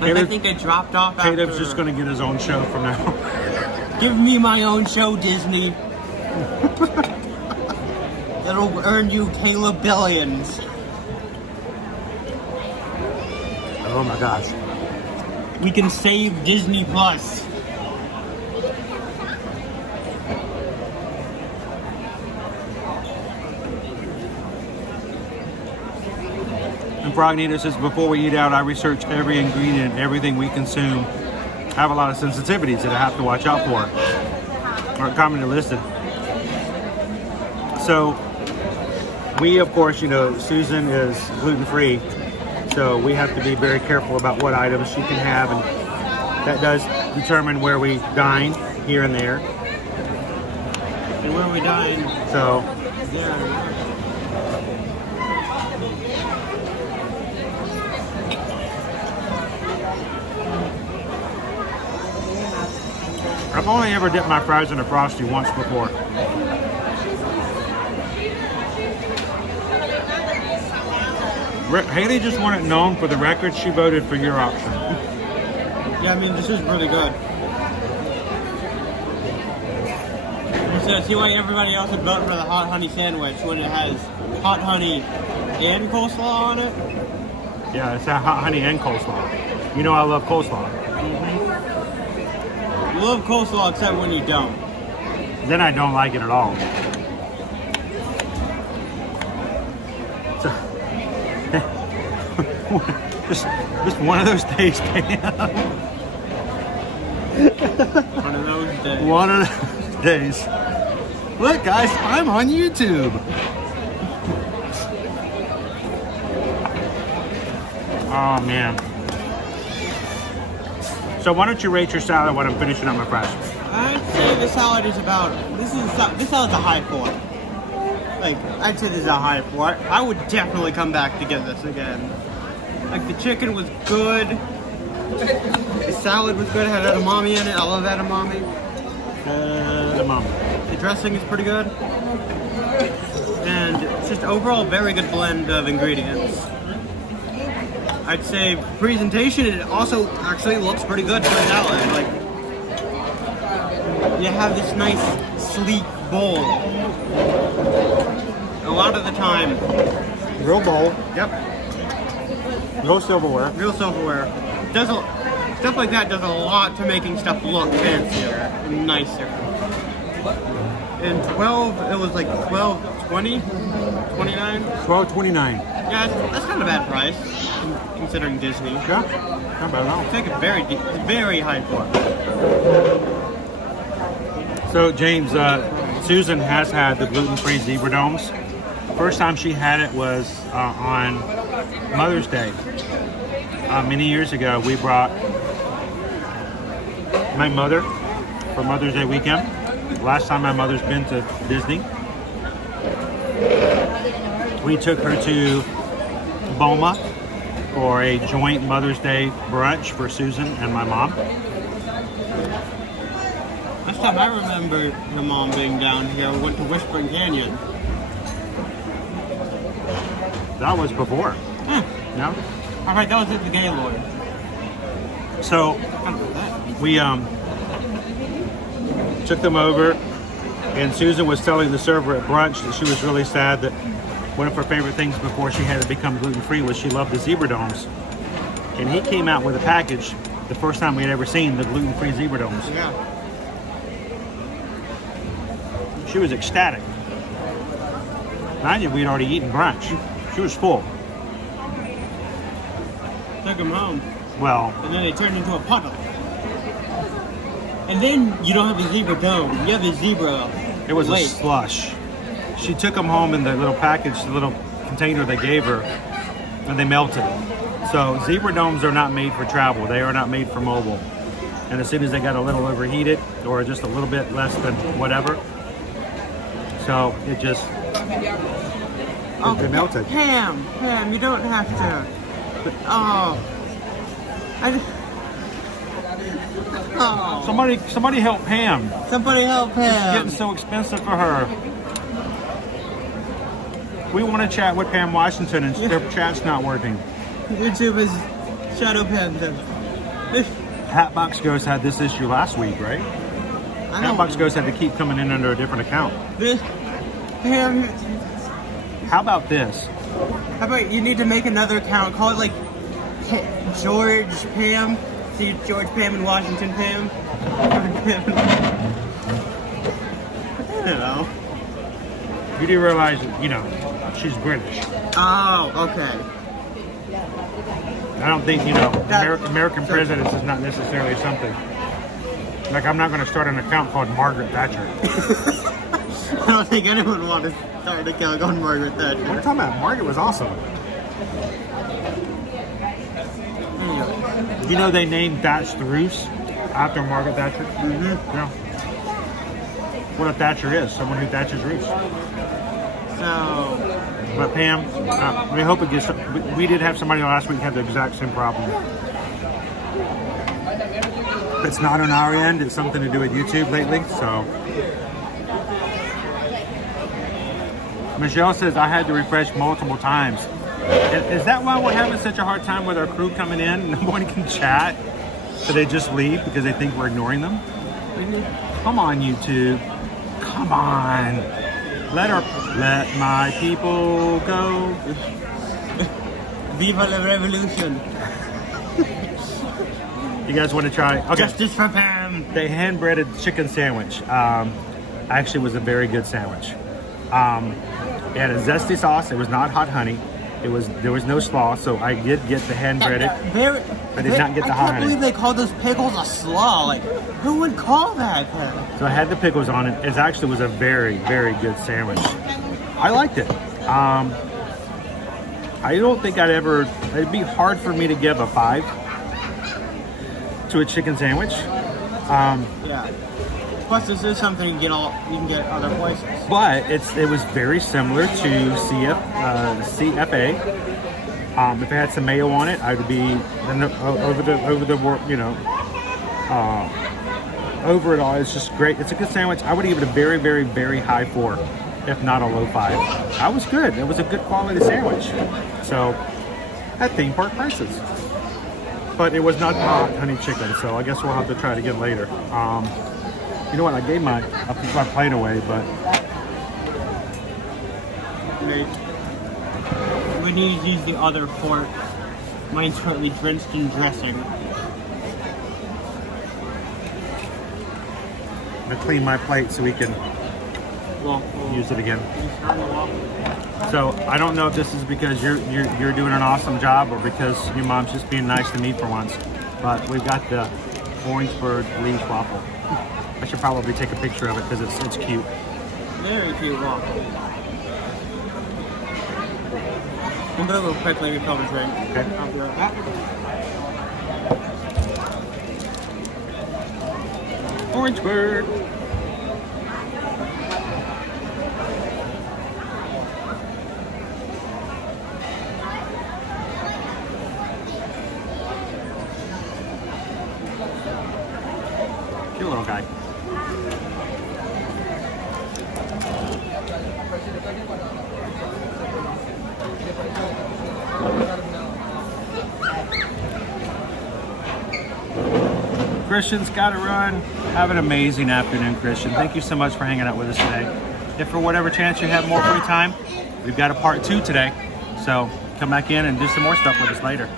I think I dropped off after... Caleb's just going to get his own show from now. Give me my own show, Disney. It'll earn you Caleb billions. Oh my gosh. We can save Disney Plus. And Frognita says, before we eat out, I research every ingredient, everything we consume. I have a lot of sensitivities that I have to watch out for. Aren't commonly listed. So, we, of course, you know, Susan is gluten-free. So we have to be very careful about what items she can have. And that does determine where we dine here and there. And where we dine. So, Yeah. I've only ever dipped my fries in a Frosty once before. Haley just wanted it known for the record she voted for your option. Yeah, I mean, this is really good. So see why everybody else would vote for the hot honey sandwich when it has hot honey and coleslaw on it? Yeah, it's that hot honey and coleslaw. You know I love coleslaw. You love coleslaw except when you don't. Then I don't like it at all. So, just one of those days, Pam. One of those days. One of those days. Look, guys, I'm on YouTube. Oh, man. So why don't you rate your salad when I'm finishing up my fries? I'd say the salad is about, this salad's a high 4. Like, I'd say this is a high 4. I would definitely come back to get this again. Like, the chicken was good. The salad was good. It had edamame in it. I love edamame. Edamame. The dressing is pretty good. And it's just overall a very good blend of ingredients. I'd say presentation, it also actually looks pretty good for a salad. Like, you have this nice, sleek bowl. A lot of the time. Real bowl. Yep. Real silverware. Real silverware. Stuff like that does a lot to making stuff look fancier and nicer. In 12, it was like 12.20, 29. 12.29. Yeah, that's not a bad price considering Disney. Yeah, not bad at all. I think it's very high for it. So James, Susan has had the gluten-free zebra domes. First time she had it was on Mother's Day. Many years ago, we brought my mother for Mother's Day weekend. Last time my mother's been to Disney. We took her to Boma for a joint Mother's Day brunch for Susan and my mom. Last time I remember your mom being down here, we went to Whispering Canyon. That was before. No? All right, that was at the Gaylord. So we took them over, and Susan was telling the server at brunch that she was really sad that one of her favorite things before she had to become gluten-free was she loved the zebra domes. And he came out with a package the first time we had ever seen the gluten-free zebra domes. Yeah. She was ecstatic. Mind you, we'd already eaten brunch. She was full. Took them home. Well. And then they turned into a puddle. And then you don't have a zebra dome. You have a zebra. It was lake. a slush. She took them home in the little package, the little container they gave her, and they melted. So zebra domes are not made for travel. They are not made for mobile. And as soon as they got a little overheated or just a little bit less than whatever, so it just they melted. Pam, you don't have to. Oh. Oh. Somebody help Pam. Somebody help Pam. It's getting so expensive for her. We want to chat with Pam Washington and their chat's not working. YouTube is Shadow Pam. Hatbox Ghost had this issue last week, right? Hatbox Ghost had to keep coming in under a different account. Pam. How about this? How about you need to make another account? Call it like George Pam. See George Pam and Washington Pam. I don't know. You do realize, that, you know, she's British. Oh, okay. I don't think, you know, American presidents is not necessarily something. Like, I'm not going to start an account called Margaret Thatcher. I don't think anyone would want to start an account called Margaret Thatcher. What are you talking about? Margaret was awesome. You know they named Thatch the Roofs after Margaret Thatcher? Mm-hmm. Yeah. What a Thatcher is, someone who thatches roofs. So, but Pam, we hope it gets. We did have somebody last week have the exact same problem. It's not on our end. It's something to do with YouTube lately. So, Michelle says I had to refresh multiple times. Is that why we're having such a hard time with our crew coming in? No one can chat, so they just leave because they think we're ignoring them. Come on, YouTube. Come on. Let my people go. Viva la revolution. You guys want to try? Okay. Justice for Pam. The hand-breaded chicken sandwich actually was a very good sandwich. It had a zesty sauce. It was not hot honey. There was no slaw, so I did get the hand-breaded. I did not get the hot honey. I can't believe they called those pickles a slaw. Like, who would call that? So I had the pickles on it. It actually was a very, very good sandwich. I liked it. I don't think it'd be hard for me to give a 5 to a chicken sandwich. Yeah. Plus, this is something you can get other places. But it was very similar to CFA. If it had some mayo on it, I would be over it all. It's just great. It's a good sandwich. I would give it a very, very, very high 4, if not a low 5. I was good. It was a good quality sandwich. So at theme park prices. But it was not hot honey chicken, so I guess we'll have to try it again later. You know what? I gave my plate away, but we need to use the other fork. Mine's currently drenched in dressing. I'm gonna clean my plate so we can use it again. So I don't know if this is because you're doing an awesome job or because your mom's just being nice to me for once. But we've got the Orangeburg leaf waffle. I should probably take a picture of it because it's cute. Very cute waffle. I'm gonna go quickly refill the drink. Okay. I'll be right back. Orangeburg. Cute little guy. Christian's got to run. Have an amazing afternoon, Christian. Thank you so much for hanging out with us today. If for whatever chance you have more free time, we've got a part 2 today. So come back in and do some more stuff with us later.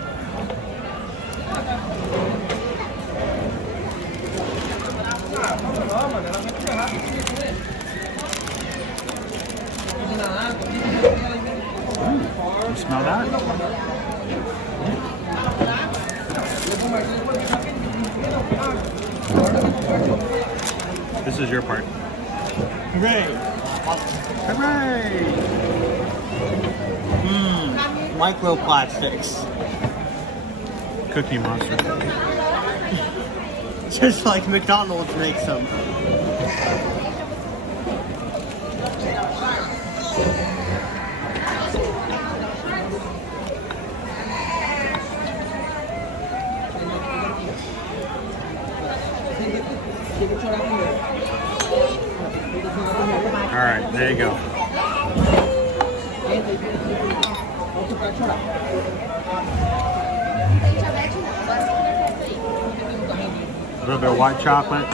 You smell that? This is your part. Hooray! Hooray! Microplastics. Cookie Monster. Just like McDonald's makes them. All right, there you go. A little bit of white chocolate.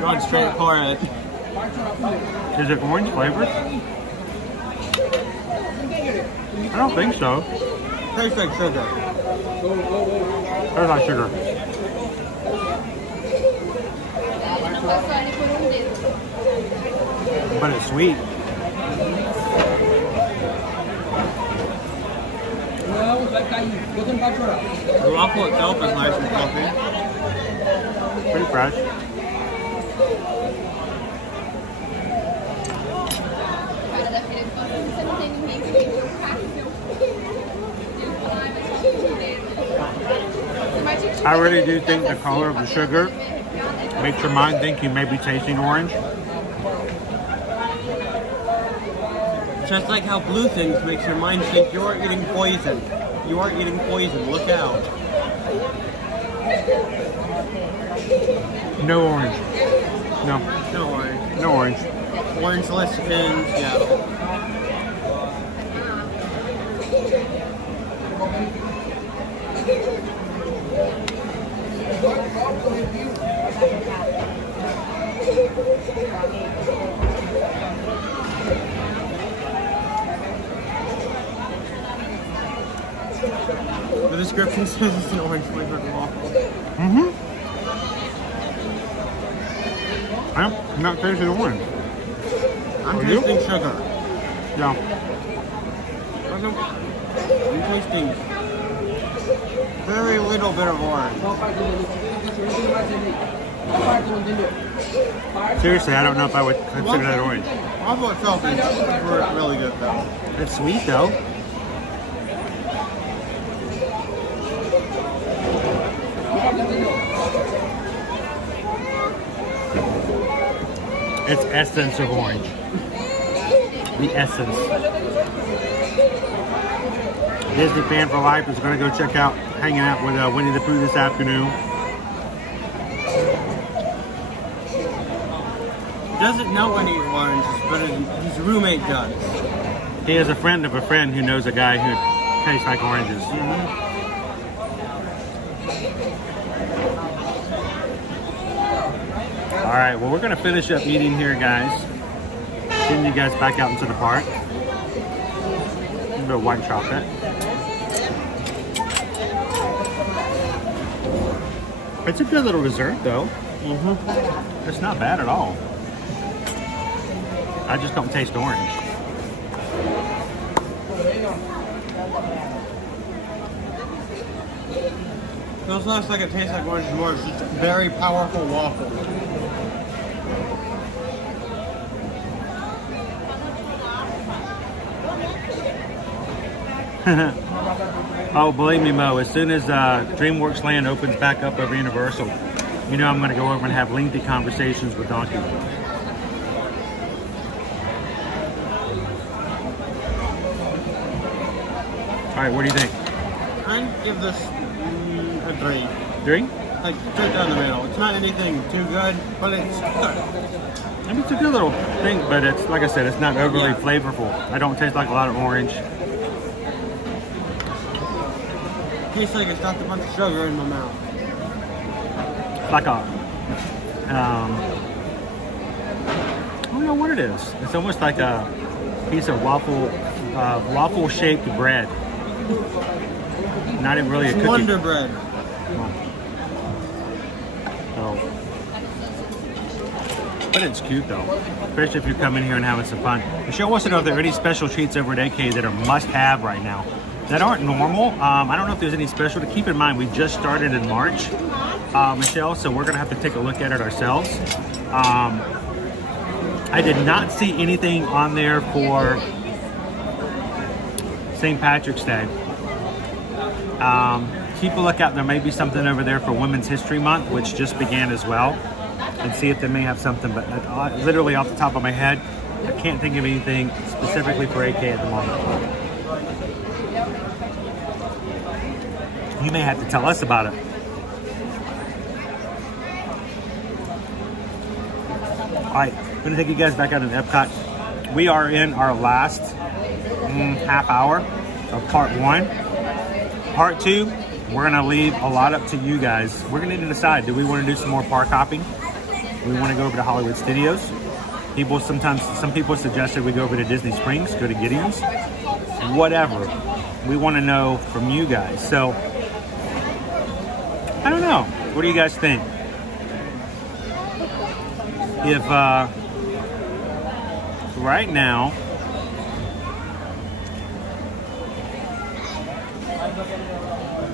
Going straight for it. Is it orange flavored? I don't think so. Tastes like sugar. Tastes like sugar. But it's sweet. The waffle itself is nice and fluffy. Pretty fresh. I really do think the color of the sugar makes your mind think you may be tasting orange. Just like how blue things makes your mind think you're eating poison. You are eating poison, look out. No orange. No. No orange. No orange. Orangeless in Seattle. The description says it's an orange flavored waffle. Mm-hmm. I'm not tasting orange. I'm Are you? tasting sugar. Yeah. I'm tasting very little bit of orange. Seriously, I don't know if I would consider that orange. Waffle itself is really good though. It's sweet though. It's essence of orange. The essence. Disney Fan for Life is going to go check out, hanging out with Winnie the Pooh this afternoon. Doesn't know any oranges, but his roommate does. He has a friend of a friend who knows a guy who tastes like oranges. All right, well, we're going to finish up eating here, guys. Getting you guys back out into the park. A little bit of white chocolate. It's a good little dessert, though. It's not bad at all. I just don't taste orange. Feels less like it tastes like orange, more it's just a very powerful waffle. Oh, believe me, Mo, as soon as DreamWorks Land opens back up over Universal, you know I'm going to go over and have lengthy conversations with Donkey. All right, what do you think? I'd give this a 3. 3? Like, straight down the middle. It's not anything too good, but it's good. I mean, it's a good little thing, but it's, like I said, it's not overly flavorful. I don't taste like a lot of orange. Tastes like it's got a bunch of sugar in my mouth. Like a, I don't know what it is. It's almost like a piece of waffle-shaped bread. Not even really a cookie. Wonder bread. Oh. But it's cute though, especially if you're coming here and having some fun. Michelle wants to know if there are any special treats over at AK that are must-have right now that aren't normal. I don't know if there's any special. To keep in mind, we just started in March, Michelle, so we're gonna have to take a look at it ourselves. I did not see anything on there for St. Patrick's Day. Keep a lookout. There may be something over there for Women's History Month, which just began as well, and see if they may have something. But literally off the top of my head, I can't think of anything specifically for AK at the moment. You may have to tell us about it. All right, I'm gonna take you guys back out in Epcot. We are in our last half hour of part 1. Part 2, we're gonna leave a lot up to you guys. We're gonna need to decide, do we wanna do some more park hopping? we want to go over to Hollywood Studios. Some people suggested we go over to Disney Springs, go to Gideon's, whatever. We want to know from you guys. So, I don't know. What do you guys think? If, right now,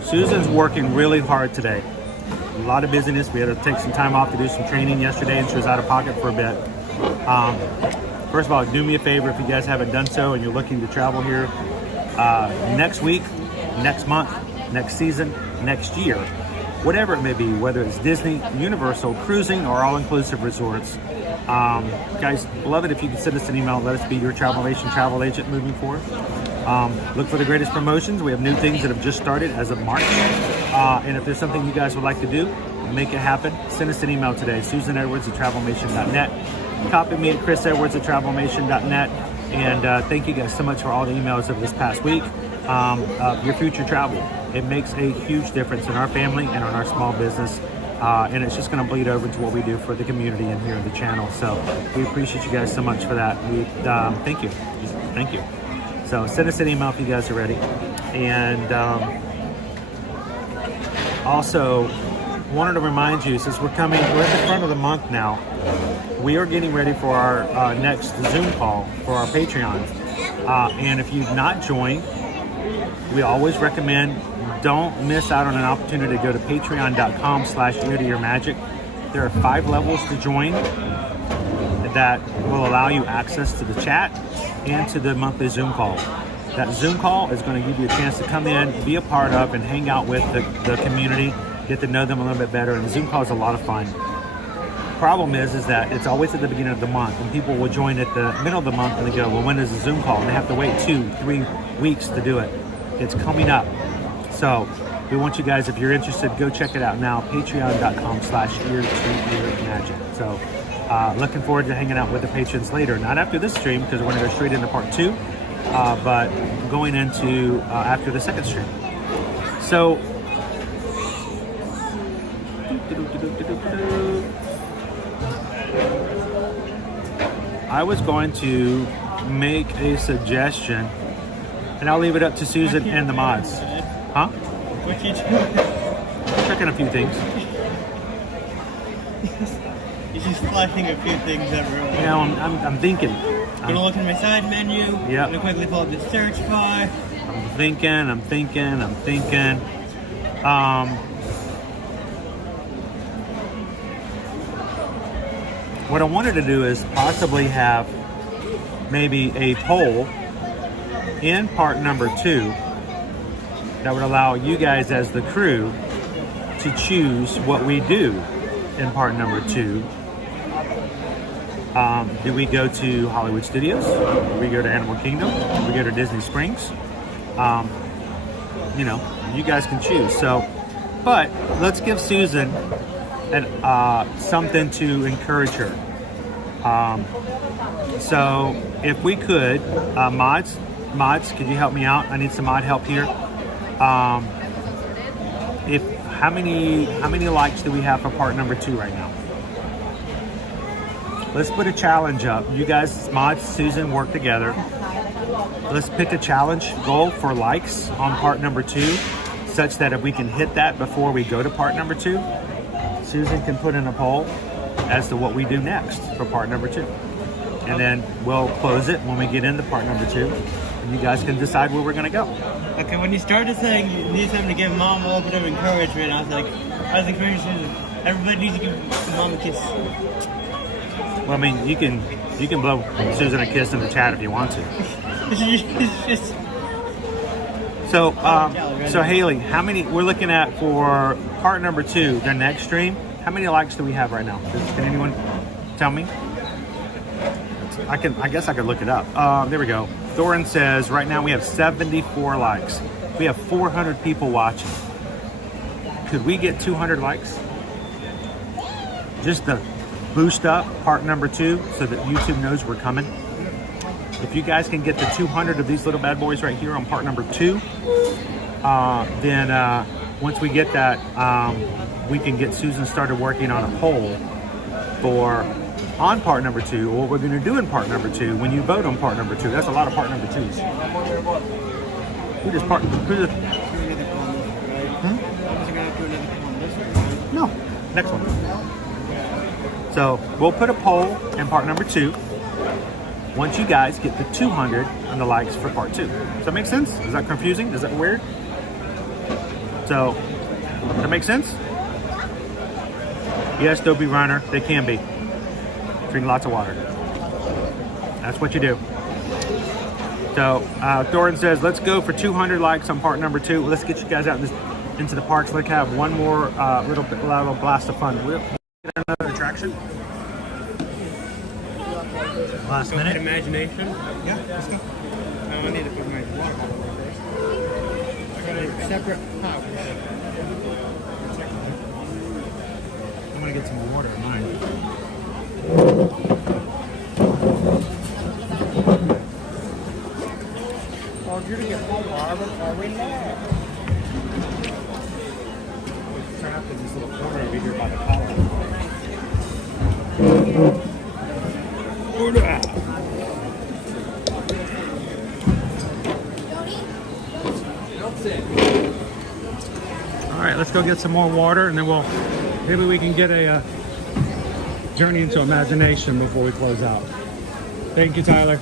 Susan's working really hard today. A lot of busyness. We had to take some time off to do some training yesterday, and she was out of pocket for a bit. First of all, do me a favor if you guys haven't done so and you're looking to travel here next week, next month, next season, next year, whatever it may be, whether it's Disney, Universal, cruising, or all-inclusive resorts. Guys, love it if you can send us an email. Let us be your Travelmation travel agent moving forward. Look for the greatest promotions. We have new things that have just started as of March. And if there's something you guys would like to do, make it happen. Send us an email today, susanedwards@travelmation.net. Copy me at chrisedwards@travelmation.net. And thank you guys so much for all the emails of this past week. Your future travel. It makes a huge difference in our family and on our small business. And it's just going to bleed over to what we do for the community and here on the channel. So we appreciate you guys so much for that. Thank you. Thank you. So send us an email if you guys are ready. And also wanted to remind you, since we're at the front of the month now, we are getting ready for our next Zoom call for our Patreon. And if you've not joined, we always recommend don't miss out on an opportunity to go to patreon.com/eartoyourmagic. There are 5 levels to join that will allow you access to the chat and to the monthly Zoom call. That Zoom call is going to give you a chance to come in, be a part of, and hang out with the community, get to know them a little bit better. And the Zoom call is a lot of fun. Problem is that it's always at the beginning of the month, and people will join at the middle of the month and they go, well, when is the Zoom call? And they have to wait 2-3 weeks to do it. It's coming up. So we want you guys, if you're interested, go check it out now, patreon.com/ear-to-ear-magic. So looking forward to hanging out with the patrons later. Not after this stream, because we're going to go straight into part 2, but going into after the second stream. So I was going to make a suggestion, and I'll leave it up to Susan and the mods. Huh? What you doing? Checking a few things. He's just flashing a few things everywhere. You know, I'm thinking. I'm gonna look at my side menu. Yeah. I'm gonna quickly pull up the search bar. I'm thinking. What I wanted to do is possibly have maybe a poll in part number 2 that would allow you guys as the crew to choose what we do in part number 2. Do we go to Hollywood Studios? Do we go to Animal Kingdom? Do we go to Disney Springs? You know, you guys can choose. So, but let's give Susan something to encourage her. So if we could, mods, could you help me out? I need some mod help here. How many likes do we have for part number 2 right now? Let's put a challenge up. You guys, mods, Susan, work together. Let's pick a challenge goal for likes on part number 2, such that if we can hit that before we go to part number 2, Susan can put in a poll as to what we do next for part number 2. And then we'll close it when we get into part number 2. And you guys can decide where we're going to go. Okay, when you started saying you need something to give Mom a little bit of encouragement, I was encouraging Susan. Everybody needs to give Mom a kiss. Well, I mean, you can blow Susan a kiss in the chat if you want to. So Haley, how many we're looking at for part number 2, the next stream? How many likes do we have right now? Can anyone tell me? I guess I could look it up. There we go. Thorin says right now we have 74 likes. We have 400 people watching. Could we get 200 likes? Just to boost up part number 2 so that YouTube knows we're coming. If you guys can get the 200 of these little bad boys right here on part number 2, then once we get that, we can get Susan started working on a poll for on part number 2, or what we're going to do in part number 2 when you vote on part number 2. That's a lot of part number 2s. Who just part? Who just? No, next one. So we'll put a poll in part number 2 once you guys get the 200 on the likes for part 2. Does that make sense? Is that confusing? Is that weird? So, does that make sense? Yes, Dopey Runner, they can be. Drink lots of water. That's what you do. So, Doran says, let's go for 200 likes on part number 2. Let's get you guys out into the parks. Let's have one more little blast of fun. We'll get another attraction. Last minute. Imagination? Yeah, let's go. No, I need to put my water bottle away first. I got a separate pouch. I'm gonna get some more water in mine. Oh, you're gonna get more water before we know. We're trapped in this little corner over here by the collar. All right, let's go get some more water, and then maybe we can get a journey into imagination before we close out. Thank you, Tyler.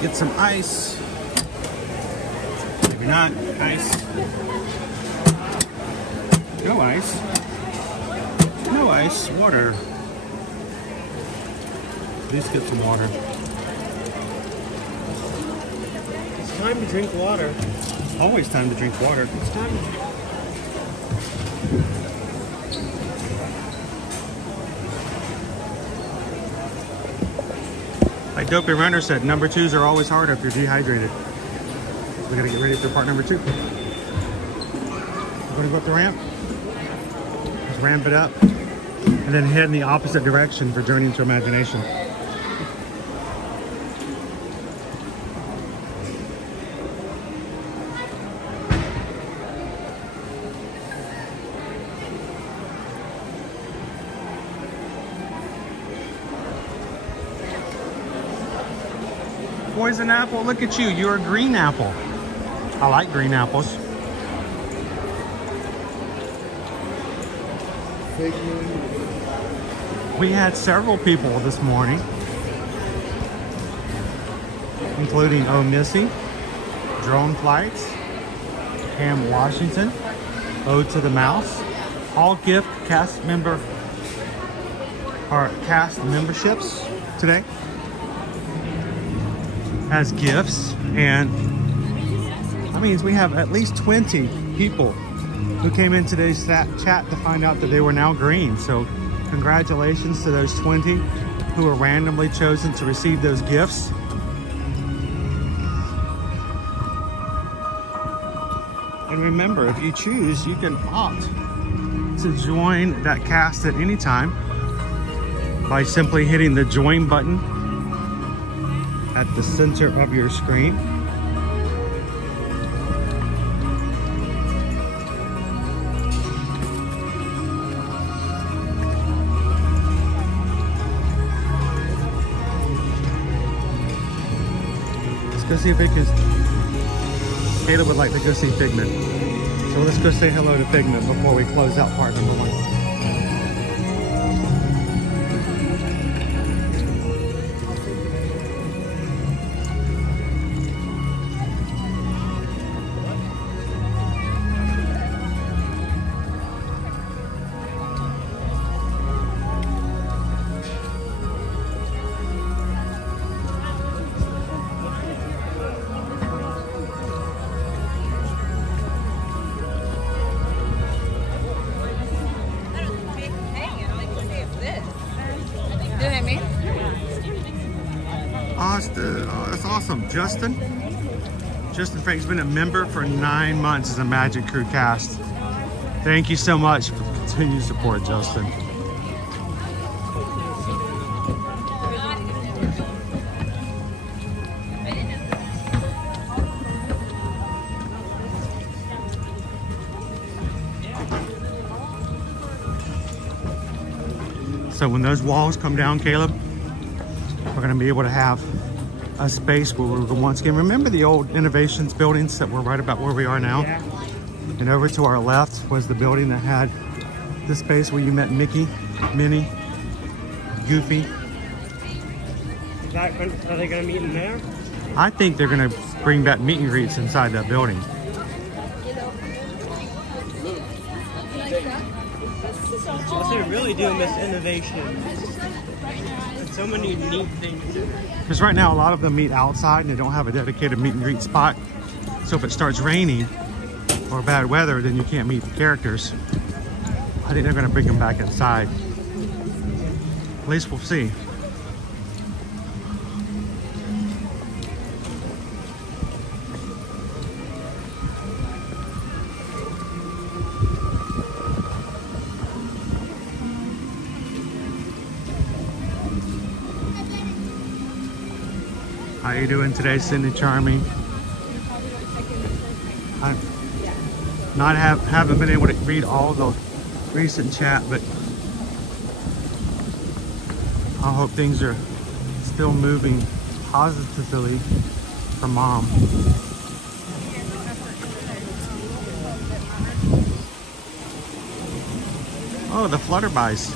Get some ice. Maybe not. Ice. No ice. No ice. Water. Please get some water. It's time to drink water. It's always time to drink water. It's time to drink. Like Dopey Runner said, number 2s are always hard if you're dehydrated. We gotta get ready for part number 2. We're gonna go up the ramp. Just ramp it up. And then head in the opposite direction for Journey into Imagination. Poison apple, look at you. You're a green apple. I like green apples. We had several people this morning, including Oh Missy, Drone Flights, Cam Washington, Ode to the Mouse, all gift cast memberships today as gifts, and that means we have at least 20 people who came in today's chat to find out that they were now green. So congratulations to those 20 who were randomly chosen to receive those gifts. And remember, if you choose, you can opt to join that cast at any time by simply hitting the join button at the center of your screen. Let's go see if it can. Kayla would like to go see Figment. So let's go say hello to Figment before we close out part number 1. Oh, that's awesome. Justin Frank's been a member for 9 months as a Magic Crew cast. Thank you so much for continued support, Justin. So when those walls come down, Caleb, we're going to be able to have a space where we're once again, remember the old Innovations buildings that were right about where we are now? Yeah. And over to our left was the building that had the space where you met Mickey, Minnie, Goofy. Are they going to meet in there? I think they're going to bring back meet and greets inside that building. So they really do miss innovation. There's so many neat things in there. Because right now a lot of them meet outside and they don't have a dedicated meet and greet spot. So if it starts raining or bad weather, then you can't meet the characters. I think they're going to bring them back inside. At least we'll see. How you doing today, Cindy Charming? Haven't been able to read all the recent chat, but I hope things are still moving positively for Mom. Oh, the flutterbys.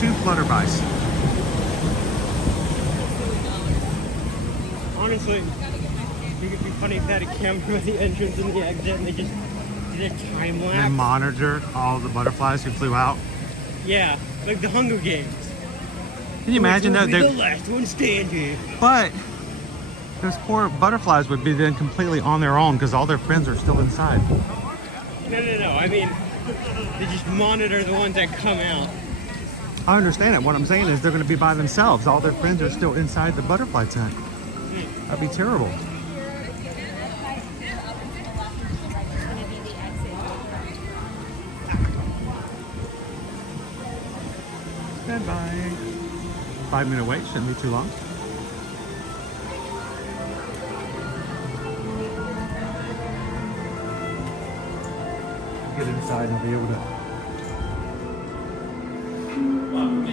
Two flutterbys. Honestly, it could be funny if they had a camera at the entrance and the exit and they just did a time lapse. And monitor all the butterflies who flew out. Yeah, like the Hunger Games. Can you imagine that? The last one standing. But those poor butterflies would be then completely on their own because all their friends are still inside. No. I mean, they just monitor the ones that come out. I understand it. What I'm saying is they're going to be by themselves. All their friends are still inside the butterfly tent. That'd be terrible. Goodbye. 5-minute wait, shouldn't be too long. Get inside and I'll be able to.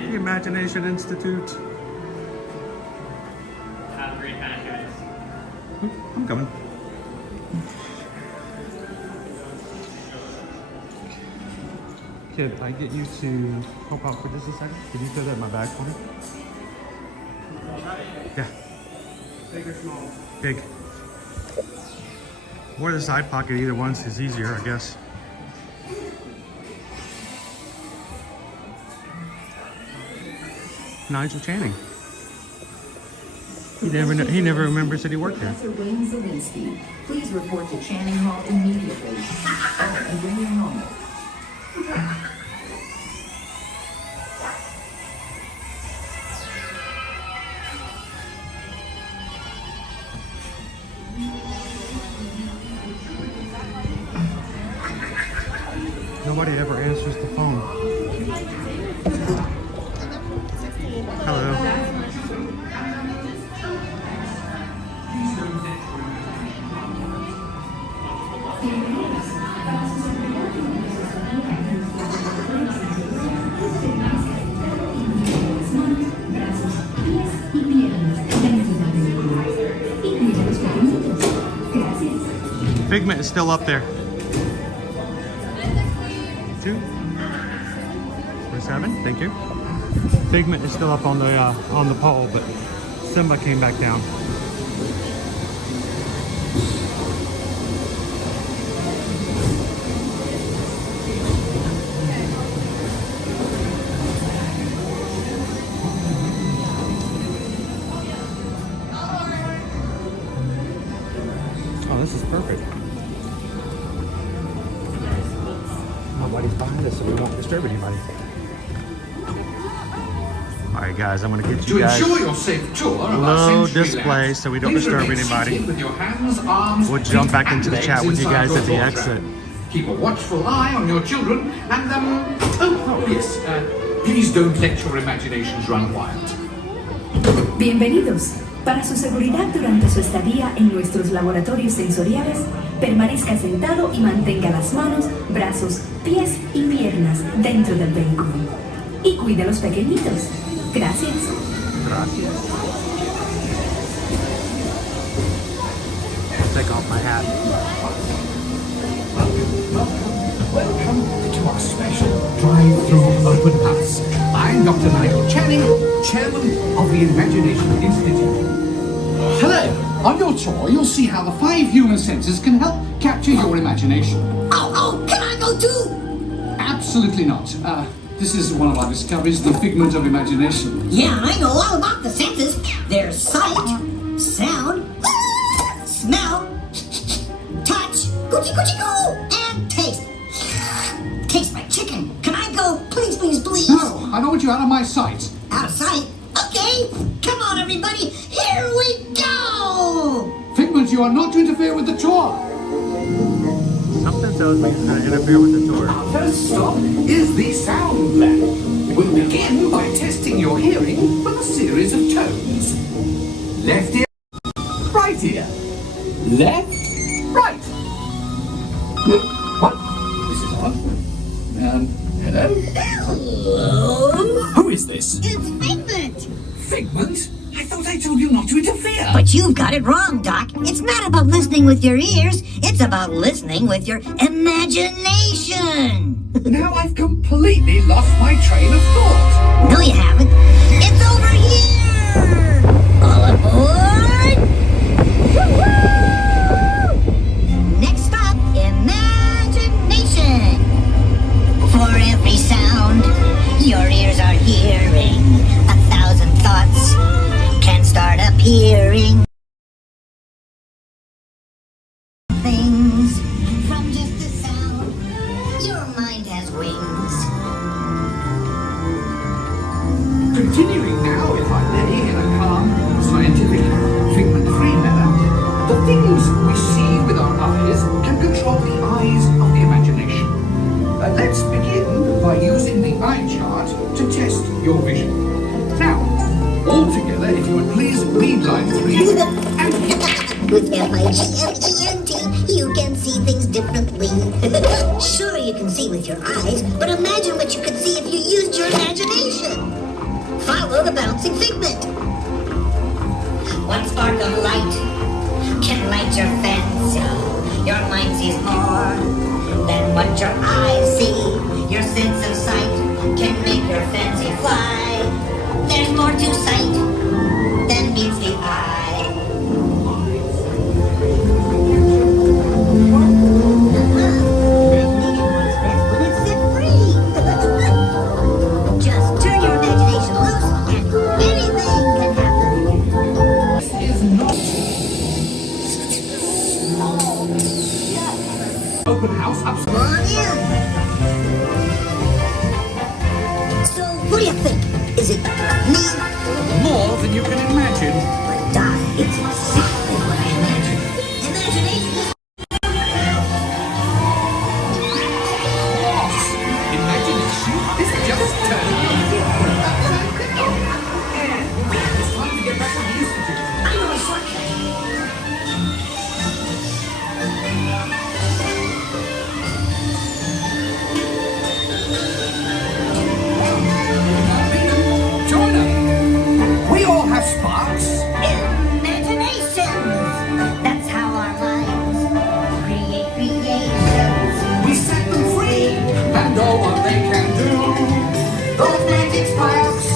The Imagination Institute. Have a great time, guys. I'm coming. Kid, I get you to help out for just a second? Could you throw that in my bag for me? Yeah. Big or small? Big. Or the side pocket, either one's is easier, I guess. Nigel Channing. He never remembers that he worked there. Professor Wayne Zelinsky, please report to Channing Hall immediately. Oh, and bring your helmet. Nobody ever answers the phone. Hello. Figment is still up there. 247, thank you. Figment is still up on the pole, but Simba came back down. Oh, this is perfect. nobody's behind us, so we won't disturb anybody. All right, guys, I'm going to get you guys ensure your safe tour of our low Century display Lands, so we don't please disturb remain anybody. seated with your hands, arms, We'll jump feet, back and into the legs chat with you inside guys your at the door exit. track. Keep a watchful eye on your children and, yes, please don't let your imaginations run wild. Bienvenidos. Para su seguridad durante su estadía en nuestros laboratorios sensoriales, permanezca sentado y mantenga las manos, brazos, pies y piernas dentro del vehículo. Y cuide a los pequeñitos. Gracias. Gracias. I'll take off my hat. Welcome to our special drive-through open house. I'm Dr. Nigel Channing, Chairman of the Imagination Institute. Hello. On your tour, you'll see how the 5 human senses can help capture your imagination. Oh, can I go too? Absolutely not. This is one of our discoveries, the figment of imagination. Yeah, I know all about the senses. There's sight, sound, smell, touch, coochie-coochie-coo, and taste. Taste my chicken. Can I go, please, please, please? No, I don't want you out of my sight. Out of sight? Okay, come on, everybody. Here we go! Figment, you are not to interfere with the tour. Something tells me it's going to interfere with the tour. Our first stop is the sound lab. We'll begin by testing your hearing with a series of tones. Left ear, right ear. Left, right. What? This is odd. Hello? Hello? Who is this? It's Figment! Figment? I thought I told you not to interfere. But you've got it wrong, Doc. It's not about listening with your ears. It's about listening with your imagination. Now I've completely lost my train of thought. No, you haven't. It's over here! All aboard! Woo-hoo! Next stop, imagination. For every sound your ears are hearing, 1,000 thoughts can start appearing. Things from just a sound. Your mind has wings. Continuing now, if I may, in a calm, scientific, figment-free manner, the things we see with our eyes can control the eyes of the imagination. Let's begin by using the eye chart to test your vision. Now, all together, if you would please read line 3 and With F-I-G-M-E-N-T, you can see things differently. Sure, you can see with your eyes, but imagine what you could see if you used your imagination. Follow the bouncing figment. One spark of light can light your fancy. Your mind sees more than what your eyes see. Your sense of sight can make your fancy fly. There's more to sight than meets the eye. Just turn your imagination loose and anything can happen. this is not open house Come upstairs. on in. So, what do you think? Is it me? More than you can imagine. But Doc, it's exactly what I imagined. Imagination is Imagination is just turning your head. It's time to get back to the institute. I know a shortcut. Join us. We all have sparks. Imaginations. That's how our minds create creations. We set them free, and all what they can do. Those magic sparks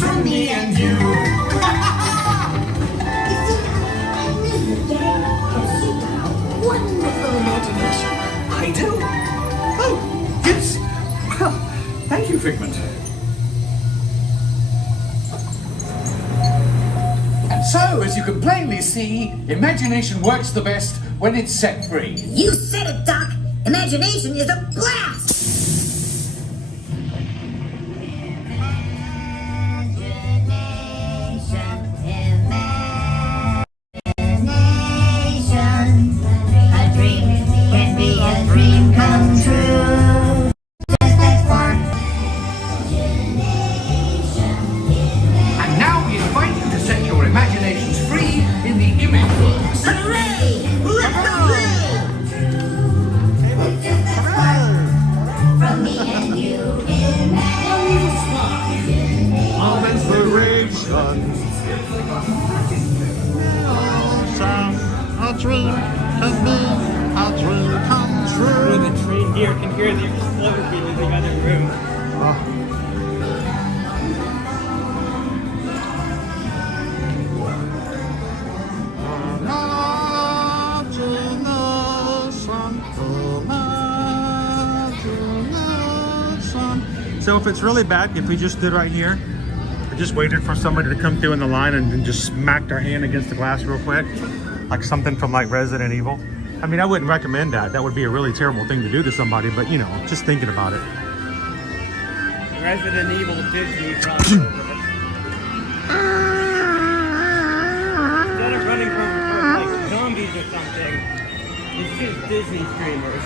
from me and you. You see, I knew you'd get it. Because you have a wonderful imagination. I do. Oh, yes. Well, thank you, Figment. And so, as you can plainly see, imagination works the best when it's set free. You said it, Doc. Imagination is a blast. hear the explosion in the other room. So if it's really bad, if we just stood right here, we just waited for somebody to come through in the line and just smacked our hand against the glass real quick, like something from like Resident Evil. I mean, I wouldn't recommend that. That would be a really terrible thing to do to somebody, but you know, just thinking about it. Resident Evil Disney probably. Instead of running from like zombies or something, it's just Disney streamers.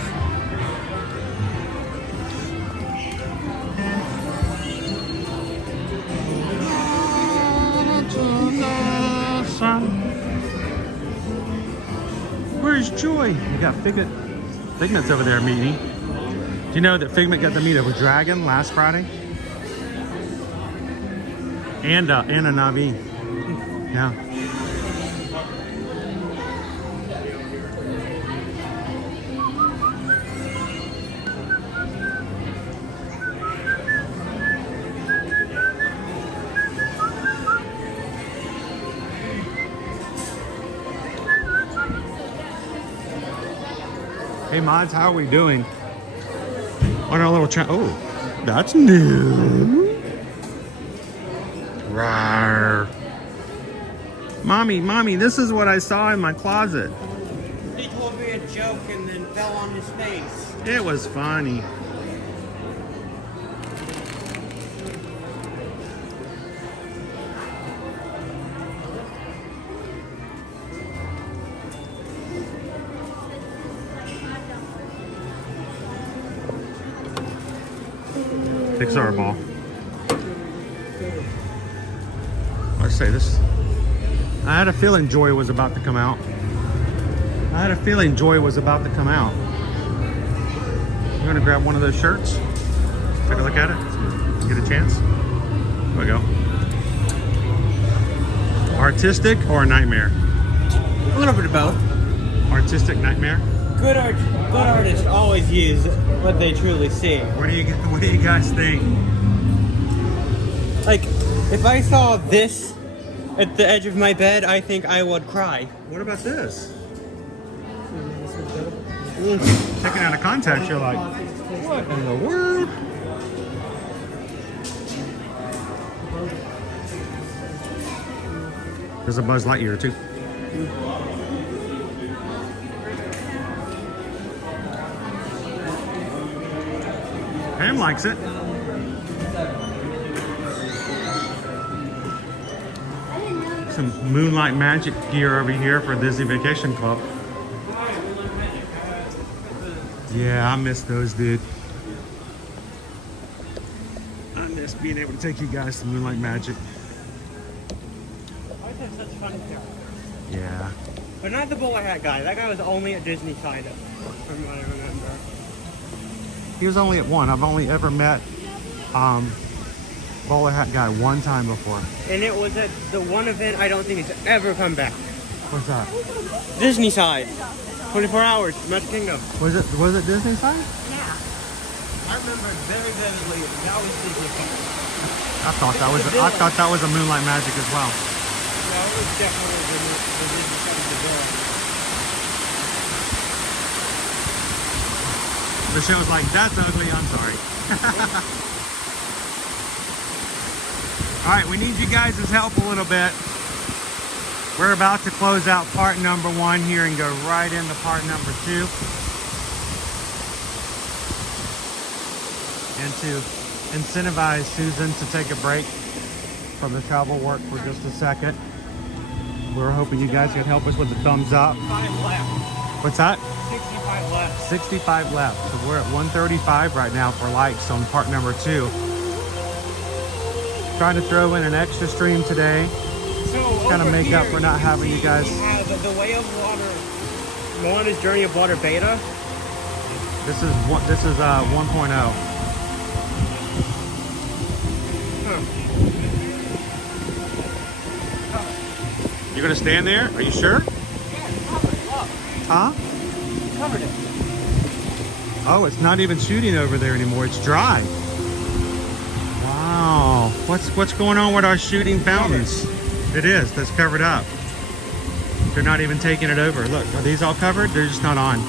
Where's Joy? We got Figment. Figment's over there meeting. Do you know that Figment got to meet a dragon last Friday? And a Navi. Yeah. Hey mods, how are we doing? On our little chat. Oh, that's new. Rawr. Mommy, this is what I saw in my closet. He told me a joke and then fell on his face. It was funny. Pixar ball. Let's say this. I had a feeling Joy was about to come out. You want to grab one of those shirts? Take a look at it. Get a chance. Here we go. Artistic or a nightmare? A little bit of both. Artistic nightmare. Good artists always use what they truly see. What do you guys think? Like, if I saw this at the edge of my bed, I think I would cry. What about this? Taken out of context, you're like, what in the world? There's a Buzz Lightyear too. Pam likes it. Some Moonlight Magic gear over here for Disney Vacation Club. Yeah, I miss those, dude. I miss being able to take you guys to Moonlight Magic. I had such fun here. Yeah. But not the bowler hat guy. That guy was only at Disney side from what I remember. He was only at one. I've only ever met bowler hat guy one time before. And it was at the one event I don't think it's ever come back. What's that? Disney side. 24 hours, Magic Kingdom. Was it Disney side? Yeah. I remember it very vividly. That was Disney side. I thought that was a Moonlight Magic as well. No, it was definitely the Disney side of the door. The show's like, that's ugly, I'm sorry. All right, we need you guys' help a little bit. We're about to close out part number 1 here and go right into part number 2. And to incentivize Susan to take a break from the travel work for just a second, we're hoping you guys can help us with the thumbs up. 65 left. What's that? 65 left. 65 left. So we're at 135 right now for likes on part number 2. Trying to throw in an extra stream today. So kind of make up for not having you guys. The Way of Water, Moana's Journey of Water beta. This is 1.0. You're gonna stand there? Are you sure? Yeah, covered it up. Huh? Covered it. Oh, it's not even shooting over there anymore. It's dry. Wow. What's going on with our shooting fountains? It is. That's covered up. They're not even taking it over. Look, are these all covered? They're just not on.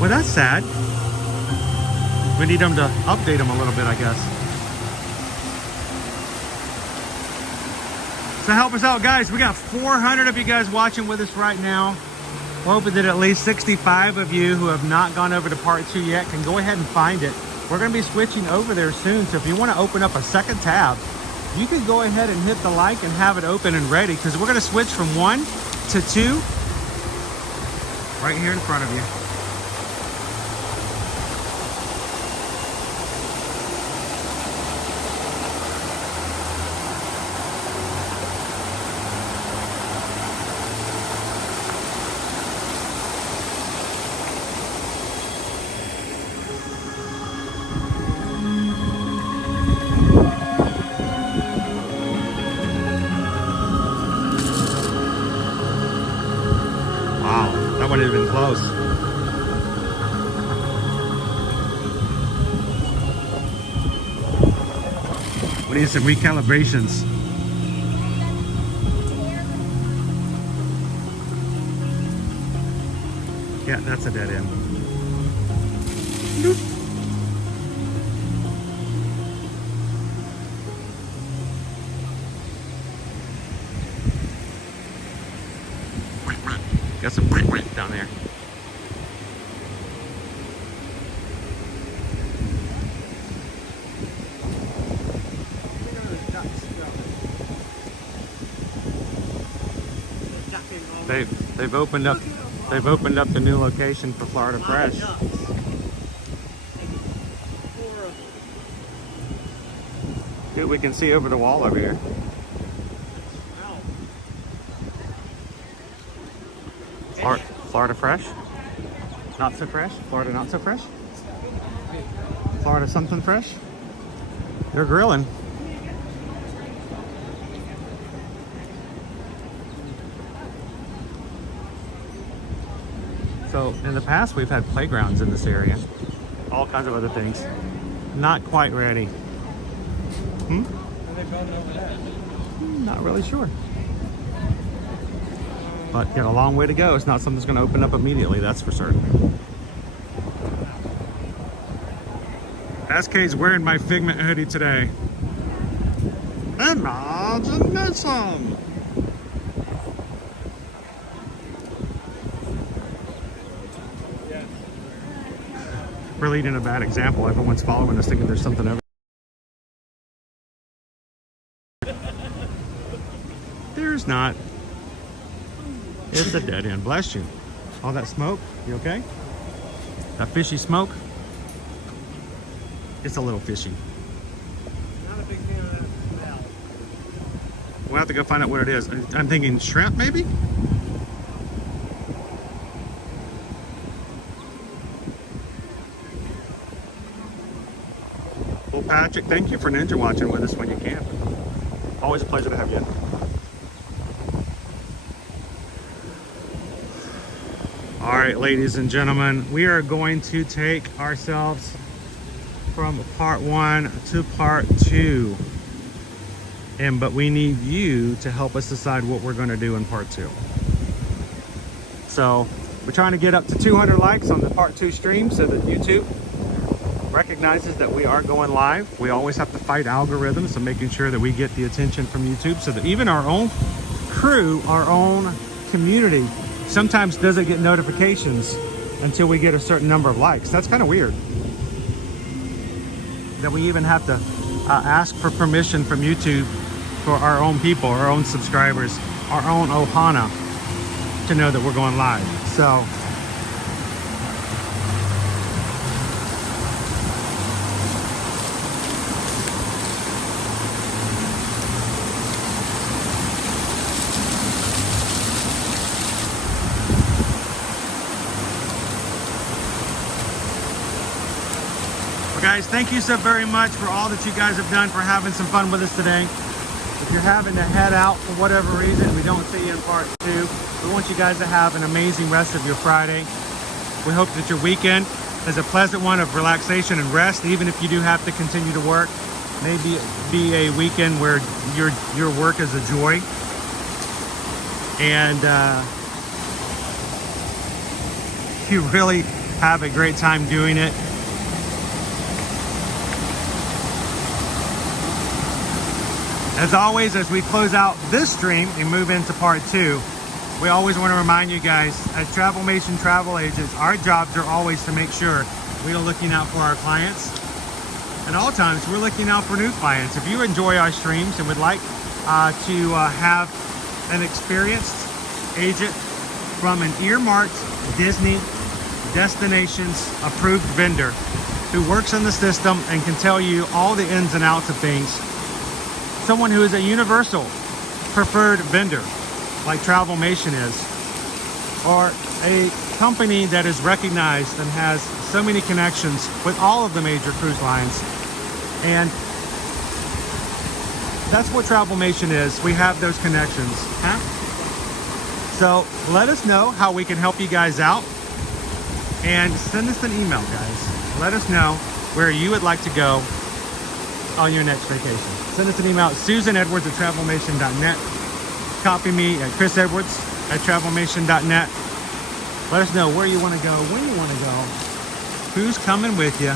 Well, that's sad. We need them to update them a little bit, I guess. So help us out, guys. We got 400 of you guys watching with us right now. We're hoping that at least 65 of you who have not gone over to part 2 yet can go ahead and find it. We're going to be switching over there soon. So if you want to open up a second tab, you can go ahead and hit the like and have it open and ready, because we're going to switch from 1 to 2 right here in front of you. Would have been close. We need some recalibrations. Yeah, that's a dead end. Nope. Got some down there. They've opened up the new location for Florida Fresh. Dude, we can see over the wall over here. Florida Fresh? Not so fresh? Florida not so fresh? Florida something fresh? They're grilling. So in the past we've had playgrounds in this area. All kinds of other things. Not quite ready. Not really sure. But got a long way to go. It's not something that's going to open up immediately, that's for certain. SK's wearing my Figment hoodie today. Imagination! We're leading a bad example. Everyone's following us thinking there's something over. There's not. It's a dead end. Bless you. All that smoke, you okay? That fishy smoke? It's a little fishy. Not a big fan of that smell. We'll have to go find out what it is. I'm thinking shrimp, maybe? Well, Patrick, thank you for ninja watching with us when you can. Always a pleasure to have you. All right, ladies and gentlemen, we are going to take ourselves from part 1 to part 2. But we need you to help us decide what we're going to do in part 2. So we're trying to get up to 200 likes on the part 2 stream so that YouTube recognizes that we are going live. We always have to fight algorithms, so making sure that we get the attention from YouTube so that even our own crew, our own community, sometimes doesn't get notifications until we get a certain number of likes. That's kind of weird. That we even have to ask for permission from YouTube for our own people, our own subscribers, our own Ohana to know that we're going live. So guys, thank you so very much for all that you guys have done, for having some fun with us today. If you're having to head out for whatever reason, we don't see you in part 2. We want you guys to have an amazing rest of your Friday. We hope that your weekend is a pleasant one of relaxation and rest, even if you do have to continue to work. Maybe be a weekend where your work is a joy. And you really have a great time doing it. As always, as we close out this stream and move into part 2, we always want to remind you guys, as Travelmation travel agents, our jobs are always to make sure we are looking out for our clients. At all times, we're looking out for new clients. If you enjoy our streams and would like to have an experienced agent from an earmarked Disney Destinations approved vendor who works in the system and can tell you all the ins and outs of things, someone who is a universal preferred vendor like Travelmation is, or a company that is recognized and has so many connections with all of the major cruise lines. And that's what Travelmation is. We have those connections. Huh? So let us know how we can help you guys out, and send us an email, guys. Let us know where you would like to go on your next vacation. Send us an email at susanedwards@travelmation.net. Copy me at chrisedwards@travelmation.net. Let us know where you want to go, when you want to go, who's coming with you.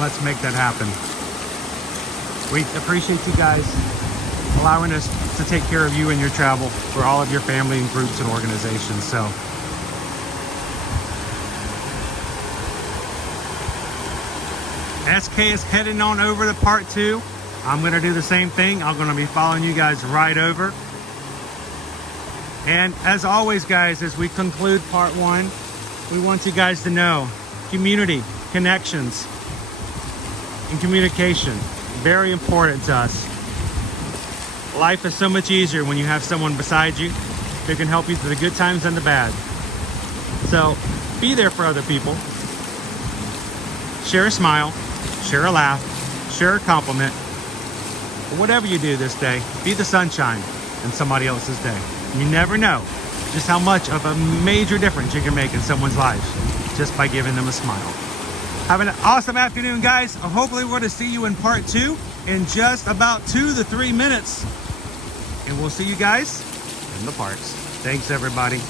Let's make that happen. We appreciate you guys allowing us to take care of you and your travel for all of your family and groups and organizations. So SK is heading on over to part 2. I'm going to do the same thing. I'm going to be following you guys right over. And as always, guys, as we conclude part 1, we want you guys to know community, connections, and communication, very important to us. Life is so much easier when you have someone beside you who can help you through the good times and the bad. So be there for other people. Share a smile, share a laugh, share a compliment. Whatever you do this day, be the sunshine in somebody else's day. You never know just how much of a major difference you can make in someone's life just by giving them a smile. Have an awesome afternoon, guys. Hopefully we're going to see you in part 2 in just about 2 to 3 minutes. And we'll see you guys in the parks. Thanks, everybody.